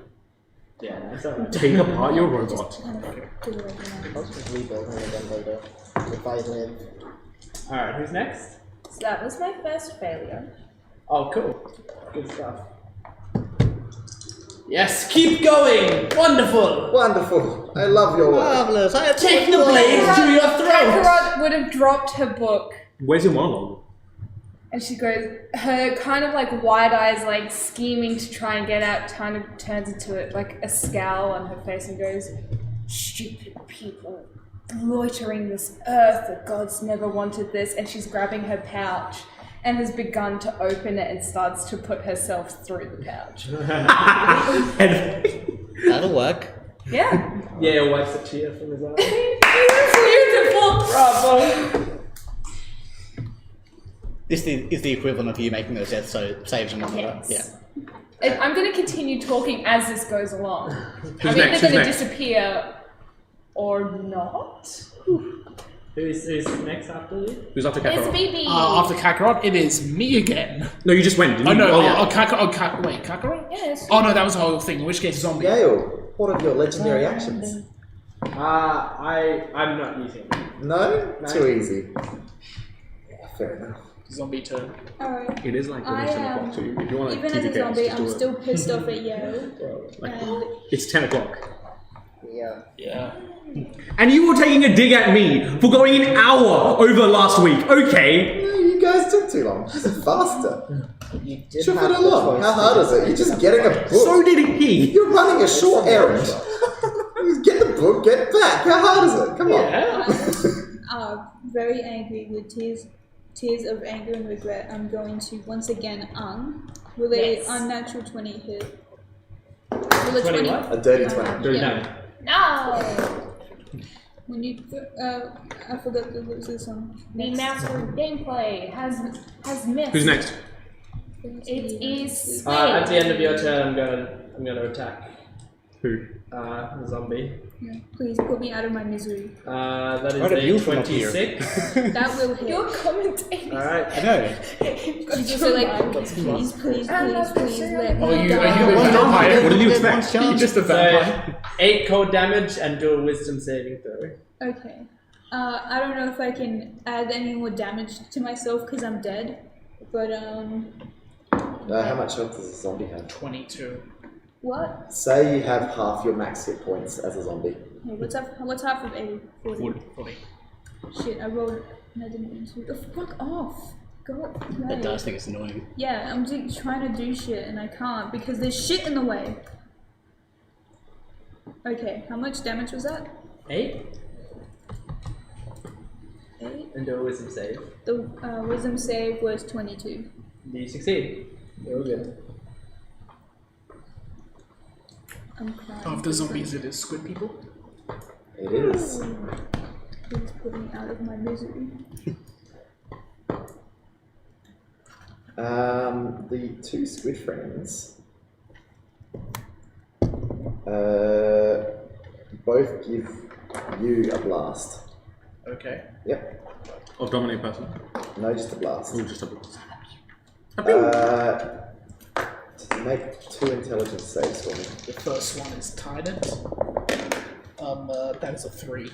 Yeah, no, it's alright. Take apart your robot. I'll just rebuild him again later. If I live. Alright, who's next? So that was my first failure. Oh, cool. Good stuff. Yes, keep going! Wonderful! Wonderful. I love your work. Marvelous. I have Take the blade to your throat! Kakarot would have dropped her book, Where's your monologue? and she goes, her kind of like wide eyes, like scheming to try and get out, kind of turns into it like a scowl on her face and goes, "Stupid people, loitering this earth. The gods never wanted this." And she's grabbing her pouch and has begun to open it and starts to put herself through the pouch. That'll work. Yeah. Yeah, wipes a tear from his eye. Beautiful. Bravo. This is the equivalent of you making those death saves and whatnot. Yes. Yeah. I'm going to continue talking as this goes along. I'm next? either Who's going to next? disappear or not. Who's next after you? Who's after It's Kakarot? BB. After Kakarot, it is me again. No, you just went, didn't Oh you? no! yeah. Wait, Kakarot? Yes. Oh no, that was the whole thing. In which case, zombie. Gale, what are your legendary actions? I'm not using it. No? No. Too easy. Fair enough. Zombie turn. Alright. It is like I almost 10 o'clock, so if you want to Even keep as it a chaos, zombie, just do I'm it. still pissed off at Yo. Like, And it's 10 o'clock. Yeah. Yeah. And you were taking a dig at me for going an hour over last week, okay? No, you guys took too long. Just faster. You did Shove have it the along. choice How to hard do is it? You're just something getting a else. book. So did he. You're running a short errand. Get the book, get back. How hard is it? Come on. Yeah. very angry with tears of anger and regret, I'm going to once again will Yes. a unnatural 20 hit? Will a 20 what? A dirty 20. Dirty Yeah. 20. No. When you, I forgot what was this one. The master of gameplay has missed. Who's next? It is At the end of your turn, I'm gonna attack. Who? The zombie. Yeah. Please put me out of my misery. That What a is view a from up here. 26. That will hit. You're commentating. Alright. I know. You just are like, please, let Oh, me you die. are you a vampire? What did you expect? You're just a So, vampire. 8 cold damage and do a wisdom saving throw. Okay. I don't know if I can add any more damage to myself because I'm dead, but How much health does a zombie have? 22. what? Say you have half your max hit points as a zombie. Hey, what's half of 80? 40. 40. Shit, I rolled. And I didn't mean to. Oh, fuck off! God. That No. does think it's annoying. Yeah, I'm just trying to do shit and I can't because there's shit in the way. Okay, how much damage was that? 8 8. and do a wisdom save. The wisdom save was 22. You succeed. You're good. I'm crying. Of the zombies, it is squid people. It is. Please put me out of my misery. The two squid friends both give you a blast. Okay. Yep. Of dominate person. No, just a blast. Oh, just a blast. Make 2 intelligence saves for me. The first one is Tident. That is a 3.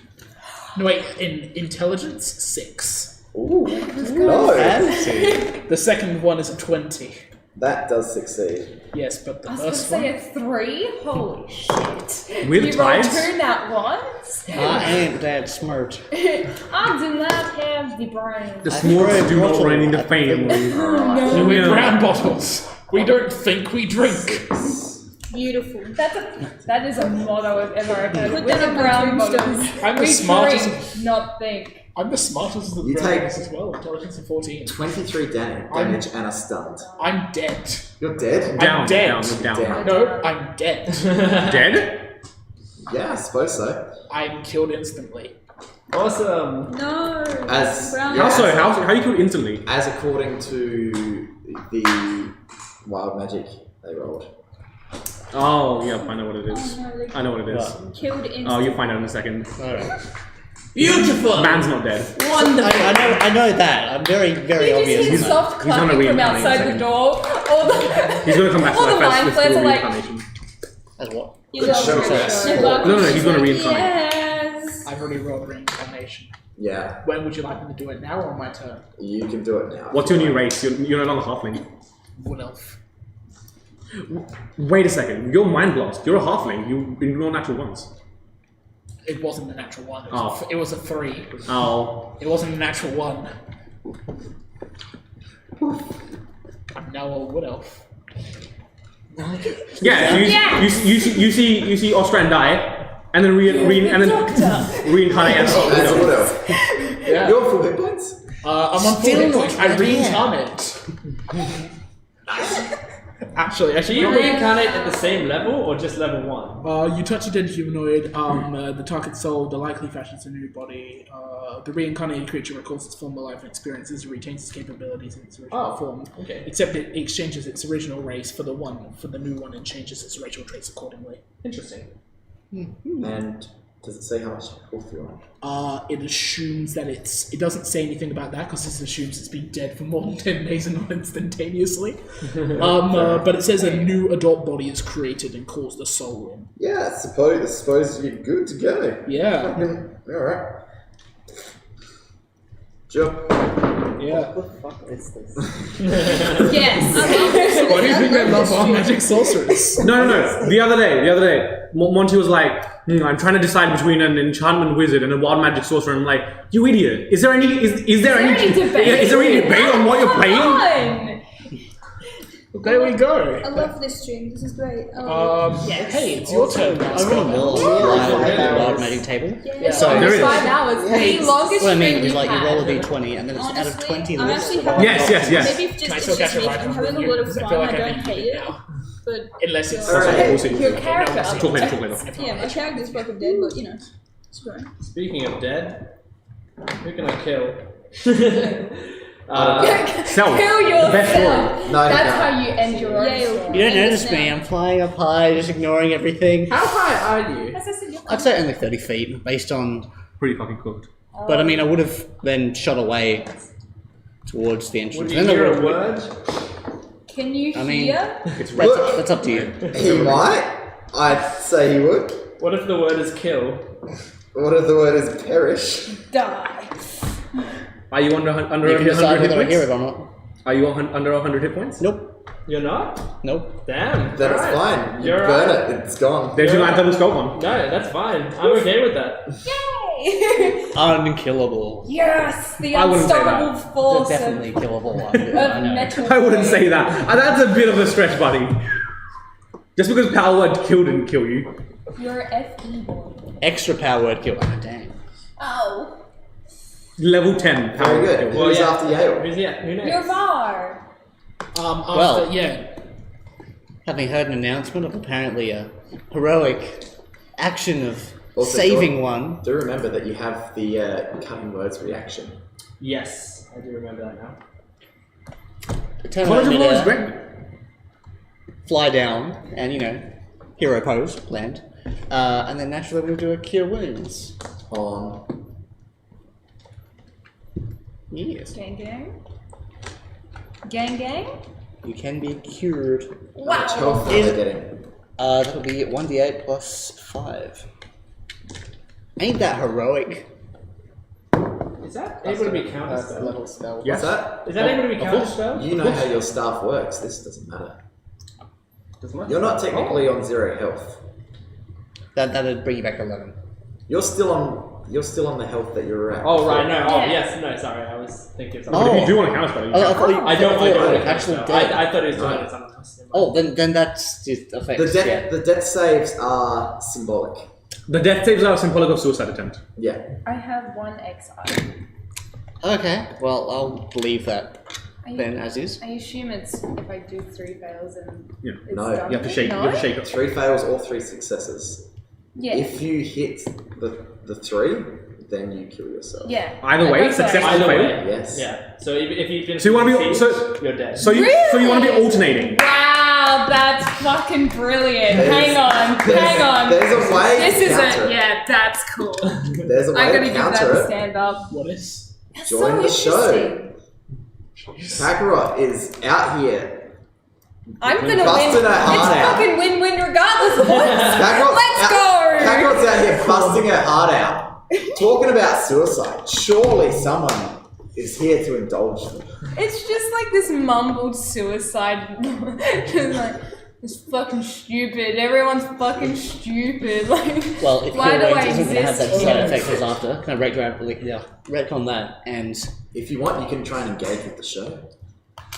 No, wait, in intelligence, 6. Ooh, no! Fancy. The second one is a 20. That does succeed. Yes, but the I was going to first one. say a 3? Holy shit. With you rolled tides? 2 nat ones? I ain't that smart. I do not have the brain. The smarts do not bottle. run in the family. No, we're brown bottles. We don't think, we drink. Beautiful. That is a motto I've ever heard. Put With that the on my brown tombstone. bottles. I'm the We smartest. drink, not think. I'm the smartest of the You brown take- bottles as well. Intelligence of 14. 23 damage and a stunned. I'm dead. You're dead? Down, dead. down. No, I'm dead. Dead? Yeah, I suppose so. I'm killed instantly. Awesome. No. As- Brown. yeah. How so? How you killed instantly? As according to the wild magic they rolled. Oh, yeah, I know what it is. Oh, no, they I know what it is. killed instantly. Oh, you'll find out in a second. Alright. Beautiful. Man's not dead. Wonderful. I know that. I'm very You obvious. just hear soft he's gonna clapping from reincarnate in a outside the second. door. All the He's gonna come back to all the life mind as flayers the are like, reincarnation. As what? You got Show it. us. No, he's gonna reincarnate. yes. I've already rolled reincarnation. Yeah, When would you like me to do it now or on my turn? you can do it now. What's your new race? You're no longer halfling. Wood elf. Wait a second. You're mind blast. You're a halfling. You're not natural ones. It wasn't a natural one. Oh. It was a 3. Oh. It wasn't a natural 1. I'm now a wood elf. Yeah. You see Ostran die, and then reincarnate as That's what else. Yeah. You're full hit points? I'm on Still 4 hit not points. I ready yet. reincarnate. Actually, I should Do you probably- reincarnate at the same level or just level 1? You touch a dead humanoid, the target soul, the likely fashions a new body. The reincarnated creature recalls its former life and experiences and retains its capabilities in its original form. Okay. Except it exchanges its original race for the new one and changes its racial traits accordingly. Interesting. And does it say how much health you're on? It assumes that it doesn't say anything about that because it assumes it's been dead for more than 10 days and not instantaneously. But it says a new adult body is created and calls the soul in. Yeah, I suppose you're good to go. Yeah. Alright. Sure. Yeah. What the fuck is this? Yes. Why do you think I love our magic sorcerers? No. The other day, Monty was like, I'm trying to decide between an enchantment wizard and a wild magic sorcerer. And I'm like, you idiot! Is there any debate on what you're playing? Fun. There we go. I love this stream. This is great. Yes. Hey, it's your turn now. I really love the wild magic table. Yeah. So There is. 5 hours. The longest what I mean stream is you like you had. roll a d20 and then it's out of Honestly, 20 I'm lists. actually having Yes. Maybe it's Can I just, still it's just catch a me. ride I'm from having a you? lot of Because I fun. feel like I I don't need hate it it, now. but Unless it's Alright. We'll see. Your character. Talk later. yeah, my character's fucking dead. But you know, Speaking of dead, who can I kill? Self. Kill yourself. Best story. No, you That's can't. how you end your own Yeah, story. You don't notice me. I'm flying up high, just ignoring everything. How high are you? As I said, you're I'd say only 30 feet, based on. Pretty fucking cooked. But I mean, I would have then shot away towards the entrance. Would Then you there hear a would- word? Can you I mean- hear? That's up to you. He might. I'd say he would. What if the word is kill? What if the word is perish? Die. Are you under You 100 can hit decide whether I hear it points? or not. Are you under 100 hit points? Nope. You're not? Nope. Damn. Then it's alright. fine. You You're burn right. it. It's gone. There's your double scope one. No, that's fine. I'm okay with that. Yay! Unkillable. Yes, the I wouldn't say unstoppable They're force of definitely killable. I of know. metal. I wouldn't say that. That's a bit of a stretch, buddy. Just because power word kill didn't kill you. You're FE boy. Extra power word kill. Oh, dang. Oh. Level 10 power Very word good. kill. Well, Who's yeah. after Yale? Who's yeah? Who You're next? Var. Well. Yeah. Having heard an announcement of apparently a heroic action of Also, saving Jordan, one. Do remember that you have the cutting words reaction. Yes, I do remember that now. Turn College around of Law is midair, great. fly down, and hero pose, land. And then naturally we'll do a cure wounds. On. Yes. Gang gang. Gang gang. You can be cured. How much health are Is- they getting? That'll be 1d8 plus 5. Ain't that heroic? Is that able to be counter spell? Level spell. Yes. What's that? Is that able to be Of counter course. spell? You know how your staff works. This doesn't matter. Doesn't matter. You're not technically on 0 health. That'd bring you back 11. You're still on the health that you were at. Oh right, no. Oh Yeah. yes, no. Sorry, I was thinking of But something. if you do want to counter spell, you I can. thought you- I don't. I don't. actual Actually, dead. I thought it was doing it something else. Oh, then that's just effects. The death saves are symbolic. The death saves are symbolic of suicide attempt. Yeah. I have 1 XI. Okay, well, I'll leave that then as is. I assume it's if I do 3 fails and Yeah. it's No, done. You have to shake. No? You have to shake it. 3 fails or 3 successes. Yeah. If you hit the 3, then you kill yourself. Yeah. Either way, That's what I- success or Either fail. way. Yes. Yeah. So if you finish So you want to be defeat, you're dead. so you want to be alternating. Wow, that's fucking brilliant. There's- Hang on. There's a way This to is counter a it. yeah, that's cool. There's a I'm way gonna to give that counter a it. stand up. What is? That's Join so the show. interesting. Kakarot is out here. I'm gonna win. Busted It's her heart out. fucking win-win regardless of what. Kakarot's Let's go. Kakarot's out here busting her heart out. Talking about suicide. Surely someone is here to indulge them. It's just like this mumbled suicide. Just like, it's fucking stupid. Everyone's fucking stupid. Like, Well, if why do Cure I Wounds isn't going to have that exist? side effect as after, can I retcon that? And If you want, you can try and engage with the show.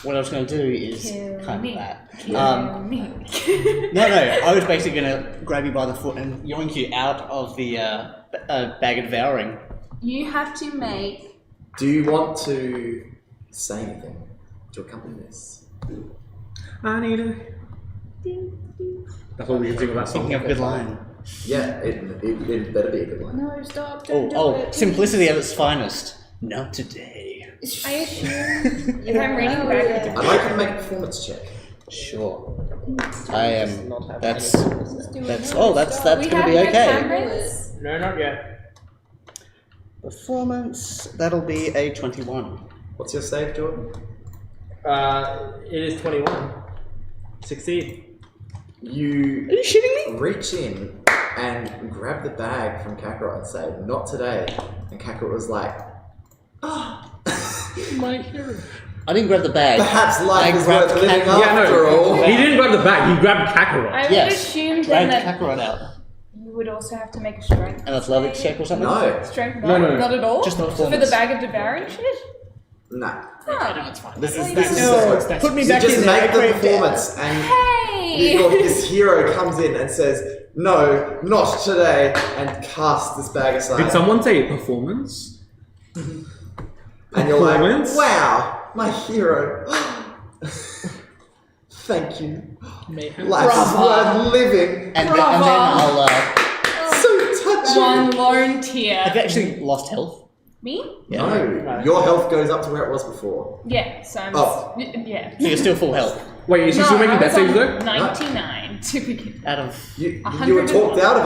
what I was going to do is Kill kind me. of that. Kill me. No, I was basically going to grab you by the foot and yoink you out of the bag of devouring. You have to make. Do you want to say anything to accompany this? I need a. That's all we can sing with that song. Speaking of good line. Yeah, it better be a good one. No, stop. Don't do Oh, it. simplicity at its finest. Not today. I assume if I'm reading back. I'd like you to make a performance check. Sure. I am. That's We that's have going to be no okay. cameras. No, not yet. Performance. That'll be a 21. What's your save, Jordan? It is 21. Succeed. You Are you shitting me? reach in and grab the bag from Kakarot and say, "Not today." And Kakarot was like, My hero. I didn't grab the bag. "Perhaps life I is grabbed worth living Kakarot. after all." He didn't grab the bag. He grabbed Kakarot. I would Yes. assume then Dragged that Kakarot out. you would also have to make a strength. And athletics check or something? No, Strength? No, no. Not at all? Just not For the performance. bag of devouring shit? nah. Huh. This is No, put me you back just in there. make I the craved it. performance, and Hey! this hero comes in and says, "No, not today," and casts this bag aside. Did someone say performance? And you're like, Performance? "Wow, my hero! Thank you. Mayhem. Life is worth living." And then I'll So touching. one lone tear. Have you actually lost health? Me? Yeah. No, your health goes up to where it was before. Yeah, so I'm. Oh. Yeah. So you're still full health. Wait, is she No, still making I death was saves on though? 99 to begin. Out of. You were 101. talked out of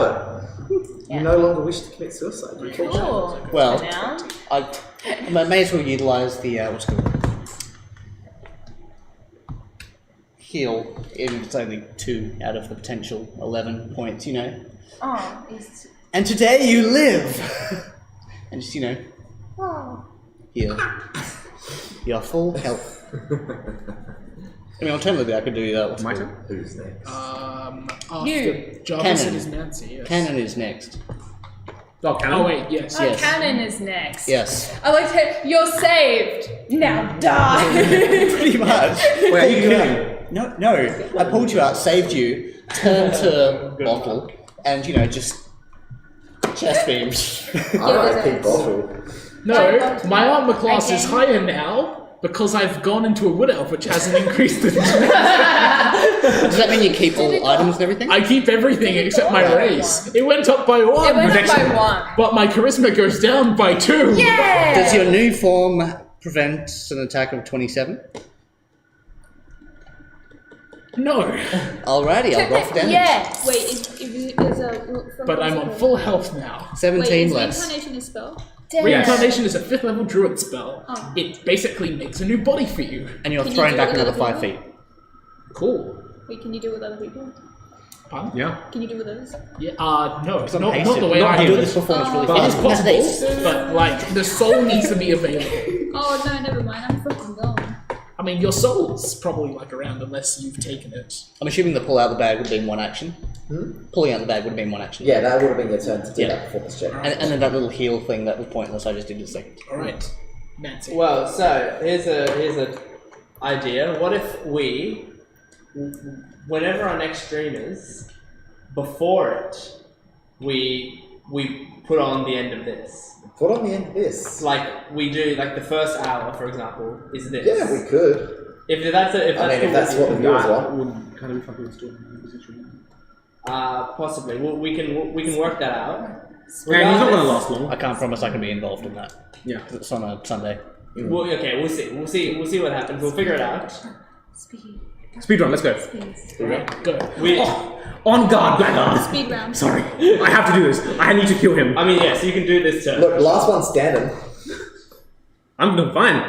it. You no longer wish to commit suicide. You talked out of it. Cool. Well, For now. I may as well utilize the what's it called? Heal, even if it's only 2 out of the potential 11 points, you know. Oh, it's. And today you live! And just, you know, Oh. heal. You're full health. I mean, alternatively, I could do that. My turn? Who's next? After You. Jarvis Cannon. and his Nancy, yes. Cannon is next. Oh, can I? Oh, wait, yes. Oh, Yes. Cannon is next. Yes. I like to. You're saved. Now die. Pretty much. Wait, are you kidding? No. I pulled you out, saved you, turned to bottle, and, you know, just chest beams. R.I.P. Bottle. No, my armor class is Again? higher now because I've gone into a wood elf, which hasn't increased the. Does that mean you keep all items and everything? I keep everything except my by race. It went up by 1. It went up by 1. But my charisma goes down by 2. Yeah. Does your new form prevent an attack of 27? No, Alrighty, I'll roll for damage. Yes. Wait, is a. but I'm on full health now. 17 Wait, is less. reincarnation a spell? Reincarnation is a 5th level druid spell. Oh. It basically makes a new body for you. And you're Can you thrown do back it with another other 5 feet. Cool. Wait, can you do it with other people? Pardon? Yeah. Can you do it with others? Yeah, no, not Hasted. the way Not I do do this it. performance really It is fast. possible, but like the soul needs to be available. Oh no, never mind. I'm fucking gone. I mean, your soul's probably like around unless you've taken it. I'm assuming the pull out the bag would have been one action. Pulling out the bag would have been one action. Yeah, that would have been your turn to do Yeah. that performance check. And then that little heal thing that was pointless, I just did it a second. All right, Nancy. Well, so here's a idea. What if we, whenever our next stream is, before it, we put on the end of this. Put on the end of this. Like we do, like the first hour, for example, is this. Yeah, we could. If that's I mean, if that's what the viewers want. Would kind of be fucking still in the position. possibly we can work that out. Yeah, he's not going to last long. I can't promise I can be involved in that. Yeah. 'Cause it's on a Sunday. Well, okay, we'll see what happens. We'll figure it out. Speedrun, let's go. Alright, go. We, On guard, Blackguard! Speed round. Sorry, I have to do this. I need to kill him. I mean, yes, you can do this turn. Look, last one standing. I'm doing fine.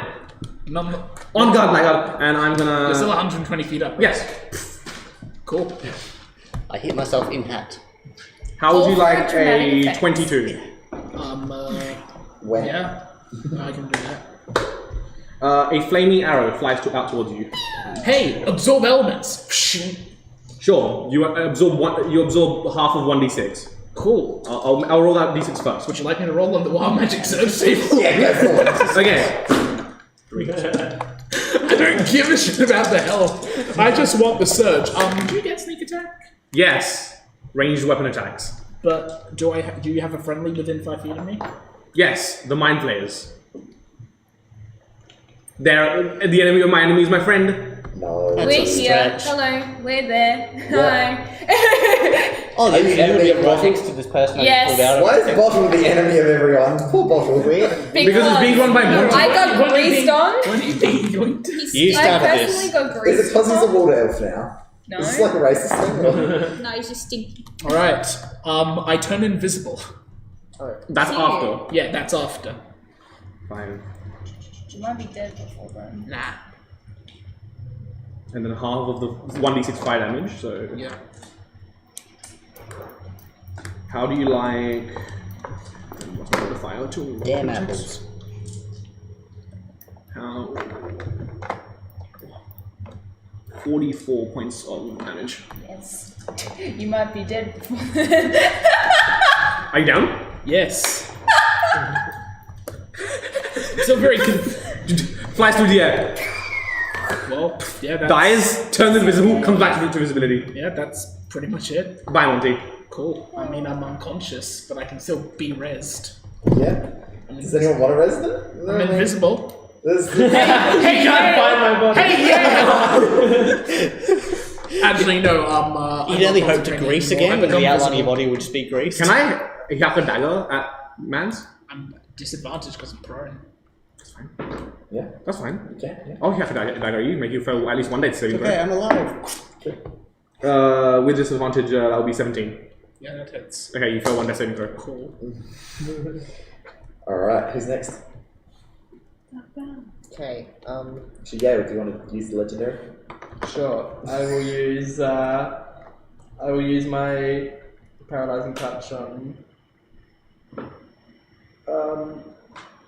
On guard, Blackguard, and I'm You're still gonna. 120 feet up. Yes. Cool. I hit myself in hat. How would you All for like dramatic a effects. 22? When? Yeah, I can do that. A flaming arrow flies out towards you. Hey, absorb elements. Psh. Sure, you absorb one. You absorb half of 1d6. Cool. I'll roll that d6 first. Would you like me to roll on the wild magic surge table? Yeah, go for it. Okay. I don't give a shit about the health. I just want the surge. Do you get sneak attack? Yes. Ranged weapon attacks. But do you have a friendly within 5 feet of me? Yes, the mind flayers. They're the enemy of my enemy is my friend. No. That's We're a here. stretch. Hello. We're there. Yeah. Hi. Oh, Are you you enemy would be of right Bottle? next to this person I Yes. just pulled out of. Why is Bottle the enemy of everyone? Poor Bottle. Because it's being run by Monty. I got What do you greased think- on. What do you think you're going to You I started personally this. got Is it greased because he's a on. water elf now? No. Is this like a racist thing? Or? No, he's just stinky. Alright. I turn invisible. That's See after. Yeah, that's after. Fine. You might be dead before then. Nah. And then half of the 1d6 fire damage. So Yeah. how do you like? The fire tool. Damn apples. How? 44 points of damage. Yes. You might be dead before then. Are you down? Yes. So very Flies through the air. well. Yeah. That's, Dies, turns invisible, comes back to invisibility. Yeah, that's pretty much it. Bye, Monty. Cool. I mean, I'm unconscious, but I can still be rezzed. Yeah. Does anyone want a resident? I'm invisible. Hey, Can't find my body. Hey, yeah! Actually, no. You'd only hope to concentrating grease anymore. again, I've when become the outline of your visible. body would just be greased. Can I He has a dagger at Mans. I'm disadvantaged because I'm prone. That's fine. Yeah. That's fine. Okay. Yeah. Oh, he has a dagger you. Make you fail at least 1 day to saving Okay, I'm alive. throw. With disadvantage, that'll be 17. Yeah, that hits. Okay, you fail 1 day saving throw. Cool. Alright, who's next? Okay, Actually, yeah, do you want to use the legendary? Sure. I will use my paralyzing touch on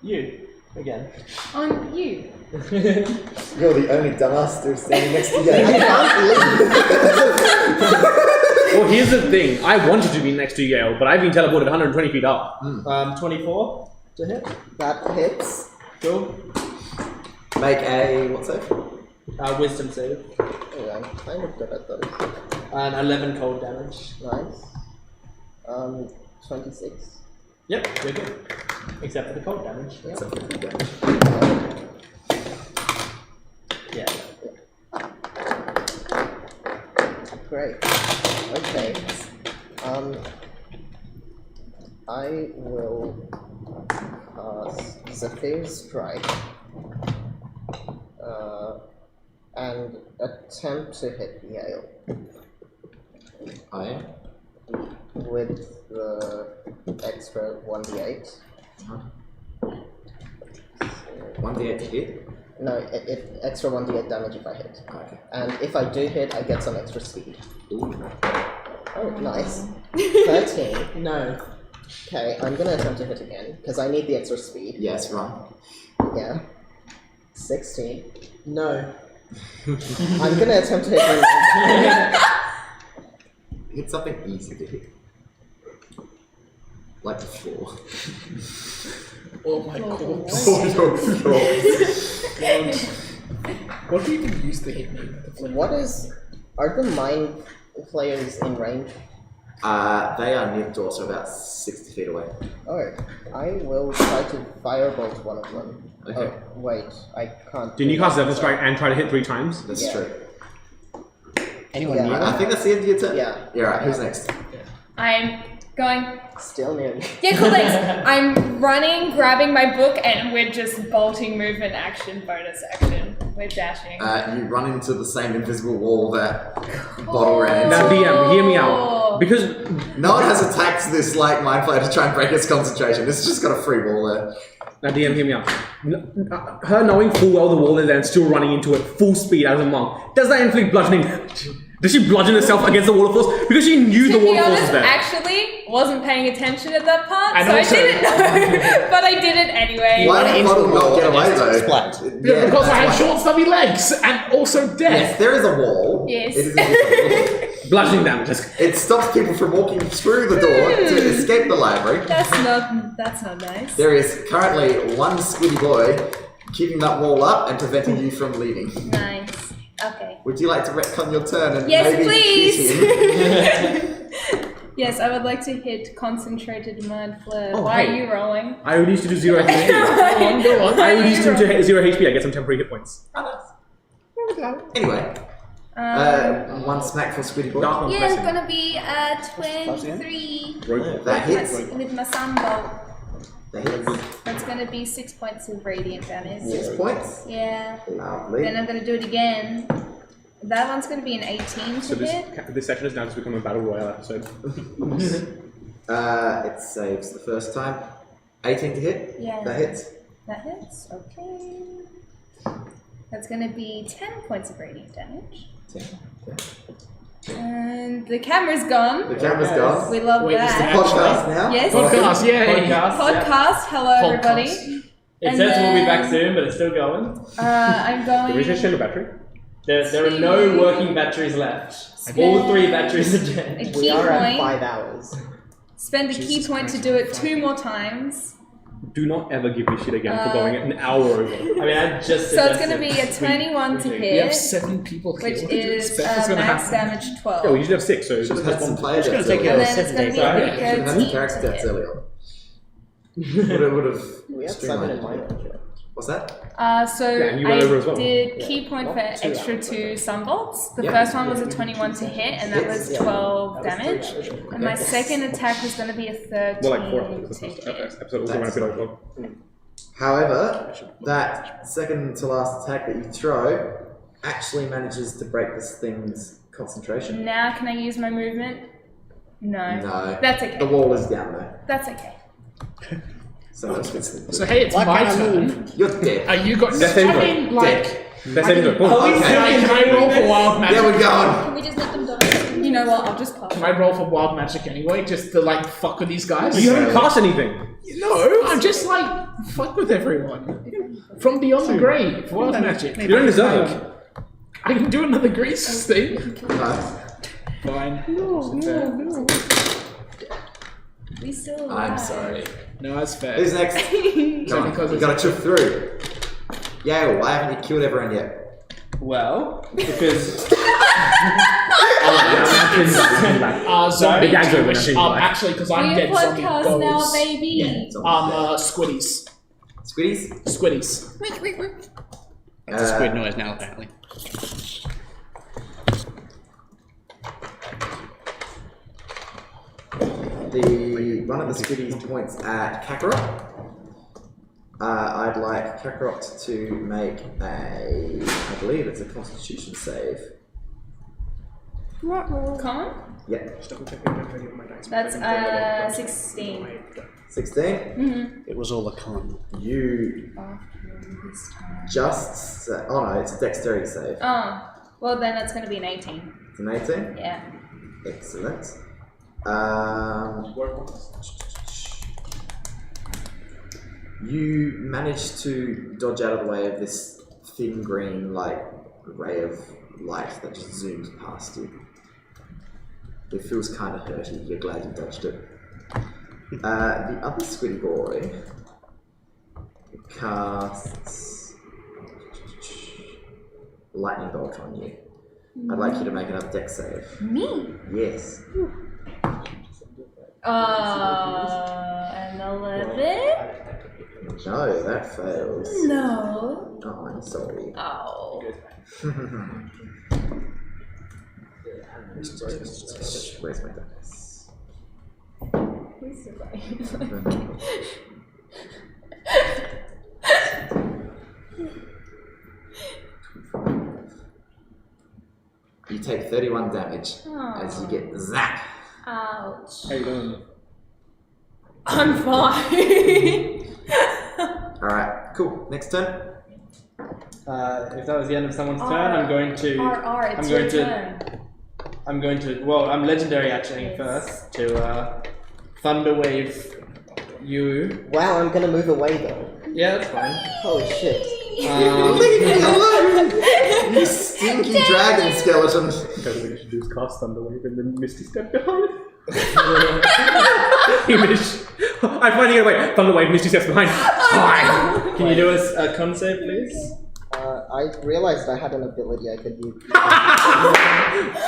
you again. On you. You're the only dumbass still standing next to you. Well, here's the thing. I wanted to be next to Yale, but I've been teleported 120 feet up. 24 to hit. that hits. Cool. Make a what save? Wisdom save. Oh, I'm kind of good at those. And 11 cold damage. Nice. 26. Yep, you're good. Except for the cold damage. That's a 50 damage. Yeah. Great. Okay. I will cast Zephyr's Strike and attempt to hit Yale I am. with the extra 1d8. 1d8 to hit. No, it extra 1d8 damage if I hit. Okay. And if I do hit, I get some extra speed. Ooh. Oh, nice. 13. No. Okay, I'm gonna attempt to hit again, because I need the extra speed. Yes, run. Yeah. 16. No. I'm gonna attempt to hit him. Hit something easy to hit. Like the floor. Oh my god. What do you even use to hit me with the flame? Are the mine players in range? They are near the door, so about 60 feet away. Oh, I will try to firebolt one of them. Okay. Oh, wait, I can't. Didn't you do cast that, Zephyr's so- Strike and try to hit 3 times? That's Yeah. true. Anyone Yeah. near I that? think that's the end of your turn. Yeah. Yeah, right, who's next? I'm going. Still near me. Yeah, cool. Thanks. I'm running, grabbing my book, and we're just bolting, movement, action, bonus action. We're dashing. You run into the same invisible wall that Bottle ran into. Now, DM, hear me out. Because No one has attacked this like mind flayer to try and break its concentration. It's just got a free wall there. Now, DM, hear me out. Her knowing full well the wall is there and still running into it full speed as a monk, does that inflict bludgeoning? Does she bludgeon herself against the wall of force? Because she knew To the wall be of force was honest, there. actually, wasn't paying attention at that part, And so also- I didn't know. But I did it anyway. Why did into Bottle the not wall get and away just though? splat. Yeah, because I that's have why. short, stubby legs and also death. Yes, there is a wall. Yes. It is invisible. Bludgeoning damage. It stops people from walking through the door to escape the library. That's not nice. There is currently one squiddy boy keeping that wall up and preventing you from leaving. Nice. Okay. Would you like to retcon your turn and Yes, maybe please. hit him? Yes, I would like to hit concentrated mind flare. Oh, Why hey. are you rolling? I reduced you to 0 HP. Go on. I reduced him to 0 HP. I get some temporary hit points. Anyway, one smack for squiddy boy. Dark one Yeah, it's pressing. gonna be 23 That hits. with my sunbolt. That hits. That's gonna be 6 points of radiant damage. 6 points. Yeah. Lovely. Then I'm gonna do it again. That one's gonna be an 18 So to hit. this section has now just become a battle royale episode. It saves the first time. 18 to hit. Yeah. That hits. That hits. Okay. That's gonna be 10 points of radiant damage. 10. Okay. And the camera's gone. The camera's gone. We love Wait, is that. Podcast now. Yes. Podcast, yay! Podcast. Hello, everybody. It And says we'll be then- back soon, but it's still going. I'm going. Did we just change the battery? There are no working batteries left. All 3 batteries are a dead. We key are at point. 5 hours. Spend a key point to do it 2 more times. Do not ever give me shit again for going an hour over. I mean, I just. So it's going to be a 21 to We have hit, 7 people here. which What did you is expect was gonna max happen? damage 12. Yeah, we usually have 6, so Should just have had some player gonna deaths take earlier. it and as then it's 7 going to days. be Should a have had some 13 character to deaths hit. earlier. Would have We have streamlined 7 in it. my range. What's that? So and you went over as well. I did key point for extra 2 sunbolts. The Yeah. first one was a 21 to hit, and that was 12 damage. And my second attack was going to be a 13 More like 4 episodes. to hit. Episode also ran a bit over. However, that second to last attack that you throw actually manages to break this thing's concentration. Now can I use my movement? No. No. That's okay. The wall is down there. That's okay. So that's good. So hey, it's Why my can't I turn. You're dead. Are you got That's saving I mean, like, That's saving throw. can I roll for wild magic? Yeah, we're going. Can we just let them die? You know what? I'll just pass. Can I roll for wild magic anyway, just to like fuck with these guys? You haven't cast anything. No, I'm just like fuck with everyone from beyond the grave. Wild magic. You don't deserve it. I can do another grease thing. No. Fine. We still I'm sorry. No, that's fair. Who's next? Come on, because you gotta chip through. Yeah, why haven't you killed everyone yet? Well, because Zombie The gag's over Jewish. now. Actually, because I'm We're dead zombie podcast goals. now, baby. Squiddies. Squiddies? Squiddies. That's a squid noise now, apparently. One of the squiddies points at Kakarot. I'd like Kakarot to make I believe it's a Constitution save. Common? Yeah. That's 16. 16. Mm-hmm. It was all a con. You just oh no, it's a dexterity save. Oh, well then that's going to be an 18. It's an 18. Yeah. Excellent. You manage to dodge out of the way of this thin green ray of light that just zooms past you. It feels kind of hurty. You're glad you dodged it. The other squiddy boy casts lightning bolt on you. I'd like you to make another dex save. Me? Yes. An 11? No, that fails. No. Oh, I'm sorry. Oh. Where's my dice? Who's the You take 31 damage as you get zap. Ouch. How you doing? I'm fine. Alright, cool. Next turn. if that was the end of someone's turn, I'm going to. It's I'm your going to. turn. I'm going to. Well, I'm legendary actioning first to Thunderwave you. Wow, I'm gonna move away though. Yeah, that's fine. Holy shit. Leave me alone! You stinky dragon skeleton. The other thing I should do is cast Thunderwave and then Misty step behind. Hamish. I'm finding it like Thunderwave, Misty steps behind. Fine. Can you do a con save, please? I realized I had an ability I could use.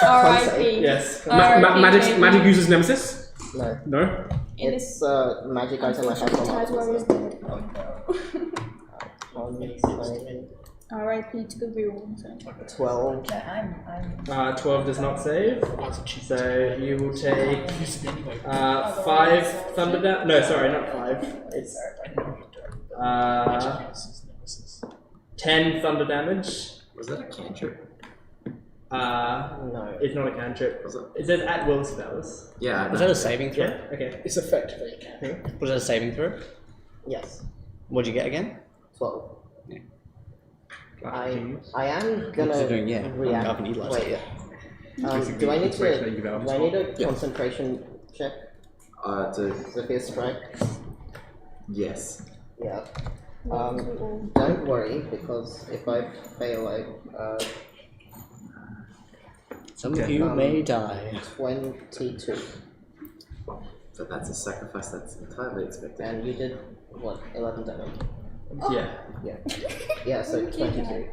R.I.P. Yes. Magic uses Nemesis? No. No? It's a magic item I have from R.I.P. to the real one. 12. 12 does not save. So you will take 5 thunder damage. No, sorry, not 5. It's 10 thunder damage. Was that a cantrip? No, it's not a cantrip. It says at will spells. Yeah. Was that a saving throw? Yeah. Okay. It's effectively a cantrip. Was that a saving throw? Yes. What'd you get again? 12. Yeah. I am gonna Considering, yeah, react. I haven't utilized Wait, it. do I need Inspiration you give out. a concentration check? To Severe strike? yes. Yeah. Don't worry, because if I fail, Some of you may die. 22. But that's a sacrifice that's entirely expected. And you did, what, 11 damage? Yeah. Yeah. Yeah, so 22.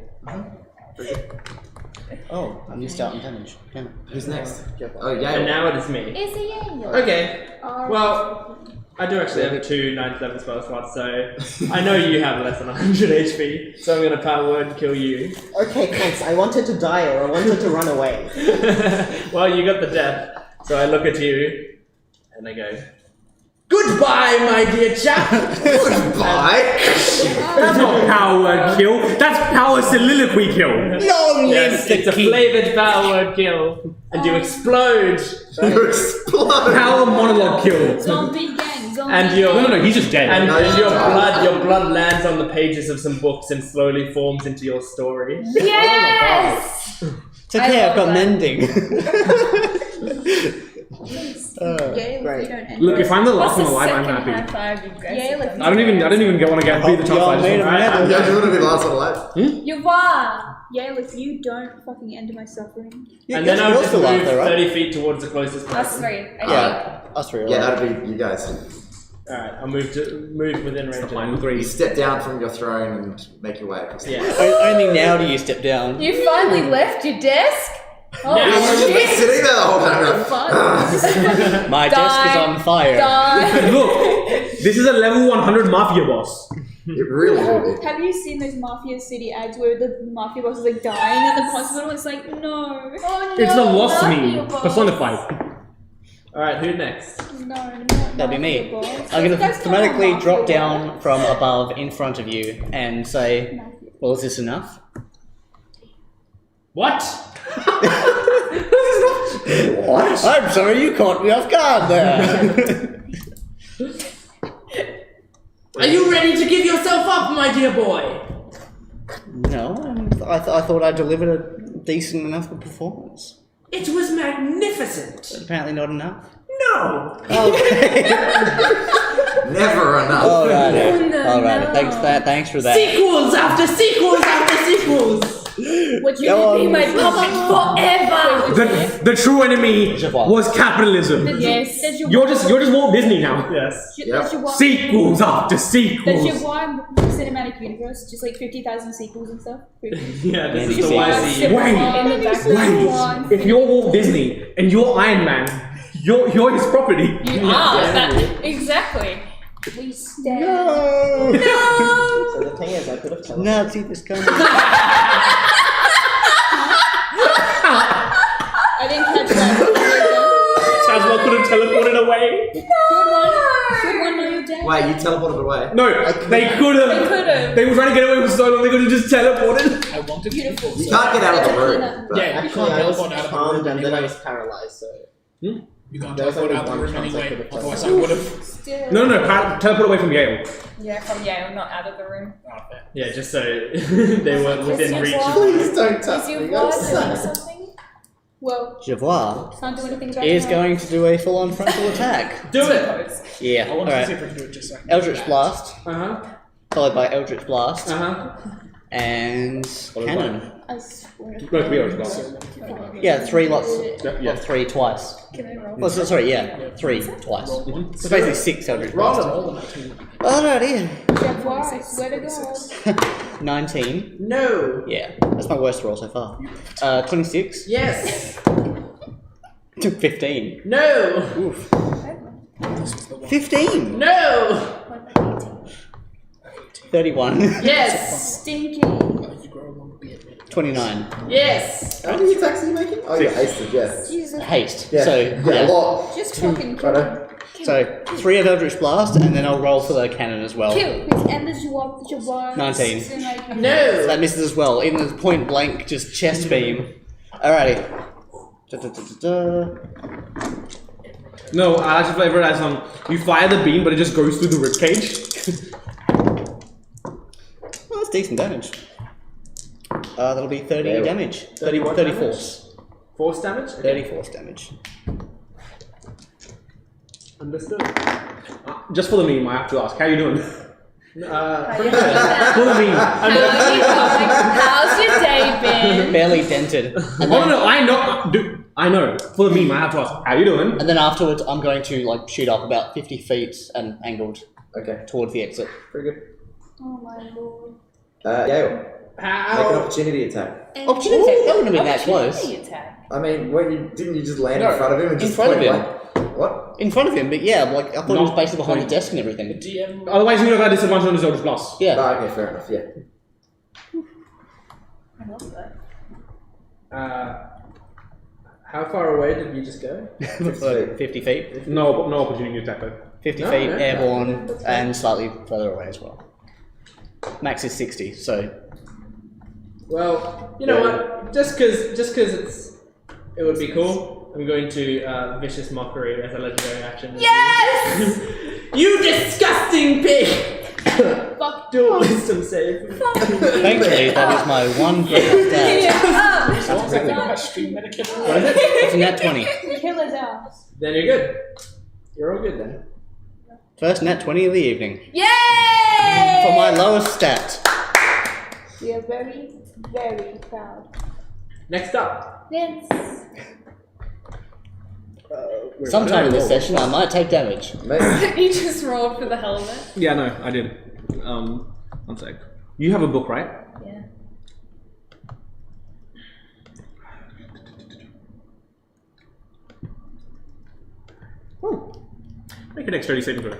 Oh, I missed out on damage. Damn it. Who's next? Jeff. Oh, yeah. And now it is me. It's a Yale. Okay. Well, I do actually have 2 9th level spell slots, so I know you have less than 100 HP, so I'm gonna power word and kill you. Okay, thanks. I wanted to die or I wanted to run away. Well, you got the death, so I look at you and I go, "Goodbye, my dear chap." Goodbye. That's not power word kill. That's power soliloquy kill. Long Yes, live it's the a king. flavored power word kill, and you explode. You explode. Power monologue kill. Zombie gang, zombie And your No, he's just dead. and No, your blood lands on the pages of some books and slowly forms into your story. Yes! It's okay, I've got love that. mending. Yale, Great. if you don't end Look, if I'm the last What's one the alive, I'm second happy. high five you guys Yale, have if done? I don't even want to get be the top You're five. made of metal. Yeah, you want to be the last one alive. You are! Yale, if you don't fucking end my suffering. And then I'll you're just still move alive though, right? 30 feet towards the closest Us person. 3. Yeah, us three. Yeah, right. that'd be you guys. Alright, I'll move within range of Mine them. three. You step down from your throne and make your way across. Yeah. Only now do you step down. You finally left your desk? Oh, Yeah. You've just been shit! sitting there the whole time. Fun. My desk is Die. on fire. Die. Look, this is a level 100 mafia boss. It really will be. Have you seen those Mafia City ads where the Mafia boss is like dying and the hospital is like, no, Oh, It's the no, lost not me your boss. personified. Alright, who next? no, not That'd be Mafia me. boss. I'm going to That's not thematically Mafia drop boss. down from above in front of you and say, well, is this enough? What? What? I'm sorry, you caught me off guard there. Are you ready to give yourself up, my dear boy? No, I thought I delivered a decent enough performance. It was magnificent. Apparently not enough. No. Okay. Never enough. Alrighty. no, Alrighty. no. Thanks for that. Sequels after sequels after sequels. Would you Go be on. my puppet forever? The true enemy was capitalism. Yes. Does your You're just Walt Disney now. Yes. Does Yep. your Sequels after Does your sequels. wide cinematic universe just like 50,000 sequels and stuff? Yeah, this is Maybe the YC. Wait. In the background. Wait, if you're Walt Disney and you're Iron Man, you're his property. You are. That, exactly. We stand. No. So the thing is, I could have teleported. Nazi this coming. I didn't catch that. Chancellor could have teleported away. Good one, no, you're dead. Wait, you teleported away. No, they could have. They could've. They were trying to get away with so long. They could have just teleported. I wanted Beautiful. You can't get out of the room. But Yeah, you Actually, can't I was teleport out of the harmed room and then I anyway. was paralyzed, so... You can't There was teleport only out of the one room chance I anyway. could have Otherwise, I teleported. would have. Still. No, teleport away from Yale. Yeah, from Yale, not out of the room. Oh, fair. Yeah, just so they weren't within reach of please don't touch Is your me. ward I'm doing sorry. something? Well, Javois can't do anything about is it. going to do a full-on frontal attack. Do it. Yeah. I wanted to see Alright. if I could do it just like Eldritch Blast, Uh-huh. followed by Eldritch Blast, Uh-huh. and Cannon. I swear. No, to be honest, Yeah, 3 lots. Yeah. Well, 3 twice. Can I roll? Well, sorry, yeah, 3 twice. So basically 6 Eldritch Roll Blast. them. Alrighty. Javois, I swear to God. 19. No. Yeah, that's my worst roll so far. 26. Yes. 15. No. Oof. 15. No. 31. Yes. Stinky. 29. Yes. How many attacks are you making? Oh, you're hasted, yeah. Jesus. Haste. Yeah, So, yeah, a yeah. lot. Just fucking kill. Righto. So, 3 of Eldritch Blast, and then I'll roll for the cannon as well. Kill. Please end the Javois. 19. No. That misses as well, even with point blank, just chest beam. Alrighty. No, I actually flavor it as you fire the beam, but it just goes through the ribcage. Well, that's decent damage. That'll be 30 Yeah. damage. 30 what 30 damage? force. Force damage? 30 force damage. Understood. Just for the meme, I have to ask, how you doing? Pretty good. For the meme. How are you going? How's your day been? Barely dented. And Oh then, no, I know. Dude, I know. For the meme, I have to ask, how you doing? and then afterwards, I'm going to like shoot up about 50 feet and angled Okay, towards the exit. pretty good. Oh my lord. Yale, make an How? opportunity attack. Opportunity attack? That wouldn't have been that close. Opportunity attack. I mean, didn't you just land No, in front of him and in just front of point him. blank? What? In front of him, but yeah, like I thought it was Not basically behind the point. desk and everything. DM. Otherwise, you're going to have disadvantage on his Eldritch Blast. Yeah. Oh, okay, fair enough, yeah. I love that. How far away did you just go? 50 feet. No opportunity attack though. 50 No, feet, no. airborne, and slightly further away as well. Max is 60, so Well, you know what? Just because it would be cool, I'm going to Vicious Mockery as a legendary action. Yes! You disgusting pig! Fuck. Do a wisdom save. thankfully that is my one great stat. Sounds like a stream medicine. What is it? It's a nat 20. Kill his ass. Then you're good. You're all good then. First nat 20 of the evening. Yay! For my lowest stat. We are very, very proud. Next up. Yes. Sometime in this session I might take damage. Maybe. You just rolled for the hell of it. Yeah, no, I did. One sec. You have a book, right? Yeah. Make a dexterity saving throw.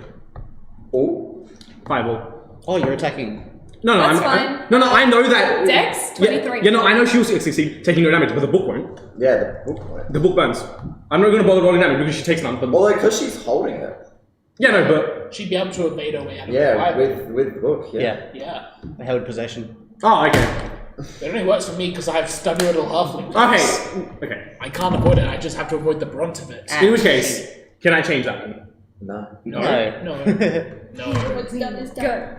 Oh. Fireball. Oh, you're attacking. No, That's fine. No, I know that. Dex, 23. Yeah, no, I know she'll succeed taking no damage, but the book won't. Yeah, the book point. The book burns. I'm not going to bother rolling damage because she takes none. But Well, because she's holding it. yeah, no, but She'd be able to evade her way out of the Yeah, fire. with the book, yeah. Yeah, Yeah. held possession. oh, okay, It only works for me because I have stubby little halfling. okay. I can't avoid it, I just have to avoid the brunt of it. In which case, can I change that? No. No. No. No. What's done is done. Go.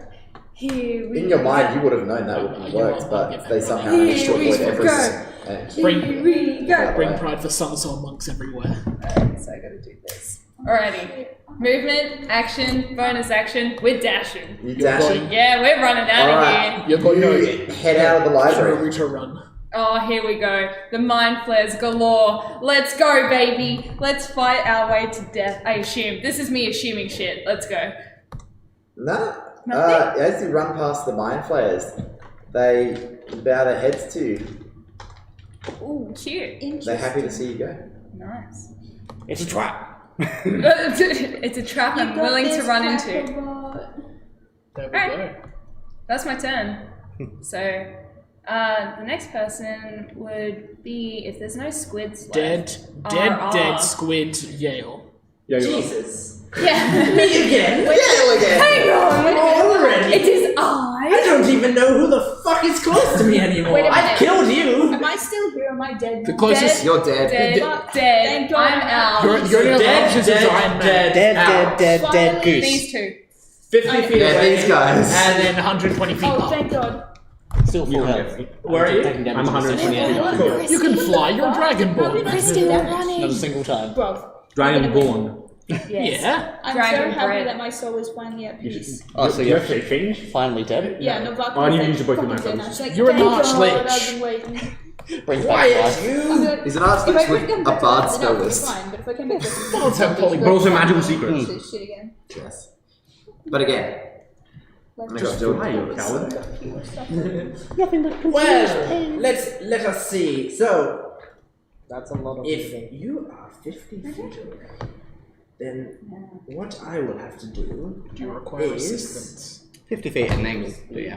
Here we In your mind, go. you would have known that wouldn't Yeah, work, you but won't. they somehow managed to avoid every. Bring, Here we go. bring pride for Summersault monks everywhere. Alright, so I gotta do this. Alrighty. Movement, action, bonus action. We're dashing. You dashing? Yeah, we're running out of here. Alright. You're going You head out of the library. to run. Oh, here we go. The mind flares galore. Let's go, baby. Let's fight our way to death. I assume. This is me assuming shit. Let's go. No. Nothing? As you run past the mind flayers, they bow their heads to you. Ooh, cute. They're happy to see you go. Nice. It's a trap. It's a trap I'm willing to run into. There we Alright. go. That's my turn. So, the next person would be, if there's no squids left. Dead squid Yale. Yeah, you're Jesus. Yeah. Me again? Yale again! Hang on. Already? It is I I. don't even know who the fuck is close to me anymore. Wait a I minute. killed you. Am I still here? Am I dead? The now? closest. You're dead. Dead. Thank God. I'm out. Your only other Dead, options dead, is Iron Man. dead. Dead goose. These two. 50 feet Yeah, away. these guys. And then 120 feet Oh, up. thank God. Still full health. Where are you? Taking damage I'm in this 120 session. feet. You can fly, you're How Dragonborn. did I do that running? Not a single time. Bro. Dragonborn. Yes. Yeah. I'm Dragon so happy bread. that my soul is finally at peace. Oh, so Do you you're have to change? finally dead? Yeah, no, Vaka Oh, I need to was use your both of fucking my dead. phones. I was like, You're an thank arch God, lich. I've been waiting. Brings back Quiet, life. you. He's an arch If I lich could with come a back bard to spell life, it's list. fine, but if I came back to Don't have poly- But also magical secrets. this shit again. Yes. But again, I'm gonna Just do fly, you it. coward. Well, let us see. So, That's a lot of if moving. you are 50 feet away, then what I will have to do Do you require is... assistance? 50 feet at an angle, do you?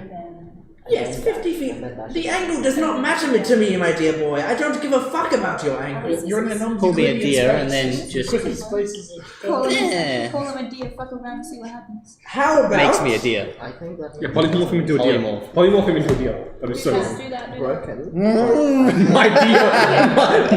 Yes, 50 feet. The angle does not matter to me, my dear boy. I don't give a fuck about your angle. You're in a non Pull me a deer and then just Call him, Yeah. call him a deer, fuck around and see what happens. How about... makes me a deer. I think that Yeah, polymorph him into a deer. Polymorph. Polymorph him into a deer. That is so Just wrong. do that, do that. broken.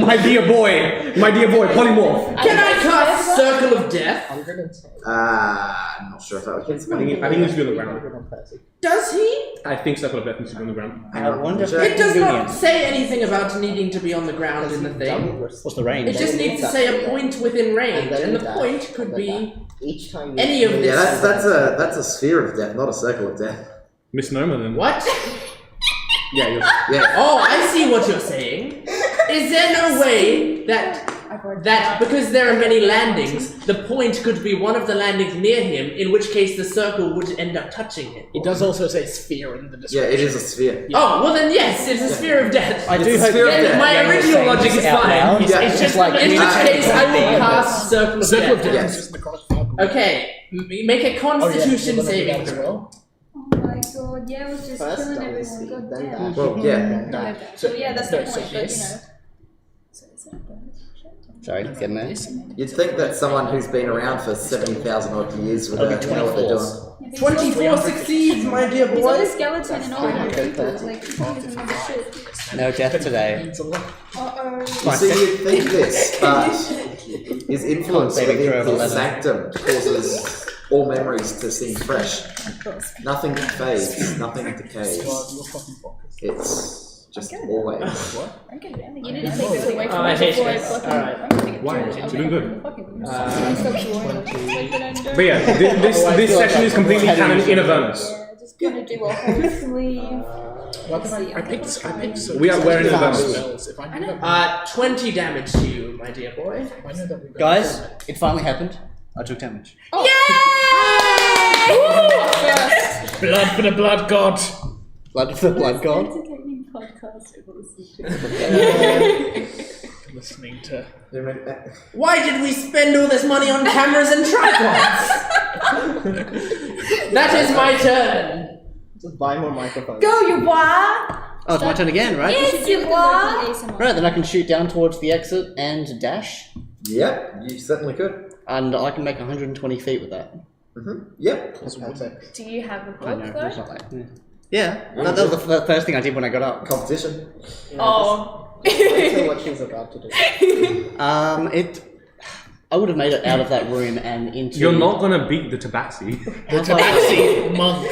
My dear boy, polymorph. Can I cast Circle of Death? 110. I'm not sure if that would hit somebody. I think it should be on the ground. 130. Does he? I think Circle of Death needs to be on the ground. I wonder if It does not convenient. say anything about needing to be on the ground in the thing. What's the range? It just needs to say a point within range, and the point could be Each time you any of this. Yeah, that's a sphere of death, not a circle of death. Misnomer then. What? Yeah, you're... Yeah. Oh, I see what you're saying. Is there no way that that because there are many landings, the point could be one of the landings near him, in which case the circle would end up touching him. It does also say sphere in the description. Yeah, it is a sphere. Oh, well then yes, it's a sphere of death. I do hope Yeah, my original logic is fine. It's just like In which case I will cast Circle of Circle of Death. Death is just the cross. Okay, make a Constitution saving as throw. well. Oh my god, yeah, I was just First killing double everyone. speed, God then damn. dash. Well, yeah. So yeah, that's the point, but you this. know. Sorry, getting there. You'd think that someone who's been around for 70,000 odd years would That'll be know what they're 24. doing. 24 succeeds, my dear He's on boy. a skeleton and all the people, like, he doesn't remember shit. No death today. Uh-oh. You see, you'd think this, but his influence Saving throw of within his 11. sanctum causes all memories to seem fresh. Nothing fades, nothing decays. It's just always. You need to take this away from I me hate before I this. fucking... Alright. I'm gonna get Why? drunk. You're doing good. But But yeah, this section is completely canon in Avernus. yeah, just gonna do a whole sleeve. I picked some We're in Avernus. spells. If I knew that, 20 damage to you, my dear boy. if I knew that we got Guys, it finally happened. I took damage. blood for the blood god. Blood for the blood god. Entertaining podcast to listen Listening to. Why did we spend all this money on cameras and tripods? That is my turn. Just buy more microphones. Go, you boy! Oh, it's my turn again, right? Yes, you boy! Right, then I can shoot down towards the exit and dash. Yep, you certainly could. And I can make 120 feet with that. Yep. Do you have a I know, book it's though? not like... Yeah, that was the first thing I did when I got up. Competition. Oh. Tell what she's about to do. I would have made it out of that room and into... You're not gonna beat the Tabaxi. The Tabaxi monk.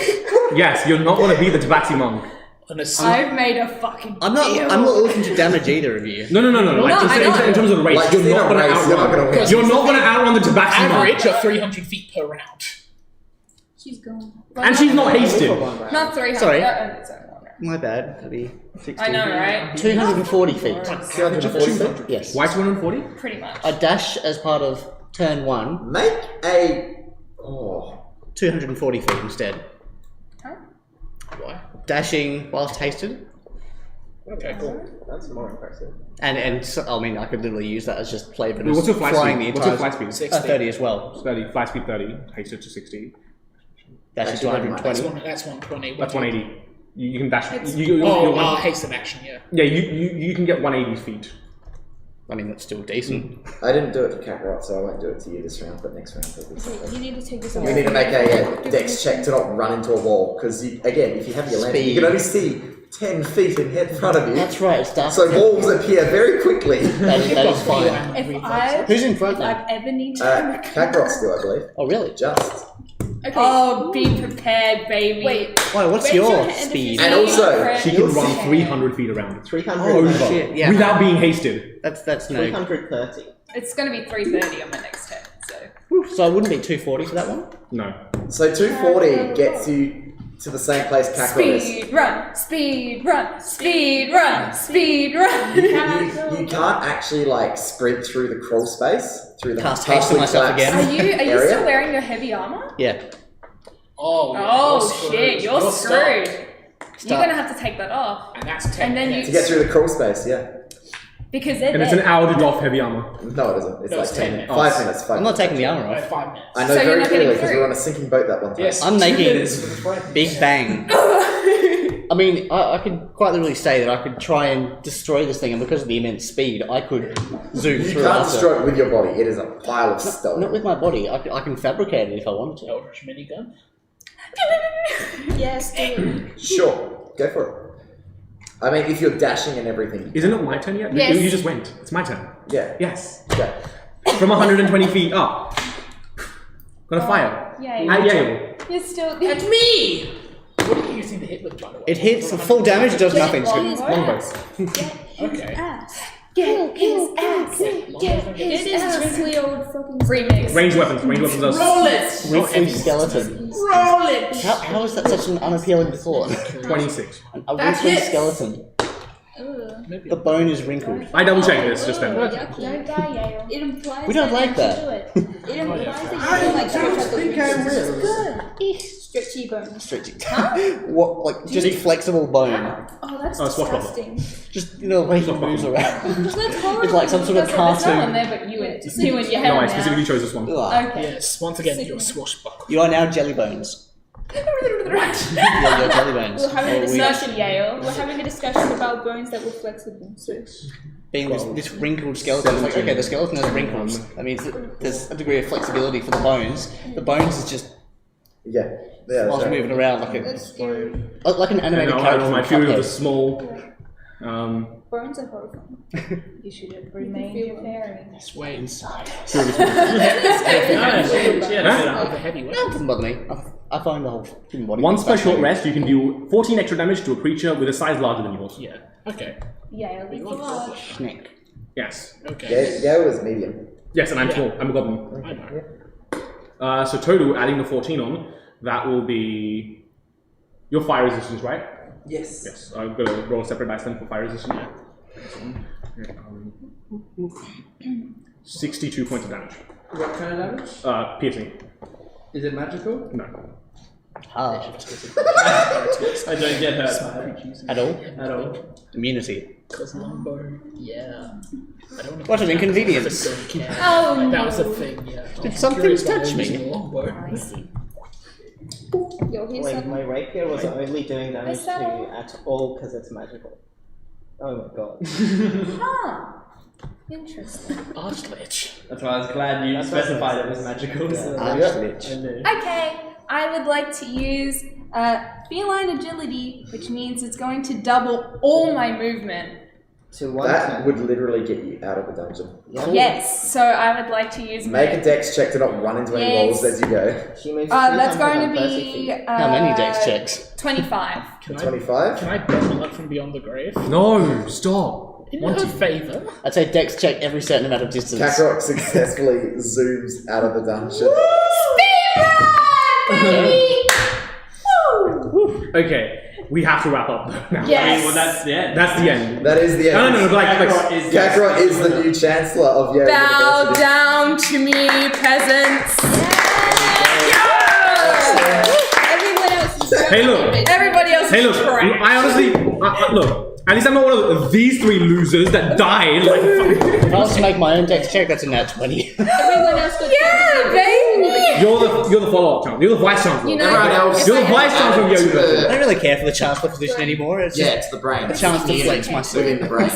Yes, you're not gonna beat the Tabaxi monk. On a I've made a fucking I'm not looking to damage either of you. No. Like, No, I know. in terms of the race, Like, you're in not a gonna race, you're not gonna outrun. win. You're not gonna outrun the Tabaxi monk. average of 300 feet per round. She's gone. And she's not hasted. Not 300. Sorry. Sorry. My bad. That'd be 60. I know, right? 240 feet. 240. Yes. Why 240? Pretty much. I dash as part of turn 1, Make a. Oh. 240 feet instead. Why? Dashing whilst hasted. Okay, cool. That's more impressive. And so, I mean, I could literally use that as just flavor. What's your fly flying speed? the What's your entire... fly speed? 30 as well. 30. Fly speed 30. Hasted to 60. Dash to Actually, 120. That's 120. That's 180. You can dash. Haste of action, yeah. Yeah, you can get 180 feet. I mean, that's still decent. I didn't do it to Kakarot, so I won't do it to you this round, but next round will be something. You need to take this We need to make a dex check to not run into a wall, because again, if you have your lantern, you can only see 10 feet in front of you. That's right, it's dark. So walls appear very quickly. That is fine. Who's in front now? I've ever need to. Kakarot still, I believe. Oh, really? Just. Okay. Oh, be prepared, baby. Wait. Why, what's Raise your your hand if speed? you And also, She can run 300 feet around. 300. Oh, shit, yeah. Without being hasted. That's no... 330. It's gonna be 330 on my next turn, so. So I wouldn't be 240 for that one? No. So 240 gets you to the same place Kakarot is. Speed run, speed run, speed run, speed run. You can't actually like sprint through the crawl space through the Cast haste on partially myself collapsed again. Are you area. still wearing your heavy armor? Yeah. Oh shit, you're screwed. You're gonna have to take that off. And that's 10 And then To get through the crawl space, yeah. because they're And it's an dead. hour to drop heavy armor. No, it isn't. It's No, like it's 10 10 minutes. minutes. 5 minutes. 5 I'm not minutes. taking the armor off. 5 minutes. I know So you're very not clearly getting because we through. were on a sinking boat that one time. Yes. I'm 2 making minutes for the friends. Big bang. I mean, I could quite literally say that I could try and destroy this thing, and because of the immense speed, I could zoom You through can't after. destroy it with your body. It is a pile of stone. Not with my body. I can fabricate it if I wanted to. Eldritch minigun. Yes, do it. Sure, go for it. I mean, if you're dashing and everything. Isn't it my turn yet? Yes. You just went. It's my turn. Yeah. Yes. Okay. From 120 feet up. Gonna fire. Yay. At Yale. You're still... It's me! What are you using the hit with, by the way? It hits for full damage, it does nothing. So Longbow. Okay. Get his ass! Get It his is ass! really old fucking... remix. Range weapons. Range weapons are... Roll it! weakly skeleton. Roll it! How is that such an unappealing thought? 26. A That's weakly hits. skeleton. Ugh. Maybe The bone is wrinkled. I double checked this just then. Yucky. Don't die, Yale. It implies We don't like that. It implies that you can like stretch out the bones. Stretchy bones. Stretchy. What? Like just flexible bone. Oh, that's Oh, swashbuckler. disgusting. Just the way he moves around. That's horrible. It's like some sort of There's no one cartoon. there but you and Yale No, I now. specifically chose this one. Ugh. Okay. Yes, once again, you're swashbuckler. You are now jelly bones. Yeah, you're jelly bones. We're having a Or we- discussion, Yale. We're having a discussion about bones that were flexible. So being this wrinkled skeleton. It's like, okay, the skeleton has wrinkles. That means that there's a degree of flexibility for the bones. The bones is just Yeah. Yeah. whilst moving around that's scary. like an And animated now I character. know my from theory of the Cuphead. small. Bones are horrifying. You should have remained a fairy. It's way inside. No, it doesn't bother me. I find the whole human body. Once per short fascinating. rest, you can do 14 extra damage to a creature with a size larger than yours. Yeah. Okay. Yale is large. Snake. Yes. Okay. Yeah, it was medium. Yes, and I'm small. I'm a goblin. I know. So total, adding the 14 on, that will be your fire resistance, right? Yes. Yes. I've got to roll a separate dice then for fire resistance. Yeah. 62 points of damage. What kind of damage? Piercing. Is it magical? No. Halved. I don't get hurt At all. at all. Immunity. Because longbow. Yeah. I don't know. What an inconvenience. Oh no. That was a thing, yeah. Did something Curious why touch they're me? using a longbow. I see. Yo, here's Wait, some. my rapier was only doing damage Is that to all? you at all because it's magical. Oh my god. Huh. Interesting. Archlich. That's why I was glad you That's what specified it it was says. magical. So Archlich. I knew. Okay, I would like to use feline agility, which means it's going to double all my movement. To one That turn. would literally get you out of the dungeon. Yes, so I would like to use Make my- a dex check to not run into any Yes. walls as you go. She moves that's going to 330 be feet. How many dex checks? 25. Can I 25? bubble up from beyond the grave? No, stop. In her favour. I'd say dex check every certain amount of distance. Kakarot successfully zooms out of the dungeon. Okay, we have to wrap up now. Yes. Well, that's the end. That's the end. That is the end. No, like Kakarot is the new Chancellor of Yale Bow University. down to me, peasants. Everyone else is Hey, look. Everybody else Hey, is look. trash. I honestly, look. At least I'm not one of these three losers that died. Like, If I was to make my own dex check, that's a nat 20. Everyone else got Yeah, baby. you're the follow-up chancellor. You're the vice chancellor. You know, Everyone else. You're the vice chancellor of Yale To University. I don't really care for the chancellor position anymore. It's just Yeah, it's the brain. a chance to flex my Within the brain.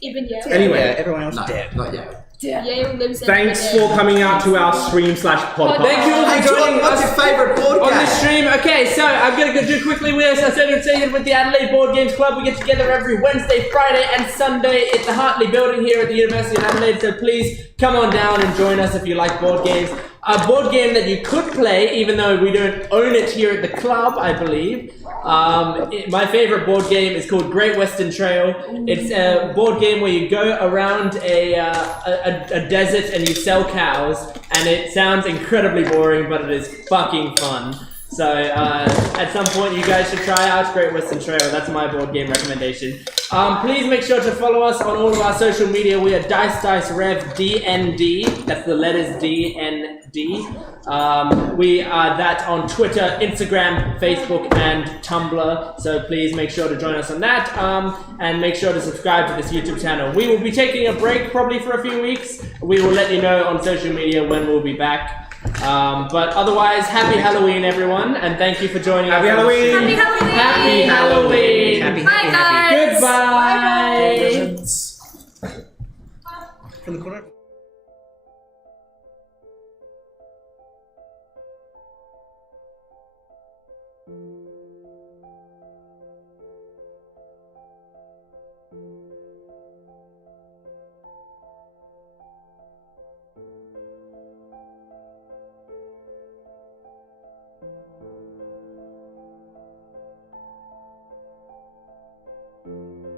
even Yale. Anyway. Yeah, everyone else No, is dead. not yet. Yale lives in Thanks the for coming out to our stream/podcast. Thank you all Hey, for joining Jordan, what's us your favourite board on game? the stream. Okay, so I'm gonna go do quickly with this. I said with the Adelaide Board Games Club. We get together every Wednesday, Friday, and Sunday at the Hartley Building here at the University of Adelaide. So please come on down and join us if you like board games. A board game that you could play, even though we don't own it here at the club, I believe. My favorite board game is called Great Western Trail. It's a board game where you go around a desert and you sell cows, and it sounds incredibly boring, but it is fucking fun. So at some point you guys should try out Great Western Trail. That's my board game recommendation. Please make sure to follow us on all of our social media. We are Dice Rev DND. That's the letters DND. We are that on Twitter, Instagram, Facebook, and Tumblr. So please make sure to join us on that. And make sure to subscribe to this YouTube channel. We will be taking a break probably for a few weeks. We will let you know on social media when we'll be back. But otherwise, happy Halloween, everyone, and thank you for joining us. Happy Halloween! Happy Halloween. Happy Halloween! Bye, guys. Goodbye! From the corner. Bye.